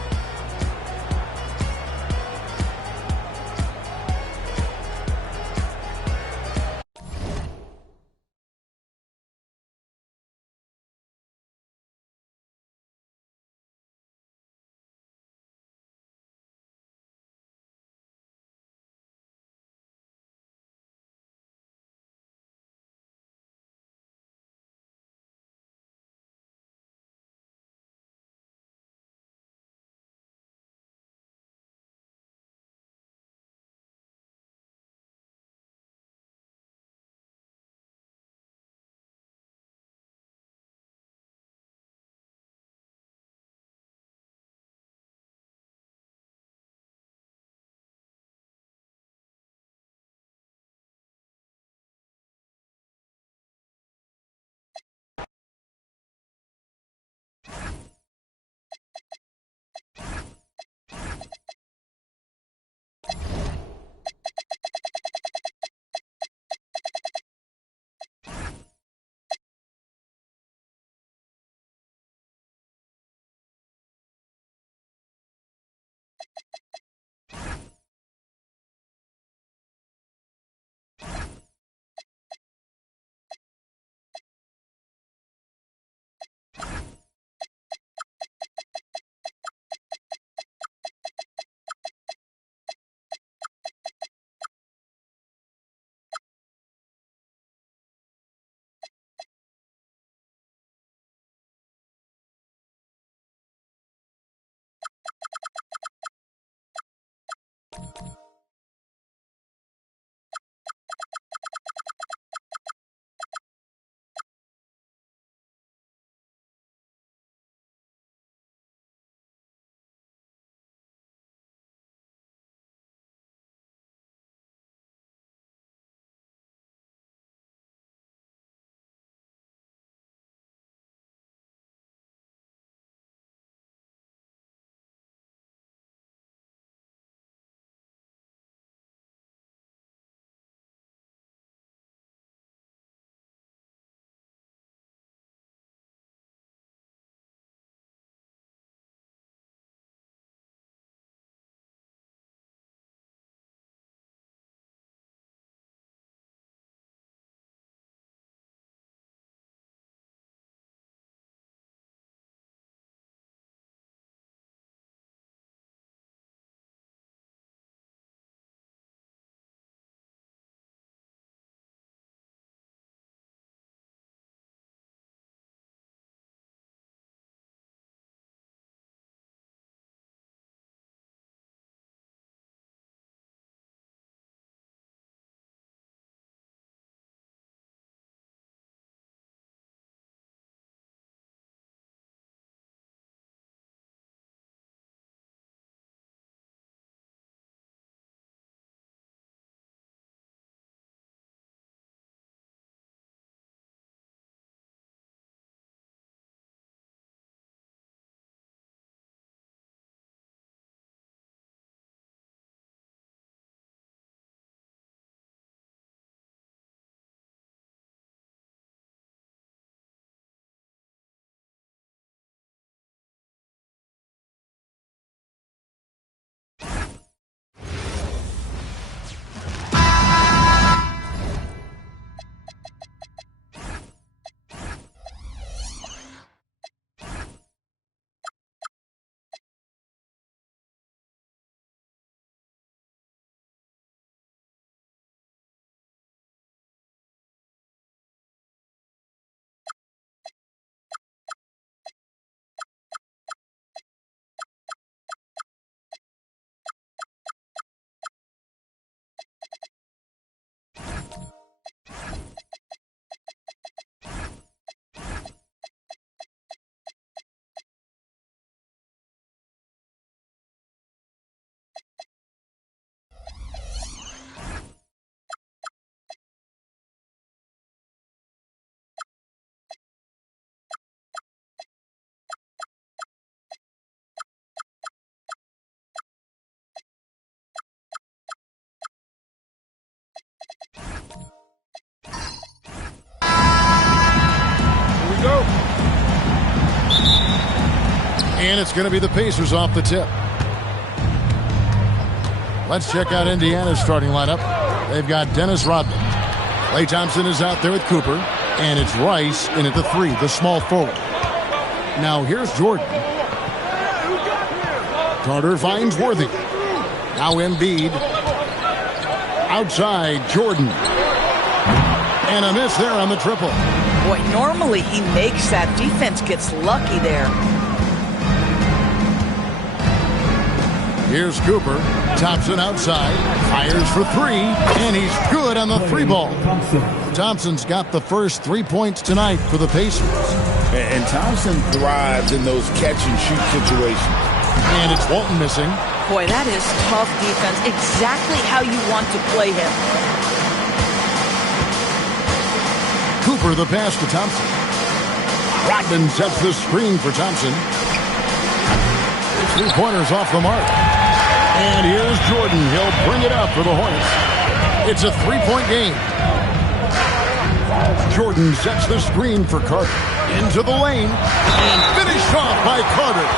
And it's going to be the Pacers off the tip. Let's check out Indiana's starting lineup. They've got Dennis Rodman. Klay Thompson is out there with Cooper. And it's Rice in at the 3, the small forward. Now here's Jordan. Carter finds Worthy. Now Embiid. Outside, Jordan. And a miss there on the triple. Boy, normally he makes that. Defense gets lucky there. Here's Cooper. Thompson outside. Fires for 3. And he's good on the 3 ball. Thompson's got the first 3 points tonight for the Pacers. And Thompson thrives in those catch-and-shoot situations. And it's Walton missing. Boy, that is tough defense. Exactly how you want to play him. Cooper the pass to Thompson. Rodman sets the screen for Thompson. 3-pointers off the mark. And here's Jordan. He'll bring it up for the Hornets. It's a 3-point game. Jordan sets the screen for Carter. Into the lane. And finished off by Carter.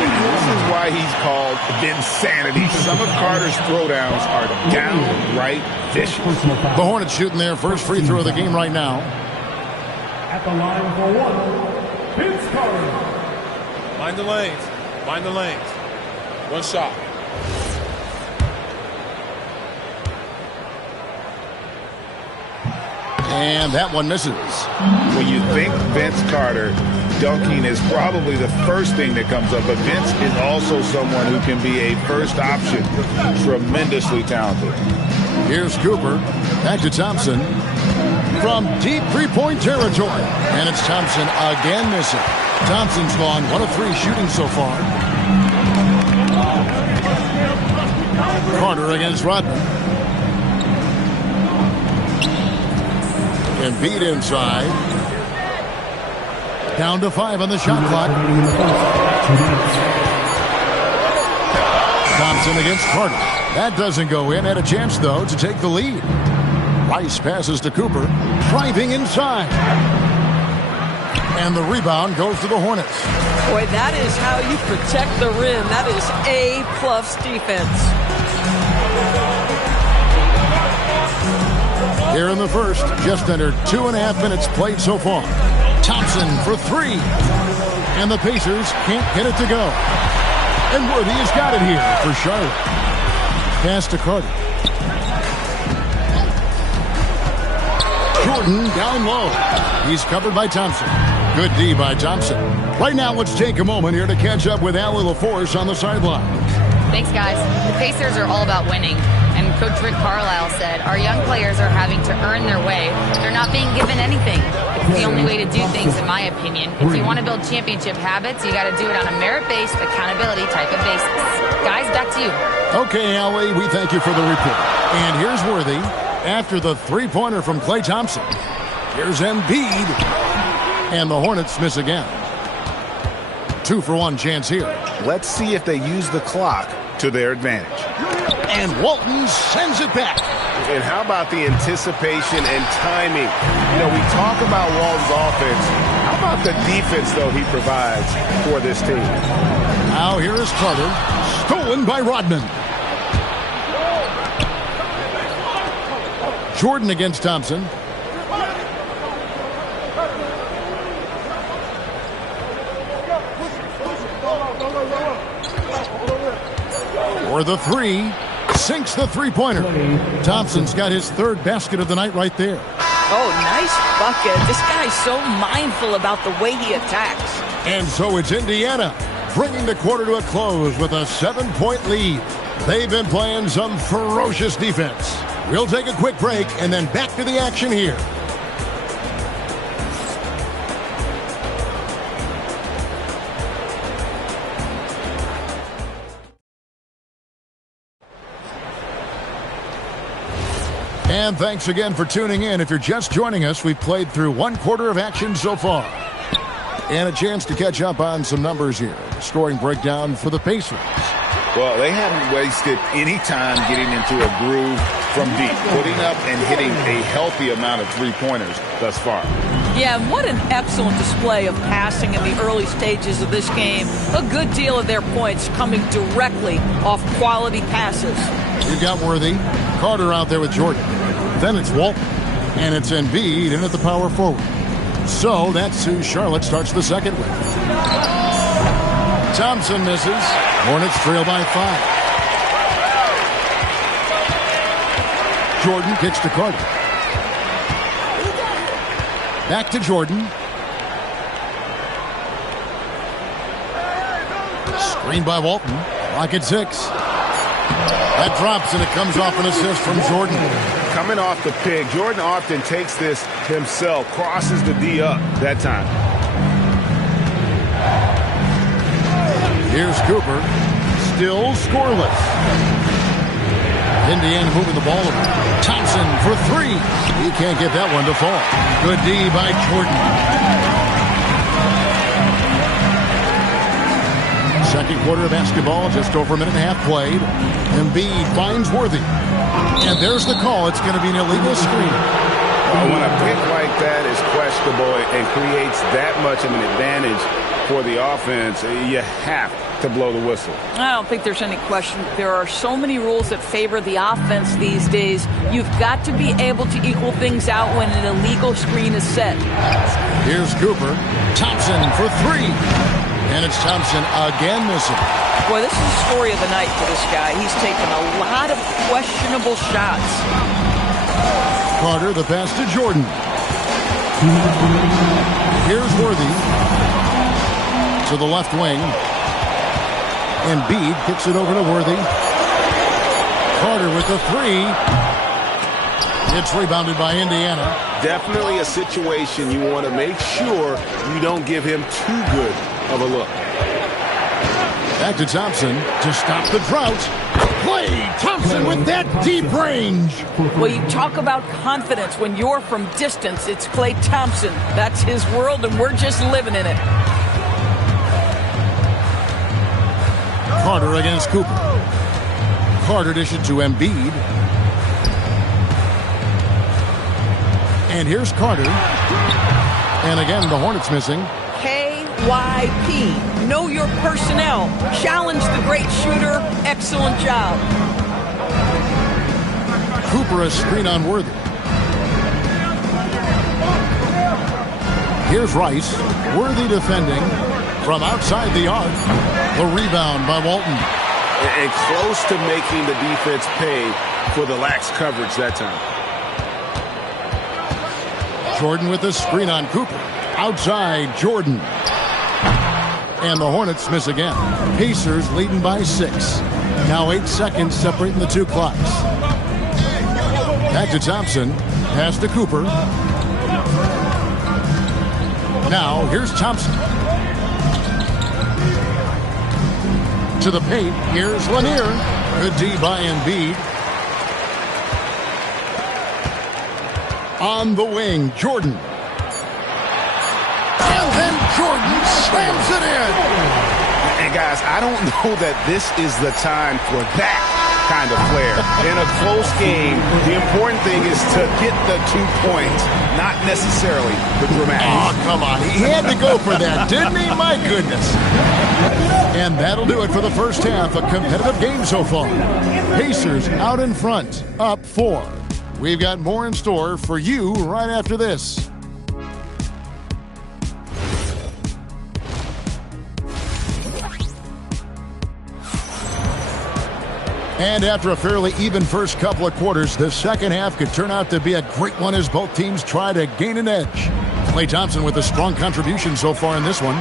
This is why he's called Vinsanity. Some of Carter's throwdowns are downright vicious. The Hornets shooting their first free throw of the game right now. At the line for 1, Vince Carter. Mind the lanes. Mind the lanes. 1 shot. And that one misses. When you think Vince Carter, dunking is probably the first thing that comes up. But Vince is also someone who can be a first option. Tremendously talented. Here's Cooper. Back to Thompson. From deep 3-point territory. And it's Thompson again missing. Thompson's gone 1 of 3 shooting so far. Carter against Rodman. Embiid inside. Down to 5 on the shot clock. Thompson against Carter. That doesn't go in. Had a chance, though, to take the lead. Rice passes to Cooper. Driving inside. And the rebound goes to the Hornets. Boy, that is how you protect the rim. That is A-plus defense. Here in the first, just under 2.5 minutes played so far. Thompson for 3. And the Pacers can't get it to go. And Worthy has got it here for Charlotte. Pass to Carter. Jordan down low. He's covered by Thompson. Good D by Thompson. Right now, let's take a moment here to catch up with Allie LaForce on the sideline. Thanks, guys. The Pacers are all about winning. And Coach Rick Carlisle said, our young players are having to earn their way. They're not being given anything. It's the only way to do things, in my opinion. If you want to build championship habits, you got to do it on a merit-based, accountability type of basis. Guys, back to you. Okay, Allie, we thank you for the report. And here's Worthy after the 3-pointer from Klay Thompson. Here's Embiid. And the Hornets miss again. 2-for-1 chance here. Let's see if they use the clock to their advantage. And Walton sends it back. And how about the anticipation and timing? You know, we talk about Walton's offense. How about the defense, though, he provides for this team? Now here is Carter. Stolen by Rodman. Jordan against Thompson. For the 3. Sinks the 3-pointer. Thompson's got his 3rd basket of the night right there. Oh, nice bucket. This guy's so mindful about the way he attacks. And so it's Indiana bringing the quarter to a close with a 7-point lead. They've been playing some ferocious defense. We'll take a quick break and then back to the action here. And thanks again for tuning in. If you're just joining us, we've played through 1 quarter of action so far. And a chance to catch up on some numbers here. Scoring breakdown for the Pacers. Well, they haven't wasted any time getting into a groove. from deep, putting up and hitting a healthy amount of three-pointers thus far. Yeah, and what an excellent display of passing in the early stages of this game. A good deal of their points coming directly off quality passes. You've got Worthy, Carter out there with Jordan. Then it's Walton, and it's Embiid in at the power forward. So that's who Charlotte starts the second with. Thompson misses. Hornets trail by 5. Jordan kicks to Carter. Back to Jordan. Screen by Walton. Clock at 6. That drops, and it comes off an assist from Jordan. Coming off the pick, Jordan often takes this himself, crosses the D up that time. Here's Cooper, still scoreless. Indiana moving the ball over. Thompson for 3. He can't get that one to fall. Good D by Jordan. Second quarter of basketball, just over a minute and a half played. Embiid finds Worthy. And there's the call. It's going to be an illegal screen. When a pick like that is questionable and creates that much of an advantage for the offense, you have to blow the whistle. I don't think there's any question. There are so many rules that favor the offense these days. You've got to be able to equal things out when an illegal screen is set. Here's Cooper. Thompson for 3. And it's Thompson again missing. Boy, this is the story of the night for this guy. He's taken a lot of questionable shots. Carter, the pass to Jordan. Here's Worthy to the left wing. Embiid kicks it over to Worthy. Carter with the 3. It's rebounded by Indiana. Definitely a situation you want to make sure you don't give him too good of a look. Back to Thompson to stop the drought. Klay Thompson with that deep range. Well, you talk about confidence when you're from distance. It's Klay Thompson. That's his world, and we're just living in it. Carter against Cooper. Carter dishes to Embiid. And here's Carter. And again, the Hornets missing. KYP. Know your personnel. Challenge the great shooter. Excellent job. Cooper a screen on Worthy. Here's Rice. Worthy defending from outside the arc. The rebound by Walton. And close to making the defense pay for the lax coverage that time. Jordan with a screen on Cooper. Outside, Jordan. And the Hornets miss again. Pacers leading by 6. Now 8 seconds separating the two clocks. Back to Thompson. Pass to Cooper. Now here's Thompson. To the paint. Here's Lanier. Good D by Embiid. On the wing, Jordan. And then Jordan slams it in. And guys, I don't know that this is the time for that kind of flair. In a close game, the important thing is to get the 2 points, not necessarily the dramatic. Oh, come on. He had to go for that, didn't he? My goodness. And that'll do it for the first half. A competitive game so far. Pacers out in front, up 4. We've got more in store for you right after this. And after a fairly even first couple of quarters, the second half could turn out to be a great one as both teams try to gain an edge. Klay Thompson with a strong contribution so far in this one.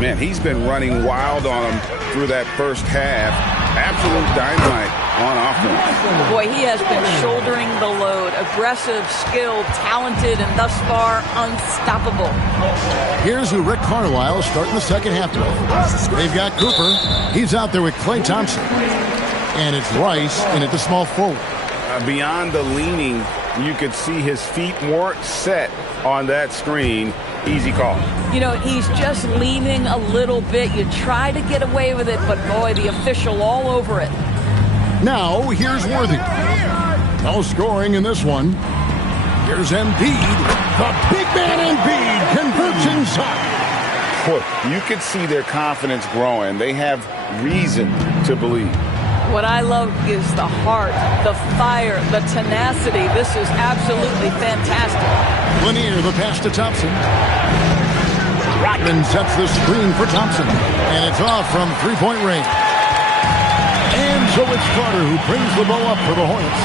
Man, he's been running wild on him through that first half. Absolute dynamite on offense. Boy, he has been shouldering the load. Aggressive, skilled, talented, and thus far unstoppable. Here's who Rick Carlisle is starting the second half with. They've got Cooper. He's out there with Klay Thompson. And it's Rice in at the small forward. Beyond the leaning, you could see his feet weren't set on that screen. Easy call. You know, he's just leaning a little bit. You try to get away with it, but boy, the official all over it. Now, here's Worthy. No scoring in this one. Here's Embiid. The big man Embiid converts inside. Boy, you can see their confidence growing. They have reason to believe. What I love is the heart, the fire, the tenacity. This is absolutely fantastic. Lanier, the pass to Thompson. Rodman sets the screen for Thompson. And it's off from three-point range. And so it's Carter who brings the ball up for the Hornets.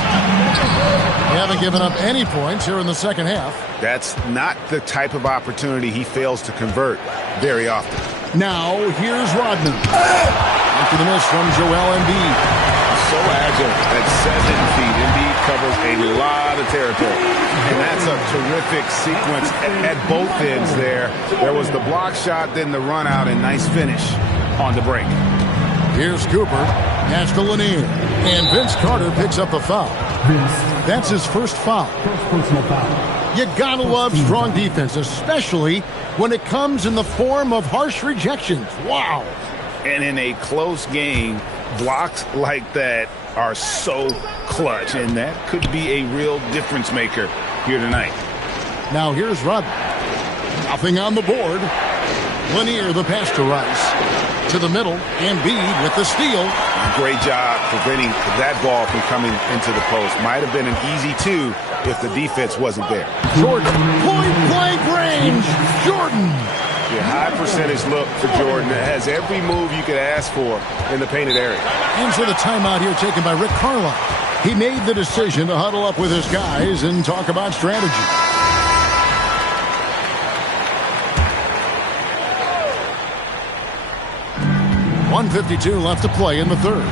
They haven't given up any points here in the second half. That's not the type of opportunity he fails to convert very often. Now, here's Rodman. After the miss from Joel Embiid. So agile at 7 feet. Embiid covers a lot of territory. And that's a terrific sequence at both ends there. There was the block shot, then the run out, and nice finish on the break. Here's Cooper. Pass to Lanier. And Vince Carter picks up the foul. That's his first foul. You gotta love strong defense, especially when it comes in the form of harsh rejections. Wow. And in a close game, blocks like that are so clutch, and that could be a real difference maker here tonight. Now here's Rodman. Nothing on the board. Lanier, the pass to Rice. To the middle, Embiid with the steal. Great job preventing that ball from coming into the post. Might have been an easy two if the defense wasn't there. Jordan, point-blank range. Jordan. Yeah, high percentage look for Jordan. It has every move you could ask for in the painted area. And so the timeout here taken by Rick Carlisle. He made the decision to huddle up with his guys and talk about strategy. .152 left to play in the third.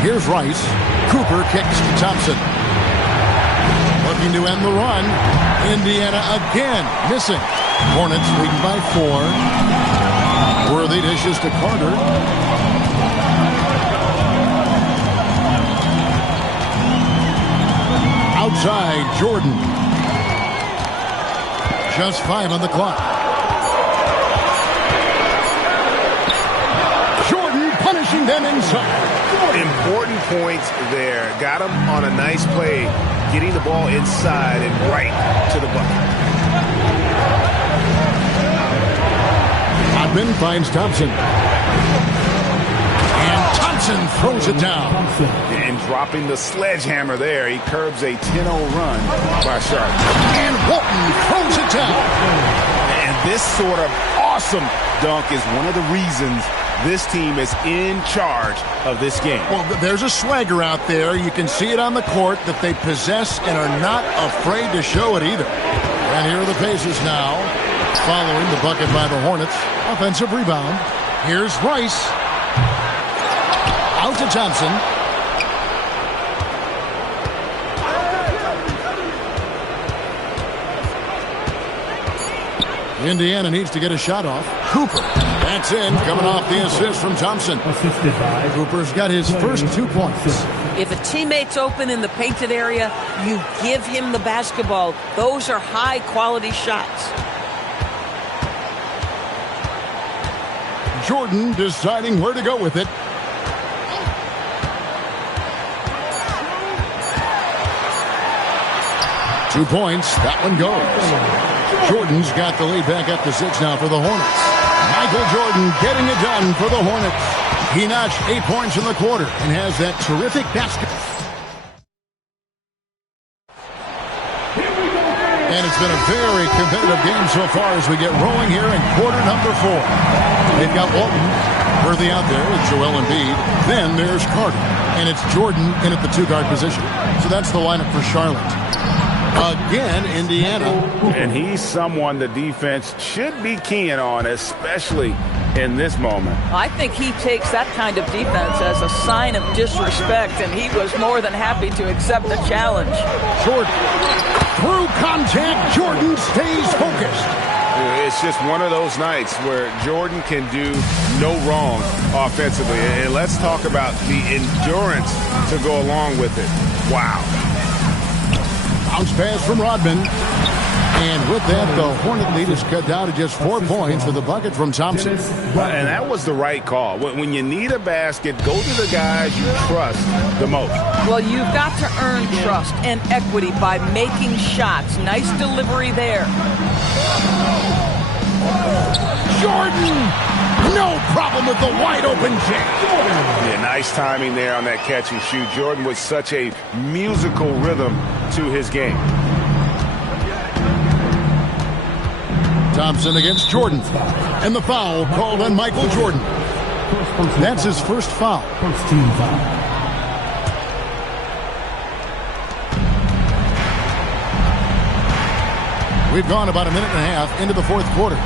Here's Rice. Cooper kicks to Thompson. Looking to end the run. Indiana again missing. Hornets leading by 4. Worthy dishes to Carter. Outside, Jordan. Just 5 on the clock. Punishing them inside. Important points there. Got him on a nice play, getting the ball inside and right to the bucket. Rodman finds Thompson. And Thompson throws it down. And dropping the sledgehammer there, he curbs a 10-0 run by Charlotte. And Walton throws it down. And this sort of awesome dunk is one of the reasons this team is in charge of this game. Well, there's a swagger out there. You can see it on the court that they possess and are not afraid to show it either. And here are the Pacers now, following the bucket by the Hornets. Offensive rebound. Here's Rice. Out to Thompson. Indiana needs to get a shot off. Cooper. That's in, coming off the assist from Thompson. Cooper's got his first 2 points. If a teammate's open in the painted area, you give him the basketball. Those are high-quality shots. Jordan deciding where to go with it. Two points. That one goes. Jordan's got the lead back up to 6 now for the Hornets. Michael Jordan getting it done for the Hornets. He notched 8 points in the quarter and has that terrific basket. And it's been a very competitive game so far as we get rolling here in quarter number 4. They've got Walton, Worthy out there with Joel Embiid. Then there's Carter, and it's Jordan in at the 2-guard position. So that's the lineup for Charlotte. Again, Indiana. And he's someone the defense should be keying on, especially in this moment. I think he takes that kind of defense as a sign of disrespect, and he was more than happy to accept the challenge. Jordan, through contact, Jordan stays focused. It's just one of those nights where Jordan can do no wrong offensively. And let's talk about the endurance to go along with it. Wow. Bounce pass from Rodman. And with that, the Hornet lead is cut down to just 4 points with a bucket from Thompson. And that was the right call. When you need a basket, go to the guys you trust the most. Well, you've got to earn trust and equity by making shots. Nice delivery there. Jordan! No problem with the wide open jam. Yeah, nice timing there on that catch and shoot. Jordan with such a musical rhythm to his game. Thompson against Jordan. And the foul called on Michael Jordan. That's his first foul. First team foul. We've gone about a minute and a half into the fourth quarter.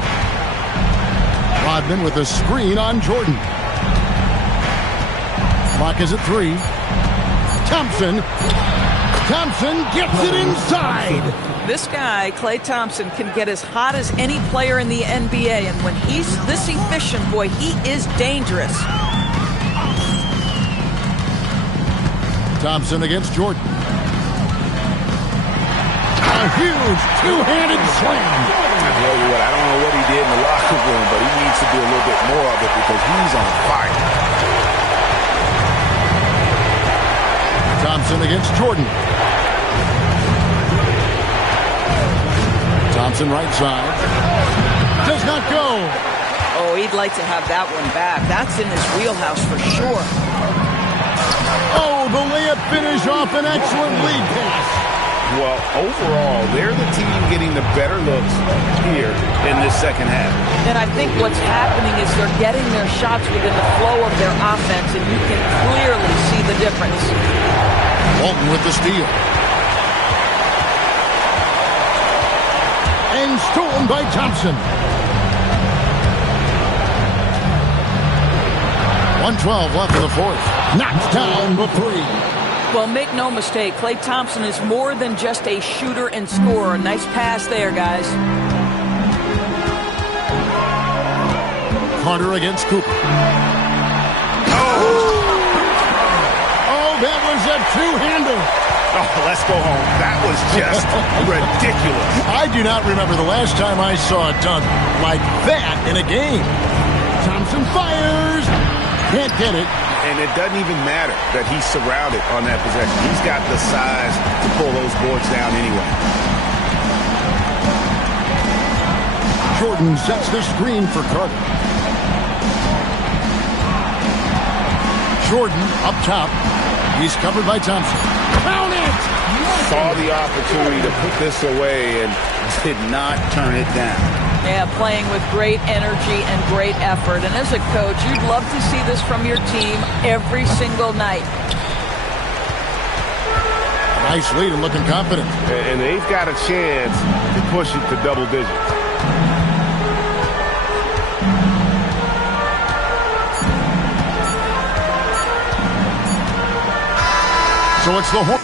Rodman with a screen on Jordan. Clock is at 3. Thompson. Thompson gets it inside. This guy, Klay Thompson, can get as hot as any player in the NBA. And when he's this efficient, boy, he is dangerous. Thompson against Jordan. A huge two-handed slam. I tell you what, I don't know what he did in the locker room, but he needs to do a little bit more of it because he's on fire. Thompson against Jordan. Thompson right side. Does not go. Oh, he'd like to have that one back. That's in his wheelhouse for sure. Oh, the layup finish off an excellent lead pass. Well, overall, they're the team getting the better looks here in this second half. And I think what's happening is they're getting their shots within the flow of their offense, and you can clearly see the difference. Walton with the steal. And stolen by Thompson. 1:12 left in the fourth. Knocks down the 3. Well, make no mistake, Klay Thompson is more than just a shooter and scorer. Nice pass there, guys. Carter against Cooper. Oh, that was a two-hander. Oh, let's go home. That was just ridiculous. I do not remember the last time I saw a dunk like that in a game. Thompson fires. Can't get it. And it doesn't even matter that he's surrounded on that possession. He's got the size to pull those boards down anyway. Jordan sets the screen for Carter. Jordan up top. He's covered by Thompson. Count it! Saw the opportunity to put this away and did not turn it down. Yeah, playing with great energy and great effort. And as a coach, you'd love to see this from your team every single night. Nice lead and looking confident. And they've got a chance to push it to double digits. So it's the Hornets.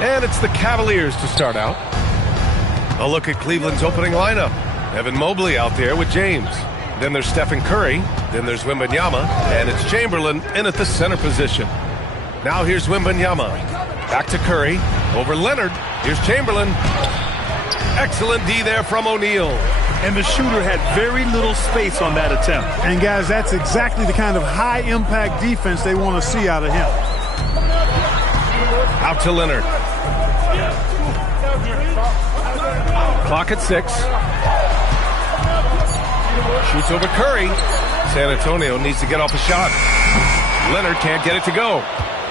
And it's the Cavaliers to start out. A look at Cleveland's opening lineup. Evan Mobley out there with James. Then there's Stephen Curry. Then there's Wembanyama. And it's Chamberlain in at the center position. Now here's Wembanyama. Back to Curry. Over Leonard. Here's Chamberlain. Excellent D there from O'Neal. And the shooter had very little space on that attempt. And guys, that's exactly the kind of high-impact defense they want to see out of him. Out to Leonard. Clock at 6. Shoots over Curry. San Antonio needs to get off a shot. Leonard can't get it to go.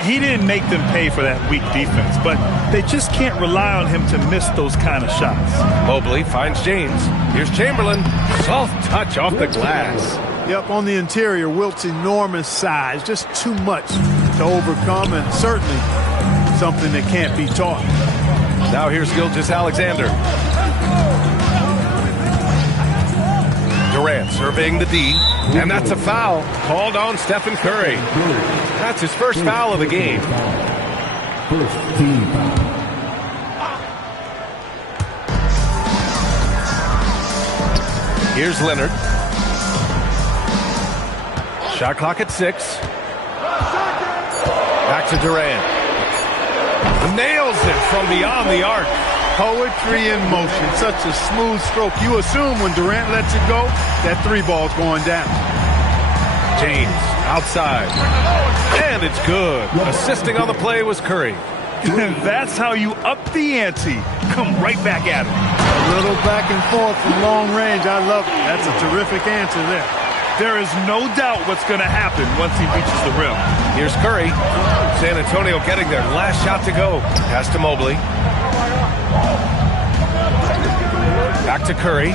He didn't make them pay for that weak defense, but they just can't rely on him to miss those kind of shots. Mobley finds James. Here's Chamberlain. Soft touch off the glass. Yep, on the interior, Wilt's enormous size. Just too much to overcome, and certainly something that can't be taught. Now here's Gilgeous-Alexander. Durant surveying the D, and that's a foul called on Stephen Curry. That's his first foul of the game. First team foul. Here's Leonard. Shot clock at 6. Back to Durant. Nails it from beyond the arc. Poetry in motion. Such a smooth stroke. You assume when Durant lets it go, that 3 ball's going down. James outside. And it's good. Assisting on the play was Curry. That's how you up the ante. Come right back at him. A little back and forth from long range. I love it. That's a terrific answer there. There is no doubt what's going to happen once he reaches the rim. Here's Curry. San Antonio getting their last shot to go. Pass to Mobley. Back to Curry.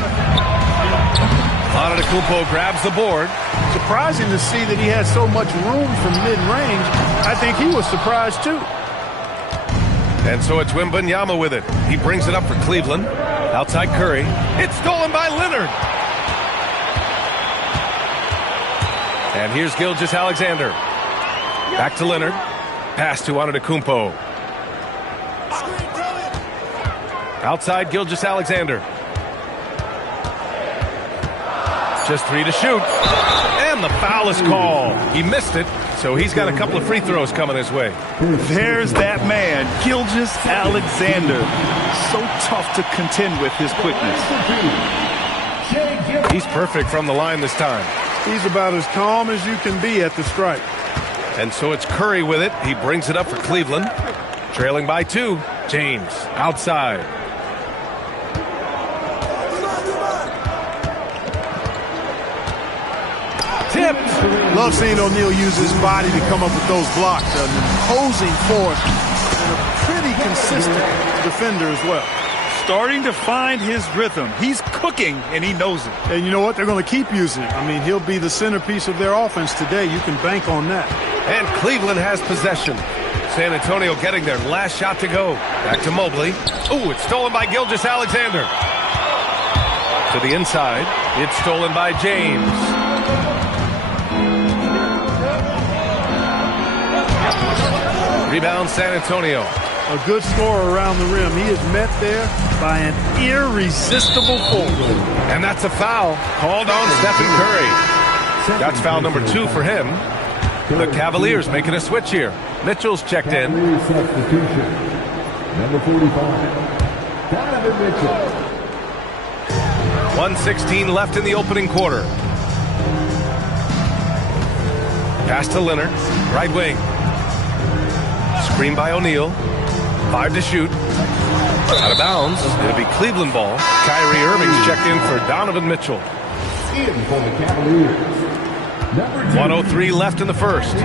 Antetokounmpo grabs the board. Surprising to see that he has so much room from mid-range. I think he was surprised too. And so it's Wembanyama with it. He brings it up for Cleveland. Outside Curry. It's stolen by Leonard. And here's Gilgeous-Alexander. Back to Leonard. Pass to Antetokounmpo. Outside Gilgeous-Alexander. Just 3 to shoot. And the foul is called. He missed it, so he's got a couple of free throws coming his way. There's that man, Gilgeous-Alexander. So tough to contend with his quickness. He's perfect from the line this time. He's about as calm as you can be at the stripe. And so it's Curry with it. He brings it up for Cleveland. Trailing by 2. James outside. Tipped. Love seeing O'Neal use his body to come up with those blocks. An imposing force and a pretty consistent defender as well. Starting to find his rhythm. He's cooking, and he knows it. And you know what? They're going to keep using it. I mean, he'll be the centerpiece of their offense today. You can bank on that. And Cleveland has possession. San Antonio getting their last shot to go. Back to Mobley. Ooh, it's stolen by Gilgeous-Alexander. To the inside. It's stolen by James. Rebound San Antonio. A good scorer around the rim. He is met there by an irresistible force. And that's a foul called on Stephen Curry. That's foul number 2 for him. The Cavaliers making a switch here. Mitchell's checked in. Substitution. Number 45. Donovan Mitchell. 1:16 left in the opening quarter. Pass to Leonard. Right wing. Screen by O'Neal. 5 to shoot. Out of bounds. It'll be Cleveland ball. Kyrie Irving's checked in for Donovan Mitchell. In for the Cavaliers. 1:03 left in the first.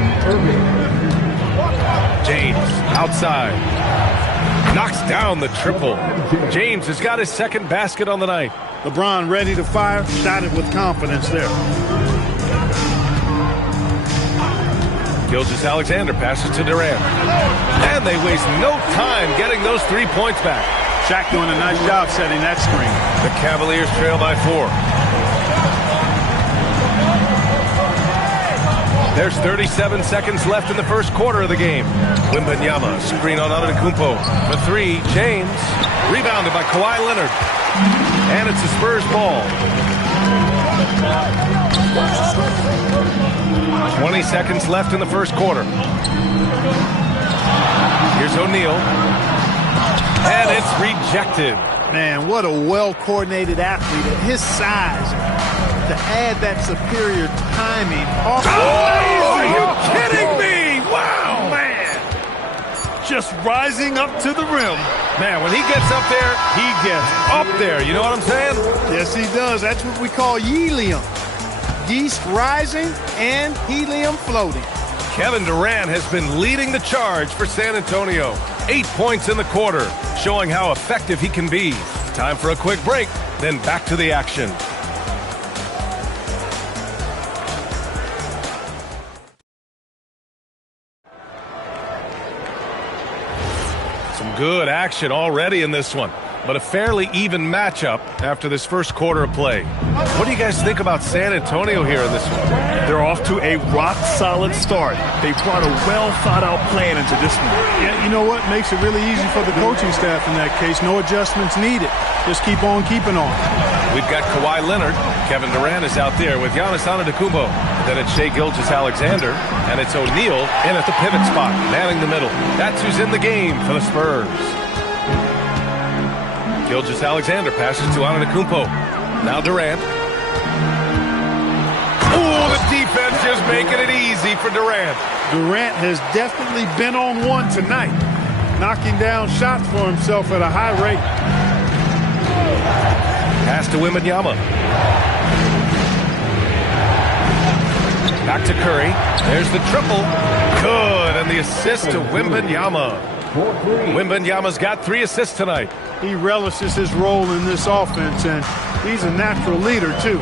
James outside. Knocks down the triple. James has got his second basket on the night. LeBron ready to fire. Shot it with confidence there. Gilgeous-Alexander passes to Durant. And they waste no time getting those 3 points back. Shaq doing a nice job setting that screen. The Cavaliers trail by 4. There's 37 seconds left in the first quarter of the game. Wembanyama, screen on Antetokounmpo. For three, James. Rebounded by Kawhi Leonard. And it's the Spurs ball. 20 seconds left in the first quarter. Here's O'Neal. And it's rejected. Man, what a well-coordinated athlete at his size. To add that superior timing. Oh, are you kidding me? Wow, man. Just rising up to the rim. Man, when he gets up there, he gets up there. You know what I'm saying? Yes, he does. That's what we call helium. Yeast rising and helium floating. Kevin Durant has been leading the charge for San Antonio. 8 points in the quarter, showing how effective he can be. Time for a quick break, then back to the action. Some good action already in this one, but a fairly even matchup after this first quarter of play. What do you guys think about San Antonio here in this one? They're off to a rock-solid start. They brought a well-thought-out plan into this one. Yeah, you know what? Makes it really easy for the coaching staff in that case. No adjustments needed. Just keep on keeping on. We've got Kawhi Leonard. Kevin Durant is out there with Giannis Antetokounmpo. Then it's Shai Gilgeous-Alexander. And it's O'Neal in at the pivot spot, manning the middle. That's who's in the game for the Spurs. Gilgeous-Alexander passes to Antetokounmpo. Now Durant. Ooh, the defense just making it easy for Durant. Durant has definitely been on one tonight, knocking down shots for himself at a high rate. Pass to Wembanyama. Back to Curry. There's the triple. Good, and the assist to Wembanyama. Wembanyama's got 3 assists tonight. He relishes his role in this offense, and he's a natural leader, too.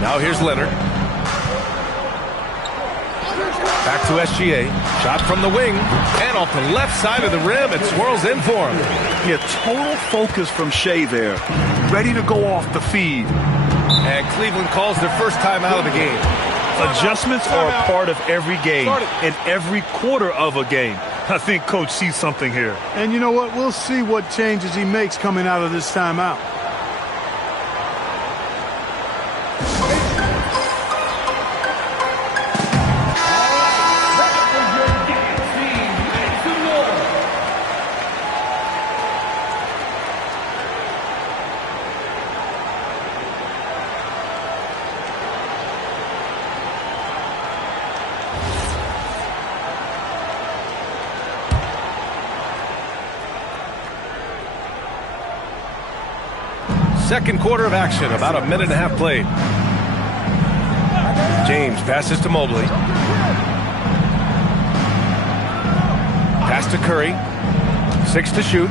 Now here's Leonard. Back to SGA. Shot from the wing. And off the left side of the rim, it swirls in for him. Yeah, total focus from Shai there. Ready to go off the feed. And Cleveland calls their first time out of the game. Adjustments are a part of every game and every quarter of a game. I think Coach sees something here. And you know what? We'll see what changes he makes coming out of this timeout. Second quarter of action, about a minute and a half played. James passes to Mobley. Pass to Curry. 6 to shoot.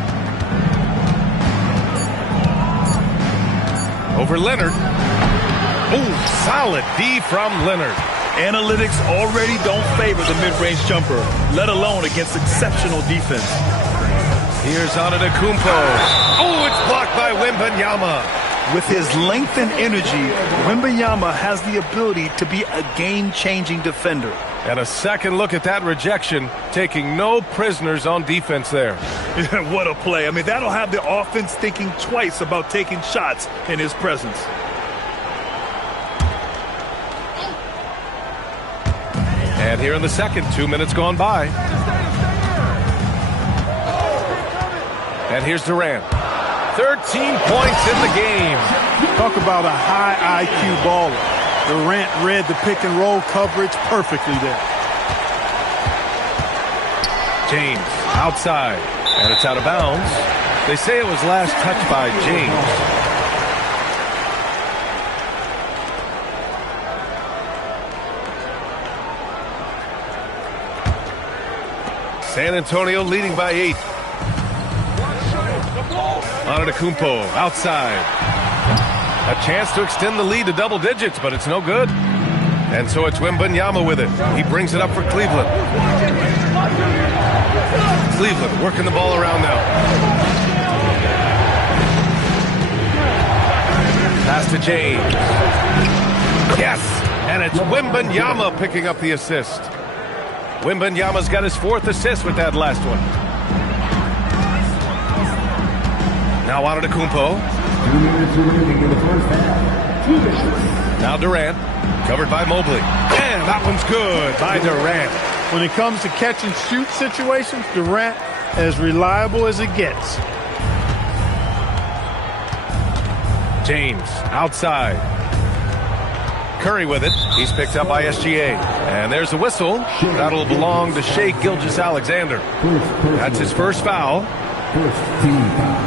Over Leonard. Ooh, solid D from Leonard. Analytics already don't favor the mid-range jumper, let alone against exceptional defense. Here's Antetokounmpo. Oh, it's blocked by Wembanyama. With his length and energy, Wembanyama has the ability to be a game-changing defender. And a second look at that rejection, taking no prisoners on defense there. What a play. I mean, that'll have the offense thinking twice about taking shots in his presence. And here in the second, 2 minutes gone by. And here's Durant. 13 points in the game. Talk about a high IQ baller. Durant read the pick and roll coverage perfectly there. James outside. And it's out of bounds. They say it was last touched by James. San Antonio leading by 8. Antetokounmpo outside. A chance to extend the lead to double digits, but it's no good. And so it's Wembanyama with it. He brings it up for Cleveland. Cleveland working the ball around now. Pass to James. Yes! And it's Wembanyama picking up the assist. Wembanyama's got his 4th assist with that last one. Now Antetokounmpo. Now Durant, covered by Mobley. And that one's good by Durant. When it comes to catch and shoot situations, Durant as reliable as it gets. James outside. Curry with it. He's picked up by SGA. And there's a whistle. That'll belong to Shai Gilgeous-Alexander. That's his first foul. First team foul.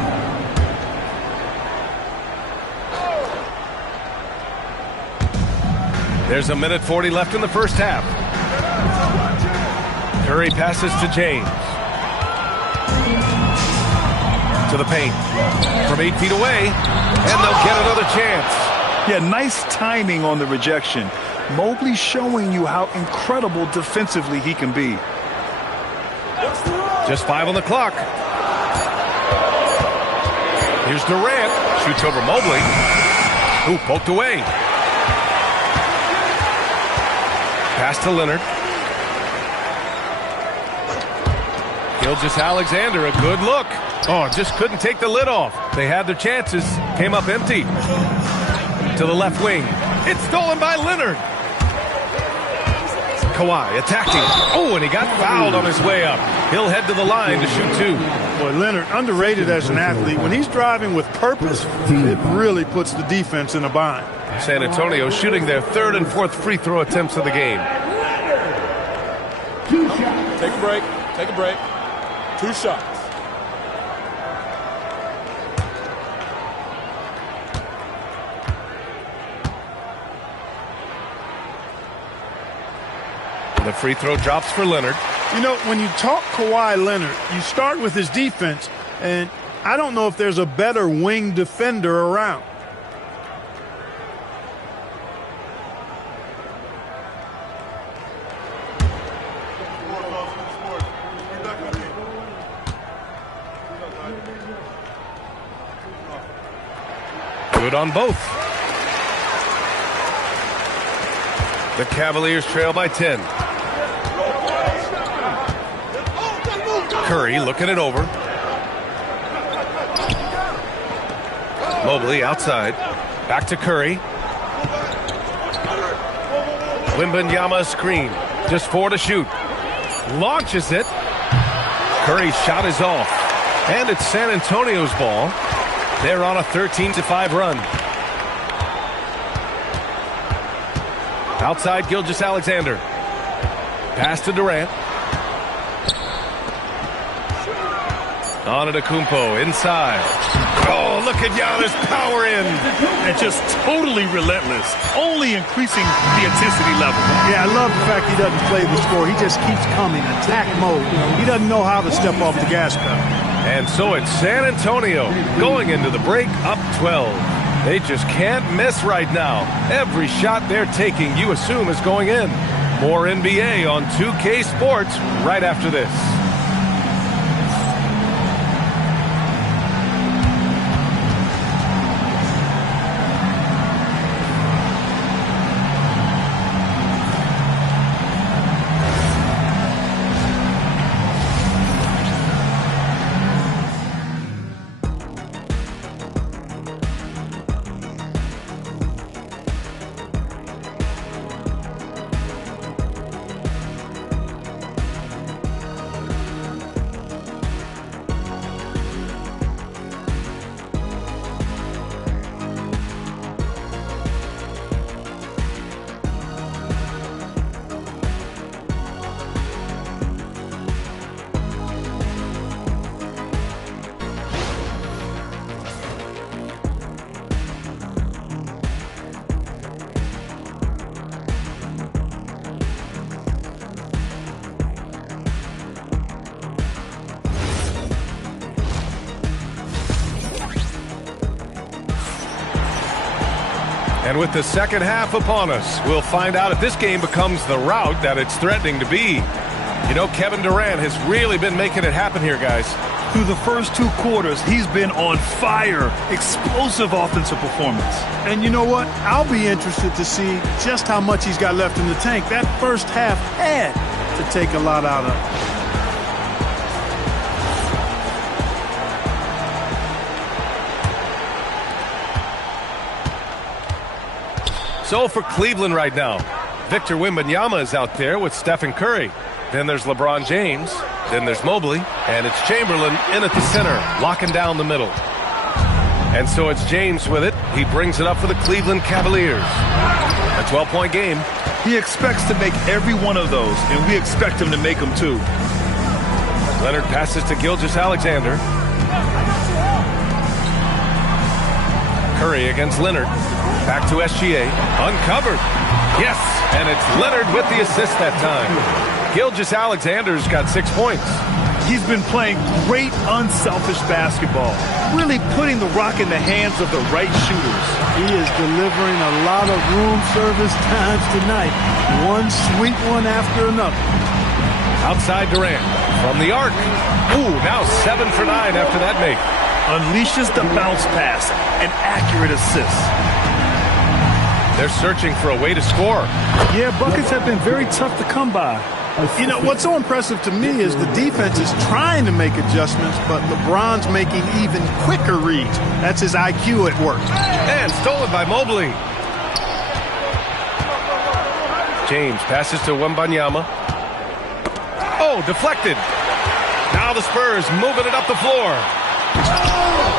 There's a minute 40 left in the first half. Curry passes to James. To the paint. From 8 feet away. And they'll get another chance. Yeah, nice timing on the rejection. Mobley showing you how incredible defensively he can be. Just 5 on the clock. Here's Durant. Shoots over Mobley. Ooh, poked away. Pass to Leonard. Gilgeous-Alexander, a good look. Oh, just couldn't take the lid off. They had their chances. Came up empty. To the left wing. It's stolen by Leonard. Kawhi attacking. Oh, and he got fouled on his way up. He'll head to the line to shoot 2. Boy, Leonard, underrated as an athlete. When he's driving with purpose, it really puts the defense in a bind. San Antonio shooting their 3rd and 4th free throw attempts of the game. Take a break. Take a break. 2 shots. The free throw drops for Leonard. You know, when you talk Kawhi Leonard, you start with his defense, and I don't know if there's a better wing defender around. Good on both. The Cavaliers trail by 10. Curry looking it over. Mobley outside. Back to Curry. Wembanyama screen. Just 4 to shoot. Launches it. Curry's shot is off. And it's San Antonio's ball. They're on a 13-5 run. Outside Gilgeous-Alexander. Pass to Durant. Antetokounmpo inside. Oh, look at Giannis power in. And just totally relentless, only increasing the intensity level. Yeah, I love the fact he doesn't play the score. He just keeps coming, attack mode. He doesn't know how to step off the gas pedal. And so it's San Antonio going into the break up 12. They just can't miss right now. Every shot they're taking, you assume, is going in. More NBA on 2K Sports right after this. And with the second half upon us, we'll find out if this game becomes the rout that it's threatening to be. You know, Kevin Durant has really been making it happen here, guys. Through the first 2 quarters, he's been on fire. Explosive offensive performance. And you know what? I'll be interested to see just how much he's got left in the tank. That first half had to take a lot out of him. So for Cleveland right now, Victor Wembanyama is out there with Stephen Curry. Then there's LeBron James. Then there's Mobley. And it's Chamberlain in at the center, locking down the middle. And so it's James with it. He brings it up for the Cleveland Cavaliers. A 12-point game. He expects to make every one of those, and we expect him to make them too. Leonard passes to Gilgeous-Alexander. Curry against Leonard. Back to SGA. Uncovered. Yes, and it's Leonard with the assist that time. Gilgeous-Alexander's got 6 points. He's been playing great, unselfish basketball, really putting the rock in the hands of the right shooters. He is delivering a lot of room service times tonight. One sweet one after another. Outside Durant from the arc. Ooh, now 7 for 9 after that make. Unleashes the bounce pass, an accurate assist. They're searching for a way to score. Yeah, buckets have been very tough to come by. You know, what's so impressive to me is the defense is trying to make adjustments, but LeBron's making even quicker reads. That's his IQ at work. And stolen by Mobley. James passes to Wembanyama. Oh, deflected. Now the Spurs moving it up the floor.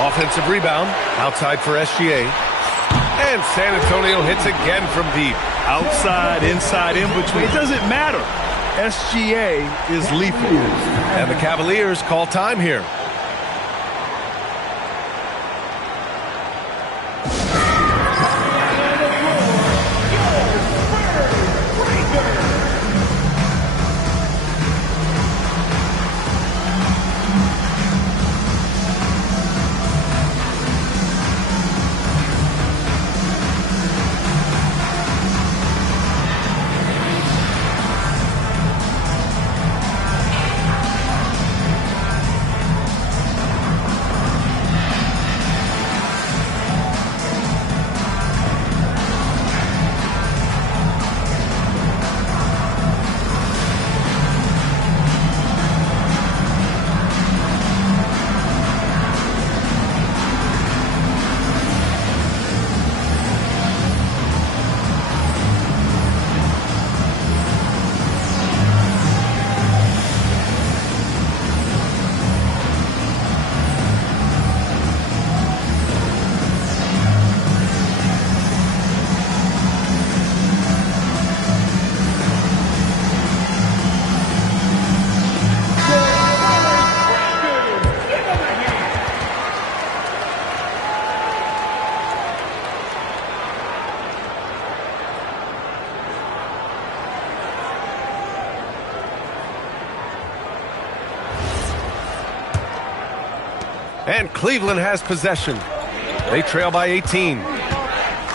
Offensive rebound. Outside for SGA. And San Antonio hits again from deep. Outside, inside, in between. It doesn't matter. SGA is lethal. And the Cavaliers call time here. And Cleveland has possession. They trail by 18.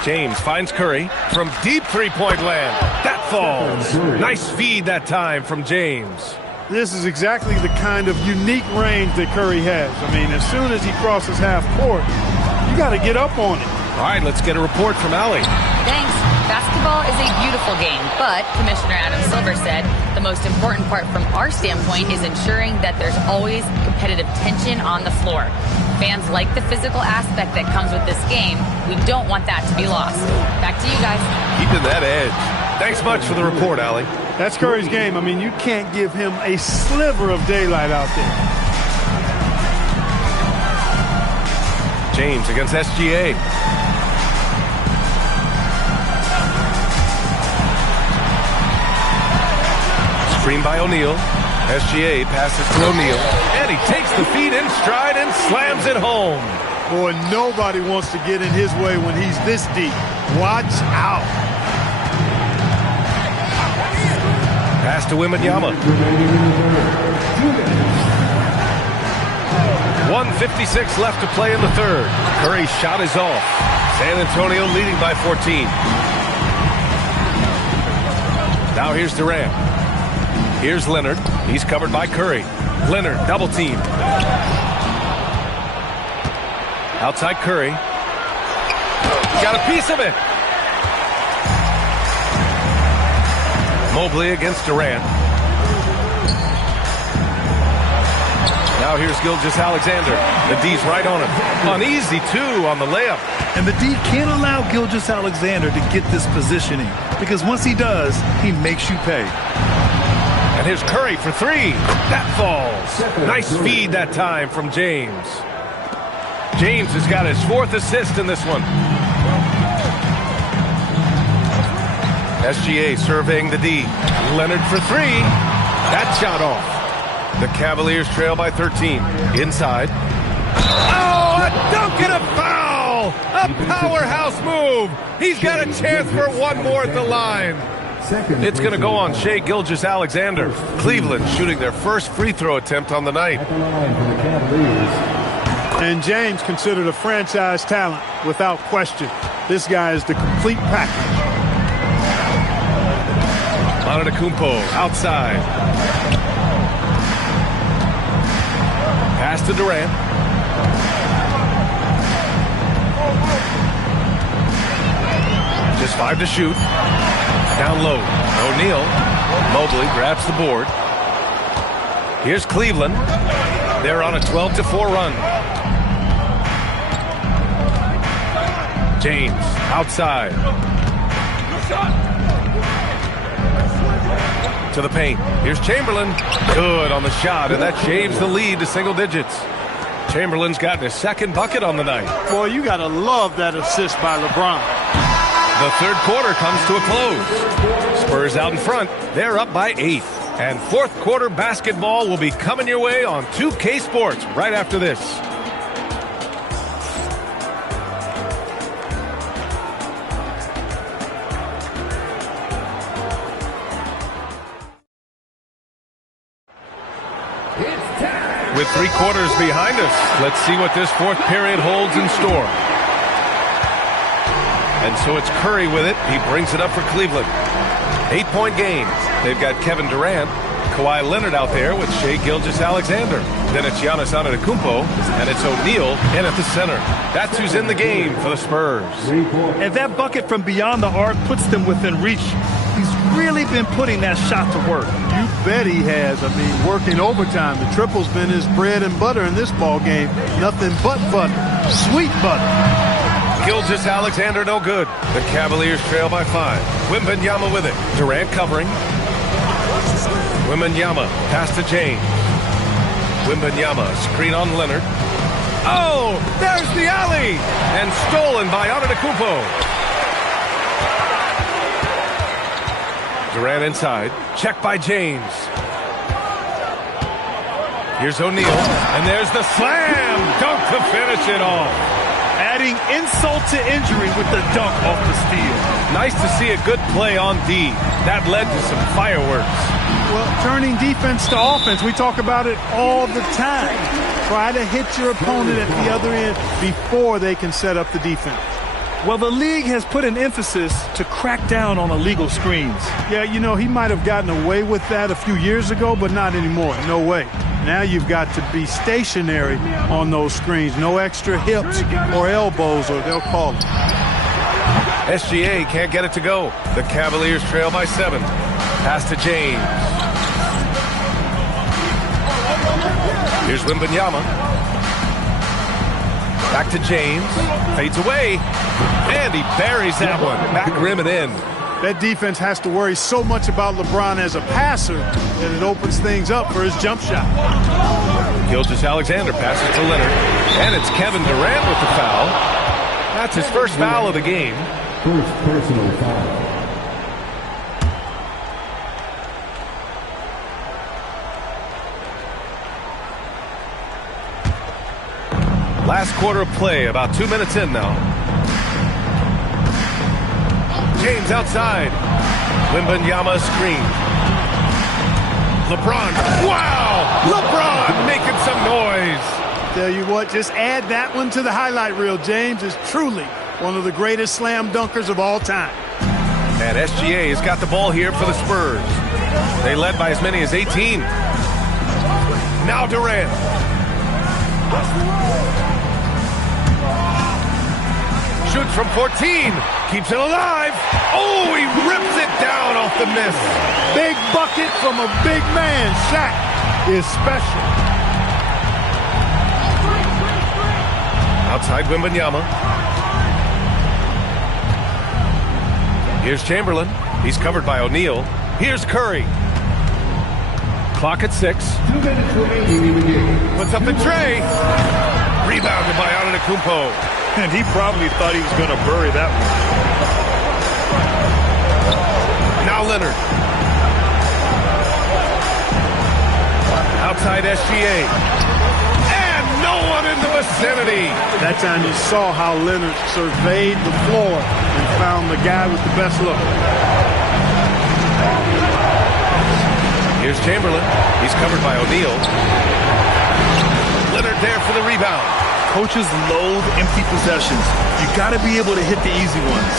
James finds Curry from deep three-point land. That falls. Nice feed that time from James. This is exactly the kind of unique range that Curry has. I mean, as soon as he crosses half court, you got to get up on it. All right, let's get a report from Allie. Thanks. Basketball is a beautiful game, but Commissioner Adam Silver said the most important part from our standpoint is ensuring that there's always competitive tension on the floor. Fans like the physical aspect that comes with this game. We don't want that to be lost. Back to you guys. Keeping that edge. Thanks much for the report, Allie. That's Curry's game. I mean, you can't give him a sliver of daylight out there. James against SGA. Screen by O'Neal. SGA passes to O'Neal. And he takes the feed in stride and slams it home. Boy, nobody wants to get in his way when he's this deep. Watch out. Pass to Wembanyama. 1:56 left to play in the third. Curry's shot is off. San Antonio leading by 14. Now here's Durant. Here's Leonard. He's covered by Curry. Leonard double team. Outside Curry. Got a piece of it. Mobley against Durant. Now here's Gilgeous-Alexander. The D's right on him. An easy 2 on the layup. And the D can't allow Gilgeous-Alexander to get this positioning, because once he does, he makes you pay. And here's Curry for 3. That falls. Nice feed that time from James. James has got his 4th assist in this one. SGA surveying the D. Leonard for 3. That shot off. The Cavaliers trail by 13. Inside. Oh, a dunk and a foul! A powerhouse move! He's got a chance for one more at the line. It's going to go on Shai Gilgeous-Alexander. Cleveland shooting their first free throw attempt on the night. And James considered a franchise talent without question. This guy is the complete package. Antetokounmpo outside. Pass to Durant. Just 5 to shoot. Down low. O'Neal. Mobley grabs the board. Here's Cleveland. They're on a 12-4 run. James outside. To the paint. Here's Chamberlain. Good on the shot, and that shaves the lead to single digits. Chamberlain's gotten his 2nd bucket on the night. Boy, you got to love that assist by LeBron. The 3rd quarter comes to a close. Spurs out in front. They're up by 8. And 4th quarter basketball will be coming your way on 2K Sports right after this. With 3 quarters behind us, let's see what this 4th period holds in store. And so it's Curry with it. He brings it up for Cleveland. 8-point game. They've got Kevin Durant, Kawhi Leonard out there with Shai Gilgeous-Alexander. Then it's Giannis Antetokounmpo, and it's O'Neal in at the center. That's who's in the game for the Spurs. And that bucket from beyond the arc puts them within reach. He's really been putting that shot to work. You bet he has. I mean, working overtime. The triple's been his bread and butter in this ball game. Nothing but butter. Sweet butter. Gilgeous-Alexander no good. The Cavaliers trail by 5. Wembanyama with it. Durant covering. Wembanyama pass to James. Wembanyama screen on Leonard. Oh, there's the alley! And stolen by Antetokounmpo. Durant inside. Check by James. Here's O'Neal. And there's the slam! Dunk to finish it off. Adding insult to injury with the dunk off the steal. Nice to see a good play on D. That led to some fireworks. Well, turning defense to offense, we talk about it all the time. Try to hit your opponent at the other end before they can set up the defense. Well, the league has put an emphasis to crack down on illegal screens. Yeah, you know, he might have gotten away with that a few years ago, but not anymore. No way. Now you've got to be stationary on those screens. No extra hips or elbows, or they'll call it. SGA can't get it to go. The Cavaliers trail by 7. Pass to James. Here's Wembanyama. Back to James. Fades away. And he buries that one. Back rim and in. That defense has to worry so much about LeBron as a passer that it opens things up for his jump shot. Gilgeous-Alexander passes to Leonard. And it's Kevin Durant with the foul. That's his first foul of the game. First personal foul. Last quarter of play, about 2 minutes in now. James outside. Wembanyama screen. LeBron. Wow! LeBron making some noise. Tell you what, just add that one to the highlight reel. James is truly one of the greatest slam dunkers of all time. And SGA has got the ball here for the Spurs. They led by as many as 18. Now Durant. shoots from 14. Keeps it alive. Oh, he rips it down off the miss. Big bucket from a big man. Shaq is special. Outside Wembanyama. Here's Chamberlain. He's covered by O'Neal. Here's Curry. Clock at 6. 2 minutes remaining in the game. Puts up the tray. Rebounded by Antetokounmpo. And he probably thought he was going to bury that one. Now Leonard. Outside SGA. And no one in the vicinity. That time you saw how Leonard surveyed the floor and found the guy with the best look. Here's Chamberlain. He's covered by O'Neal. Leonard there for the rebound. Coaches loathe empty possessions. You got to be able to hit the easy ones.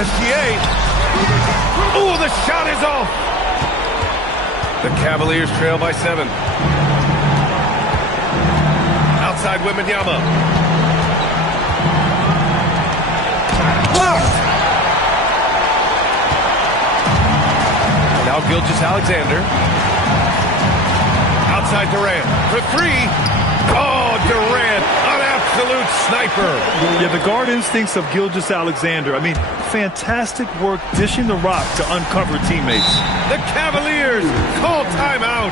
SGA. Oh, the shot is off. The Cavaliers trail by 7. Outside Wembanyama. Blocked. Now Gilgeous-Alexander. Outside Durant for 3. Oh, Durant, an absolute sniper. Yeah, the guard instincts of Gilgeous-Alexander. I mean, fantastic work dishing the rock to uncover teammates. The Cavaliers call timeout.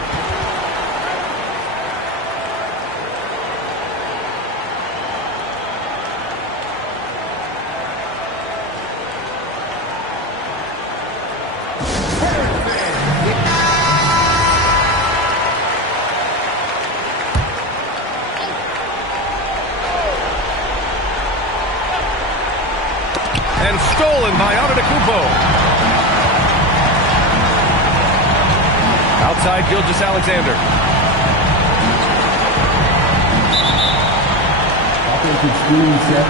And stolen by Antetokounmpo. Outside Gilgeous-Alexander. Offensive screen set.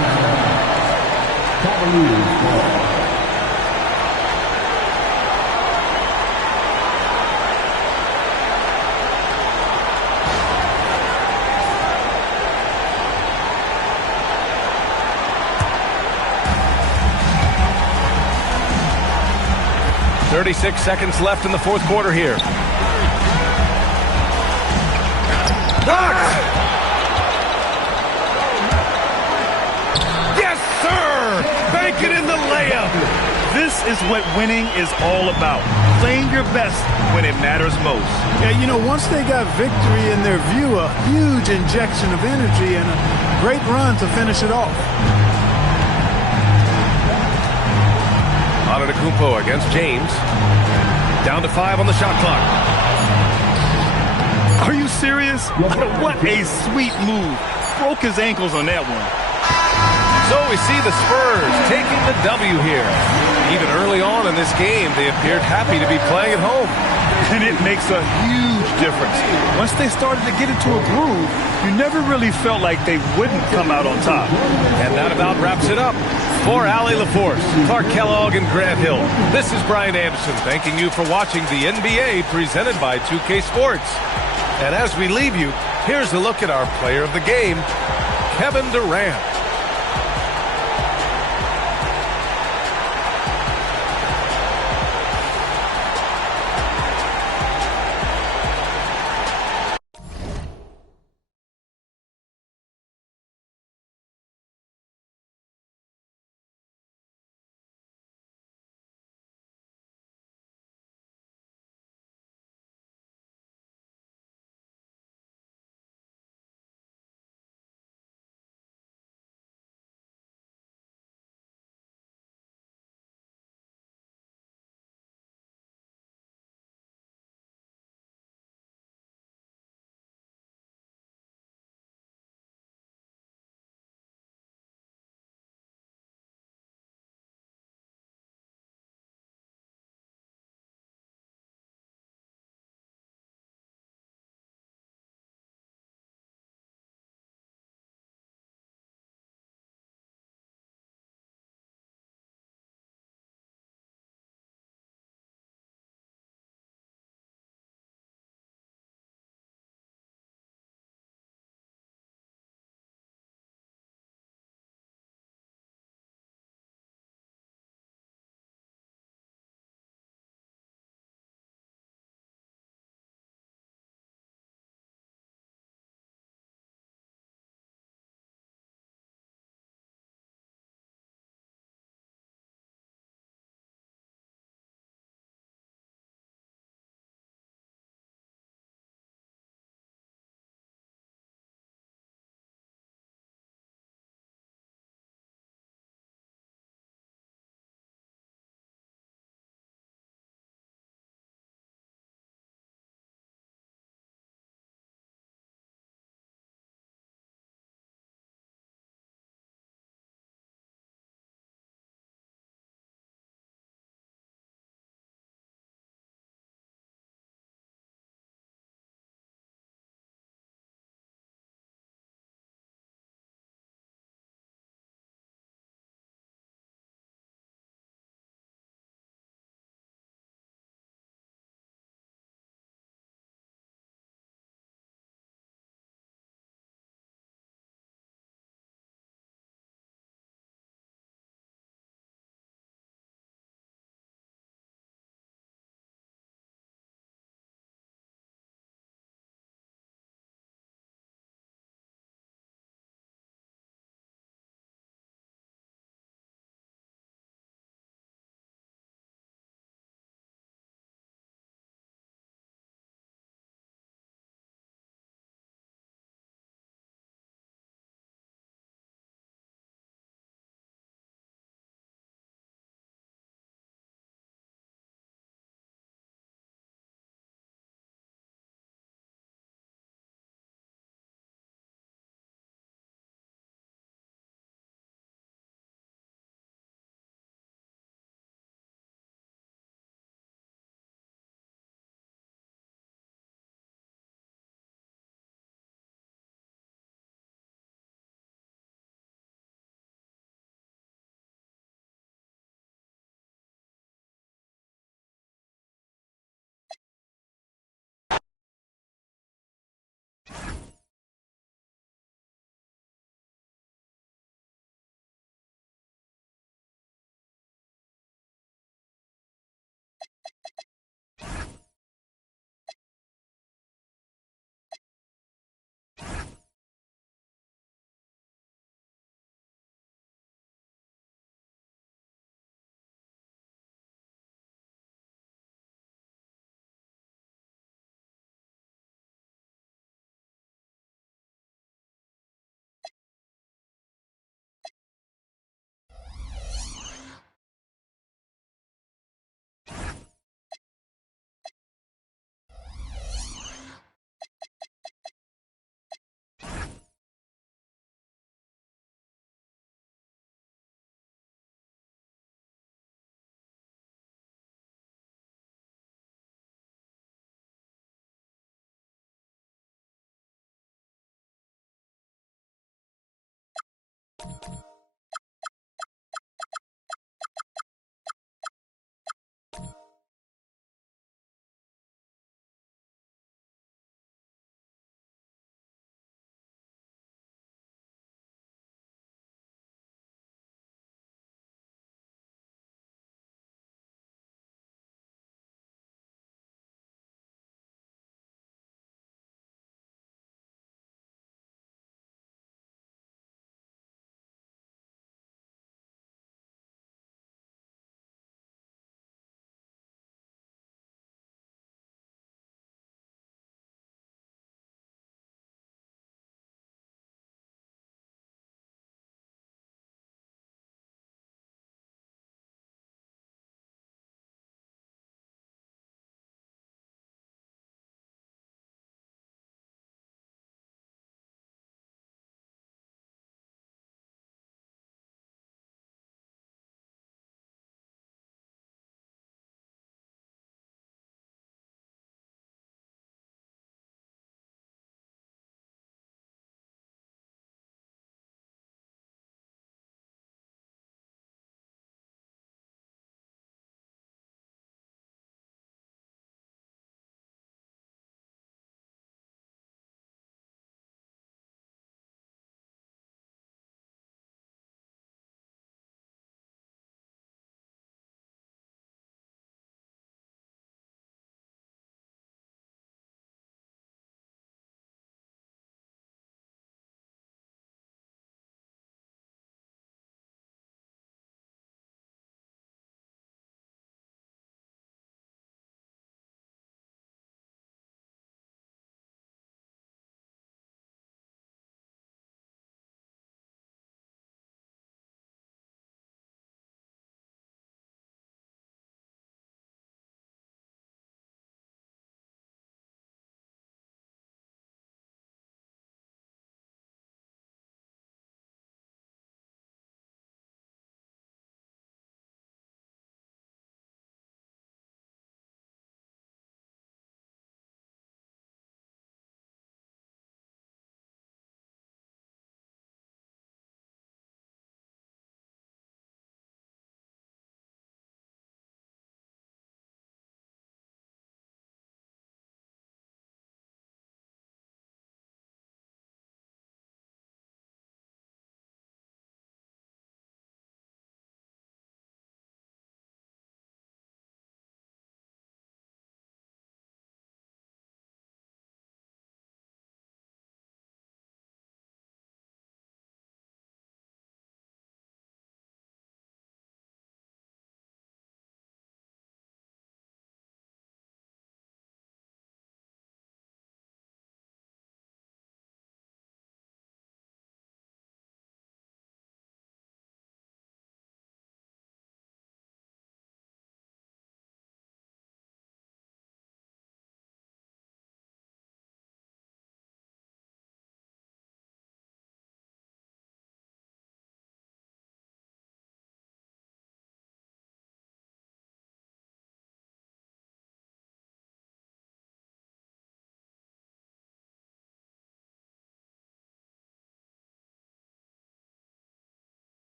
Cavaliers ball. .36 seconds left in the fourth quarter here. Blocked! Yes, sir! Bank it in the layup! This is what winning is all about. Playing your best when it matters most. Yeah, you know, once they got victory in their view, a huge injection of energy and a great run to finish it off. Antetokounmpo against James. Down to 5 on the shot clock. Are you serious? What a sweet move. Broke his ankles on that one. So we see the Spurs taking the W here. Even early on in this game, they appeared happy to be playing at home. And it makes a huge difference. Once they started to get into a groove, you never really felt like they wouldn't come out on top. And that about wraps it up. For Allie LaForce, Clark Kellogg, and Grant Hill, this is Brian Anderson thanking you for watching the NBA presented by 2K Sports. And as we leave you, here's a look at our player of the game, Kevin Durant.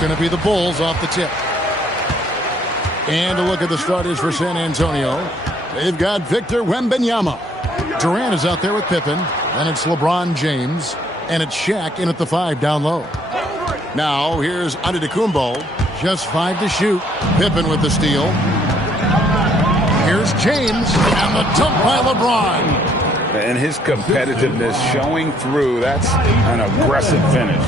going to be the Bulls off the tip. And a look at the starters for San Antonio. They've got Victor Wembanyama. Durant is out there with Pippen. Then it's LeBron James. And it's Shaq in at the 5 down low. Now here's Antetokounmpo. Just 5 to shoot. Pippen with the steal. Here's James. And the dunk by LeBron. And his competitiveness showing through. That's an aggressive finish.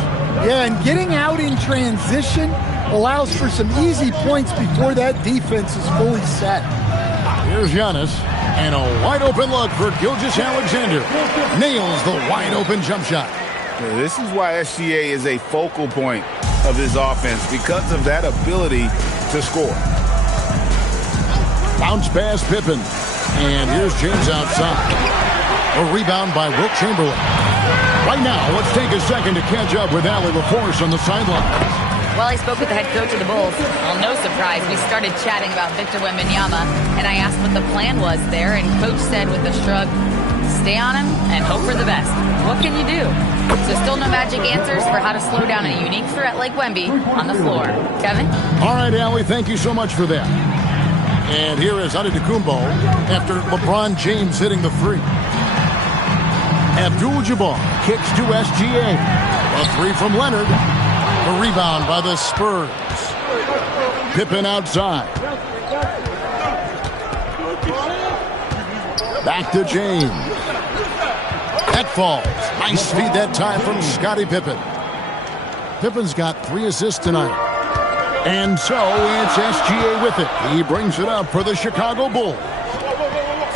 Yeah, and getting out in transition allows for some easy points before that defense is fully set. Here's Giannis. And a wide-open look for Gilgeous-Alexander. Nails the wide-open jump shot. This is why SGA is a focal point of this offense, because of that ability to score. Bounce pass Pippen. And here's James outside. A rebound by Wilt Chamberlain. Right now, let's take a second to catch up with Allie LaForce on the sidelines. Well, I spoke with the head coach of the Bulls. Well, no surprise, we started chatting about Victor Wembanyama, and I asked what the plan was there, and Coach said with a shrug, stay on him and hope for the best. What can you do? So still no magic answers for how to slow down a unique threat like Wemby on the floor. Kevin? All right, Allie, thank you so much for that. And here is Antetokounmpo after LeBron James hitting the free. Abdul-Jabbar kicks to SGA. A 3 from Leonard. A rebound by the Spurs. Pippen outside. Back to James. That falls. Nice feed that time from Scottie Pippen. Pippen's got 3 assists tonight. And so it's SGA with it. He brings it up for the Chicago Bulls.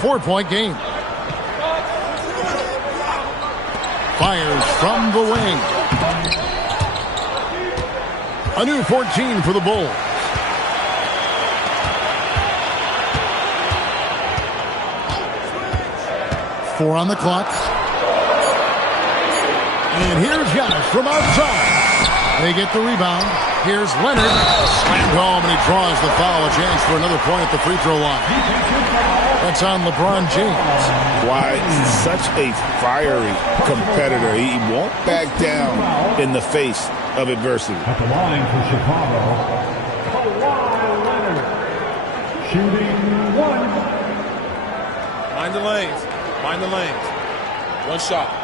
4-point game. Fires from the wing. A new 14 for the Bulls. Four on the clock. And here's Giannis from outside. They get the rebound. Here's Leonard. Slammed home, and he draws the foul. A chance for another point at the free throw line. That's on LeBron James. Why, such a fiery competitor. He won't back down in the face of adversity. At the line for Chicago, Kawhi Leonard, shooting 1. Mind the lanes. Mind the lanes. 1 shot.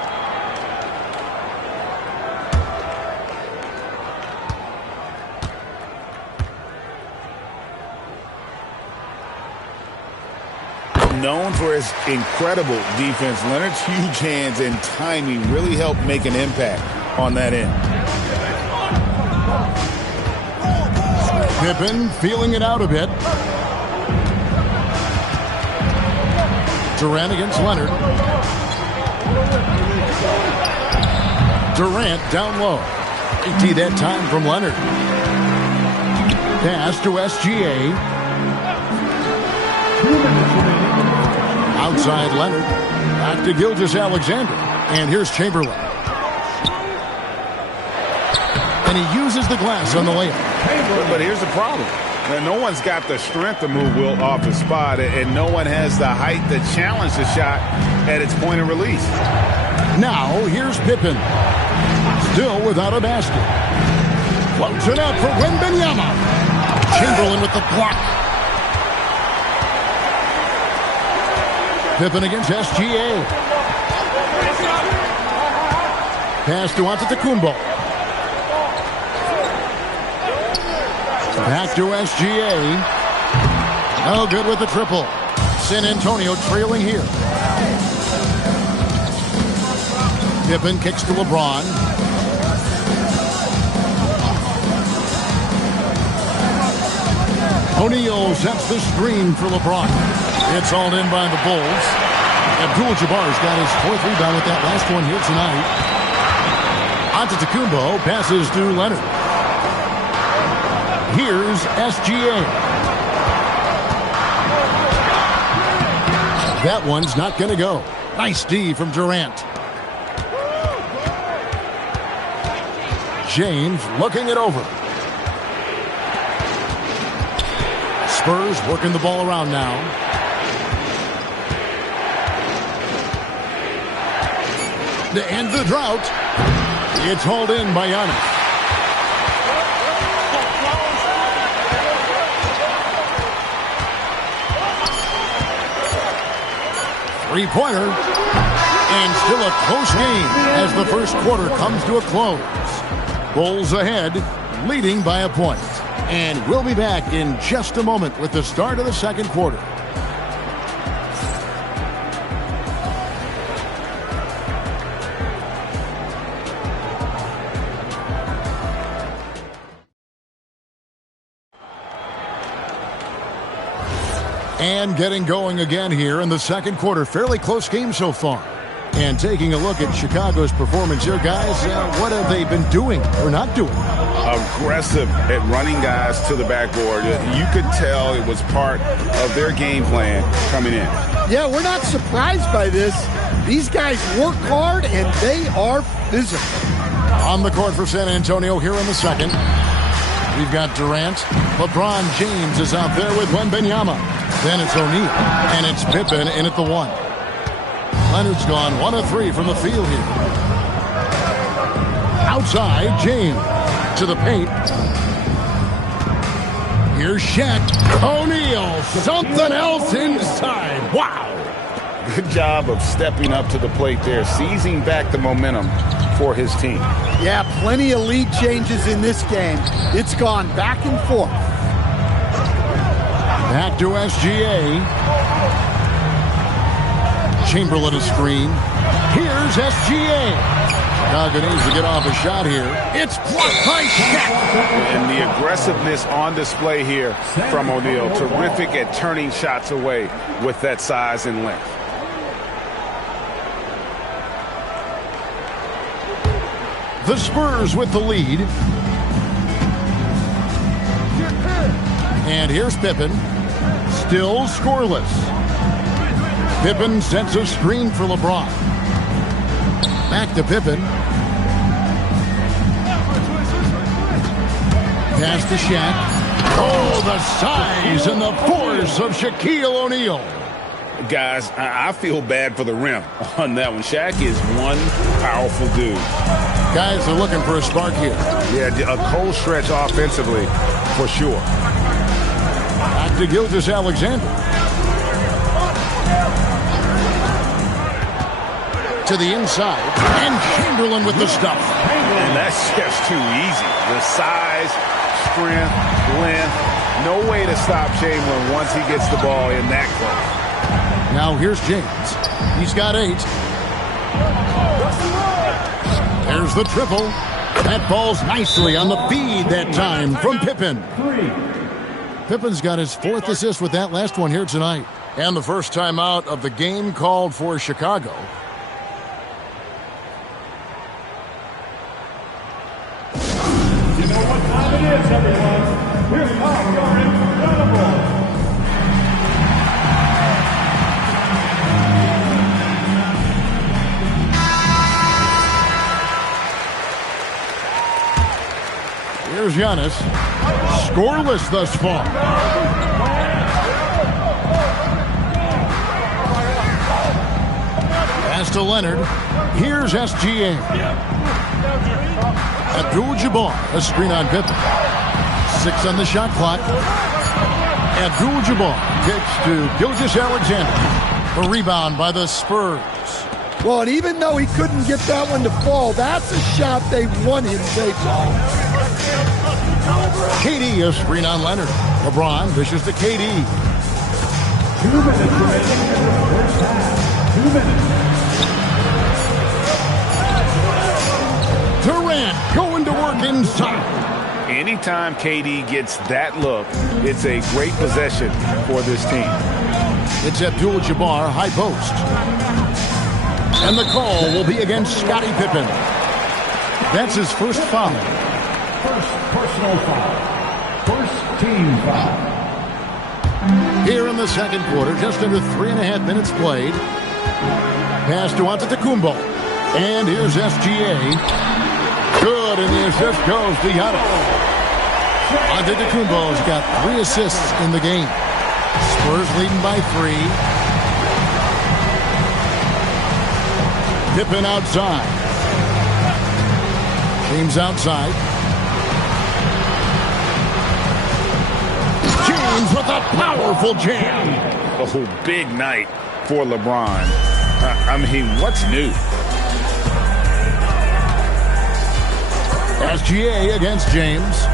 Known for his incredible defense, Leonard's huge hands and timing really helped make an impact on that end. Pippen feeling it out a bit. Durant against Leonard. Durant down low. 80 that time from Leonard. Pass to SGA. Outside Leonard. Back to Gilgeous-Alexander. And here's Chamberlain. And he uses the glass on the layup. But here's the problem. No one's got the strength to move Wilt off his spot, and no one has the height to challenge the shot at its point of release. Now, here's Pippen. Still without a basket. Floats it up for Wembanyama. Chamberlain with the block. Pippen against SGA. Pass to Antetokounmpo. Back to SGA. No good with the triple. San Antonio trailing here. Pippen kicks to LeBron. O'Neal sets the screen for LeBron. It's hauled in by the Bulls. Abdul-Jabbar's got his 4th rebound with that last one here tonight. Antetokounmpo passes to Leonard. Here's SGA. That one's not going to go. Nice D from Durant. James looking it over. Spurs working the ball around now. To end the drought, it's hauled in by Giannis. Three-pointer. And still a close game as the first quarter comes to a close. Bulls ahead, leading by a point. And we'll be back in just a moment with the start of the second quarter. And getting going again here in the second quarter. Fairly close game so far. And taking a look at Chicago's performance here, guys, what have they been doing or not doing? Aggressive at running guys to the backboard. You could tell it was part of their game plan coming in. Yeah, we're not surprised by this. These guys work hard and they are physical. On the court for San Antonio here in the second. We've got Durant. LeBron James is out there with Wembanyama. Then it's O'Neal. And it's Pippen in at the one. Leonard's gone 1 of 3 from the field here. Outside, James to the paint. Here's Shaq. O'Neal, something else inside. Wow. Good job of stepping up to the plate there, seizing back the momentum for his team. Yeah, plenty of lead changes in this game. It's gone back and forth. Back to SGA. Chamberlain a screen. Here's SGA. Chicago needs to get off a shot here. It's blocked by Shaq. And the aggressiveness on display here from O'Neal. Terrific at turning shots away with that size and length. The Spurs with the lead. And here's Pippen. Still scoreless. Pippen sets a screen for LeBron. Back to Pippen. Pass to Shaq. Oh, the size and the force of Shaquille O'Neal. Guys, I feel bad for the rim on that one. Shaq is one powerful dude. Guys are looking for a spark here. Yeah, a cold stretch offensively, for sure. Back to Gilgeous-Alexander. To the inside. And Chamberlain with the stuff. And that's just too easy. The size, strength, length. No way to stop Chamberlain once he gets the ball in that close. Now here's James. He's got 8. There's the triple. That falls nicely on the feed that time from Pippen. Pippen's got his 4th assist with that last one here tonight. And the first timeout of the game called for Chicago. You know what time it is, everyone. Here come your incredible. Here's Giannis. Scoreless thus far. Pass to Leonard. Here's SGA. Abdul-Jabbar, a screen on Pippen. 6 on the shot clock. Abdul-Jabbar kicks to Gilgeous-Alexander. A rebound by the Spurs. Well, and even though he couldn't get that one to fall, that's a shot they want him to take. KD, a screen on Leonard. LeBron dishes to KD. 2 minutes remaining in the first half. 2 minutes. Durant going to work inside. Anytime KD gets that look, it's a great possession for this team. It's Abdul-Jabbar, high post. And the call will be against Scottie Pippen. That's his first foul. First personal foul. First team foul. Here in the second quarter, just under 3.5 minutes played. Pass to Antetokounmpo. And here's SGA. Good, and the assist goes to Giannis. Antetokounmpo's got 3 assists in the game. Spurs leading by 3. Pippen outside. James outside. James with a powerful jam. Oh, big night for LeBron. I mean, what's new? SGA against James.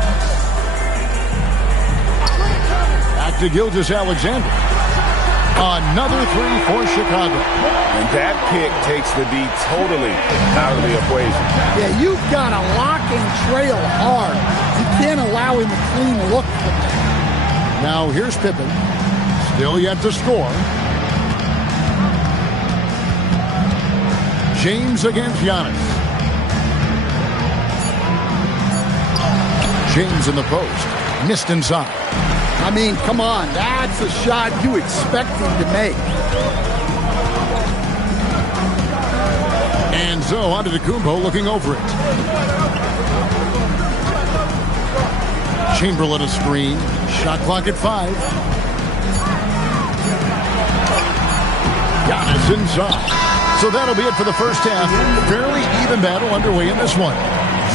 Back to Gilgeous-Alexander. Another three for Chicago. And that pick takes the D totally out of the equation. Yeah, you've got to lock and trail hard. You can't allow him a clean look from that. Now here's Pippen. Still yet to score. James against Giannis. James in the post. Missed inside. I mean, come on. That's a shot you expect him to make. And so Antetokounmpo looking over it. Chamberlain a screen. Shot clock at 5. Giannis inside. So that'll be it for the first half. Fairly even battle underway in this one.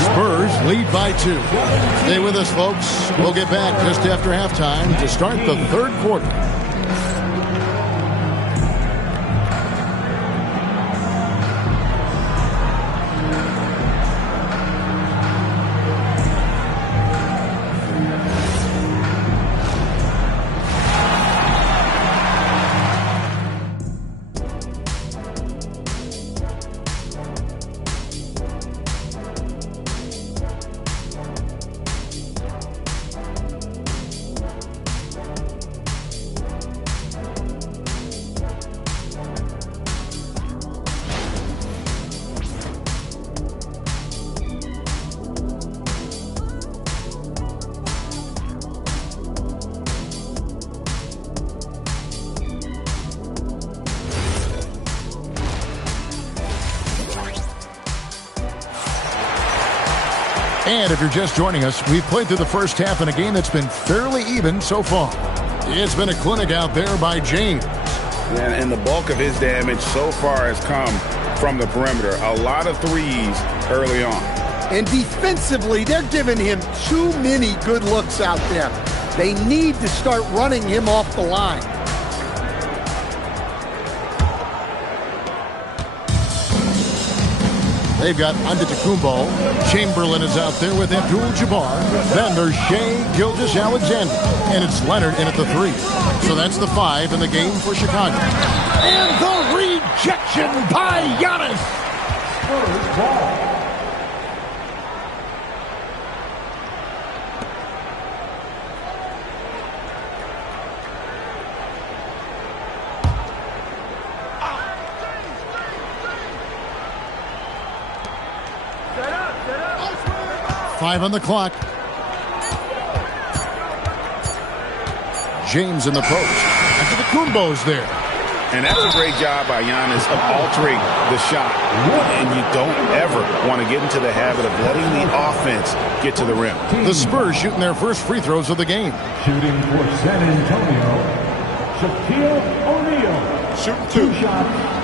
Spurs lead by 2. Stay with us, folks. We'll get back just after halftime to start the third quarter. And if you're just joining us, we've played through the first half in a game that's been fairly even so far. It's been a clinic out there by James. And the bulk of his damage so far has come from the perimeter. A lot of threes early on. And defensively, they're giving him too many good looks out there. They need to start running him off the line. They've got Antetokounmpo. Chamberlain is out there with Abdul-Jabbar. Then there's Shai Gilgeous-Alexander. And it's Leonard in at the 3. So that's the 5 in the game for Chicago. And the rejection by Giannis. Spurs ball. Five on the clock. James in the post. Antetokounmpo's there. And that's a great job by Giannis of altering the shot. And you don't ever want to get into the habit of letting the offense get to the rim. The Spurs shooting their first free throws of the game. Shooting for San Antonio, Shaquille O'Neal. Shooting 2 shots.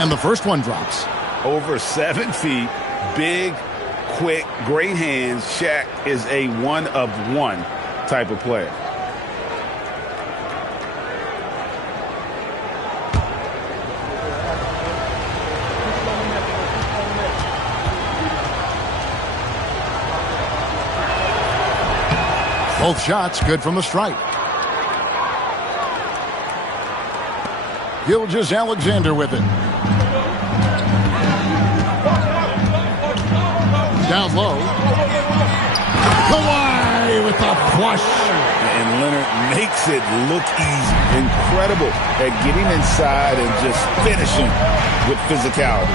And the first one drops. Over 7 feet, big, quick, great hands. Shaq is a one-of-one type of player. Both shots good from the stripe. Gilgeous-Alexander with it. Down low. Kawhi with a flush. And Leonard makes it look easy. Incredible at getting inside and just finishing with physicality.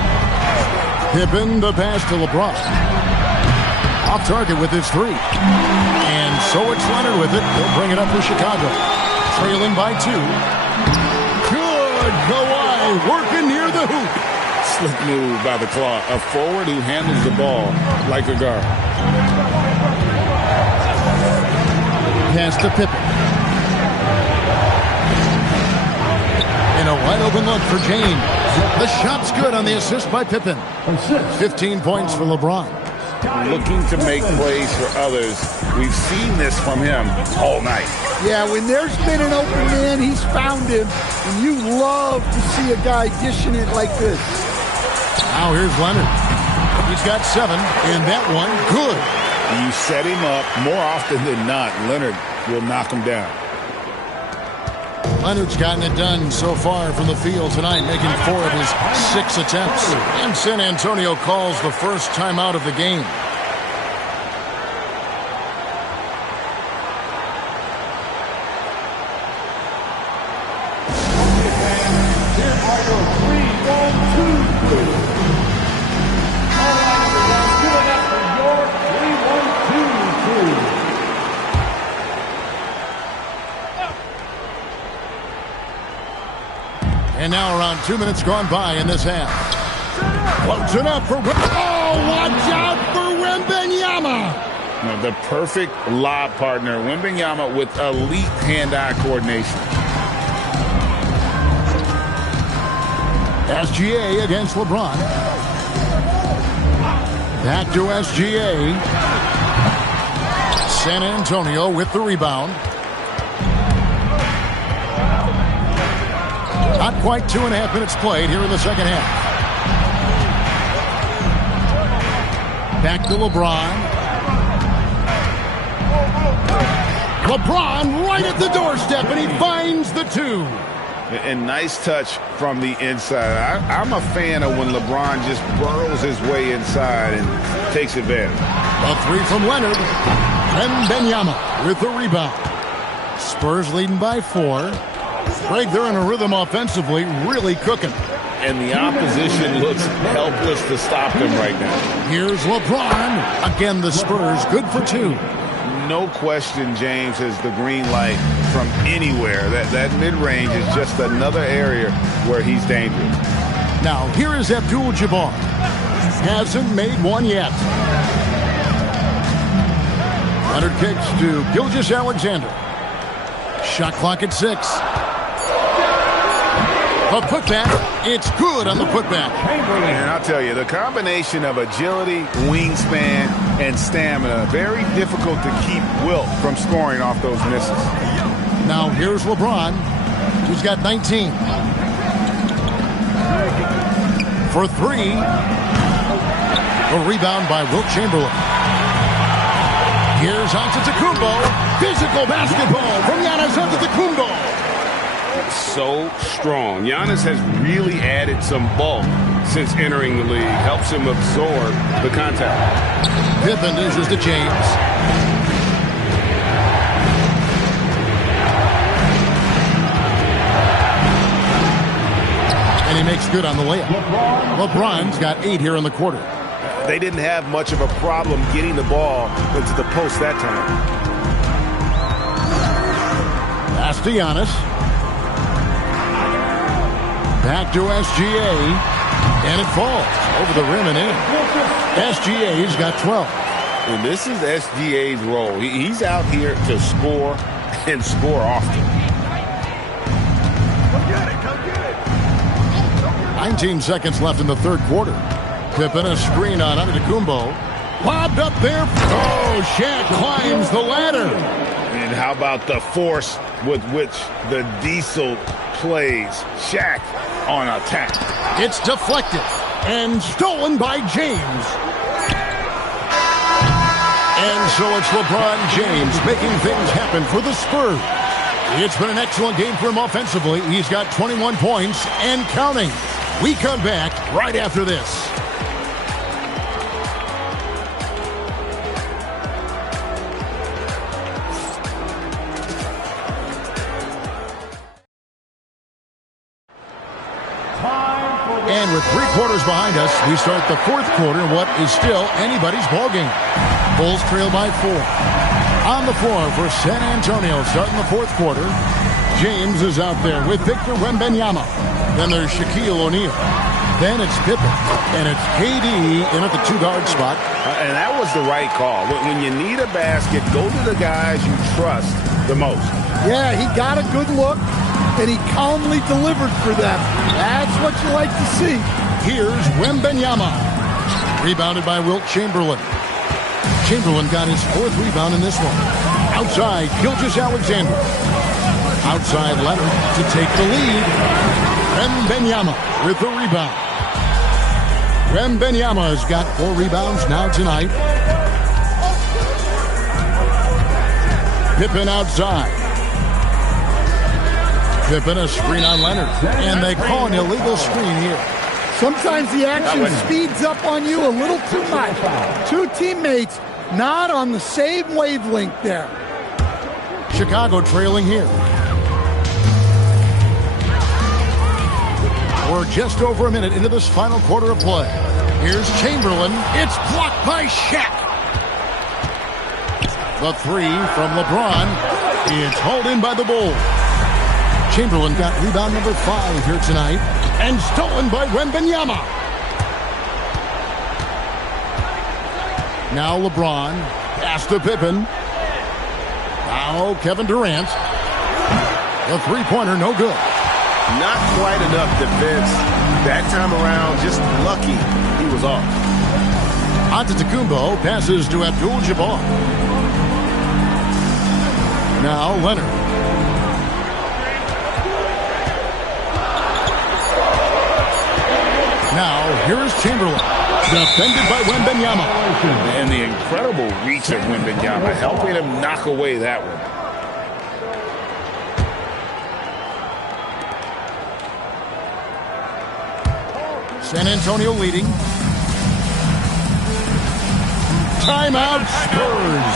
Pippen the pass to LeBron. Off target with his 3. And so it's Leonard with it. He'll bring it up for Chicago. Trailing by 2. Good Kawhi working near the hoop. Slick move by the Claw. A forward who handles the ball like a guard. Pass to Pippen. In a Wide open look for James. The shot's good on the assist by Pippen. 15 points for LeBron. Looking to make plays for others. We've seen this from him all night. Yeah, when there's been an open man, he's found him. And you love to see a guy dishing it like this. Now here's Leonard. He's got 7, and that one good. You set him up, more often than not, Leonard will knock him down. Leonard's gotten it done so far from the field tonight, making 4 of his 6 attempts. And San Antonio calls the first timeout of the game. And now around 2 minutes gone by in this half. Floats it up for... Oh, watch out for Wembanyama! The perfect lob partner. Wembanyama with elite hand-eye coordination. SGA against LeBron. Back to SGA. San Antonio with the rebound. Not quite 2.5 minutes played here in the second half. Back to LeBron. LeBron right at the doorstep, and he finds the 2. And nice touch from the inside. I'm a fan of when LeBron just burrows his way inside and takes advantage. A 3 from Leonard. Wembanyama with the rebound. Spurs leading by 4. Greg, they're in a rhythm offensively, really cooking. And the opposition looks helpless to stop them right now. Here's LeBron. Again, the Spurs, good for 2. No question James has the green light from anywhere. That mid-range is just another area where he's dangerous. Now, here is Abdul-Jabbar. Hasn't made one yet. Leonard kicks to Gilgeous-Alexander. Shot clock at 6. A putback. It's good on the putback. And I'll tell you, the combination of agility, wingspan, and stamina, very difficult to keep Wilt from scoring off those misses. Now here's LeBron, who's got 19. For 3. A rebound by Wilt Chamberlain. Here's Antetokounmpo. Physical basketball from Giannis Antetokounmpo. So strong. Giannis has really added some bulk since entering the league. Helps him absorb the contact. Pippen dishes to James. And he makes good on the layup. LeBron's got 8 here in the quarter. They didn't have much of a problem getting the ball into the post that time. Pass to Giannis. Back to SGA, and it falls over the rim and in. SGA's got 12. And this is SGA's role. He's out here to score and score often. 19 seconds left in the third quarter. Pippen a screen on Antetokounmpo. Lobbed up there. Oh, Shaq climbs the ladder. And how about the force with which the Diesel plays? Shaq on attack. It's deflected and stolen by James. And so it's LeBron James making things happen for the Spurs. It's been an excellent game for him offensively. He's got 21 points and counting. We come back right after this. And with 3 quarters behind us, we start the fourth quarter in what is still anybody's ballgame. Bulls trail by 4. On the floor for San Antonio starting the fourth quarter. James is out there with Victor Wembanyama. Then there's Shaquille O'Neal. Then it's Pippen. And it's KD in at the 2-guard spot. And that was the right call. When you need a basket, go to the guys you trust the most. Yeah, he got a good look. and he calmly delivered for them. That's what you like to see. Here's Wembanyama. Rebounded by Wilt Chamberlain. Chamberlain got his 4th rebound in this one. Outside, Gilgeous-Alexander. Outside, Leonard to take the lead. Wembanyama with the rebound. Wembanyama has got 4 rebounds now tonight. Pippen outside. Pippen a screen on Leonard. And they call an illegal screen here. Sometimes the action speeds up on you a little too much. 2 teammates not on the same wavelength there. Chicago trailing here. We're just over a minute into this final quarter of play. Here's Chamberlain. It's blocked by Shaq. The 3 from LeBron. It's hauled in by the Bulls. Chamberlain got rebound number 5 here tonight. And stolen by Wembanyama. Now LeBron. Pass to Pippen. Now Kevin Durant. The 3-pointer no good. Not quite enough defense. That time around, just lucky he was off. Antetokounmpo passes to Abdul-Jabbar. Now Leonard. Now here's Chamberlain. Defended by Wembanyama. And the incredible reach of Wembanyama, helping him knock away that one. San Antonio leading. Timeout Spurs.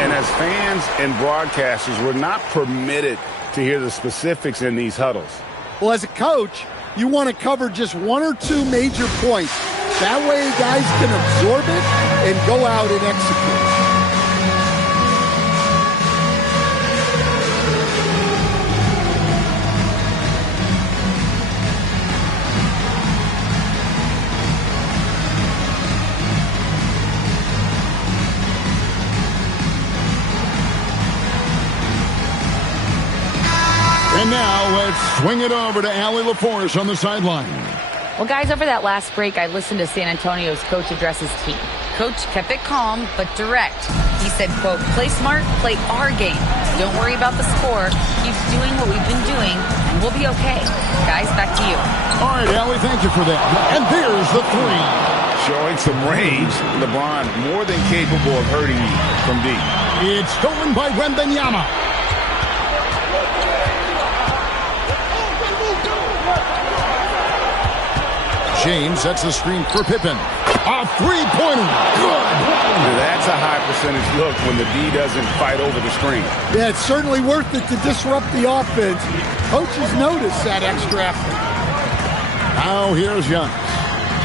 And as fans and broadcasters, we're not permitted to hear the specifics in these huddles. Well, as a coach, you want to cover just 1 or 2 major points. That way guys can absorb it and go out and execute. And now let's swing it over to Allie LaForce on the sideline. Well, guys, over that last break, I listened to San Antonio's coach address his team. Coach kept it calm, but direct. He said, quote, play smart, play our game. Don't worry about the score. Keep doing what we've been doing, and we'll be okay. Guys, back to you. All right, Allie, thank you for that. And there's the 3. Showing some range, LeBron more than capable of hurting you from deep. It's stolen by Wembanyama. James sets the screen for Pippen. A 3-pointer. Good. That's a high percentage look when the D doesn't fight over the screen. Yeah, it's certainly worth it to disrupt the offense. Coaches notice that extra effort. Now here's Giannis.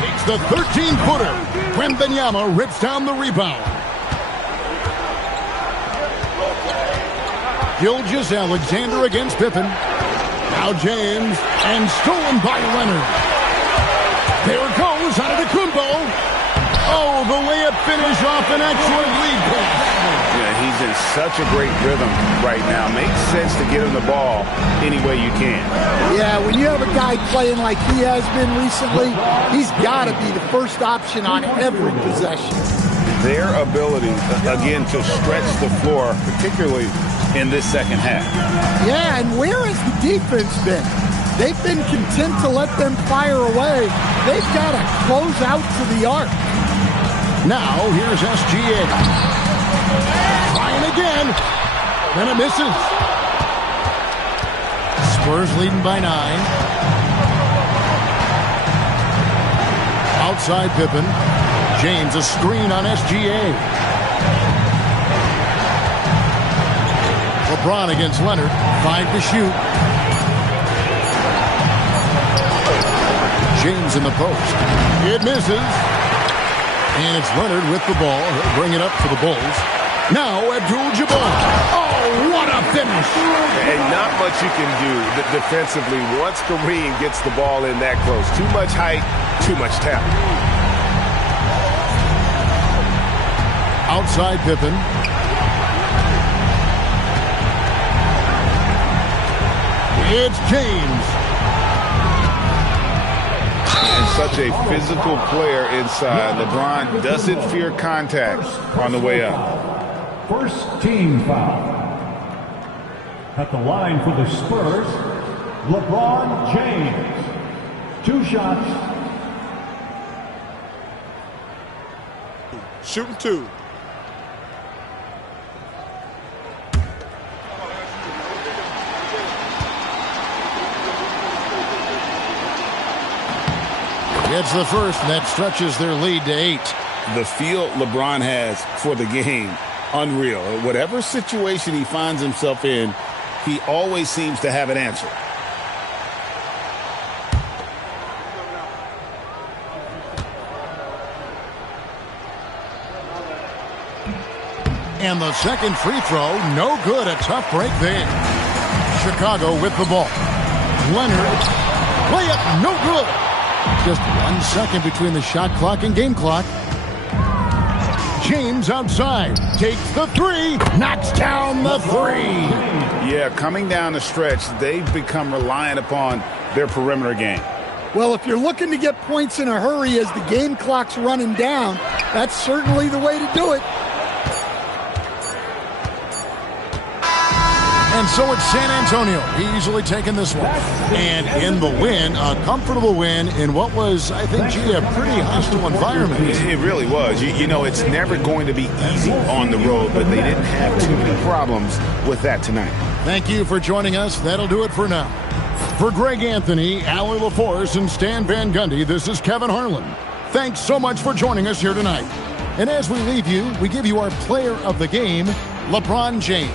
Takes the 13-footer. Wembanyama rips down the rebound. Gilgeous-Alexander against Pippen. Now James. And stolen by Leonard. There goes Antetokounmpo. Oh, the layup finish off an excellent lead pass. Yeah, he's in such a great rhythm right now. Makes sense to get him the ball any way you can. Yeah, when you have a guy playing like he has been recently, he's got to be the first option on every possession. Their ability, again, to stretch the floor, particularly in this second half. Yeah, and where has the defense been? They've been content to let them fire away. They've got to close out to the arc. Now, here's SGA. Trying again. Then it misses. Spurs leading by 9. Outside Pippen. James a screen on SGA. LeBron against Leonard. 5 to shoot. James in the post. It misses. And it's Leonard with the ball. He'll bring it up for the Bulls. Now Abdul-Jabbar. Oh, what a finish. And not much you can do defensively once Kareem gets the ball in that close. Too much height, too much talent. Outside Pippen. It's James. And such a physical player inside. LeBron doesn't fear contact on the way up. First team foul. At the line for the Spurs, LeBron James. 2 shots. Shooting 2. It's the first, and that stretches their lead to 8. The feel LeBron has for the game, unreal. Whatever situation he finds himself in, he always seems to have an answer. And the second free throw, no good. A tough break there. Chicago with the ball. Leonard, layup, no good. Just 1 second between the shot clock and game clock. James outside, takes the 3, knocks down the 3. Yeah, coming down the stretch, they've become reliant upon their perimeter game. Well, if you're looking to get points in a hurry as the game clock's running down, that's certainly the way to do it. And so it's San Antonio easily taking this one. And in the win, a comfortable win in what was, I think, a pretty hostile environment. It really was. You know, it's never going to be easy on the road, but they didn't have too many problems with that tonight. Thank you for joining us. That'll do it for now. For Greg Anthony, Allie LaForce, and Stan Van Gundy, this is Kevin Harlan. Thanks so much for joining us here tonight. And as we leave you, we give you our player of the game, LeBron James.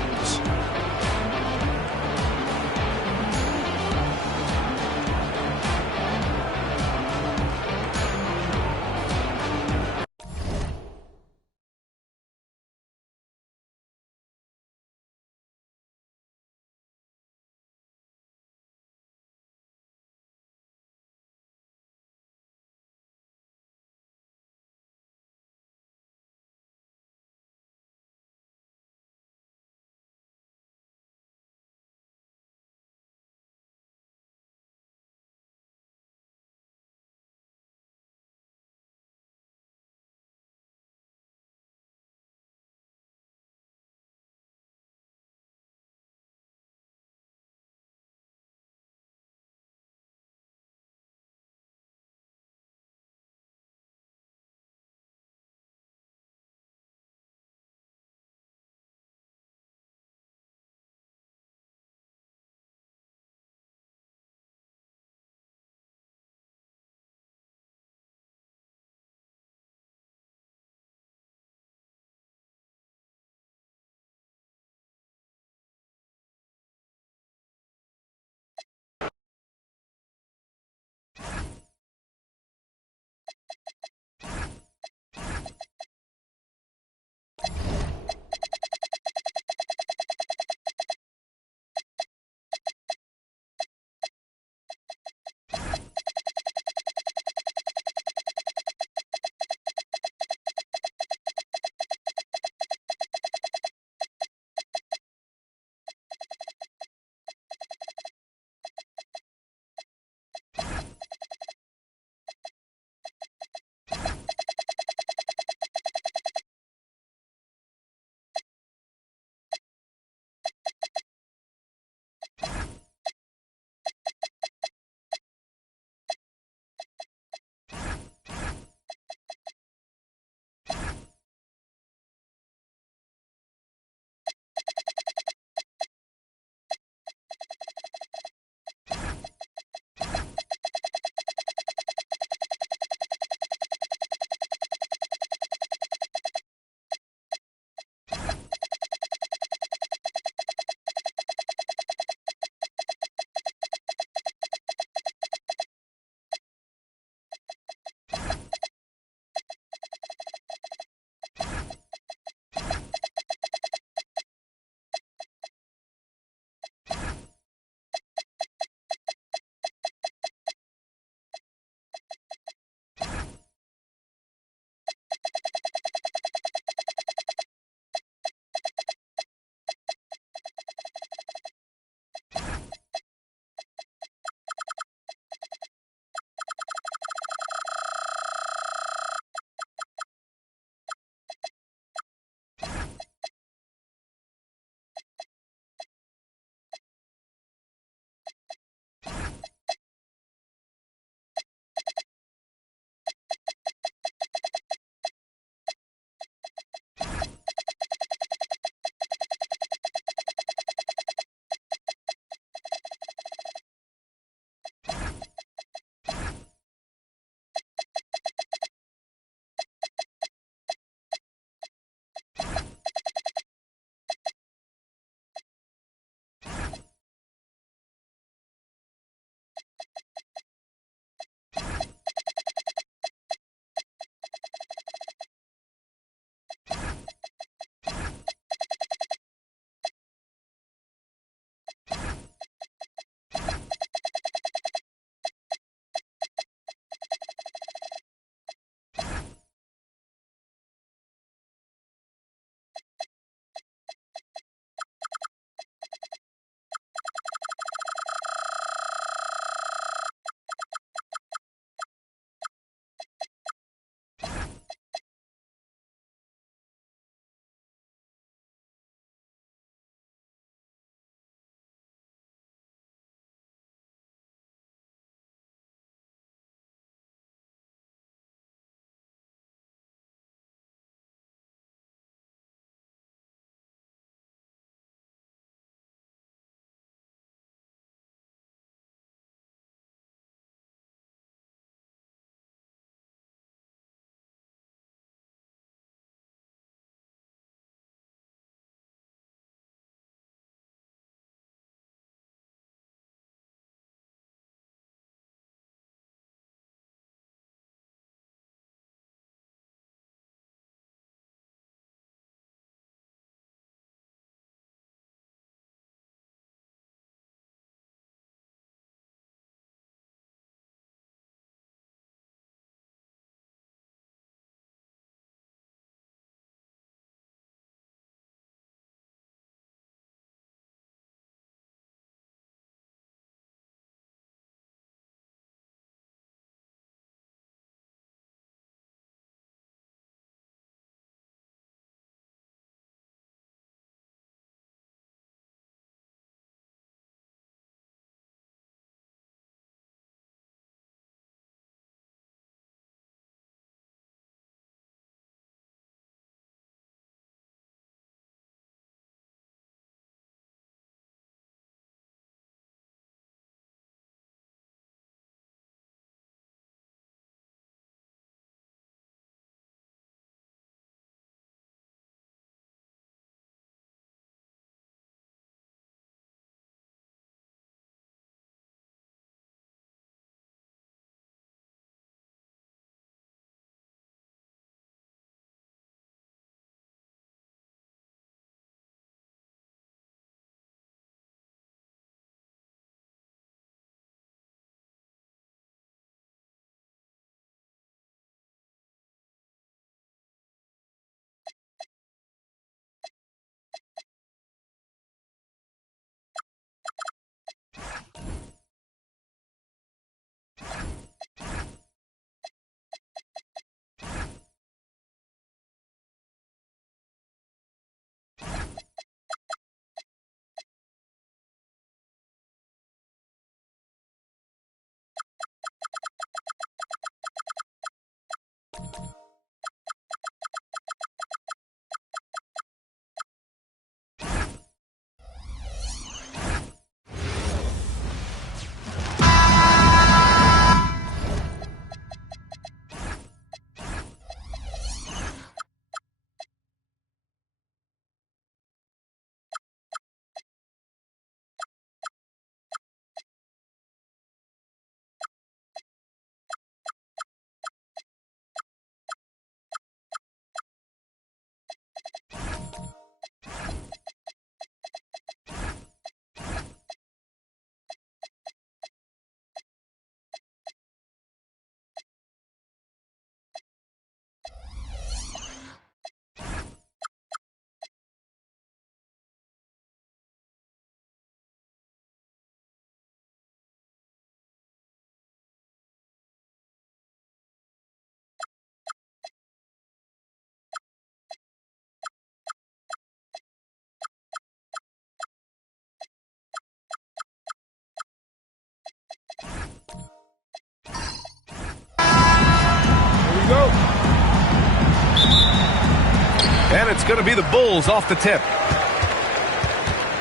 And it's going to be the Bulls off the tip.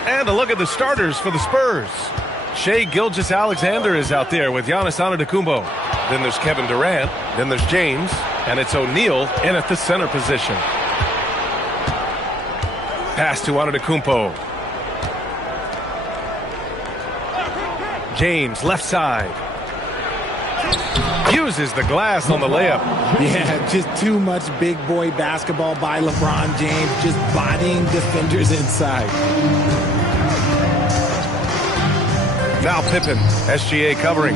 And a look at the starters for the Spurs. Shai Gilgeous-Alexander is out there with Giannis Antetokounmpo. Then there's Kevin Durant. Then there's James. And it's O'Neal in at the center position. Pass to Antetokounmpo. James, left side. Uses the glass on the layup. Yeah, just too much big boy basketball by LeBron James, just bodying defenders inside. Now Pippen, SGA covering.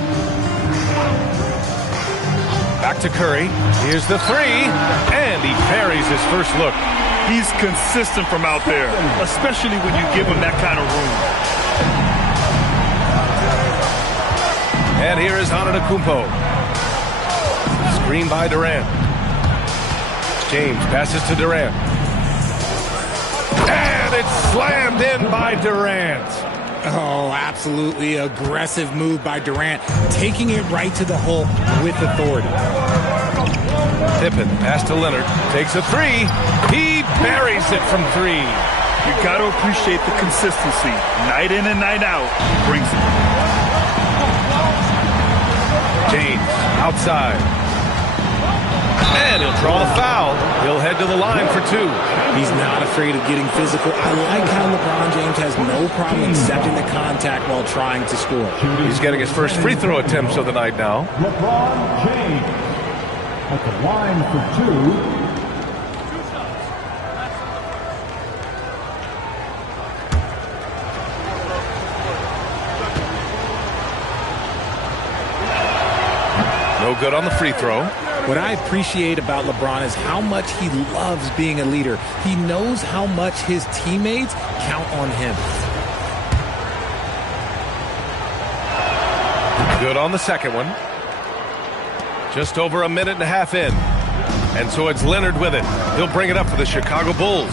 Back to Curry. Here's the three, and he parries his first look. He's consistent from out there, especially when you give him that kind of room. And here is Antetokounmpo. Screen by Durant. James passes to Durant. And it's slammed in by Durant. Oh, absolutely aggressive move by Durant, taking it right to the hole with authority. Pippen, pass to Leonard, takes a three. He buries it from three. You got to appreciate the consistency. Night in and night out, he brings it. James, outside. And he'll draw the foul. He'll head to the line for two. He's not afraid of getting physical. I like how LeBron James has no problem accepting the contact while trying to score. He's getting his first free throw attempts of the night now. LeBron James at the line for two. No good on the free throw. What I appreciate about LeBron is how much he loves being a leader. He knows how much his teammates count on him. Good on the second one. Just over a minute and a half in. And so it's Leonard with it. He'll bring it up for the Chicago Bulls.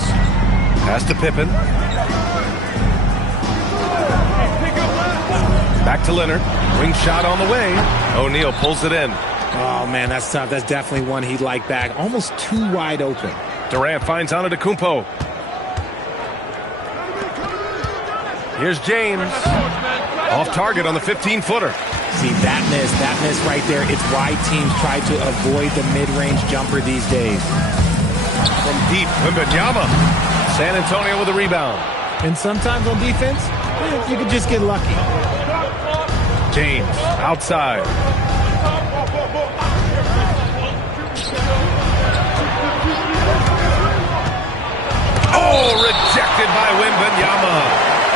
Pass to Pippen. Back to Leonard. Wing shot on the way. O'Neal pulls it in. Oh, man, that's tough. That's definitely one he'd like back. Almost too wide open. Durant finds Antetokounmpo. Here's James. Off target on the 15-footer. See, that miss right there, it's why teams try to avoid the mid-range jumper these days. From deep, Wembanyama. San Antonio with a rebound. And sometimes on defense, you could just get lucky. James, outside. Oh, rejected by Wembanyama.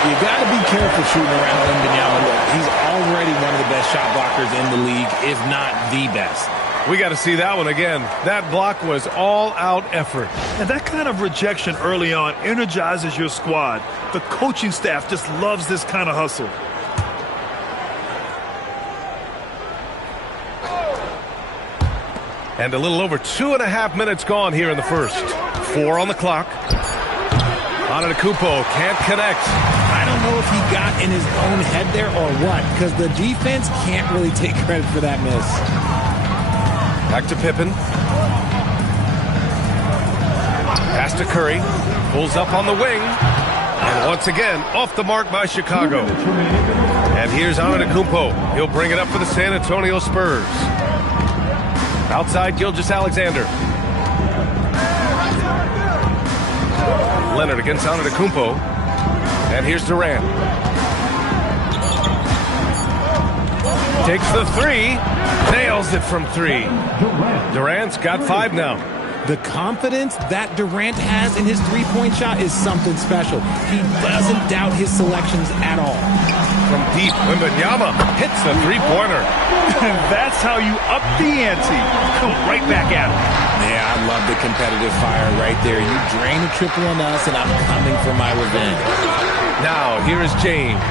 You got to be careful shooting around Wembanyama. Look, he's already one of the best shot blockers in the league, if not the best. We got to see that one again. That block was all-out effort. And that kind of rejection early on energizes your squad. The coaching staff just loves this kind of hustle. And a little over 2.5 minutes gone here in the first. 4 on the clock. Antetokounmpo can't connect. I don't know if he got in his own head there or what, because the defense can't really take credit for that miss. Back to Pippen. Pass to Curry. Pulls up on the wing. And once again, off the mark by Chicago. And here's Antetokounmpo. He'll bring it up for the San Antonio Spurs. Outside Gilgeous-Alexander. Leonard against Antetokounmpo. And here's Durant. Takes the three. Nails it from three. Durant's got 5 now. The confidence that Durant has in his three-point shot is something special. He doesn't doubt his selections at all. From deep, Wembanyama hits the three-pointer. That's how you up the ante. Come right back at him. Yeah, I love the competitive fire right there. You drain a triple on us, and I'm coming for my revenge. Now, here is James.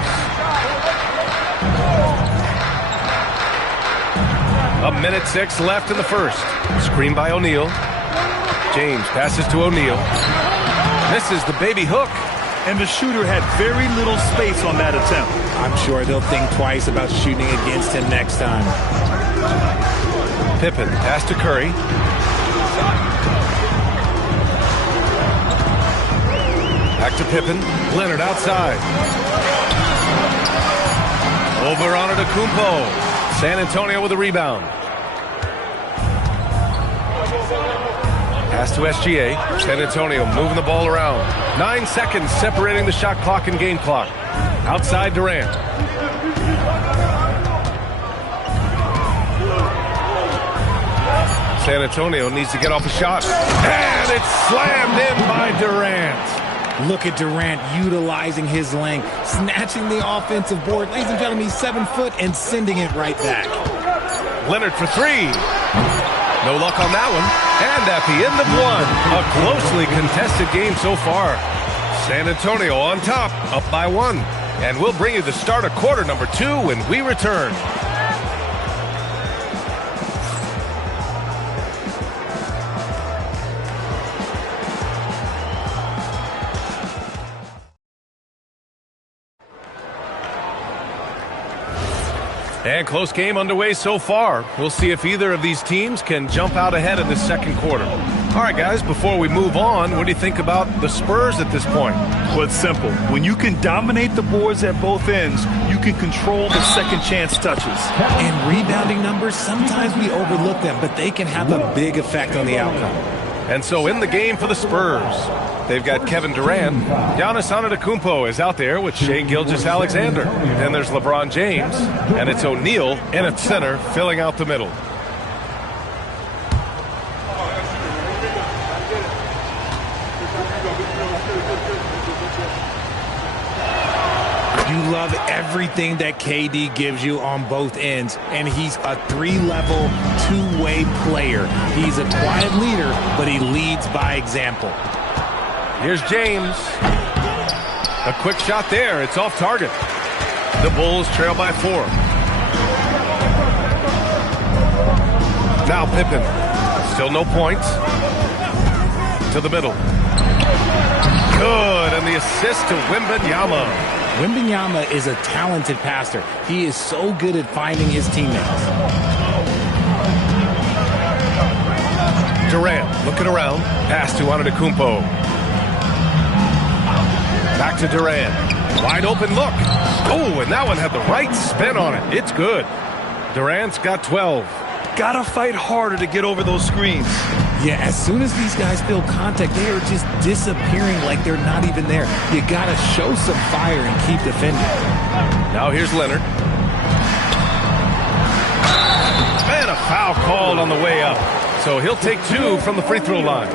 A minute 6 left in the first. Screen by O'Neal. James passes to O'Neal. Misses the baby hook. And the shooter had very little space on that attempt. I'm sure they'll think twice about shooting against him next time. Pippen pass to Curry. Back to Pippen. Leonard outside. Over on Antetokounmpo. San Antonio with a rebound. Pass to SGA. San Antonio moving the ball around. 9 seconds separating the shot clock and game clock. Outside Durant. San Antonio needs to get off a shot. And it's slammed in by Durant. Look at Durant utilizing his length, snatching the offensive board. Ladies and gentlemen, he's 7 foot and sending it right back. Leonard for three. No luck on that one. And at the end of one, a closely contested game so far. San Antonio on top, up by 1. And we'll bring you the start of quarter number 2 when we return. And close game underway so far. We'll see if either of these teams can jump out ahead in the second quarter. All right, guys, before we move on, what do you think about the Spurs at this point? Well, it's simple. When you can dominate the boards at both ends, you can control the second chance touches. And rebounding numbers, sometimes we overlook them, but they can have a big effect on the outcome. And so in the game for the Spurs, they've got Kevin Durant. Giannis Antetokounmpo is out there with Shai Gilgeous-Alexander. Then there's LeBron James, and it's O'Neal in at center, filling out the middle. You love everything that KD gives you on both ends, and he's a 3-level, 2-way player. He's a quiet leader, but he leads by example. Here's James. A quick shot there. It's off target. The Bulls trail by 4. Now Pippen. Still no points. To the middle. Good. And the assist to Wembanyama. Wembanyama is a talented passer. He is so good at finding his teammates. Durant looking around. Pass to Antetokounmpo. Back to Durant. Wide open look. Oh, and that one had the right spin on it. It's good. Durant's got 12. Gotta fight harder to get over those screens. Yeah, as soon as these guys feel contact, they are just disappearing like they're not even there. You gotta show some fire and keep defending. Now here's Leonard. And a foul called on the way up. So he'll take 2 from the free throw line.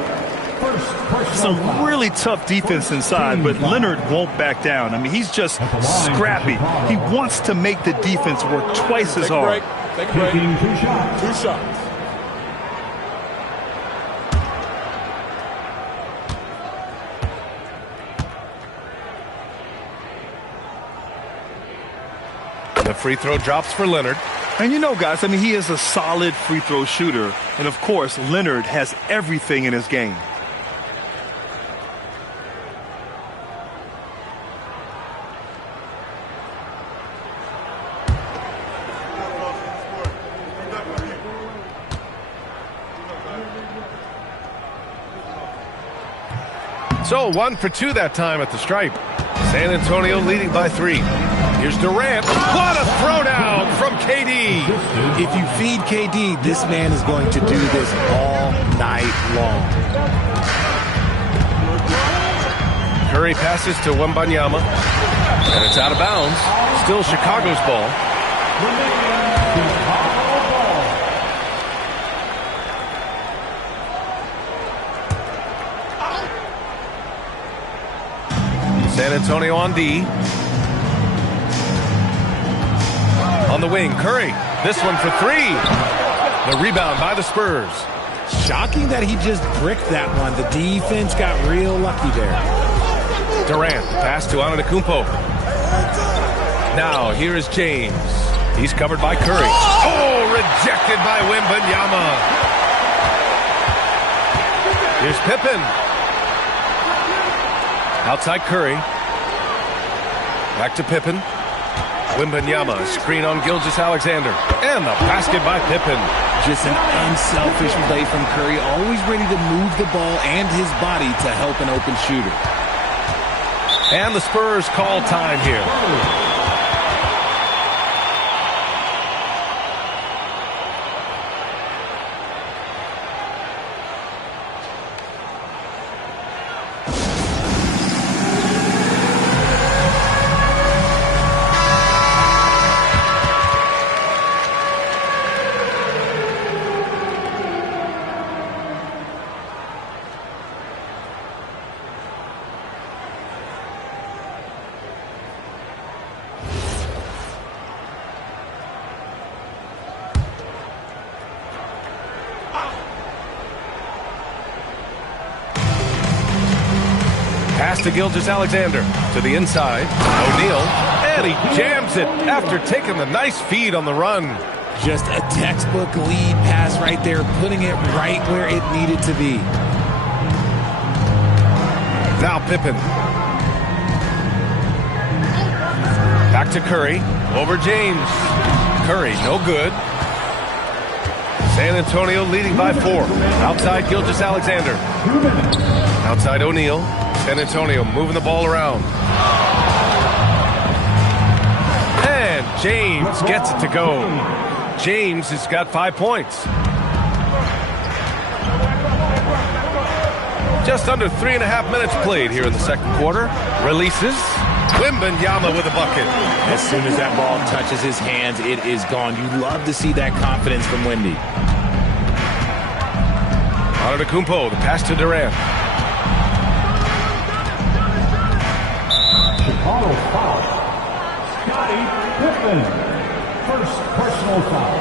Some really tough defense inside, but Leonard won't back down. I mean, he's just scrappy. He wants to make the defense work twice as hard. Take a break. 2 shots. The free throw drops for Leonard. And you know, guys, I mean, he is a solid free throw shooter. And, of course, Leonard has everything in his game. So 1 for 2 that time at the stripe. San Antonio leading by 3. Here's Durant. What a throwdown from KD. If you feed KD, this man is going to do this all night long. Curry passes to Wembanyama. And it's out of bounds. Still Chicago's ball. San Antonio on D. On the wing, Curry. This one for 3. The rebound by the Spurs. Shocking that he just bricked that one. The defense got real lucky there. Durant, pass to Antetokounmpo. Now, here is James. He's covered by Curry. Oh, rejected by Wembanyama. Here's Pippen. Outside Curry. Back to Pippen. Wembanyama, screen on Gilgeous-Alexander. And the basket by Pippen. Just an unselfish play from Curry, always ready to move the ball and his body to help an open shooter. And the Spurs call time here. Pass to Gilgeous-Alexander. To the inside. O'Neal. And he jams it after taking the nice feed on the run. Just a textbook lead pass right there, putting it right where it needed to be. Now Pippen. Back to Curry. Over James. Curry, no good. San Antonio leading by 4. Outside Gilgeous-Alexander. Outside O'Neal. San Antonio moving the ball around. And James gets it to go. James has got 5 points. Just under 3.5 minutes played here in the second quarter. Releases. Wembanyama with a bucket. As soon as that ball touches his hands, it is gone. You love to see that confidence from Wemby. Antetokounmpo, the pass to Durant. Chicago foul. Scottie Pippen. First personal foul.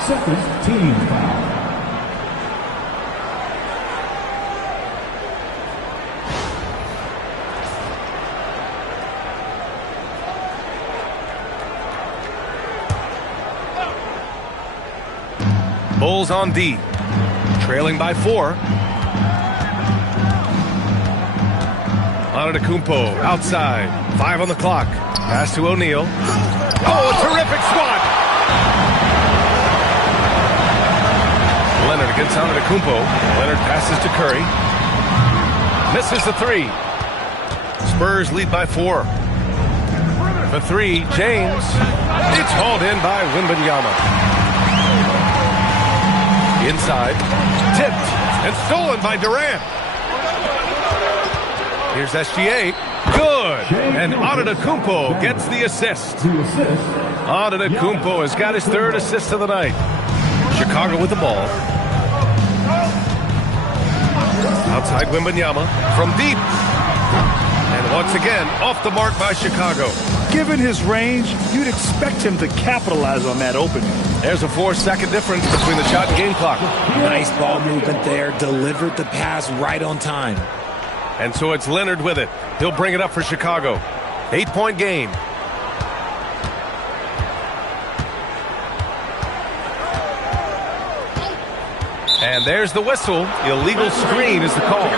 Second team foul. Bulls on D. Trailing by 4. Antetokounmpo outside. 5 on the clock. Pass to O'Neal. Oh, a terrific swat! Leonard against Antetokounmpo. Leonard passes to Curry. Misses the 3. Spurs lead by 4. For 3, James. It's hauled in by Wembanyama. Inside. Tipped and stolen by Durant. Here's SGA. Good. And Antetokounmpo gets the assist. Antetokounmpo has got his 3rd assist of the night. Chicago with the ball. Outside Wembanyama from deep. And once again, off the mark by Chicago. Given his range, you'd expect him to capitalize on that opening. There's a 4-second difference between the shot and game clock. Nice ball movement there. Delivered the pass right on time. And so it's Leonard with it. He'll bring it up for Chicago. 8-point game. And there's the whistle. Illegal screen is the call.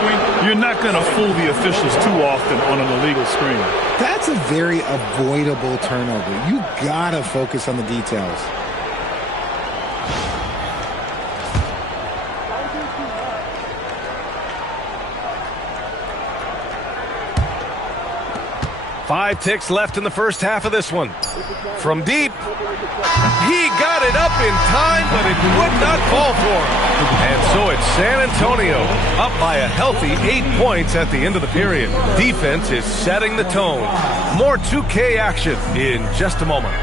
You're not going to fool the officials too often on an illegal screen. That's a very avoidable turnover. You gotta focus on the details. Five ticks left in the first half of this one. From deep, he got it up in time, but it would not fall for him. And so it's San Antonio up by a healthy 8 points at the end of the period. Defense is setting the tone. More 2K action in just a moment.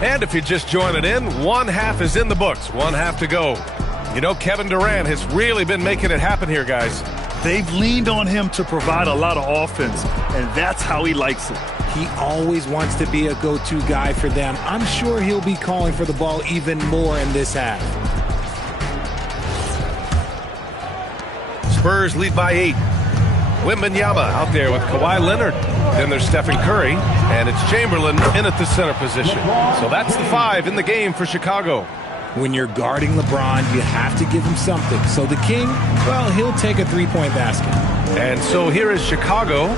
And if you're just joining in, one half is in the books. One half to go. You know, Kevin Durant has really been making it happen here, guys. They've leaned on him to provide a lot of offense, and that's how he likes it. He always wants to be a go-to guy for them. I'm sure he'll be calling for the ball even more in this half. Spurs lead by 8. Wembanyama out there with Kawhi Leonard. Then there's Stephen Curry, and it's Chamberlain in at the center position. So that's the 5 in the game for Chicago. When you're guarding LeBron, you have to give him something. So the King, well, he'll take a three-point basket. And so here is Chicago,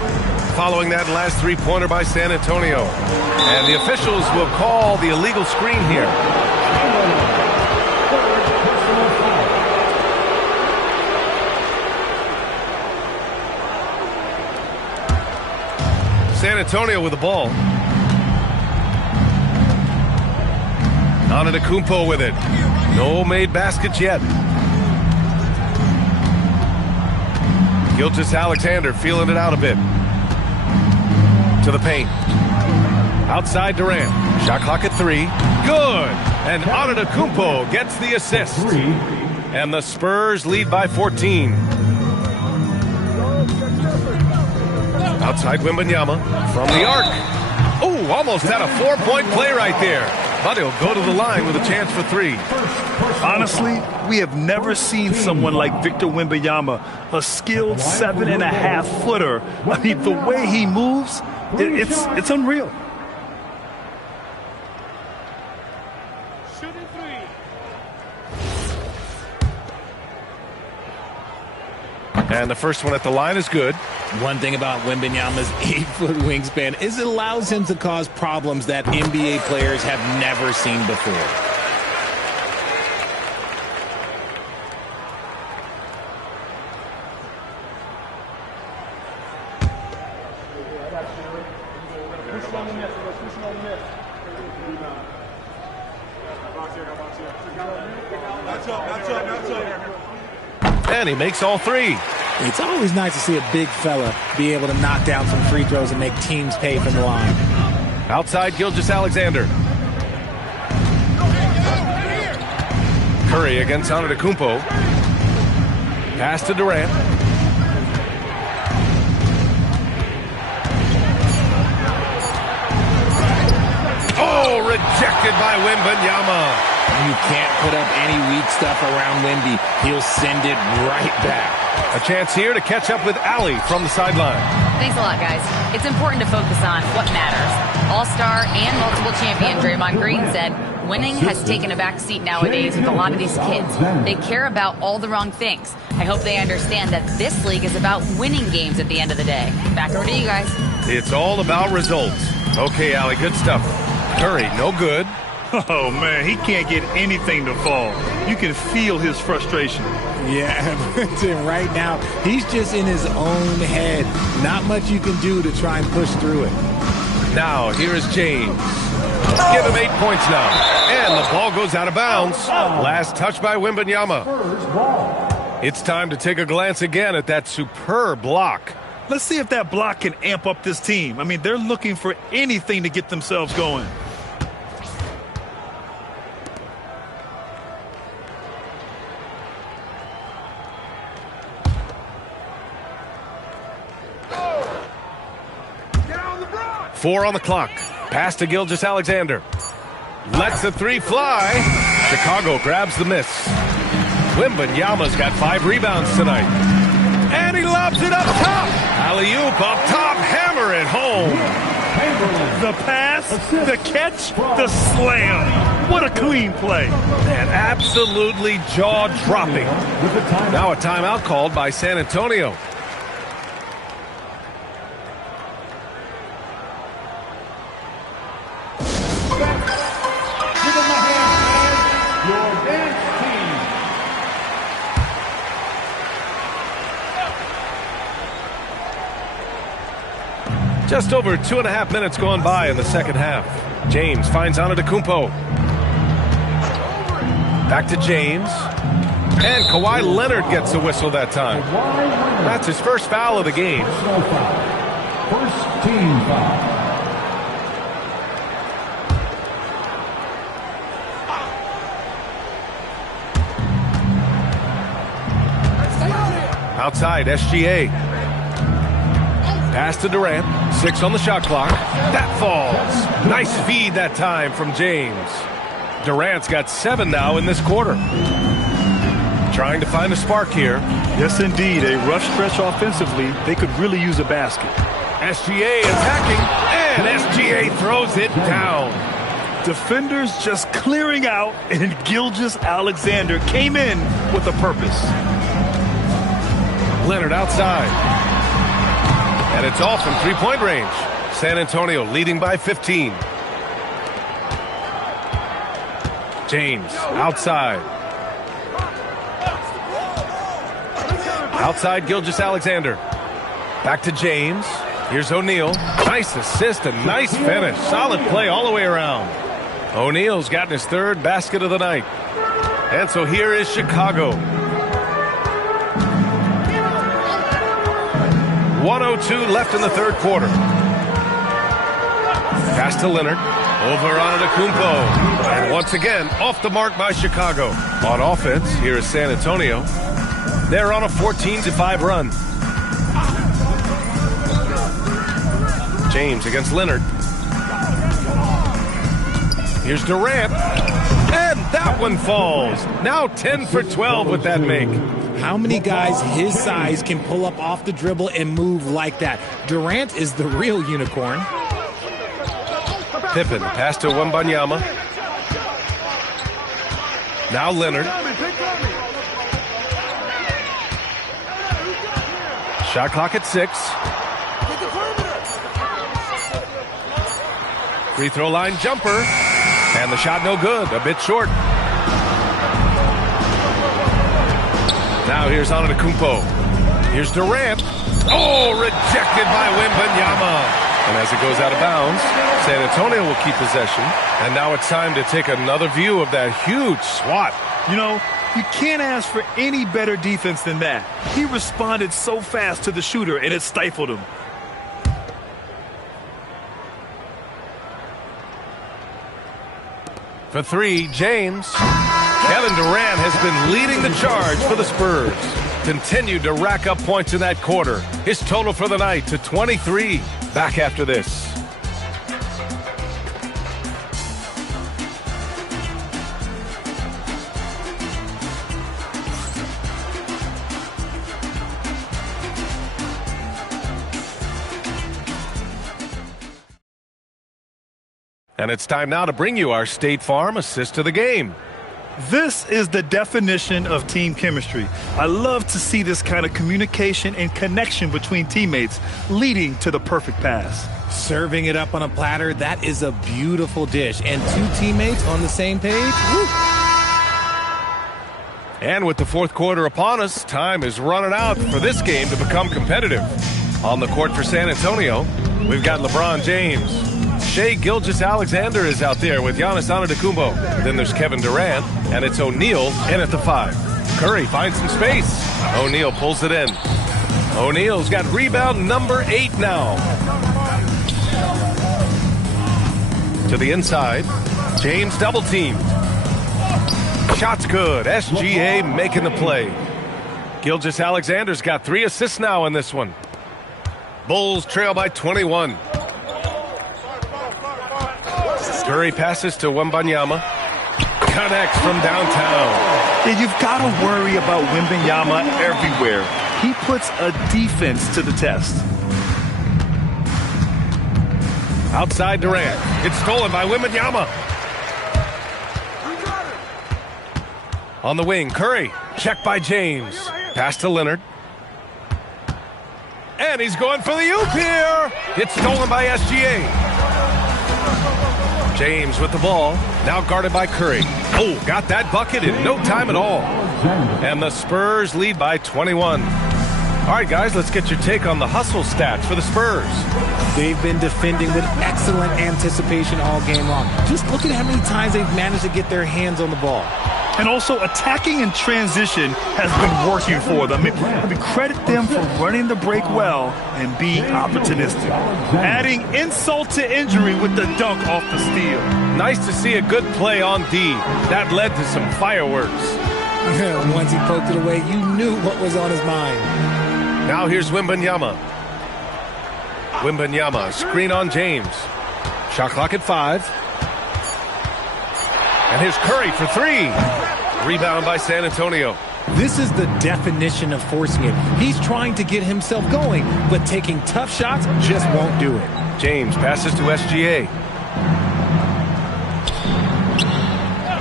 following that last three-pointer by San Antonio. And the officials will call the illegal screen here. San Antonio with the ball. Antetokounmpo with it. No made baskets yet. Gilgeous-Alexander feeling it out a bit. To the paint. Outside Durant. Shot clock at 3. Good. And Antetokounmpo gets the assist. And the Spurs lead by 14. Outside Wembanyama from the arc. Oh, almost had a 4-point play right there. But he'll go to the line with a chance for 3. Honestly, we have never seen someone like Victor Wembanyama, a skilled 7.5-footer. I mean, the way he moves, it's unreal. And the first one at the line is good. One thing about Wembanyama's 8-foot wingspan is it allows him to cause problems that NBA players have never seen before. And he makes all 3. It's always nice to see a big fella be able to knock down some free throws and make teams pay from the line. Outside Gilgeous-Alexander. Curry against Antetokounmpo. Pass to Durant. Oh, rejected by Wembanyama. You can't put up any weak stuff around Wemby. He'll send it right back. A chance here to catch up with Allie from the sideline. Thanks a lot, guys. It's important to focus on what matters. All-star and multiple champion Draymond Green said, winning has taken a back seat nowadays with a lot of these kids. They care about all the wrong things. I hope they understand that this league is about winning games at the end of the day. Back over to you guys. It's all about results. Okay, Allie, good stuff. Curry, no good. Oh, man, he can't get anything to fall. You can feel his frustration. Yeah, Brenton, right now, he's just in his own head. Not much you can do to try and push through it. Now, here is James. Give him 8 points now. And the ball goes out of bounds. Last touch by Wembanyama. It's time to take a glance again at that superb block. Let's see if that block can amp up this team. I mean, they're looking for anything to get themselves going. Four on the clock. Pass to Gilgeous-Alexander. Lets the 3 fly. Chicago grabs the miss. Wembanyama's got 5 rebounds tonight. And he lobs it up top. Alley-oop up top. Hammer it home. The pass, the catch, the slam. What a clean play. And absolutely jaw-dropping. Now a timeout called by San Antonio. Just over 2.5 minutes gone by in the second half. James finds Antetokounmpo. Back to James. And Kawhi Leonard gets the whistle that time. That's his first foul of the game. First team foul. Outside, SGA. Pass to Durant. 6 on the shot clock. That falls. Nice feed that time from James. Durant's got 7 now in this quarter. Trying to find a spark here. Yes, indeed. A rough stretch offensively. They could really use a basket. SGA attacking, and SGA throws it down. Defenders just clearing out, and Gilgeous-Alexander came in with a purpose. Leonard outside. And it's off from three-point range. San Antonio leading by 15. James outside. Outside Gilgeous-Alexander. Back to James. Here's O'Neal. Nice assist and nice finish. Solid play all the way around. O'Neal's gotten his 3rd basket of the night. And so here is Chicago. 1:02 left in the 3rd quarter. Pass to Leonard. Over on Antetokounmpo. And once again, off the mark by Chicago. On offense, here is San Antonio. They're on a 14-5 run. James against Leonard. Here's Durant. And that one falls. Now 10 for 12 with that make. How many guys his size can pull up off the dribble and move like that? Durant is the real unicorn. Pippen, pass to Wembanyama. Now Leonard. Shot clock at 6. Free throw line jumper. And the shot no good, a bit short. Now here's Antetokounmpo. Here's Durant. Oh, rejected by Wembanyama. And as it goes out of bounds, San Antonio will keep possession. And now it's time to take another view of that huge swat. You know, you can't ask for any better defense than that. He responded so fast to the shooter, and it stifled him. For 3, James. Kevin Durant has been leading the charge for the Spurs. Continued to rack up points in that quarter. His total for the night to 23. Back after this. And it's time now to bring you our State Farm assist to the game. This is the definition of team chemistry. I love to see this kind of communication and connection between teammates leading to the perfect pass. Serving it up on a platter, that is a beautiful dish. And 2 teammates on the same page. Woo. And with the 4th quarter upon us, time is running out for this game to become competitive. On the court for San Antonio, we've got LeBron James. Shai Gilgeous-Alexander is out there with Giannis Antetokounmpo. Then there's Kevin Durant, and it's O'Neal in at the 5. Curry finds some space. O'Neal pulls it in. O'Neal's got rebound number 8 now. To the inside. James double teamed. Shot's good. SGA making the play. Gilgeous-Alexander's got 3 assists now in this one. Bulls trail by 21. Curry passes to Wembanyama. Connects from downtown. And you've got to worry about Wembanyama everywhere. He puts a defense to the test. Outside Durant. It's stolen by Wembanyama. On the wing, Curry. Checked by James. Pass to Leonard. And he's going for the oop here. It's stolen by SGA. James with the ball. Now guarded by Curry. Oh, got that bucket in no time at all. And the Spurs lead by 21. All right, guys, let's get your take on the hustle stats for the Spurs. They've been defending with excellent anticipation all game long. Just look at how many times they've managed to get their hands on the ball. And also, attacking in transition has been working for them. I mean, credit them for running the break well and being opportunistic. Adding insult to injury with the dunk off the steal. Nice to see a good play on D. That led to some fireworks. Once he poked it away, you knew what was on his mind. Now here's Wembanyama. Wembanyama, screen on James. Shot clock at 5. And here's Curry for 3. Rebound by San Antonio. This is the definition of forcing it. He's trying to get himself going, but taking tough shots just won't do it. James passes to SGA.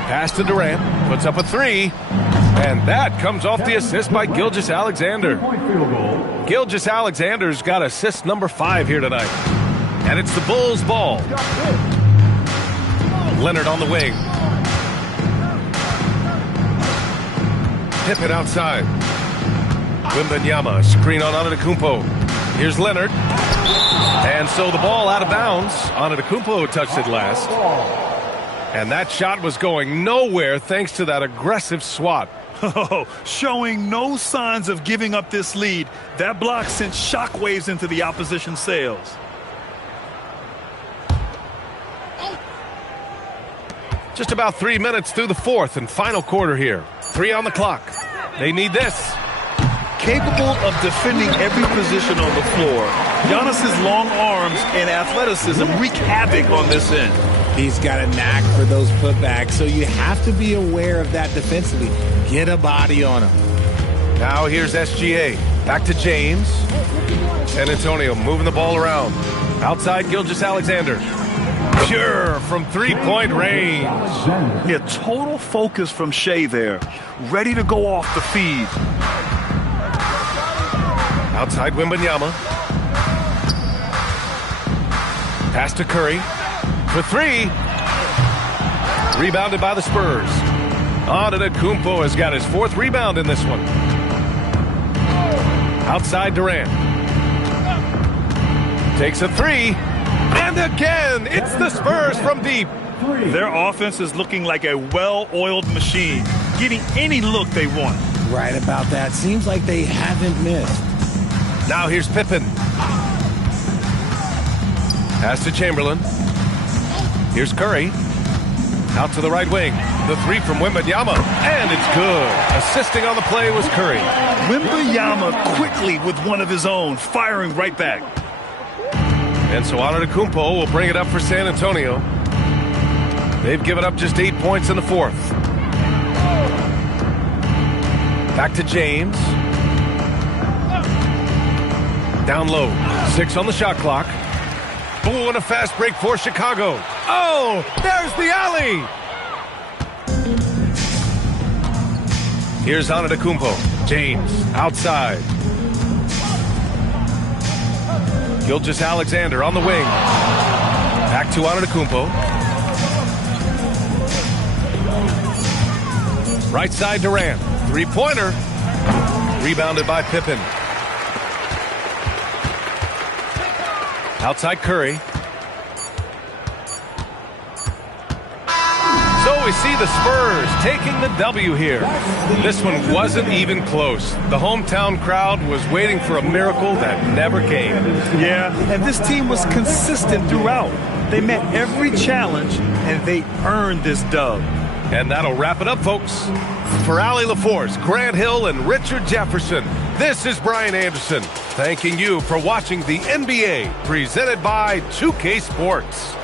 Pass to Durant. Puts up a 3. And that comes off the assist by Gilgeous-Alexander. Gilgeous-Alexander's got assist number 5 here tonight. And it's the Bulls' ball. Leonard on the wing. Pippen outside. Wembanyama, screen on Antetokounmpo. Here's Leonard. And so the ball out of bounds. Antetokounmpo touched it last. And that shot was going nowhere thanks to that aggressive swat. Oh, showing no signs of giving up this lead. That block sent shockwaves into the opposition sails. Just about 3 minutes through the fourth and final quarter here. 3 on the clock. They need this. Capable of defending every position on the floor, Giannis's long arms and athleticism wreak havoc on this end. He's got a knack for those putbacks, so you have to be aware of that defensively. Get a body on him. Now here's SGA. Back to James. San Antonio moving the ball around. Outside Gilgeous-Alexander. Pure from three-point range. Yeah, total focus from Shea there. Ready to go off the feed. Outside Wembanyama. Pass to Curry. For 3. Rebounded by the Spurs. Antetokounmpo has got his 4th rebound in this one. Outside Durant. Takes a 3. And again, it's the Spurs from deep. Their offense is looking like a well-oiled machine, getting any look they want. Right about that. Seems like they haven't missed. Now here's Pippen. Pass to Chamberlain. Here's Curry. Out to the right wing. The 3 from Wembanyama. And it's good. Assisting on the play was Curry. Wembanyama quickly with one of his own, firing right back. And so Antetokounmpo will bring it up for San Antonio. They've given up just 8 points in the fourth. Back to James. Down low. 6 on the shot clock. Oh, and a fast break for Chicago. Oh, there's the alley. Here's Antetokounmpo. James outside. Gilgeous-Alexander on the wing. Back to Antetokounmpo. Right side Durant. 3-pointer. Rebounded by Pippen. Outside Curry. So we see the Spurs taking the W here. This one wasn't even close. The hometown crowd was waiting for a miracle that never came. Yeah, and this team was consistent throughout. They met every challenge, and they earned this dub. And that'll wrap it up, folks. For Allie LaForce, Grant Hill, and Richard Jefferson, this is Brian Anderson, thanking you for watching the NBA, presented by 2K Sports.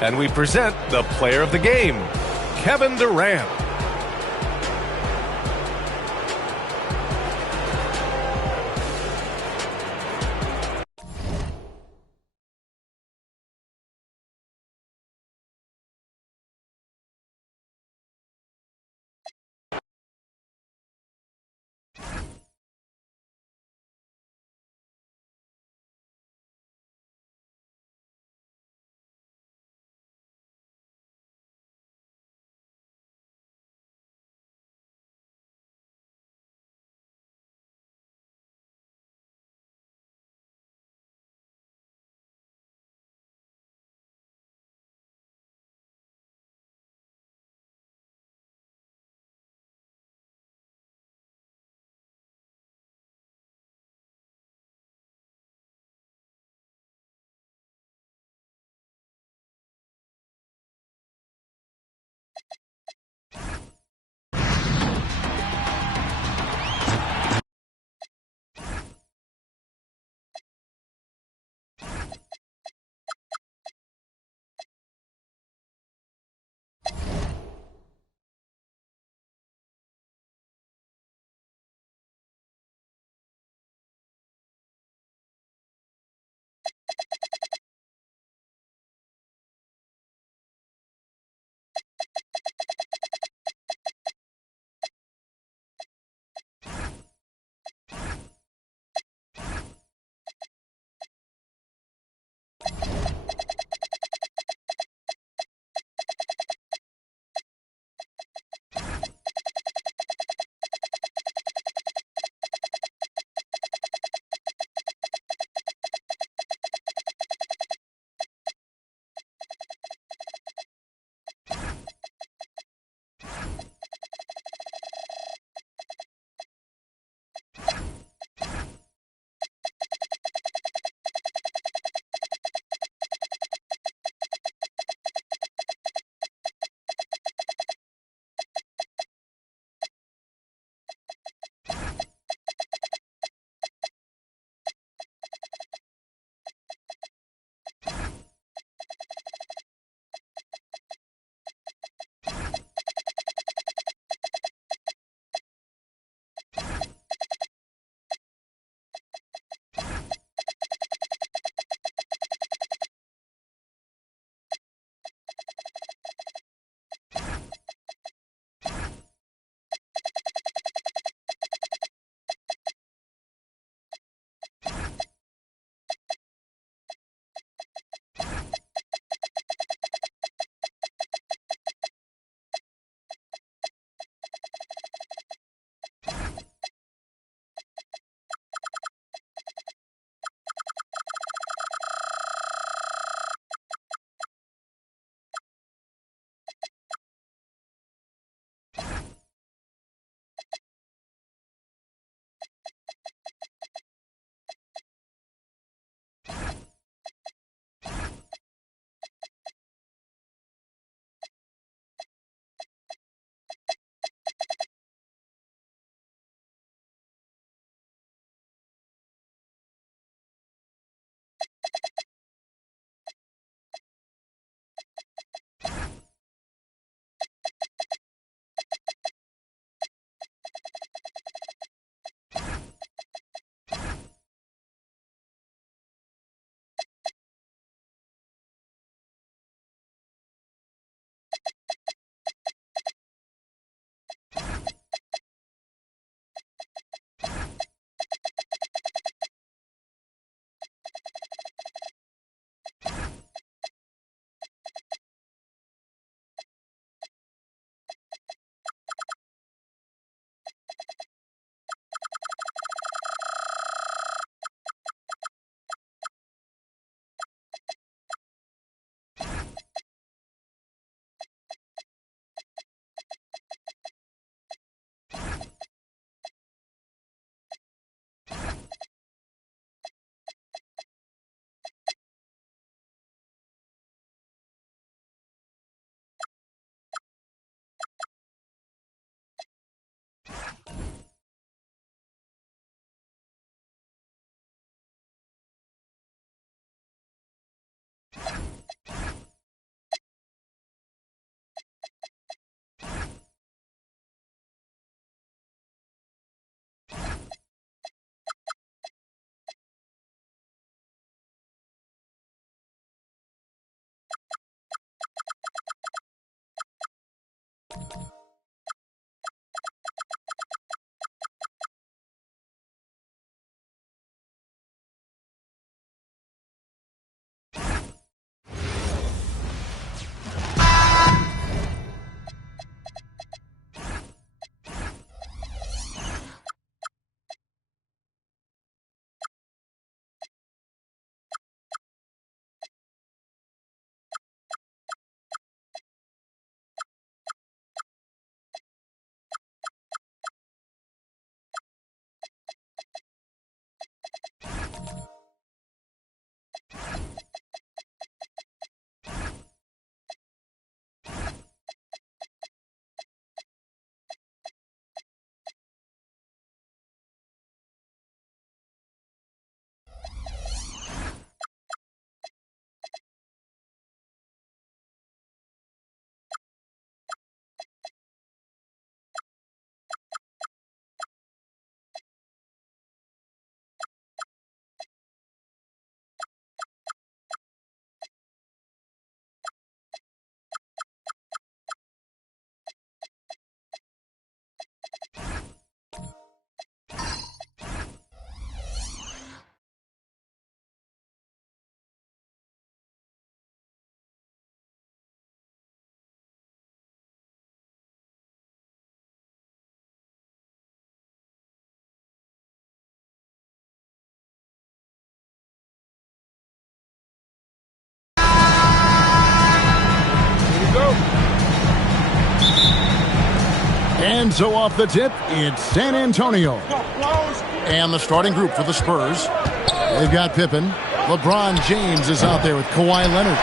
And we present the player of the game, Kevin Durant. And so off the tip, it's San Antonio. And the starting group for the Spurs. They've got Pippen. LeBron James is out there with Kawhi Leonard.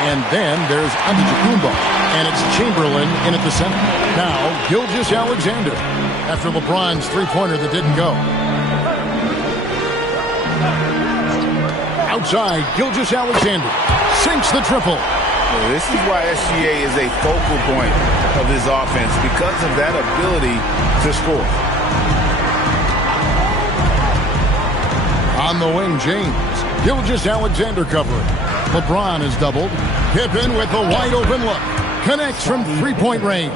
And then there's Antetokounmpo. And it's Chamberlain in at the center. Now, Gilgeous-Alexander. After LeBron's three-pointer that didn't go. Outside, Gilgeous-Alexander sinks the triple. This is why SGA is a focal point of this offense, because of that ability to score. On the wing, James. Gilgeous-Alexander covering. LeBron is doubled. Pippen with a wide-open look. Connects from three-point range.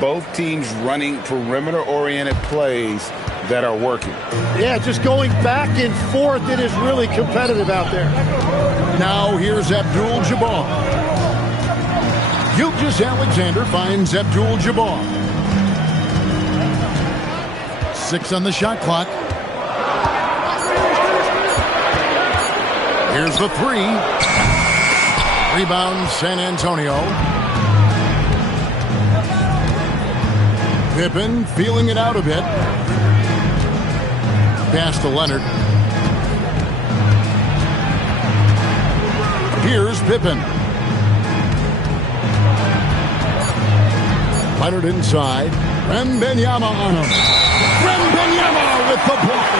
Both teams running perimeter-oriented plays that are working. Yeah, just going back and forth. It is really competitive out there. Now here's Abdul-Jabbar. Gilgeous-Alexander finds Abdul-Jabbar. 6 on the shot clock. Here's the three. Rebound, San Antonio. Pippen feeling it out a bit. Pass to Leonard. Here's Pippen. Leonard inside. Wembanyama on him. Wembanyama with the block.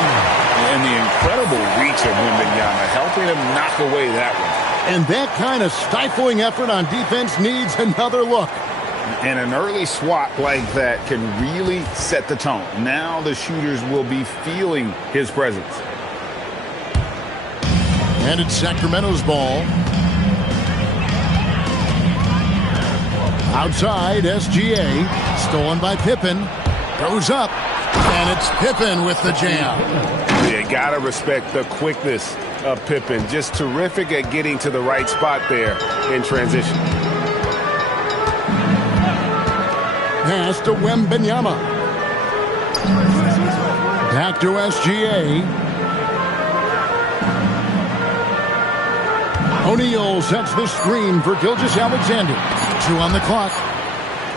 And the incredible reach of Wembanyama, helping him knock away that one. And that kind of stifling effort on defense needs another look. And an early swat like that can really set the tone. Now the shooters will be feeling his presence. And it's Sacramento's ball. Outside, SGA. Stolen by Pippen. Goes up. And it's Pippen with the jam. You gotta respect the quickness of Pippen. Just terrific at getting to the right spot there in transition. Pass to Wembanyama. Back to SGA. O'Neal sets the screen for Gilgeous-Alexander. 2 on the clock.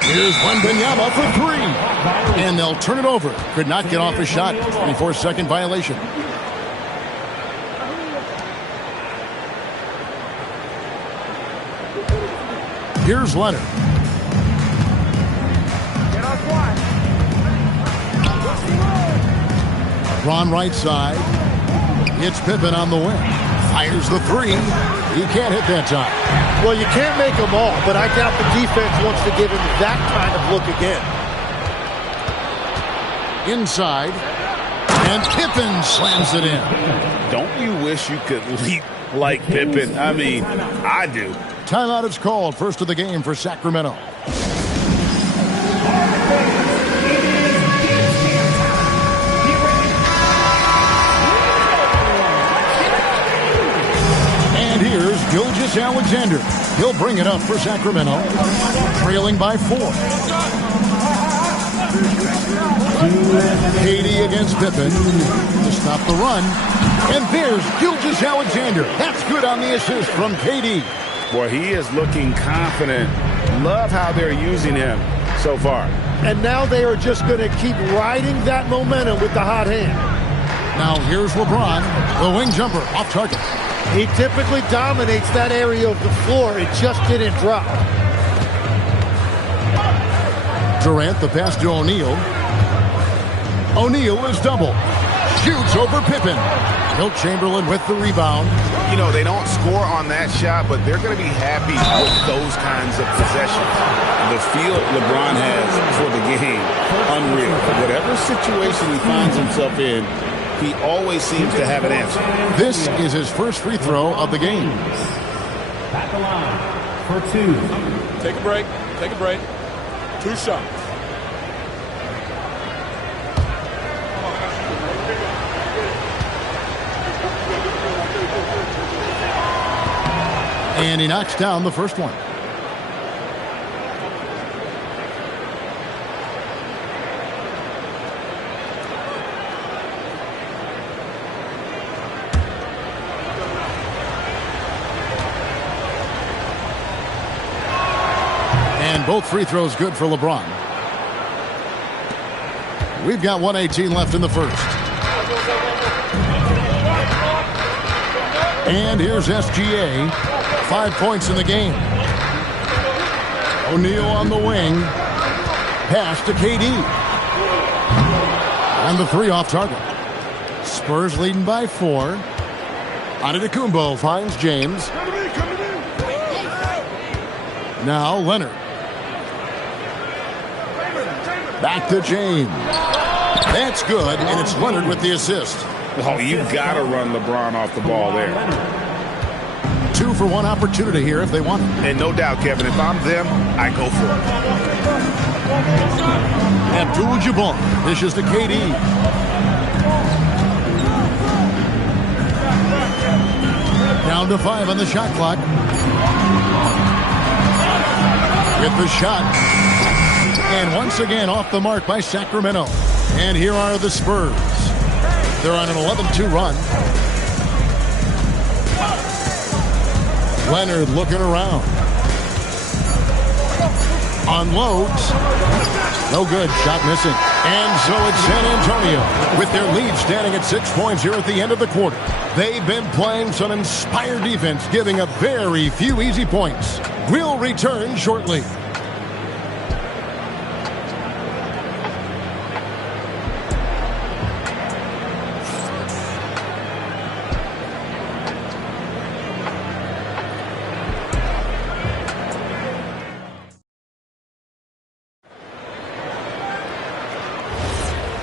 Here's Wembanyama for 3. And they'll turn it over. Could not get off a shot. 24-second violation. Here's Leonard. LeBron right side. Hits Pippen on the wing. Fires the 3. He can't hit that time. Well, you can't make them all, but I doubt the defense wants to give him that kind of look again. Inside. And Pippen slams it in. Don't you wish you could leap like Pippen? I mean, I do. Timeout is called. First of the game for Sacramento. And here's Gilgeous-Alexander. He'll bring it up for Sacramento. Trailing by 4. KD against Pippen to stop the run. And there's Gilgeous-Alexander. That's good on the assist from KD. Boy, he is looking confident. Love how they're using him so far. And now they are just going to keep riding that momentum with the hot hand. Now here's LeBron. The wing jumper off target. He typically dominates that area of the floor. It just didn't drop. Durant, the pass to O'Neal. O'Neal is double. Shoots over Pippen. Wilt Chamberlain with the rebound. You know, they don't score on that shot, but they're going to be happy with those kinds of possessions. The feel LeBron has for the game, unreal. Whatever situation he finds himself in, he always seems to have an answer. This is his first free throw of the game. At the line for 2. Take a break. Take a break. 2 shots. And he knocks down the first one. And both free throws good for LeBron. We've got 1:18 left in the first. And here's SGA. 5 points in the game. O'Neal on the wing. Pass to KD. And the three off target. Spurs leading by 4. Antetokounmpo finds James. Now Leonard. Back to James. That's good, and it's Leonard with the assist. Oh, you've got to run LeBron off the ball there. 2 for 1 opportunity here if they want it. And no doubt, Kevin, if I'm them, I go for it. Abdul-Jabbar dishes to KD. Down to 5 on the shot clock. Get the shot. And once again off the mark by Sacramento. And here are the Spurs. They're on an 11-2 run. Leonard looking around. Unloads. No good. Shot missing. And so it's San Antonio with their lead standing at 6 points here at the end of the quarter. They've been playing some inspired defense, giving up very few easy points. We'll return shortly.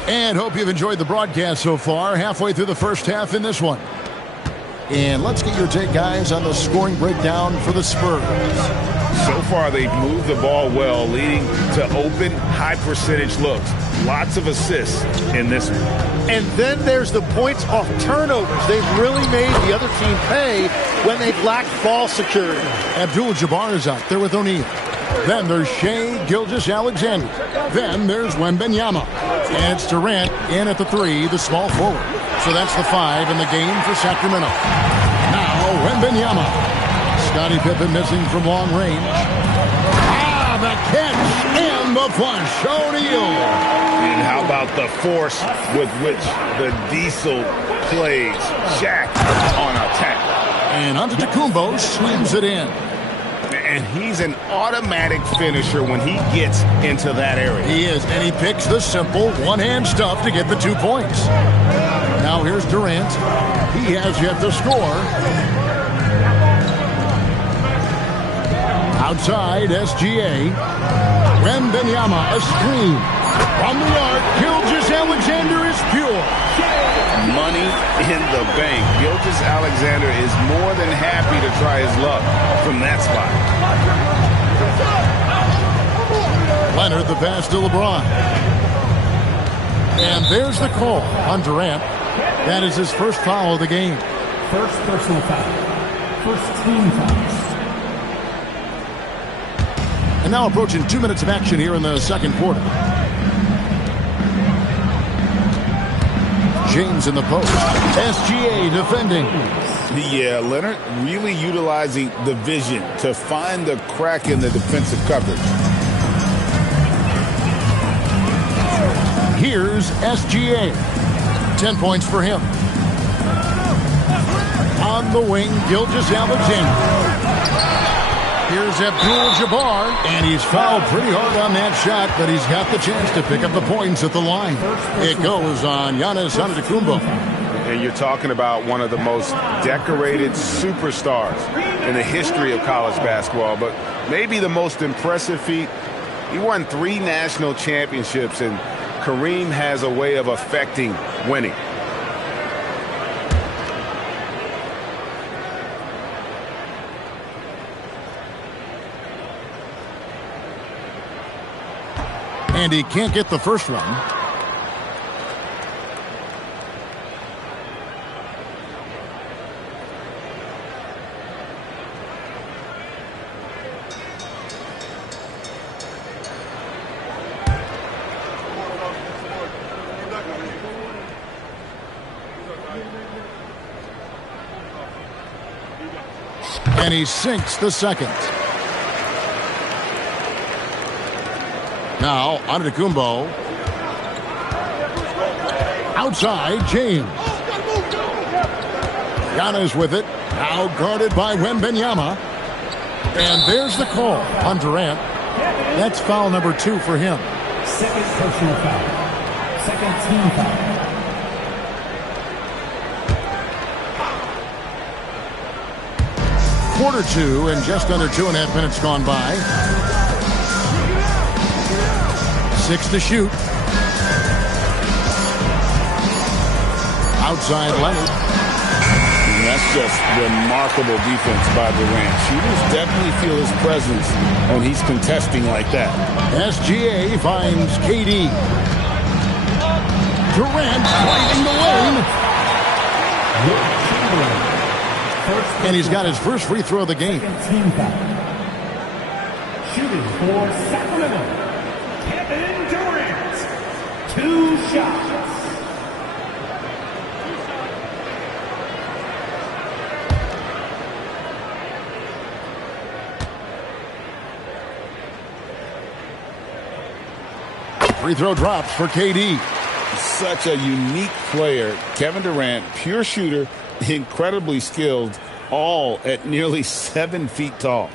And hope you've enjoyed the broadcast so far. Halfway through the first half in this one. And let's get your take, guys, on the scoring breakdown for the Spurs. So far, they've moved the ball well, leading to open, high-percentage looks. Lots of assists in this one. And then there's the points off turnovers. They've really made the other team pay when they've lacked ball security. Abdul-Jabbar is out there with O'Neal. Then there's Shai Gilgeous-Alexander. Then there's Wembanyama. And it's Durant in at the 3, the small forward. So that's the 5 in the game for Sacramento. Now Wembanyama. Scottie Pippen missing from long range. The catch and the flush. O'Neal. And how about the force with which the Diesel plays Shaq on attack. And Antetokounmpo swings it in. And he's an automatic finisher when he gets into that area. He is, and he picks the simple one-hand stuff to get the 2 points. Now here's Durant. He has yet to score. Outside, SGA. Wembanyama, a screen. From the arc, Gilgeous-Alexander is pure. Money in the bank. Gilgeous-Alexander is more than happy to try his luck from that spot. Leonard, the pass to LeBron. And there's the call on Durant. That is his first foul of the game. First personal foul. First team fouls. And now approaching 2 minutes of action here in the second quarter. James in the post. SGA defending. Yeah, Leonard really utilizing the vision to find the crack in the defensive coverage. Here's SGA. 10 points for him. On the wing, Gilgeous-Alexander. Here's Abdul-Jabbar, and he's fouled pretty hard on that shot, but he's got the chance to pick up the points at the line. It goes on Giannis Antetokounmpo. And you're talking about one of the most decorated superstars in the history of college basketball, but maybe the most impressive feat. He won 3 national championships, and Kareem has a way of affecting winning. And he can't get the first one. And he sinks the second. Now, Antetokounmpo. Outside, James. Giannis with it. Now guarded by Wembanyama. And there's the call on Durant. That's foul number 2 for him. Second personal foul. Second team foul. Quarter 2 and just under 2.5 minutes gone by. 6 to shoot. Outside Leonard. And that's just remarkable defense by Durant. Shooters definitely feel his presence when he's contesting like that. SGA finds KD. Durant driving the lane. And he's got his first free throw of the game. Shooting for Sacramento, Kevin Durant. 2 shots. Free throw drops for KD. Such a unique player. Kevin Durant, pure shooter, incredibly skilled, all at nearly 7 feet tall.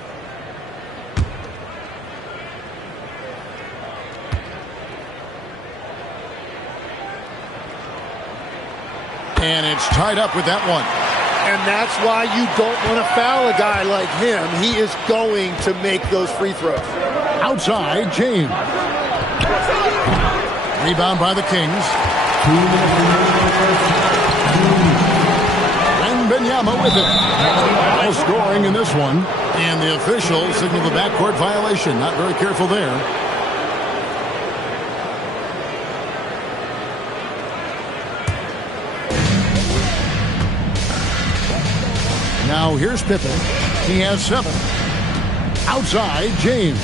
And it's tied up with that one. And that's why you don't want to foul a guy like him. He is going to make those free throws. Outside, James. Rebound by the Kings. Wembanyama with it. No scoring in this one. And the official signaled the backcourt violation. Not very careful there. Now here's Pippen. He has 7. Outside, James.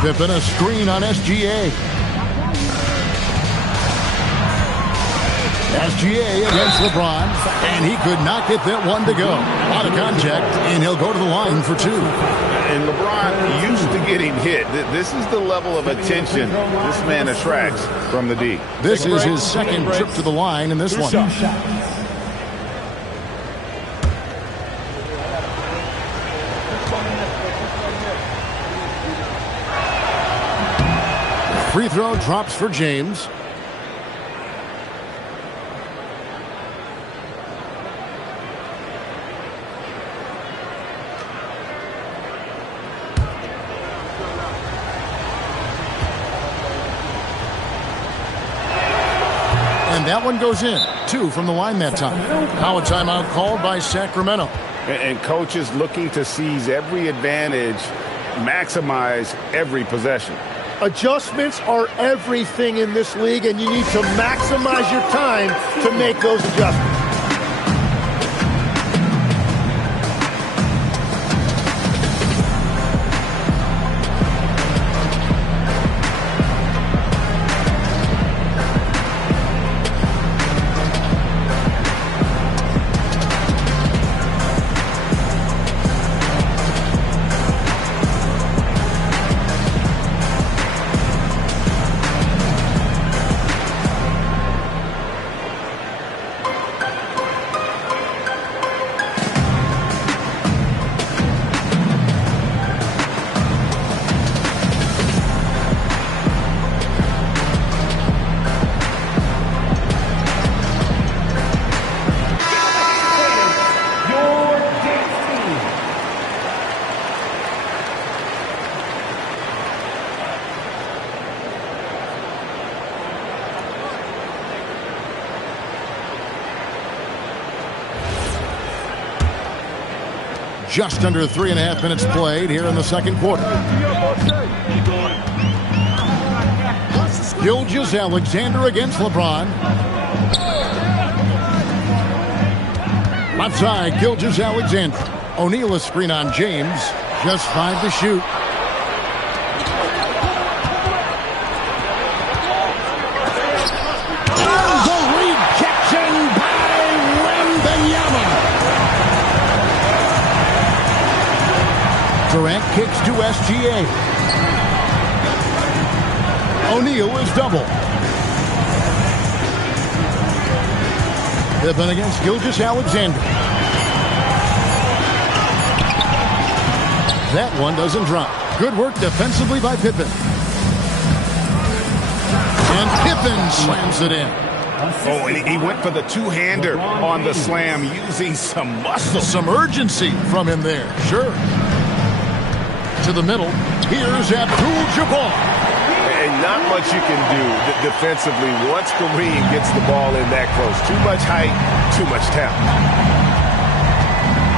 Pippen a screen on SGA. SGA against LeBron, and he could not get that one to go. Out of contact, and he'll go to the line for 2. And LeBron used to getting hit. This is the level of attention this man attracts from the D. This is his second trip to the line in this one. Free throw drops for James. And that one goes in. 2 from the line that time. Now a timeout called by Sacramento. And coaches looking to seize every advantage, maximize every possession. Adjustments are everything in this league, and you need to maximize your time to make those adjustments. Just under 3.5 minutes played here in the second quarter. Gilgeous-Alexander against LeBron. Left side, Gilgeous-Alexander. O'Neal a screen on James. Just 5 to shoot. Durant kicks to SGA. O'Neal is double. Pippen against Gilgeous-Alexander. That one doesn't drop. Good work defensively by Pippen. And Pippen slams it in. Oh, and he went for the two-hander on the slam using some muscle. Some urgency from him there, sure. To the middle, here's Abdul-Jabbar. And not much you can do defensively once Kareem gets the ball in that close. Too much height, too much talent.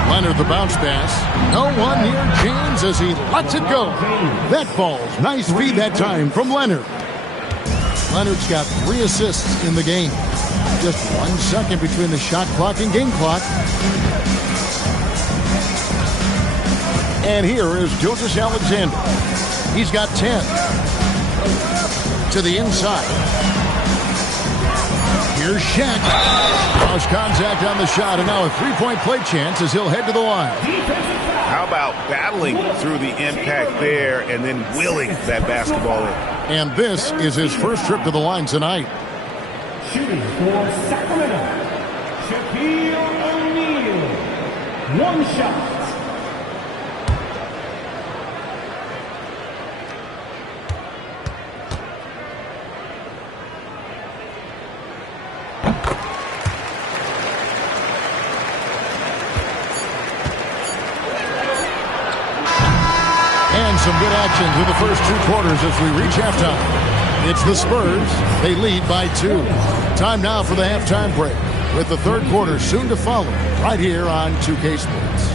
Leonard the bounce pass. No one near James as he lets it go. That ball's nice feed that time from Leonard. Leonard's got 3 assists in the game. Just 1 second between the shot clock and game clock. And here is Gilgeous-Alexander. He's got 10. To the inside. Here's Shaq. Cross contact on the shot, and now a 3-point play chance as he'll head to the line. How about battling through the impact there and then willing that basketball in? And this is his first trip to the line tonight. Shooting for Sacramento, Shaquille O'Neal. 1 shot. Some good action through the first 2 quarters as we reach halftime. It's the Spurs. They lead by 2. Time now for the halftime break, with the third quarter soon to follow right here on 2K Sports.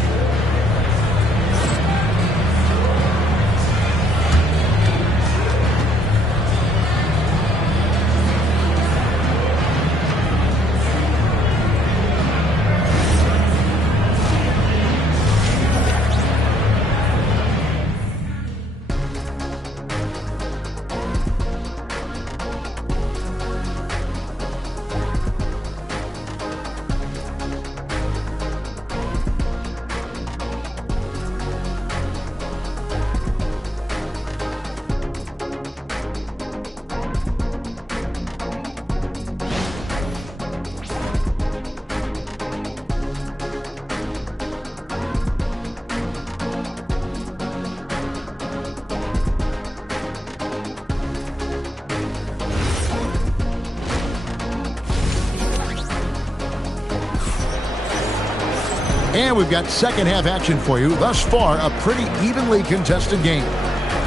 And we've got second half action for you. Thus far, a pretty evenly contested game.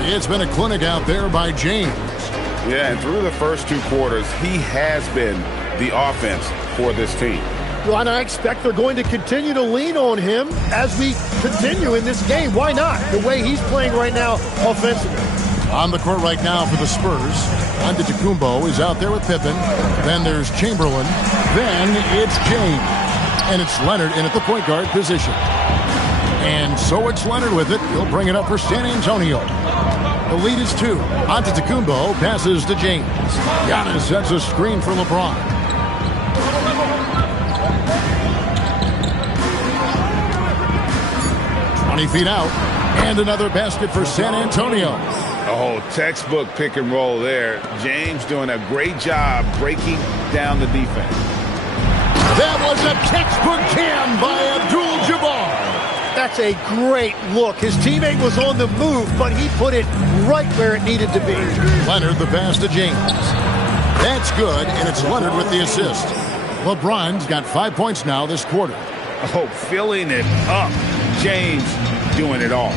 It's been a clinic out there by James. Yeah, and through the first 2 quarters, he has been the offense for this team. Well, and I expect they're going to continue to lean on him as we continue in this game. Why not? The way he's playing right now offensively. On the court right now for the Spurs, Antetokounmpo is out there with Pippen. Then there's Chamberlain. Then it's James. And it's Leonard in at the point guard position. And so it's Leonard with it. He'll bring it up for San Antonio. The lead is 2. Antetokounmpo passes to James. Giannis sets a screen for LeBron. Feet out, and another basket for San Antonio. Oh, textbook pick and roll there. James doing a great job breaking down the defense. That was a textbook jam by Abdul-Jabbar. That's a great look. His teammate was on the move, but he put it right where it needed to be. Leonard the pass to James. That's good, and it's Leonard with the assist. LeBron's got 5 points now this quarter. Oh, filling it up. James doing it all.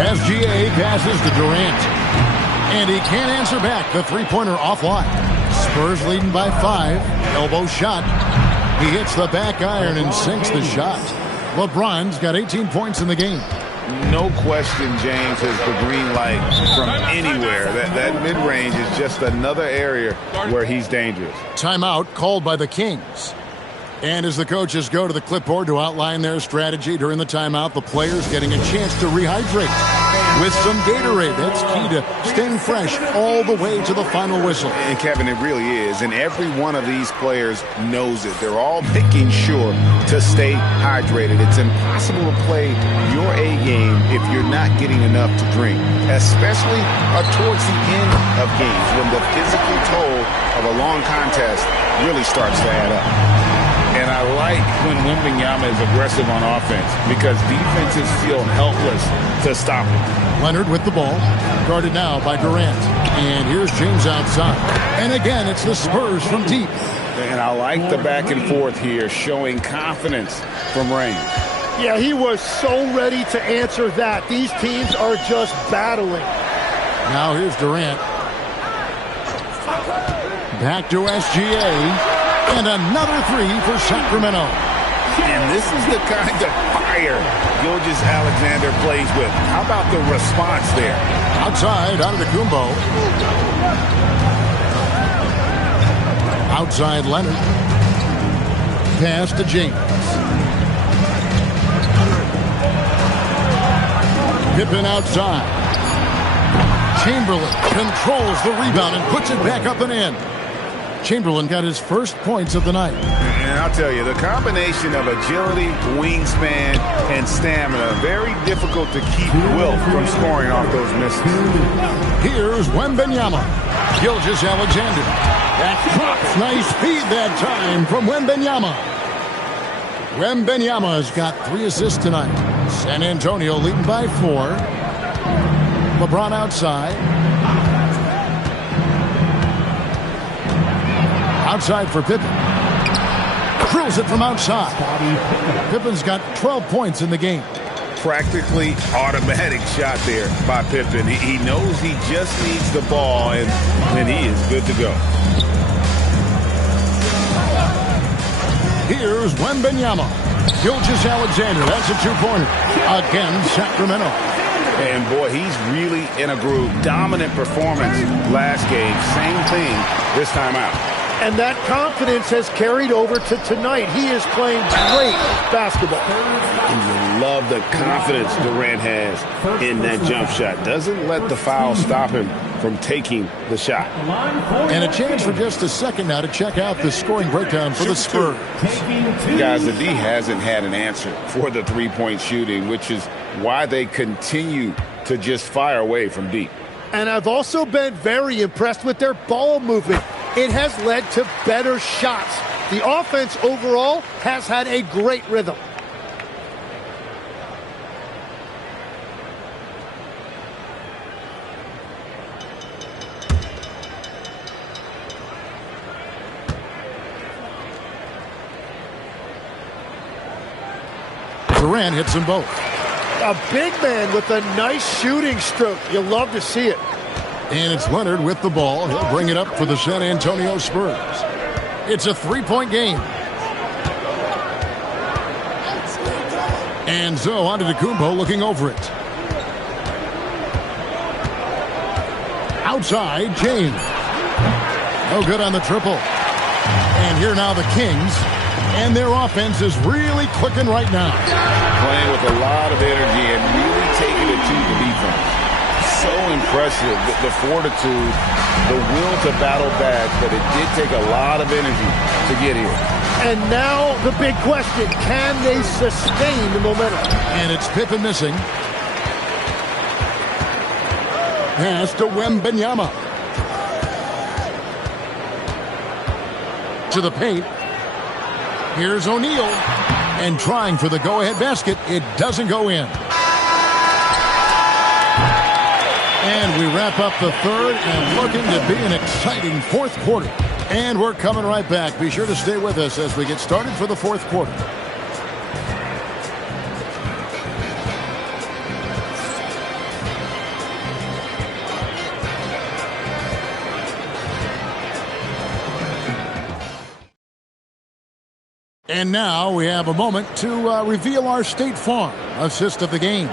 SGA passes to Durant. And he can't answer back. The three-pointer offline. Spurs leading by 5. Elbow shot. He hits the back iron and sinks the shot. LeBron's got 18 points in the game. No question James has the green light from anywhere. That mid-range is just another area where he's dangerous. Timeout called by the Kings. And as the coaches go to the clipboard to outline their strategy during the timeout, the players getting a chance to rehydrate with some Gatorade. That's key to staying fresh all the way to the final whistle. And Kevin, it really is. And every one of these players knows it. They're all making sure to stay hydrated. It's impossible to play your A game if you're not getting enough to drink, especially towards the end of games when the physical toll of of a long contest really starts to add up. And I like when Wembanyama is aggressive on offense because defenses feel helpless to stop him. Leonard with the ball, guarded now by Durant. And here's James outside. And again, it's the Spurs from deep. And I like the back and forth here, showing confidence from range. Yeah, he was so ready to answer that. These teams are just battling. Now here's Durant. Back to SGA. And another three for Sacramento. And this is the kind of fire Gilgeous-Alexander plays with. How about the response there? Outside, Antetokounmpo. Outside, Leonard. Pass to James. Pippen outside. Chamberlain controls the rebound and puts it back up and in. Chamberlain got his first points of the night. And I'll tell you, the combination of agility, wingspan, and stamina, very difficult to keep Wilt from scoring off those misses. Here's Wembanyama. Gilgeous-Alexander. That drops. Nice feed that time from Wembanyama. Wembanyama's got 3 assists tonight. San Antonio leading by 4. LeBron outside. Outside for Pippen. Drills it from outside. Pippen's got 12 points in the game. Practically automatic shot there by Pippen. He knows he just needs the ball, and he is good to go. Here's Wembanyama. Gilgeous-Alexander. That's a 2-pointer. Again, Sacramento. And, boy, he's really in a groove. Dominant performance last game. Same thing this time out. And that confidence has carried over to tonight. He is playing great basketball. And you love the confidence Durant has in that jump shot. Doesn't let the foul stop him from taking the shot. And a chance for just a second now to check out the scoring breakdown for the Spurs. Guys, the D hasn't had an answer for the three-point shooting, which is why they continue to just fire away from deep. And I've also been very impressed with their ball movement. It has led to better shots. The offense overall has had a great rhythm. Durant hits them both. A big man with a nice shooting stroke. You'll love to see it. And it's Leonard with the ball. He'll bring it up for the San Antonio Spurs. It's a 3-point game. And so Antetokounmpo looking over it. Outside, James. No good on the triple. And here now the Kings. And their offense is really clicking right now. Playing with a lot of energy and really taking it to the defense. So impressive, the fortitude, the will to battle back, but it did take a lot of energy to get here. And now the big question, can they sustain the momentum? And it's Pippen missing. Pass to Wembanyama. To the paint. Here's O'Neal. And trying for the go-ahead basket. It doesn't go in. And we wrap up the third and looking to be an exciting fourth quarter. And we're coming right back. Be sure to stay with us as we get started for the fourth quarter. And now we have a moment to reveal our State Farm assist of the game.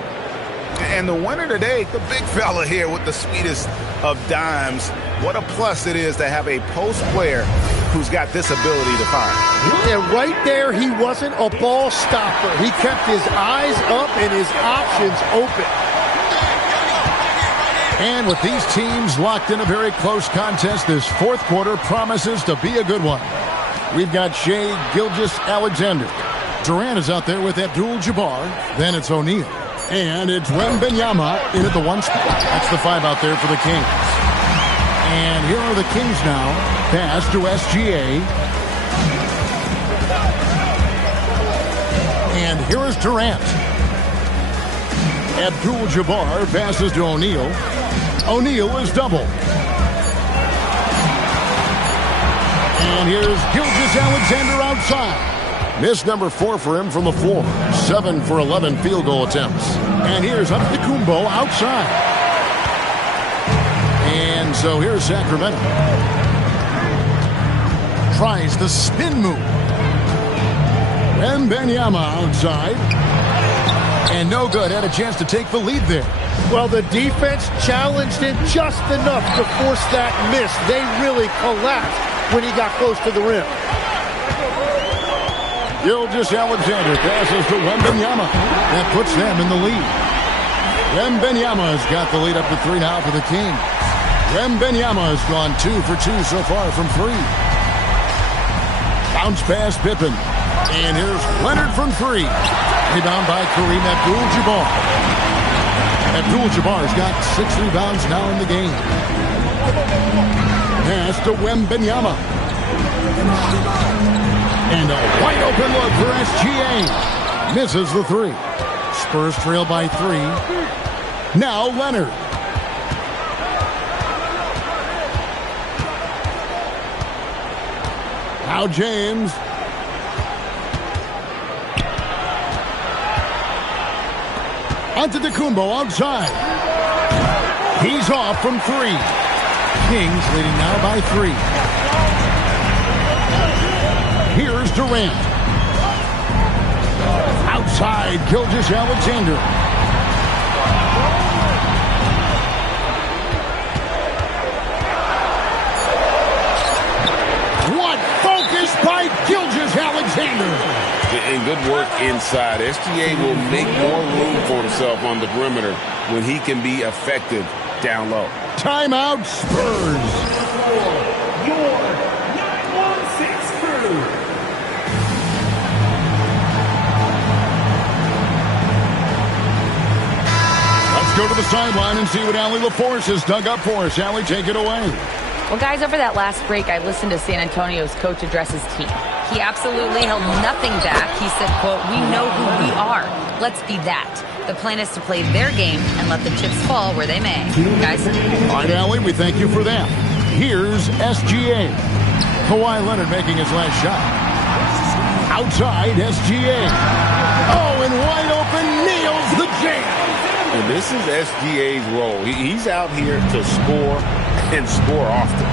And the winner today, the big fella here with the sweetest of dimes. What a plus it is to have a post player who's got this ability to fire. And right there, he wasn't a ball stopper. He kept his eyes up and his options open. And with these teams locked in a very close contest, this fourth quarter promises to be a good one. We've got Shai Gilgeous-Alexander. Durant is out there with Abdul-Jabbar. Then it's O'Neal. And it's Wembanyama in at the 1 spot. That's the 5 out there for the Kings. And here are the Kings now. Pass to SGA. And here is Durant. Abdul-Jabbar passes to O'Neal. O'Neal is double. And here's Gilgeous-Alexander outside. Miss number 4 for him from the floor. 7 for 11 field goal attempts. And here's Antetokounmpo outside. And so here's Sacramento. Tries the spin move. Wembanyama outside. And no good. Had a chance to take the lead there. Well, the defense challenged him just enough to force that miss. They really collapsed when he got close to the rim. Gilgeous-Alexander passes to Wembanyama. That puts them in the lead. Wembanyama has got the lead up to 3 now for the Kings. Wembanyama has gone 2 for 2 so far from 3. Bounce pass Pippen. And here's Leonard from 3. Rebound by Kareem Abdul-Jabbar. Abdul-Jabbar's got 6 rebounds now in the game. Pass to Wembanyama. And a wide open look for SGA. Misses the 3. Spurs trail by 3. Now Leonard. Now James. Antetokounmpo outside. He's off from 3. Kings leading now by 3. Here's Durant. Outside, Gilgeous-Alexander. What focus by Gilgeous-Alexander. And good work inside. SGA will make more room for himself on the perimeter when he can be effective down low. Timeout, Spurs. Your 916 crew. Let's go to the sideline and see what Allie LaForce has dug up for us. Allie, take it away. Well, guys, over that last break, I listened to San Antonio's coach address his team. He absolutely held nothing back. He said, quote, "We know who we are. Let's be that." The plan is to play their game and let the chips fall where they may. Guys? All right, Allie, we thank you for that. Here's SGA. Kawhi Leonard making his last shot. Outside, SGA. Oh, and wide open, nails the jam. And this is SGA's role. He's out here to score and score often.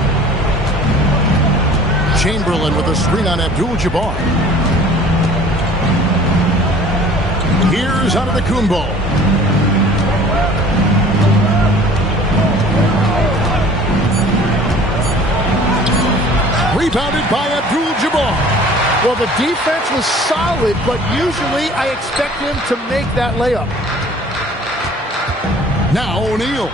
Chamberlain with a screen on Abdul-Jabbar. Here's Antetokounmpo. Rebounded by Abdul-Jabbar. Well, the defense was solid, but usually I expect him to make that layup. Now O'Neal.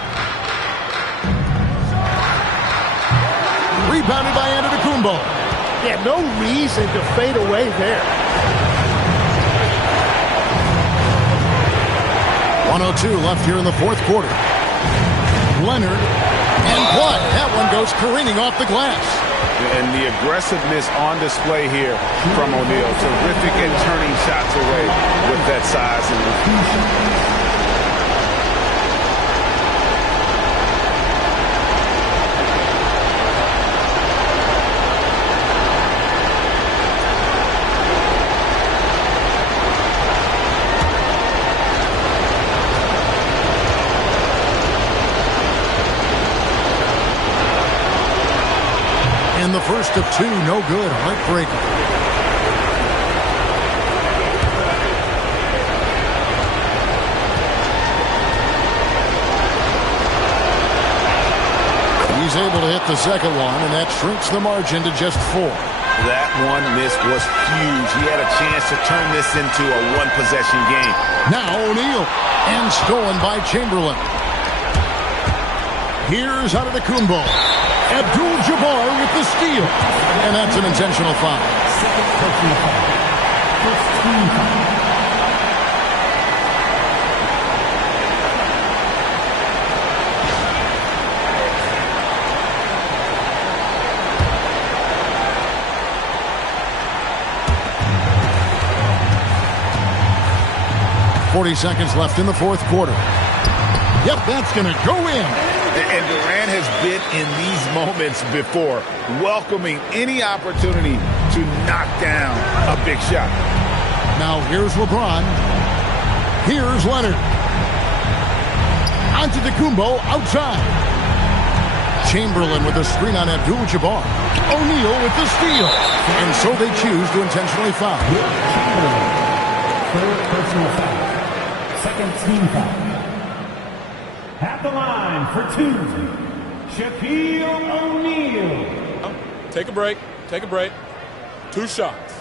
Rebounded by Antetokounmpo. Yeah, no reason to fade away there. 1:02 left here in the fourth quarter. Leonard. And what? That one goes careening off the glass. And the aggressiveness on display here from O'Neal. Terrific at turning shots away with that size and The first of 2, no good. Heartbreaker. He's able to hit the second one, and that shrinks the margin to just 4. That one miss was huge. He had a chance to turn this into a one-possession game. Now O'Neal, and stolen by Chamberlain. Here's Antetokounmpo. Abdul-Jabbar with the steal. And that's an intentional foul. 40 seconds left in the fourth quarter. Yep, that's going to go in. And Durant has been in these moments before, welcoming any opportunity to knock down a big shot. Now here's LeBron. Here's Leonard. Antetokounmpo outside. Chamberlain with a screen on Abdul-Jabbar. O'Neal with the steal. And so they choose to intentionally foul. Third personal foul. Second team foul. At the line for two, Shaquille O'Neal. Take a break. Take a break. 2 shots.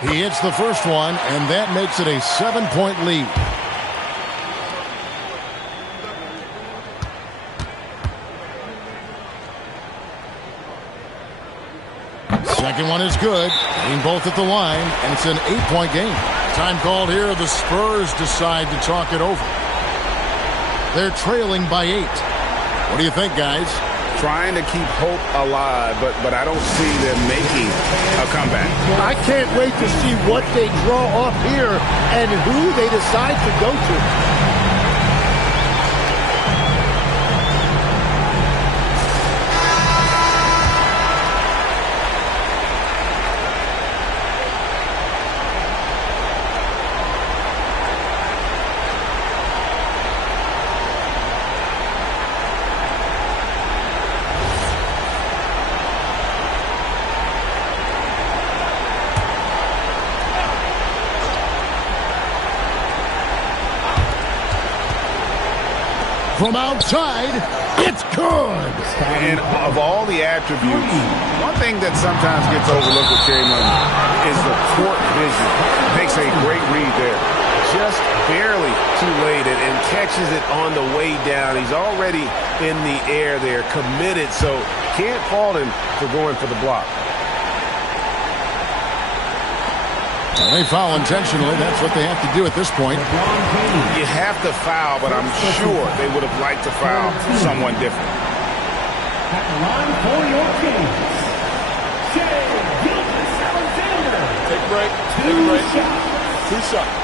He hits the first one, and that makes it a 7-point lead. Second one is good. Hitting both at the line, and it's an 8-point game. Time called here. The Spurs decide to talk it over. They're trailing by 8. What do you think, guys? Trying to keep hope alive, but I don't see them making a comeback. I can't wait to see what they draw up here and who they decide to go to. From outside, it's good. And of all the attributes, one thing that sometimes gets overlooked with Chamberlain is the court vision. Makes a great read there. Just barely too late and catches it on the way down. He's already in the air there, committed, so can't fault him for going for the block. Well, they foul intentionally. That's what they have to do at this point. You have to foul, but I'm sure they would have liked to foul someone different. At the line for your Kings, Shai Gilgeous-Alexander. Take a break. Take a break. 2 shots.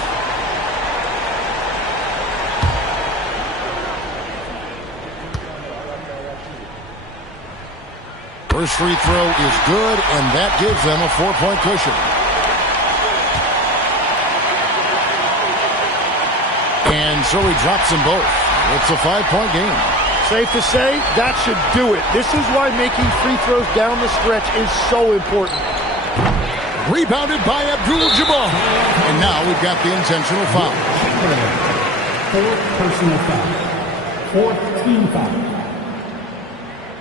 First free throw is good, and that gives them a 4-point cushion. And so he drops them both. It's a 5-point game. Safe to say, that should do it. This is why making free throws down the stretch is so important. Rebounded by Abdul-Jabbar. And now we've got the intentional foul. Fourth personal foul. Fourth team foul.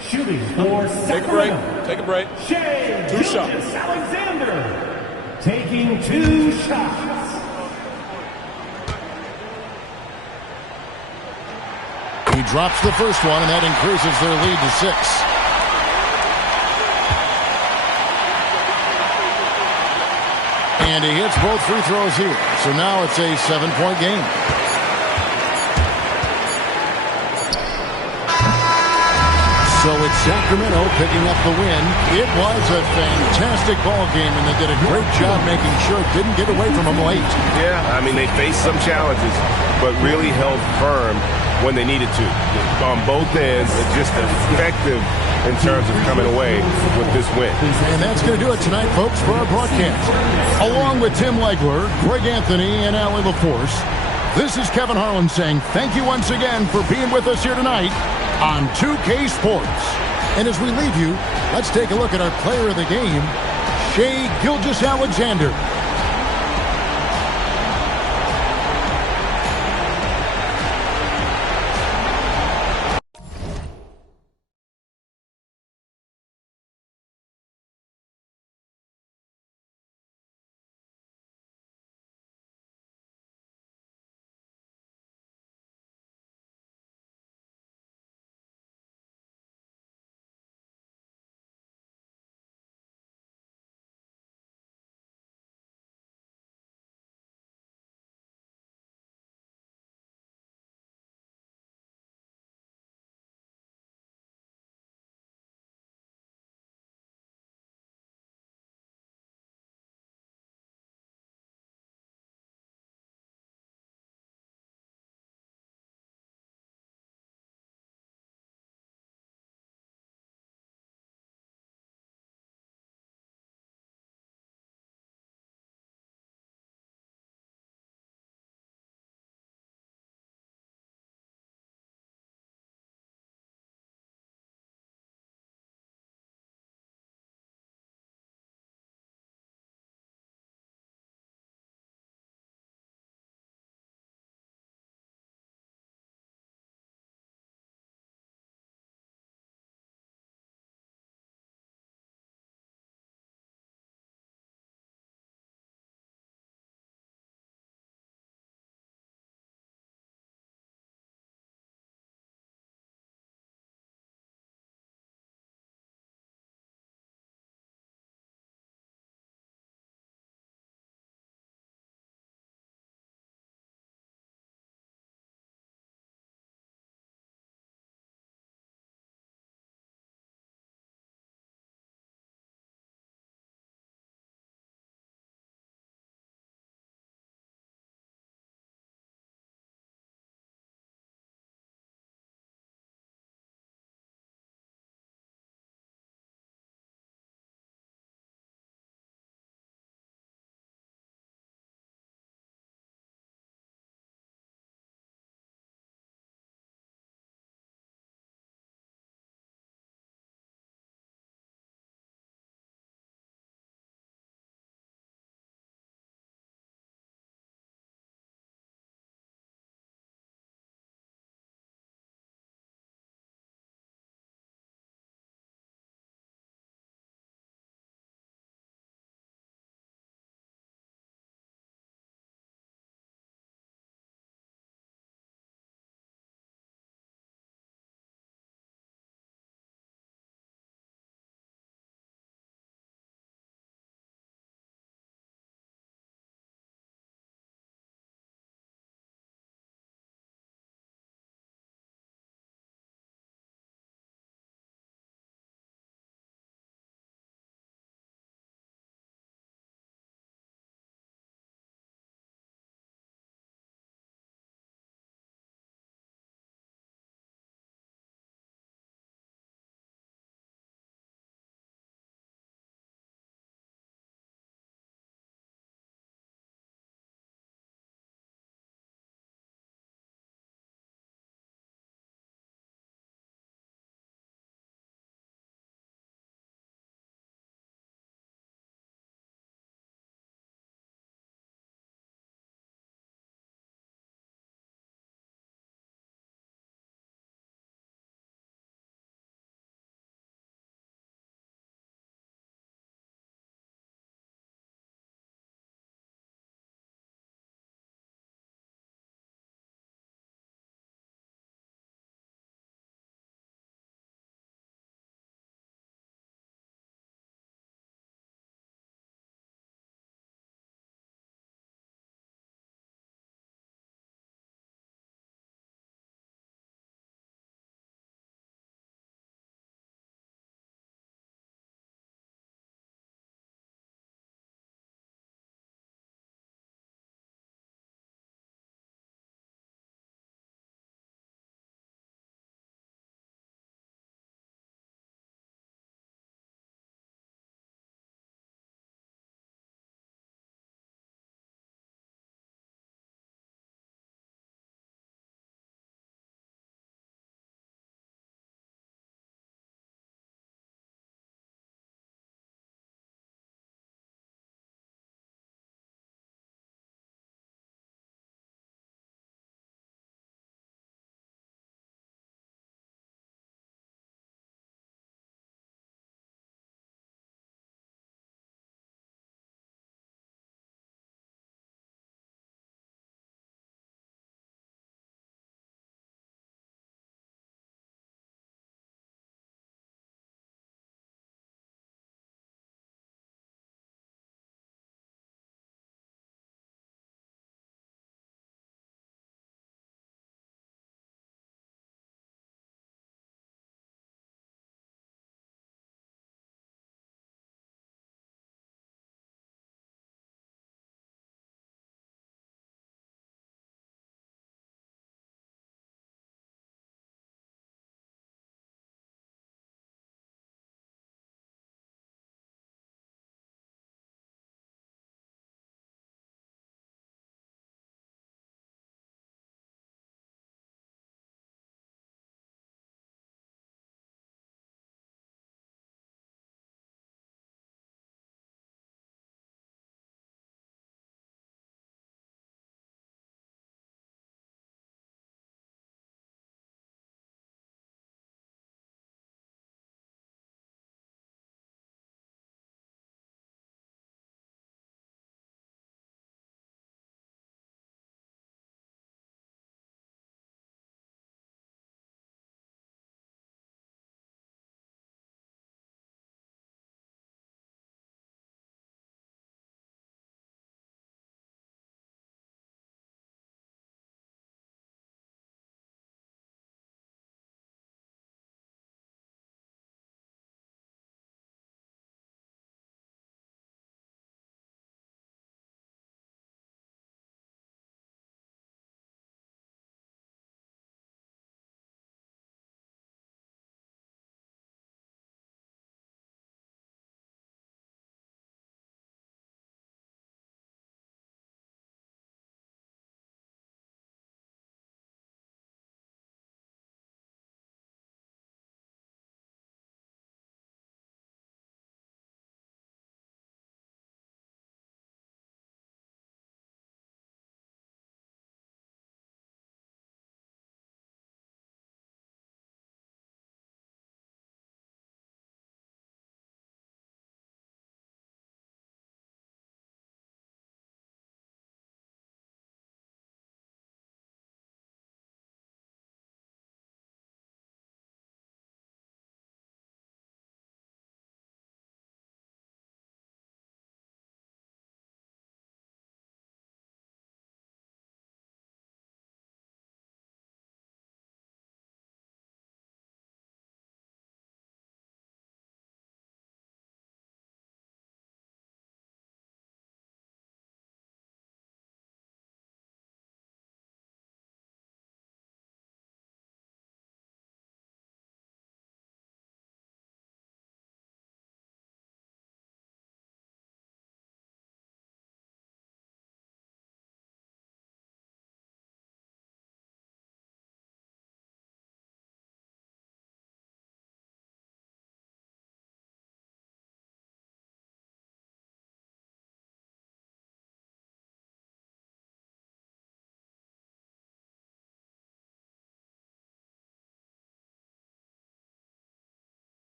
Shooting for Sacramento. Take a break. Shai 2 shots. Gilgeous-Alexander taking 2 shots. He drops the first one, and that increases their lead to 6. And he hits both free throws here. So now it's a 7-point game. So it's Sacramento picking up the win. It was a fantastic ball game, and they did a great job making sure it didn't get away from them late. Yeah, I mean, they faced some challenges, but really held firm when they needed to. On both ends, just effective in terms of coming away with this win. And that's going to do it tonight, folks, for our broadcast. Along with Tim Legler, Greg Anthony, and Allie LaForce, this is Kevin Harlan saying thank you once again for being with us here tonight on 2K Sports. And as we leave you, let's take a look at our player of the game, Shai Gilgeous-Alexander.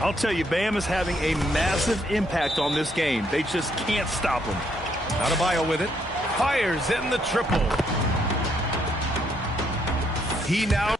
I'll tell you, Bam is having a massive impact on this game. They just can't stop him. Adebayo with it. Fires in the triple. He now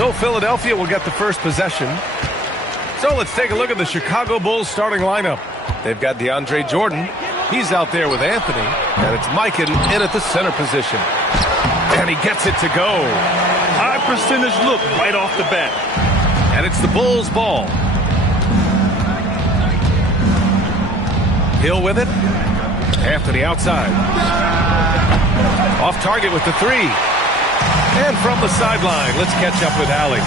So Philadelphia will get the first possession. So let's take a look at the Chicago Bulls starting lineup. They've got DeAndre Jordan. He's out there with Anthony. And it's Mikan in at the center position. And he gets it to go. High percentage look right off the bat. And it's the Bulls' ball. Hill with it. Anthony outside. Off target with the three. And from the sideline, let's catch up with Allie.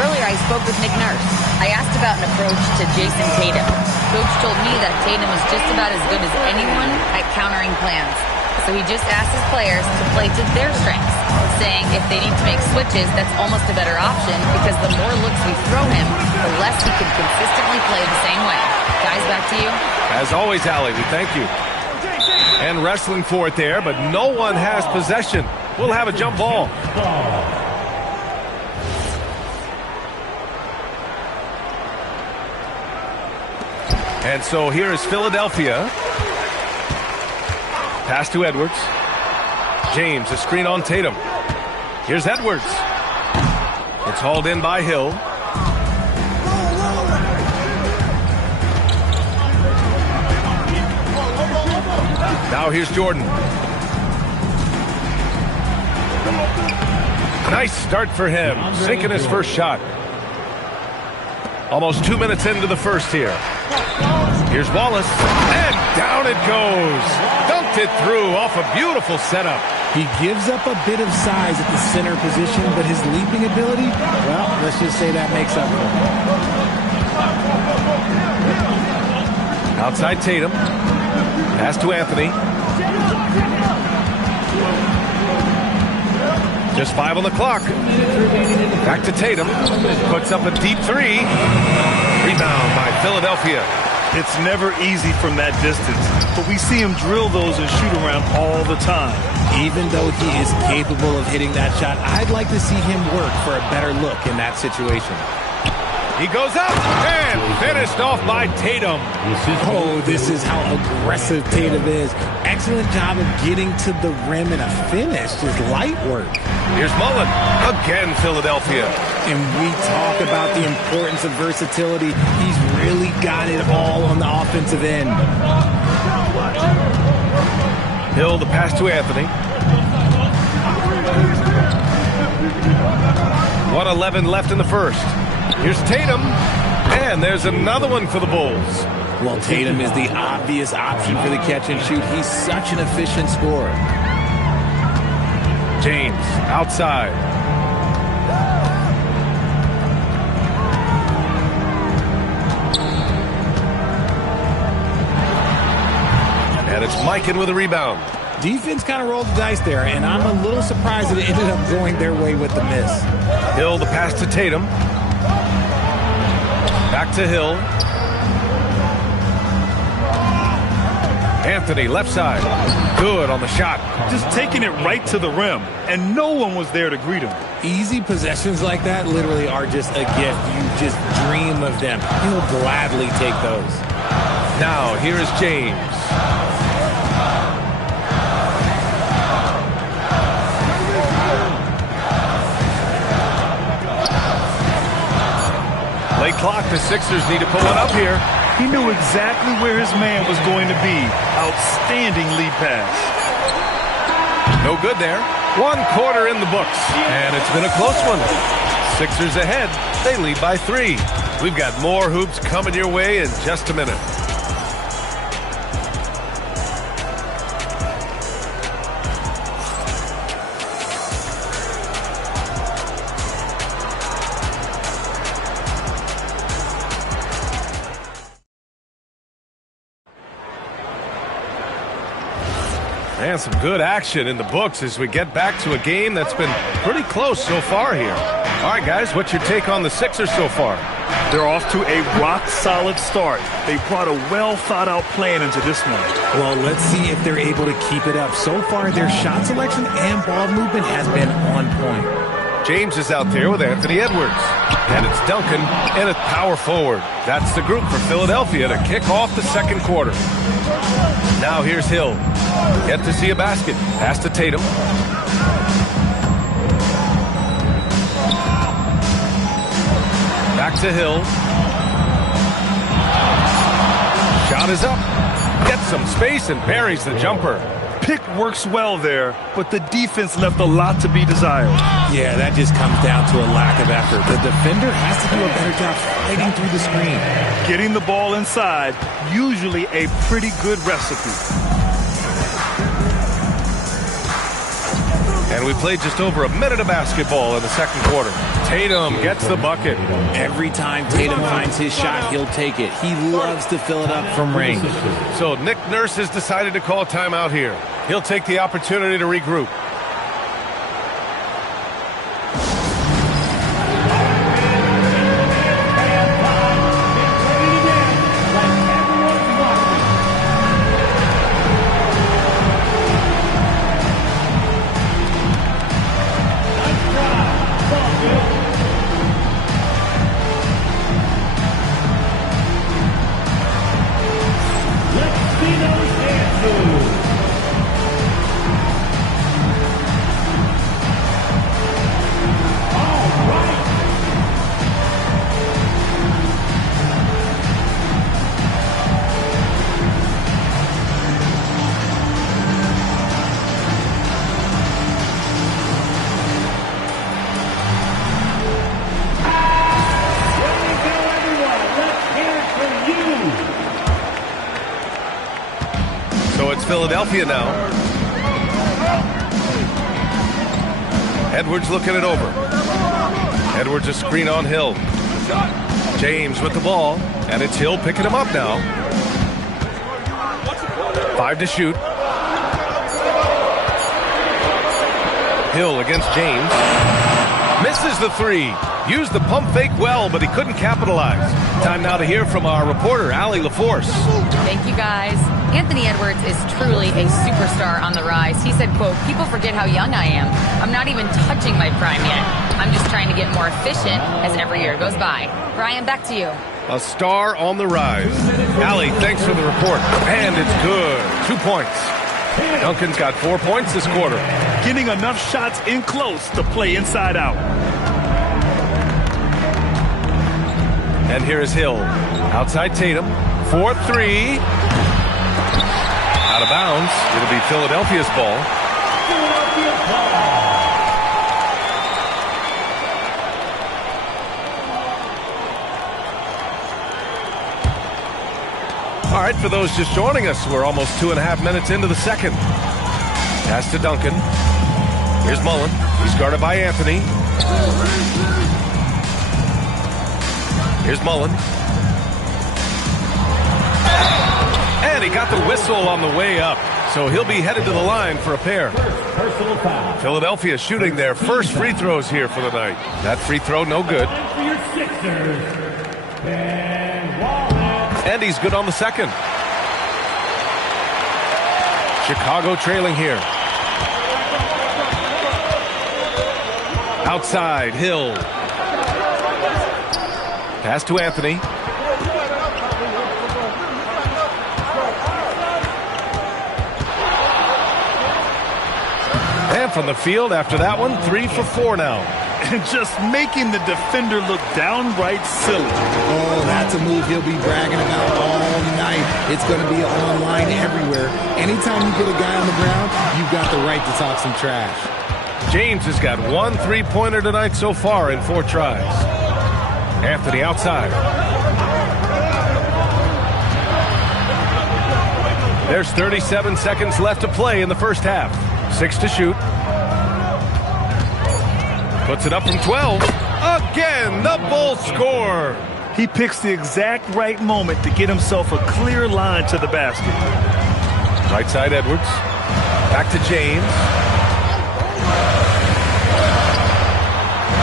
Earlier, I spoke with Nick Nurse. I asked about an approach to Jason Tatum. Coach told me that Tatum was just about as good as anyone at countering plans. So he just asked his players to play to their strengths, saying if they need to make switches, that's almost a better option because the more looks we throw him, the less he can consistently play the same way. Guys, back to you. As always, Allie, we thank you. And wrestling for it there, but no one has possession. We'll have a jump ball. And so here is Philadelphia. Pass to Edwards. James, a screen on Tatum. Here's Edwards. It's hauled in by Hill. Now here's Jordan. Nice start for him, sinking his first shot. Almost 2 minutes into the first here. Here's Wallace, and down it goes. Dunked it through off a beautiful setup. He gives up a bit of size at the center position, but his leaping ability, well, let's just say that makes up for it. Outside Tatum. Pass to Anthony. Just 5 on the clock. Back to Tatum. Puts up a deep three. Rebound by Philadelphia. It's never easy from that distance, but we see him drill those and shoot around all the time. Even though he is capable of hitting that shot, I'd like to see him work for a better look in that situation. He goes up and finished off by Tatum. Oh, this is how aggressive Tatum is. Excellent job of getting to the rim and a finish. Just light work. Here's Mullen. Again, Philadelphia. And we talk about the importance of versatility. He's really got it all on the offensive end. Hill, the pass to Anthony. 1:11 left in the first. Here's Tatum, and there's another one for the Bulls. Well, Tatum is the obvious option for the catch and shoot. He's such an efficient scorer. James, outside. And it's Mikan with a rebound. Defense kind of rolled the dice there, and I'm a little surprised that it ended up going their way with the miss. Hill, the pass to Tatum. Back to Hill. Anthony, left side. Good on the shot. Just taking it right to the rim, and no one was there to greet him. Easy possessions like that literally are just a gift. You just dream of them. He'll gladly take those. Now, here is James. Late clock, the Sixers need to pull one up here. He knew exactly where his man was going to be. Outstanding lead pass. No good there. 1 quarter in the books, and it's been a close one. Sixers ahead. They lead by 3. We've got more hoops coming your way in just a minute. And some good action in the books as we get back to a game that's been pretty close so far here. All right, guys, what's your take on the Sixers so far? They're off to a rock-solid start. They brought a well-thought-out plan into this one. Well, let's see if they're able to keep it up. So far, their shot selection and ball movement has been on point. James is out there with Anthony Edwards. And it's Duncan and a power forward. That's the group for Philadelphia to kick off the second quarter. Now here's Hill. Yet to see a basket. Pass to Tatum. Back to Hill. Shot is up. Gets some space and buries the jumper. Pick works well there, but the defense left a lot to be desired. Yeah, that just comes down to a lack of effort. The defender has to do a better job fighting through the screen. Getting the ball inside, usually a pretty good recipe. And we played just over a minute of basketball in the second quarter. Tatum gets the bucket. Every time Tatum finds his shot, he'll take it. He loves to fill it up from range. So Nick Nurse has decided to call timeout here. He'll take the opportunity to regroup. Philadelphia now. Edwards looking it over. Edwards a screen on Hill. James with the ball, and it's Hill picking him up now. 5 to shoot. Hill against James. Misses the 3. Used the pump fake well, but he couldn't capitalize. Time now to hear from our reporter, Allie LaForce. Thank you, guys. Anthony Edwards is truly a superstar on the rise. He said, quote, "People forget how young I am. I'm not even touching my prime yet. I'm just trying to get more efficient as every year goes by." Brian, back to you. A star on the rise. Allie, thanks for the report. And it's good. 2 points. Duncan's got 4 points this quarter. Getting enough shots in close to play inside out. And here is Hill. Outside Tatum. 4-3. Out of bounds. It'll be Philadelphia's ball. All right, for those just joining us, we're almost 2.5 minutes into the second. Pass to Duncan. Here's Mullen. He's guarded by Anthony. Here's Mullen. And he got the whistle on the way up. So he'll be headed to the line for a pair. Philadelphia shooting their first free throws here for the night. That free throw, no good. And he's good on the second. Chicago trailing here. Outside, Hill. Pass to Anthony. And from the field after that one, 3 for 4 now. And just making the defender look downright silly. Oh, that's a move he'll be bragging about all night. It's going to be online everywhere. Anytime you get a guy on the ground, you've got the right to talk some trash. James has got 1 3-pointer tonight so far in 4 tries. Anthony outside. There's 37 seconds left to play in the first half. 6 to shoot. Puts it up from 12. Again, the Bulls score. He picks the exact right moment to get himself a clear line to the basket. Right side Edwards. Back to James.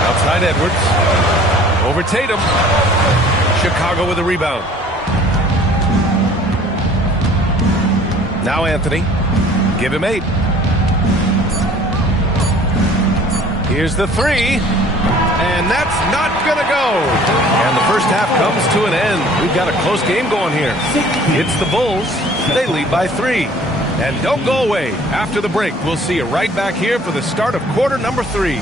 Outside Edwards. Over Tatum. Chicago with a rebound. Now Anthony. Give him 8. Here's the 3. And that's not going to go. And the first half comes to an end. We've got a close game going here. It's the Bulls. They lead by 3. And don't go away. After the break, we'll see you right back here for the start of quarter number 3.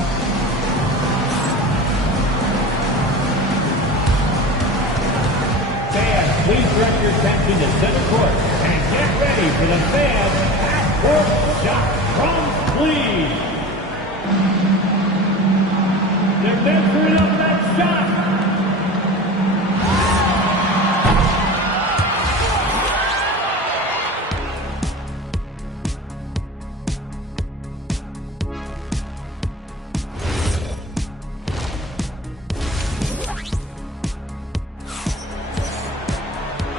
Fans, please direct your attention to center court and get ready for the fans half-court shot from Cleveland. They're measuring up that shot.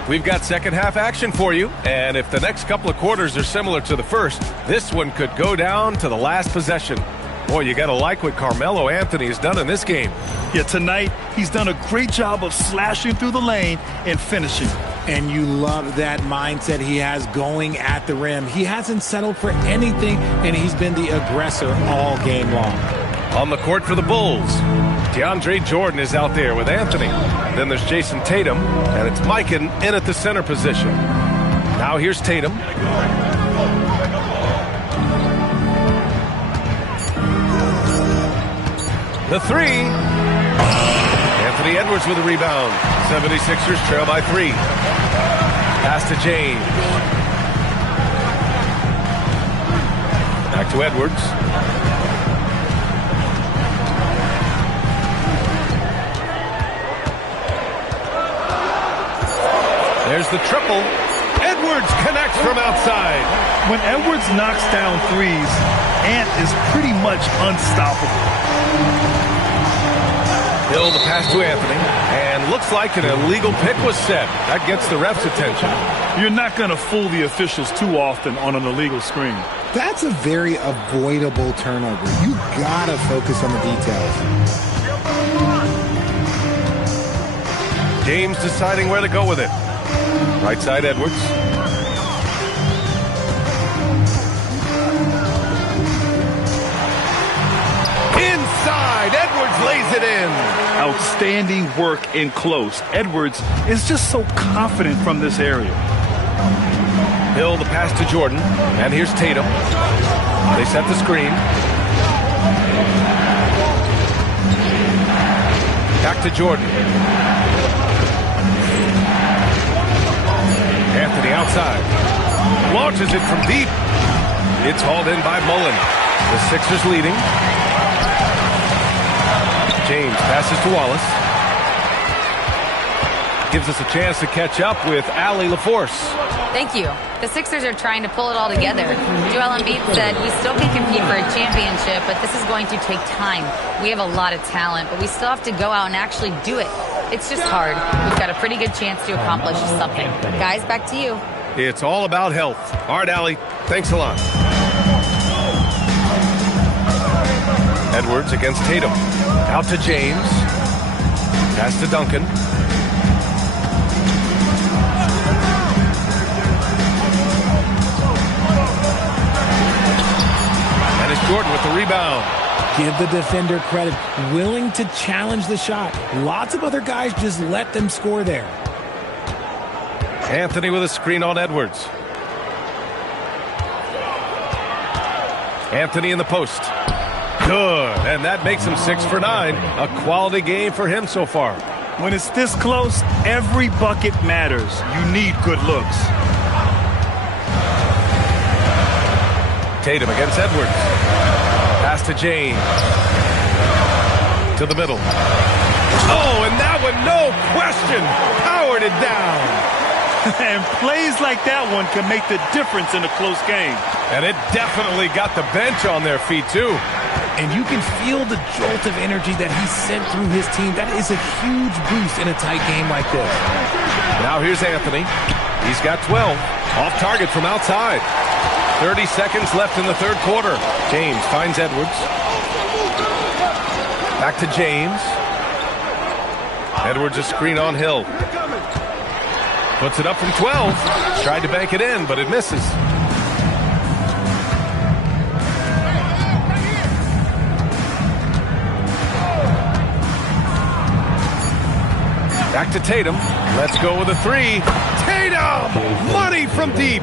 We've got second half action for you, and if the next couple of quarters are similar to the first, this one could go down to the last possession. Boy, you got to like what Carmelo Anthony has done in this game. Yeah, tonight he's done a great job of slashing through the lane and finishing. And you love that mindset he has going at the rim. He hasn't settled for anything, and he's been the aggressor all game long. On the court for the Bulls, DeAndre Jordan is out there with Anthony. Then there's Jason Tatum, and it's Mikan in at the center position. Now here's Tatum. The three. Anthony Edwards with a rebound. 76ers trail by 3. Pass to James. Back to Edwards. There's the triple. Edwards connects from outside. When Edwards knocks down threes, Ant is pretty much unstoppable. Hill the pass to Anthony, and looks like an illegal pick was set. That gets the ref's attention. You're not going to fool the officials too often on an illegal screen. That's a very avoidable turnover. You gotta focus on the details. James deciding where to go with it. Right side, Edwards. Inside, Edwards lays it in. Outstanding work in close. Edwards is just so confident from this area. Hill the pass to Jordan, and here's Tatum. They set the screen. Back to Jordan. Anthony outside. Launches it from deep. It's hauled in by Mullen. The Sixers leading. James passes to Wallace. Gives us a chance to catch up with Allie LaForce. Thank you. The Sixers are trying to pull it all together. Joel Embiid said we still can compete for a championship, but this is going to take time. We have a lot of talent, but we still have to go out and actually do it. It's just hard. We've got a pretty good chance to accomplish something. Guys, back to you. It's all about health. All right, Allie. Thanks a lot. Edwards against Tatum. Out to James. Pass to Duncan. And it's Jordan with the rebound. Give the defender credit. Willing to challenge the shot. Lots of other guys just let them score there. Anthony with a screen on Edwards. Anthony in the post. Good, and that makes him 6 for 9. A quality game for him so far. When it's this close, every bucket matters. You need good looks. Tatum against Edwards. Pass to James. To the middle. Oh, and that one, no question, powered it down. And plays like that one can make the difference in a close game. And it definitely got the bench on their feet, too. And you can feel the jolt of energy that he sent through his team. That is a huge boost in a tight game like this. Now here's Anthony. He's got 12. Off target from outside. 30 seconds left in the third quarter. James finds Edwards. Back to James. Edwards a screen on Hill. Puts it up from 12. Tried to bank it in, but it misses. Back to Tatum. Let's go with a 3. Tatum! Money from deep.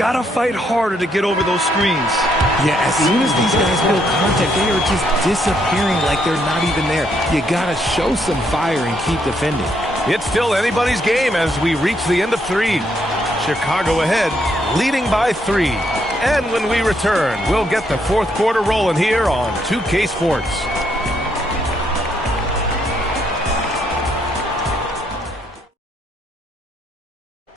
Gotta fight harder to get over those screens. Yeah, as soon as these guys build contact, they are just disappearing like they're not even there. You gotta show some fire and keep defending. It's still anybody's game as we reach the end of 3. Chicago ahead, leading by 3. And when we return, we'll get the fourth quarter rolling here on 2K Sports.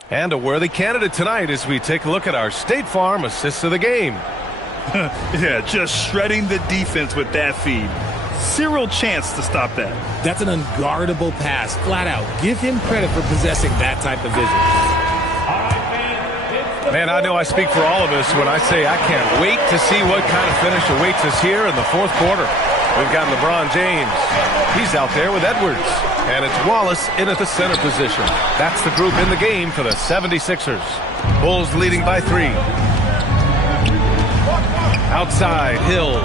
And a worthy candidate tonight as we take a look at our State Farm assists of the game. Yeah, just shredding the defense with that feed. Zero chance to stop that. That's an unguardable pass, flat out. Give him credit for possessing that type of vision. Man, I know I speak for all of us when I say I can't wait to see what kind of finish awaits us here in the fourth quarter. We've got LeBron James. He's out there with Edwards. And it's Wallace in at the center position. That's the group in the game for the 76ers. Bulls leading by 3. Outside, Hill.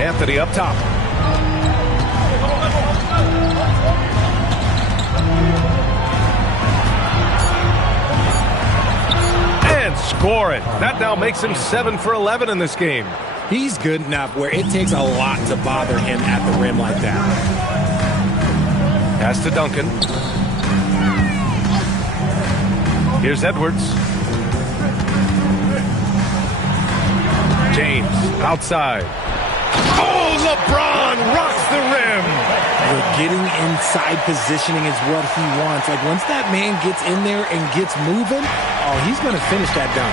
Anthony up top. And score it. That now makes him 7 for 11 in this game. He's good enough where it takes a lot to bother him at the rim like that. Pass to Duncan. Here's Edwards. James outside. Oh, LeBron rocks the rim. Getting inside positioning is what he wants. Like once that man gets in there and gets moving, oh, he's going to finish that dunk.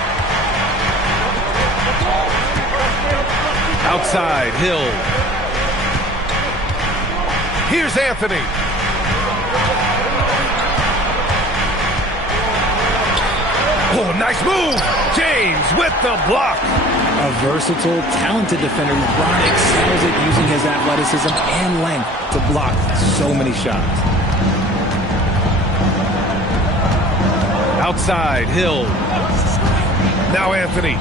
Outside, Hill. Here's Anthony. Oh, nice move. James with the block. A versatile, talented defender. LeBron excels at using his athleticism and length to block so many shots. Outside, Hill. Now Anthony.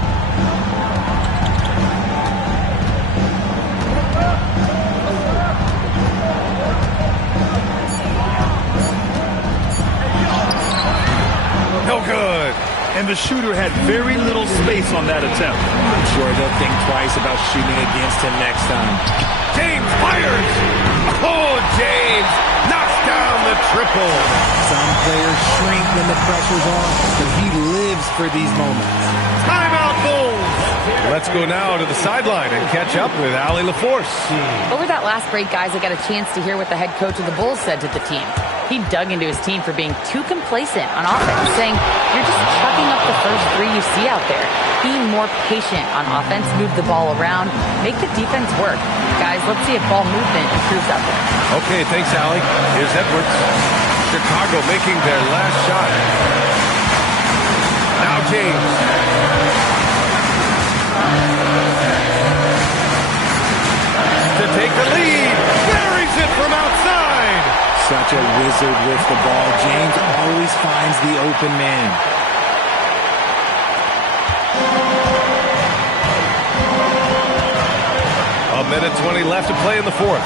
No good. And the shooter had very little space on that attempt. I'm sure they'll think twice about shooting against him next time. James fires. Oh, James knocks down the triple. Some players shrink when the pressure's on, but he lives for these moments. Timeout, Bulls. Let's go now to the sideline and catch up with Allie LaForce. Over that last break, guys, I got a chance to hear what the head coach of the Bulls said to the team. He dug into his team for being too complacent on offense, saying, you're just chucking up the first 3 you see out there. Be more patient on offense, move the ball around, make the defense work. Guys, let's see if ball movement improves out there. Okay, thanks, Allie. Here's Edwards. Chicago making their last shot. Now James. To take the lead. Buries it from outside. Such a wizard with the ball. James always finds the open man. A minute 20 left to play in the fourth.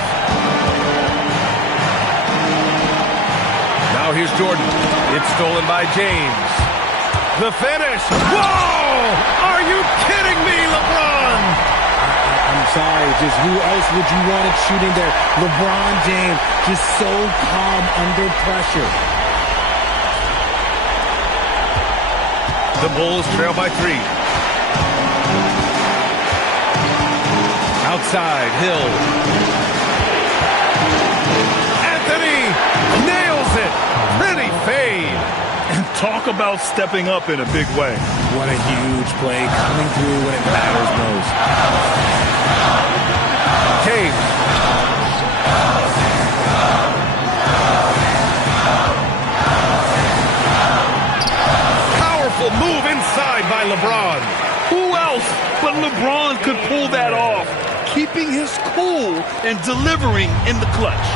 Now here's Jordan. It's stolen by James. The finish. Whoa! Are you kidding me, LeBron? I'm sorry, just who else would you want it shooting there? LeBron James, just so calm under pressure. The Bulls trail by 3. Outside, Hill. Anthony nails it. Pretty fade. And talk about stepping up in a big way. What a huge play coming through when it matters most. James. Powerful move inside by LeBron. Who else but LeBron could pull that off? Keeping his cool and delivering in the clutch.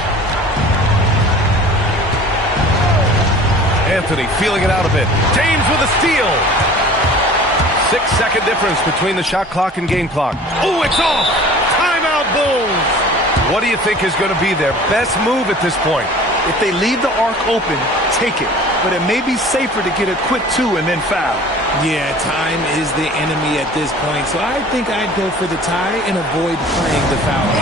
Anthony feeling it out a bit. James with a steal. 6-second difference between the shot clock and game clock. Oh, it's off. Timeout, Bulls. What do you think is going to be their best move at this point? If they leave the arc open, take it. But it may be safer to get a quick 2 and then foul. Yeah, time is the enemy at this point. So I think I'd go for the tie and avoid playing the foul.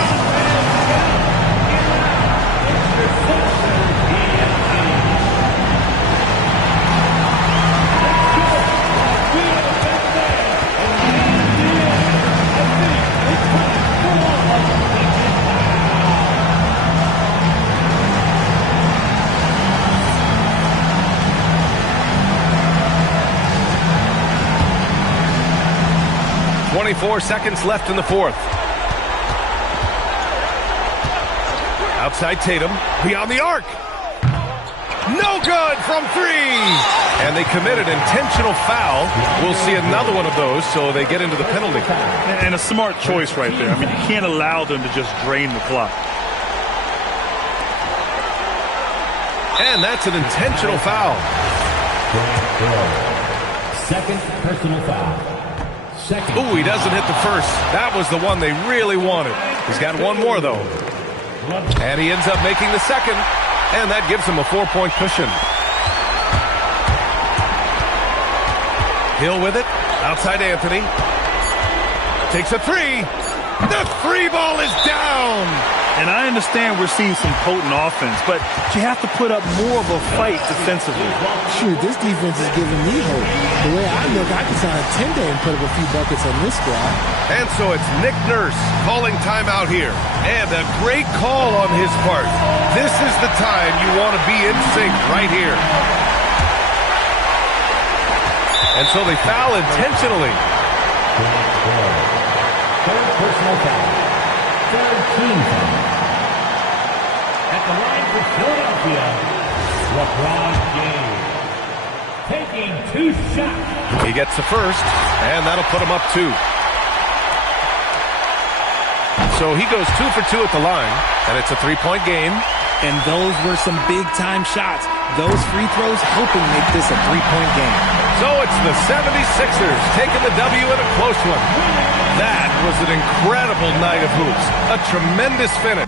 24 seconds left in the fourth. Outside Tatum, beyond the arc. No good from three. And they committed intentional foul. We'll see another one of those, so they get into the penalty. And a smart choice right there. I mean, you can't allow them to just drain the clock. And that's an intentional foul. Second personal foul. Second. Ooh, he doesn't hit the first. That was the one they really wanted. He's got one more, though. And he ends up making the second. And that gives him a 4-point cushion. Hill with it. Outside Anthony. Takes a three. The three ball is down. And I understand we're seeing some potent offense, but you have to put up more of a fight defensively. Shoot, this defense is giving me hope. The way I look, I can sign a 10-day and put up a few buckets on this squad. And so it's Nick Nurse calling timeout here. And a great call on his part. This is the time you want to be in sync right here. And so they foul intentionally. Third personal foul. Third team foul. At the line for Philadelphia, LeBron James. Taking 2 shots. He gets the first, and that'll put him up 2. So he goes 2 for 2 at the line, and it's a 3-point game. And those were some big-time shots. Those free throws helping make this a 3-point game. So it's the 76ers taking the W in a close one. That was an incredible night of hoops. A tremendous finish.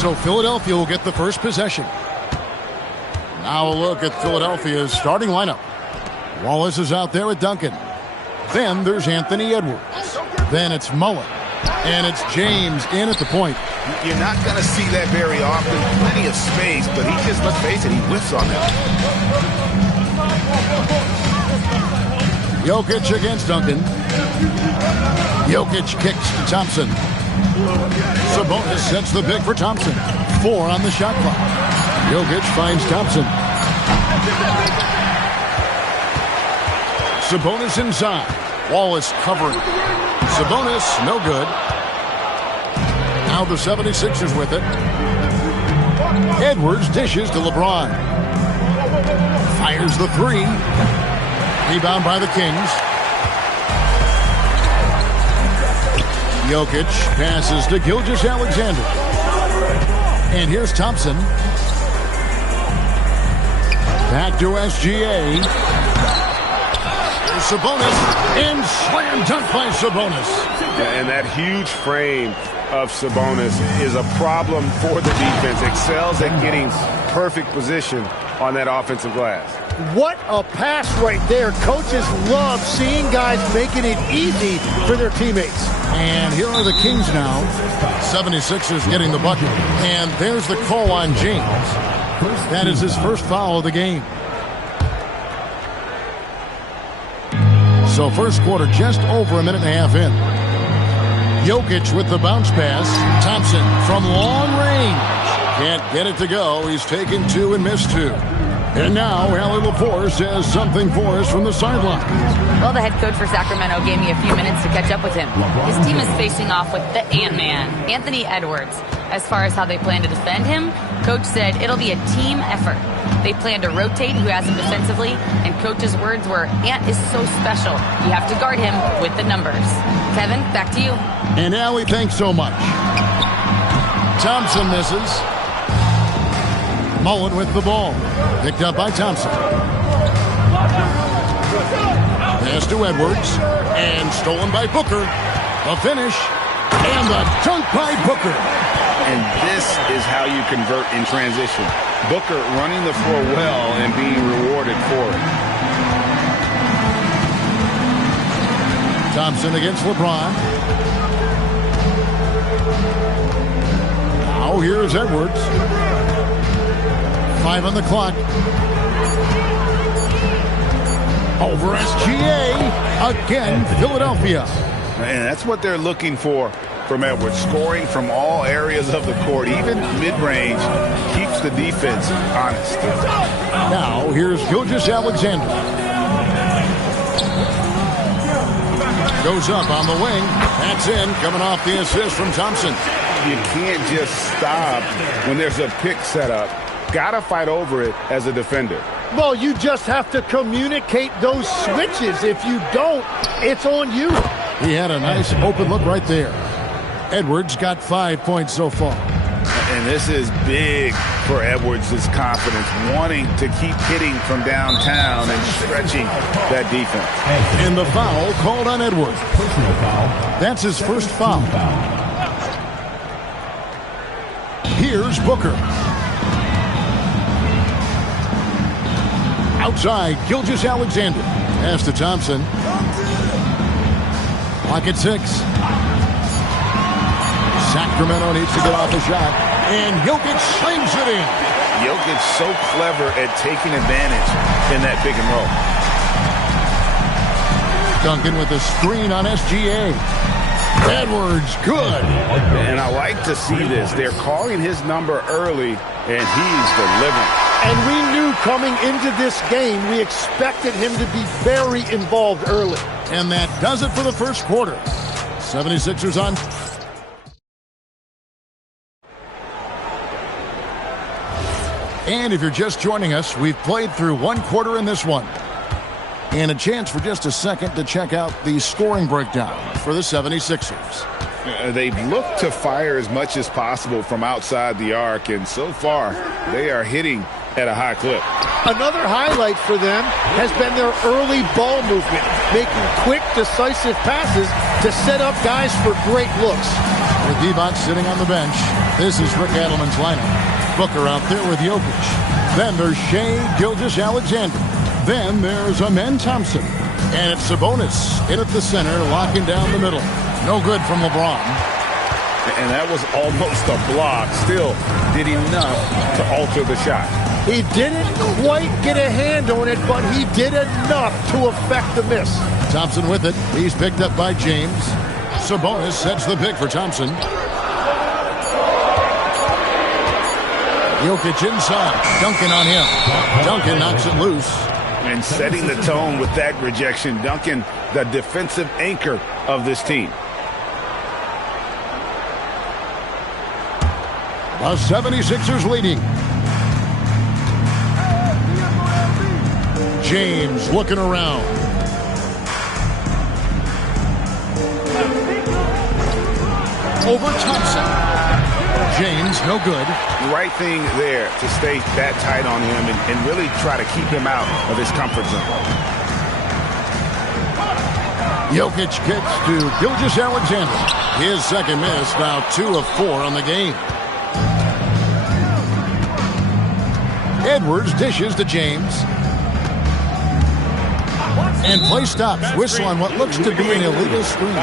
So Philadelphia will get the first possession. Now a look at Philadelphia's starting lineup. Wallace is out there with Duncan. Then there's Anthony Edwards. Then it's Mullen. And it's James in at the point. You're not going to see that very often. Plenty of space, but he just, let's face it, he whiffs on that. Jokic against Duncan. Jokic kicks to Thompson. Sabonis sets the pick for Thompson. 4 on the shot clock. Jokic finds Thompson. Sabonis inside. Wallace covering. Sabonis, no good. Now the 76ers with it. Edwards dishes to LeBron. Fires the 3. Rebound by the Kings. Jokic passes to Gilgeous-Alexander. And here's Thompson. Back to SGA. There's Sabonis. And slam dunk by Sabonis. And that huge frame of Sabonis is a problem for the defense. Excels at getting perfect position on that offensive glass. What a pass right there. Coaches love seeing guys making it easy for their teammates. And here are the Kings now. 76ers getting the bucket. And there's the call on James. That is his first foul of the game. So first quarter just over a minute and a half in. Jokic with the bounce pass. Thompson from long range. Can't get it to go. He's taken 2 and missed 2. And now Allie LaForce says something for us from the sideline. Well, the head coach for Sacramento gave me a few minutes to catch up with him. His team is facing off with the Ant-Man, Anthony Edwards. As far as how they plan to defend him, coach said it'll be a team effort. They plan to rotate who has him defensively, and coach's words were, Ant is so special. You have to guard him with the numbers. Kevin, back to you. And Allie, thanks so much. Thompson misses. Mullen with the ball. Picked up by Thompson. Pass to Edwards. And stolen by Booker. The finish. And the dunk by Booker. And this is how you convert in transition. Booker running the floor well and being rewarded for it. Thompson against LeBron. Now here's Edwards. 5 on the clock. Over SGA. Again, Philadelphia. And that's what they're looking for from Edwards. Scoring from all areas of the court, even mid-range, keeps the defense honest. Now, here's Gilgeous-Alexander. Goes up on the wing. That's in, coming off the assist from Thompson. You can't just stop when there's a pick set up. Gotta fight over it as a defender. Well, you just have to communicate those switches. If you don't, it's on you. He had a nice open look right there. Edwards got 5 points so far. And this is big for Edwards' confidence, wanting to keep hitting from downtown and stretching that defense. And the foul called on Edwards. Personal foul. That's his first foul. Here's Booker. Outside, Gilgeous-Alexander. Pass to Thompson. Clock at 6. Sacramento needs to get off a shot. And Jokic slings it in. Jokic so clever at taking advantage in that pick and roll. Duncan with a screen on SGA. Edwards, good. And I like to see this. They're calling his number early, and he's delivering. And we knew coming into this game, we expected him to be very involved early. And that does it for the first quarter. 76ers on. And if you're just joining us, we've played through one quarter in this one. And a chance for just a second to check out the scoring breakdown for the 76ers. They've looked to fire as much as possible from outside the arc, and so far, they are hitting at a high clip. Another highlight for them has been their early ball movement, making quick, decisive passes to set up guys for great looks. With Divac sitting on the bench, this is Rick Adelman's lineup. Booker out there with Jokic. Then there's Shai Gilgeous-Alexander. Then there's Amen Thompson. And it's Sabonis in at the center, locking down the middle. No good from LeBron. And that was almost a block. Still did enough to alter the shot. He didn't quite get a hand on it, but he did enough to affect the miss. Thompson with it. He's picked up by James. Sabonis sets the pick for Thompson. Jokic inside. Duncan on him. Duncan knocks it loose. And setting the tone with that rejection. Duncan, the defensive anchor of this team. The 76ers leading. James looking around. Over Thompson. James, no good. Right thing there to stay that tight on him and really try to keep him out of his comfort zone. Jokic kicks to Gilgeous-Alexander. His second miss, now 2 of 4 on the game. Edwards dishes to James. And play stops. Whistle on what looks to be an illegal screen.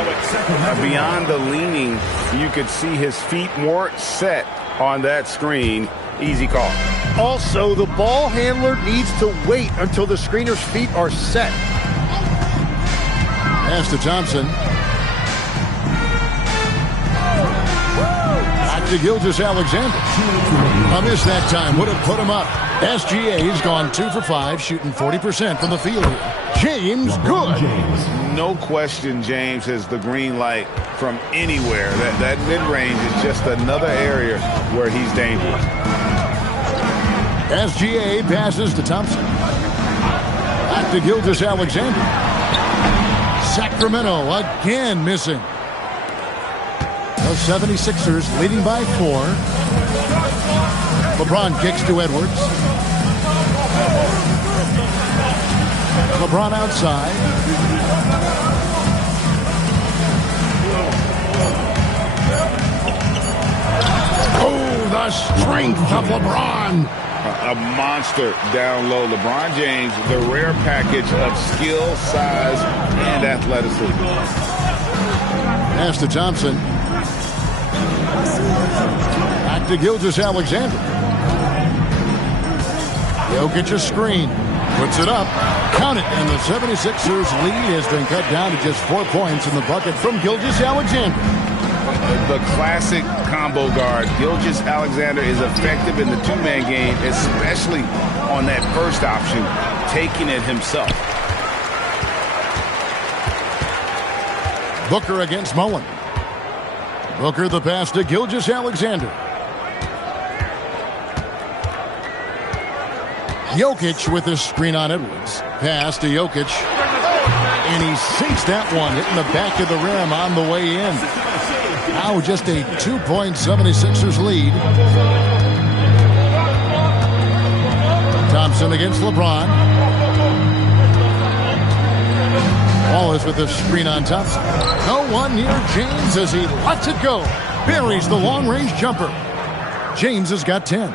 Beyond the leaning, you could see his feet more set on that screen. Easy call. Also, the ball handler needs to wait until the screener's feet are set. Pass to Thompson. Back to Gilgeous-Alexander. A miss that time would have put him up. SGA's gone 2 for 5, shooting 40% from the field here. James, good. No question, James has the green light from anywhere. That mid-range is just another area where he's dangerous. SGA passes to Thompson. Back to Gilgeous-Alexander. Sacramento again missing. The 76ers leading by 4. LeBron kicks to Edwards. LeBron outside. Oh, the strength of LeBron. A monster down low. LeBron James, the rare package of skill, size, and athleticism. Pass to Thompson. Back to Gilgeous-Alexander. Jokic a screen. Puts it up. Count it. And the 76ers lead has been cut down to just 4 points in the bucket from Gilgeous-Alexander. The classic combo guard. Gilgeous-Alexander is effective in the two-man game, especially on that first option, taking it himself. Booker against Mullen. Booker the pass to Gilgeous-Alexander. Jokic with his screen on Edwards. Pass to Jokic. And he sinks that one, hitting the back of the rim on the way in. Now just a 2-point 76ers lead. Thompson against LeBron. Wallace with the screen on Thompson. No one near James as he lets it go. Buries the long-range jumper. James has got 10.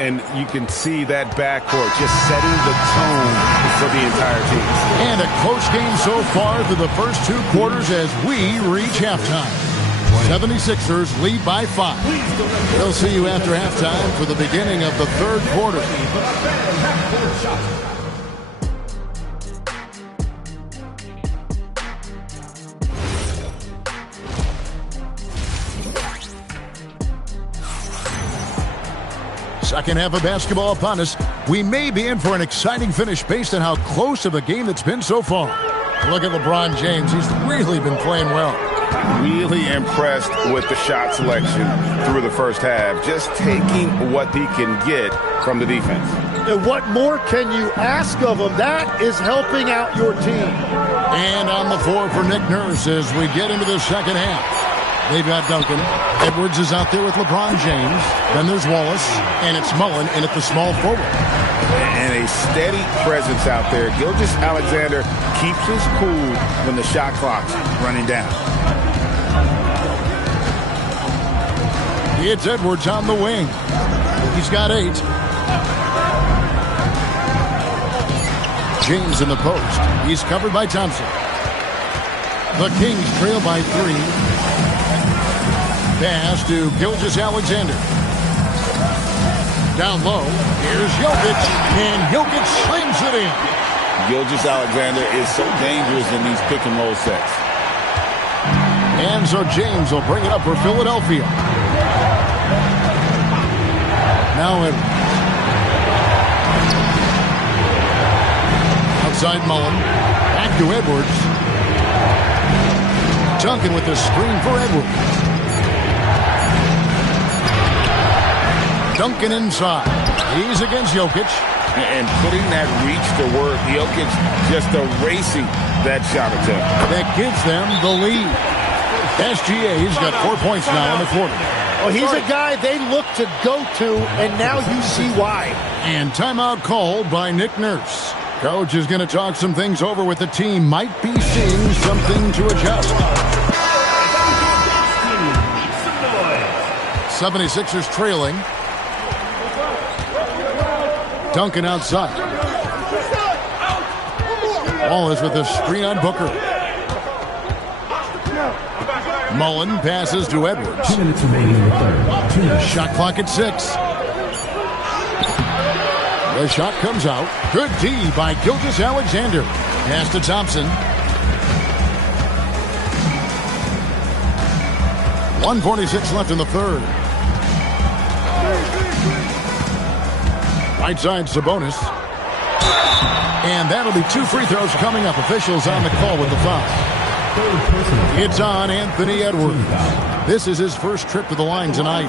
And you can see that backcourt just setting the tone for the entire team. And a close game so far through the first 2 quarters as we reach halftime. 76ers lead by 5. We'll see you after halftime for the beginning of the 3rd quarter. Second half of basketball upon us. We may be in for an exciting finish based on how close of a game it's been so far. Look at LeBron James. He's really been playing well. Really impressed with the shot selection through the first half. Just taking what he can get from the defense. And what more can you ask of him? That is helping out your team. And on the floor for Nick Nurse as we get into the second half. They've got Duncan. Edwards is out there with LeBron James. Then there's Wallace. And it's Mullen in at the small forward. And a steady presence out there. Gilgeous-Alexander keeps his cool when the shot clock's running down. It's Edwards on the wing. He's got 8. James in the post. He's covered by Thompson. The Kings trail by 3. Pass to Gilgeous-Alexander. Down low, here's Jokic, and Jokic slams it in. Gilgeous-Alexander is so dangerous in these pick-and-roll sets. And so James will bring it up for Philadelphia. Now Edwards. Outside Mullen. Back to Edwards. Duncan with the screen for Edwards. Duncan inside. He's against Jokic. And putting that reach to work. Jokic just erasing that shot attempt. That gives them the lead. SGA's got 4 points now in the quarter. Well, he's a guy they look to go to, and now you see why. And timeout called by Nick Nurse. Coach is going to talk some things over with the team. Might be seeing something to adjust. 76ers trailing. Duncan outside. Wallace with a screen on Booker. Mullen passes to Edwards. 2 minutes remaining in the third. Shot clock at 6. The shot comes out. Good D by Gilgeous-Alexander. Pass to Thompson. 1:46 left in the third. Right side Sabonis. And that'll be 2 free throws coming up. Officials on the call with the foul. It's on Anthony Edwards. This is his first trip to the line tonight.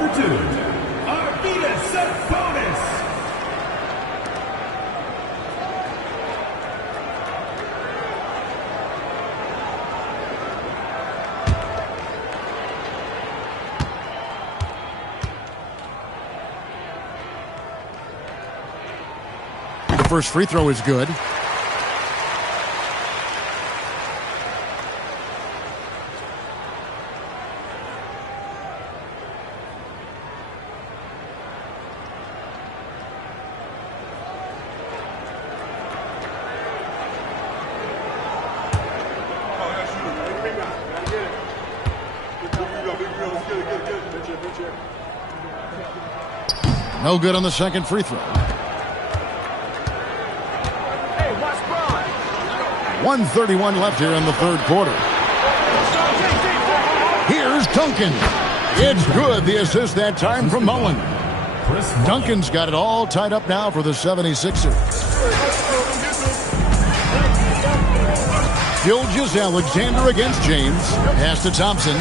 The first free throw is good. No good on the second free throw. 1:31 left here in the third quarter. Here's Duncan. It's good. The assist that time from Mullen. Duncan's got it all tied up now for the 76ers. Gilgeous-Alexander against James. Pass to Thompson.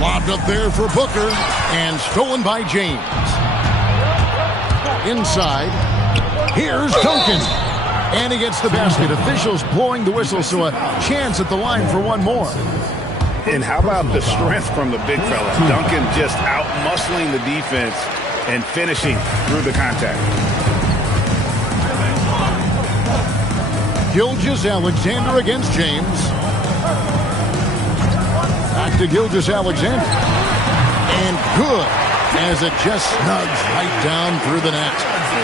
Lobbed up there for Booker. And stolen by James. Inside. Here's Duncan. And he gets the basket. Officials blowing the whistle, so a chance at the line for one more. And how about the strength from the big fella? Duncan just out-muscling the defense and finishing through the contact. Gilgeous-Alexander against James. Back to Gilgeous-Alexander. And good, as it just snugs right down through the net.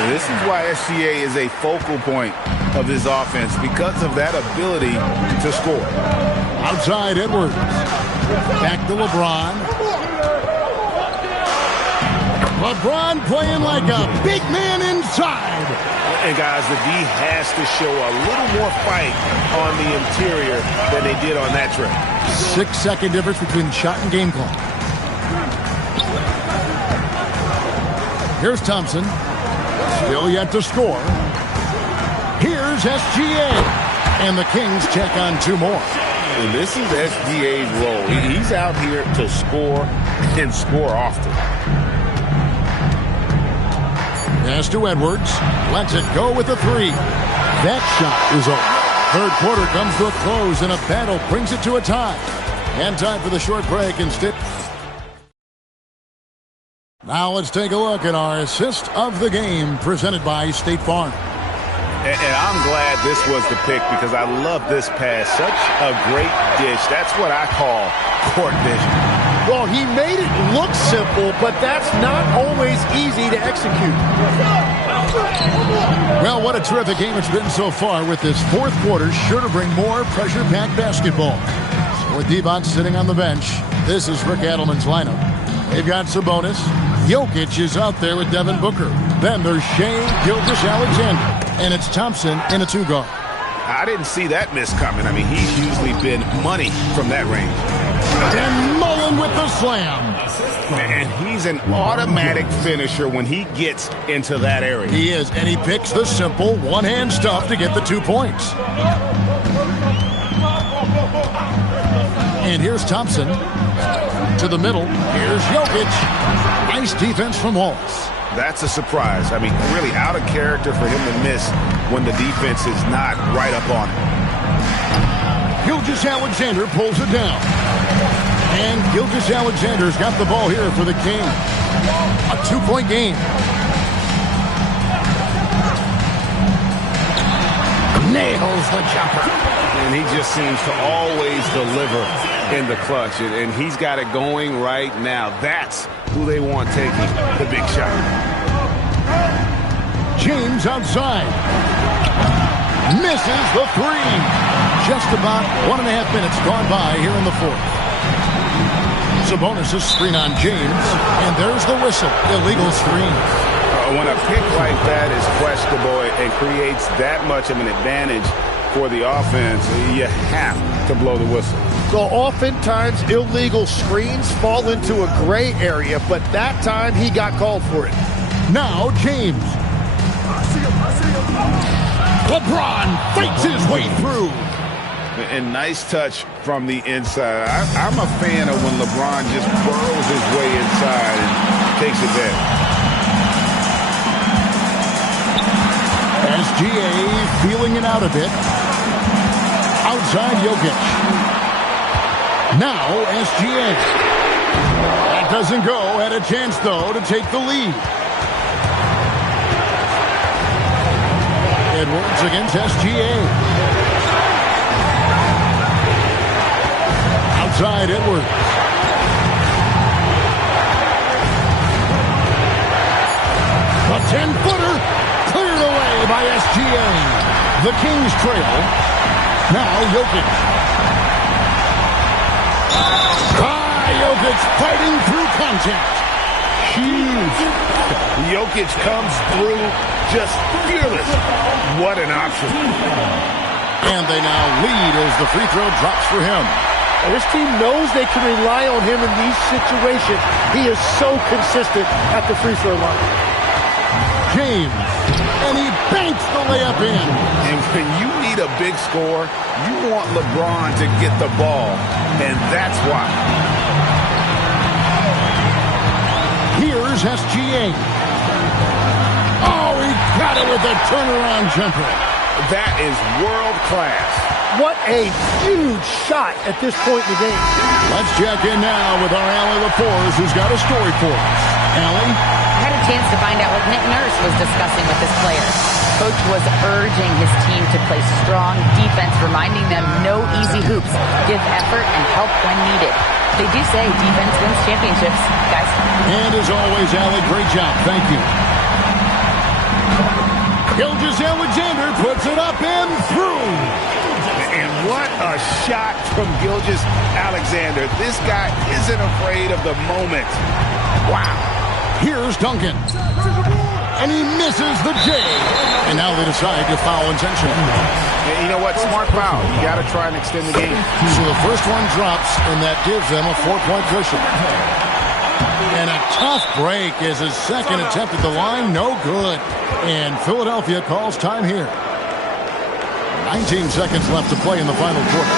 This is why SGA is a focal point of this offense, because of that ability to score. Outside Edwards. Back to LeBron. LeBron playing like a big man inside. And guys, the D has to show a little more fight on the interior than they did on that trip. 6-second difference between shot and game clock. Here's Thompson. Still yet to score. Here's SGA. And the Kings check on 2 more. And this is SGA's role. He's out here to score and score often. Pass to Edwards. Lets it go with the 3. That shot is over. Third quarter comes to a close, and a battle brings it to a tie. And time for the short break instead. Now let's take a look at our assist of the game presented by State Farm. And I'm glad this was the pick, because I love this pass. Such a great dish. That's what I call court vision. Well, he made it look simple, but that's not always easy to execute. Well, what a terrific game it's been so far, with this fourth quarter sure to bring more pressure-packed basketball. So with Devon sitting on the bench, this is Rick Adelman's lineup. They've got Sabonis. Jokic is out there with Devin Booker. Then there's Shai Gilgeous-Alexander. And it's Thompson in a two-guard. I didn't see that miss coming. I mean, he's usually been money from that range. And Mullen with the slam. And he's an automatic finisher when he gets into that area. He is, and he picks the simple one-hand stuff to get the 2 points. And here's Thompson to the middle. Here's Jokic. Nice defense from Wallace. That's a surprise. I mean, really out of character for him to miss when the defense is not right up on him. Gilgeous-Alexander pulls it down. And Gilgeous-Alexander's got the ball here for the Kings. A 2-point game. Nails the jumper. And he just seems to always deliver in the clutch. And he's got it going right now. That's who they want taking the big shot. James outside. Misses the three. Just about 1.5 minutes gone by here in the fourth. Sabonis' screen on James. And there's the whistle. Illegal screen. When a pick like that is questionable and creates that much of an advantage for the offense, you have to blow the whistle. So oftentimes illegal screens fall into a gray area, but that time he got called for it. Now James. LeBron fights his way through. And nice touch from the inside. I'm a fan of when LeBron just burrows his way inside and takes it there. SGA feeling it out a bit. Outside Jokic. Now SGA. That doesn't go. Had a chance, though, to take the lead. Edwards against SGA. Outside Edwards. A 10-footer cleared away by SGA. The Kings trail. Now Jokic. Jokic fighting through contact. Huge. Jokic comes through just fearless. What an option. And they now lead as the free throw drops for him. And this team knows they can rely on him in these situations. He is so consistent at the free throw line. James. And he banks the layup in. And when you need a big score, you want LeBron to get the ball. And that's why. Here's SGA. Oh, he got it with a turnaround jumper. That is world class. What a huge shot at this point in the game. Let's check in now with our Allie LaForce, who's got a story for us. Allie? I had a chance to find out what Nick Nurse was discussing with his players. Coach was urging his team to play strong defense, reminding them no easy hoops, give effort and help when needed. They do say defense wins championships, guys. And as always, Allie, great job. Thank you. Gilgeous-Alexander puts it up and through. And what a shot from Gilgeous-Alexander. This guy isn't afraid of the moment. Wow. Here's Duncan. And he misses the J. And now they decide to foul intentionally. And you know what? Smart foul. You got to try and extend the game. So the first one drops, and that gives them a 4-point cushion. And a tough break as his second attempt at the line. No good. And Philadelphia calls time here. 19 seconds left to play in the final quarter.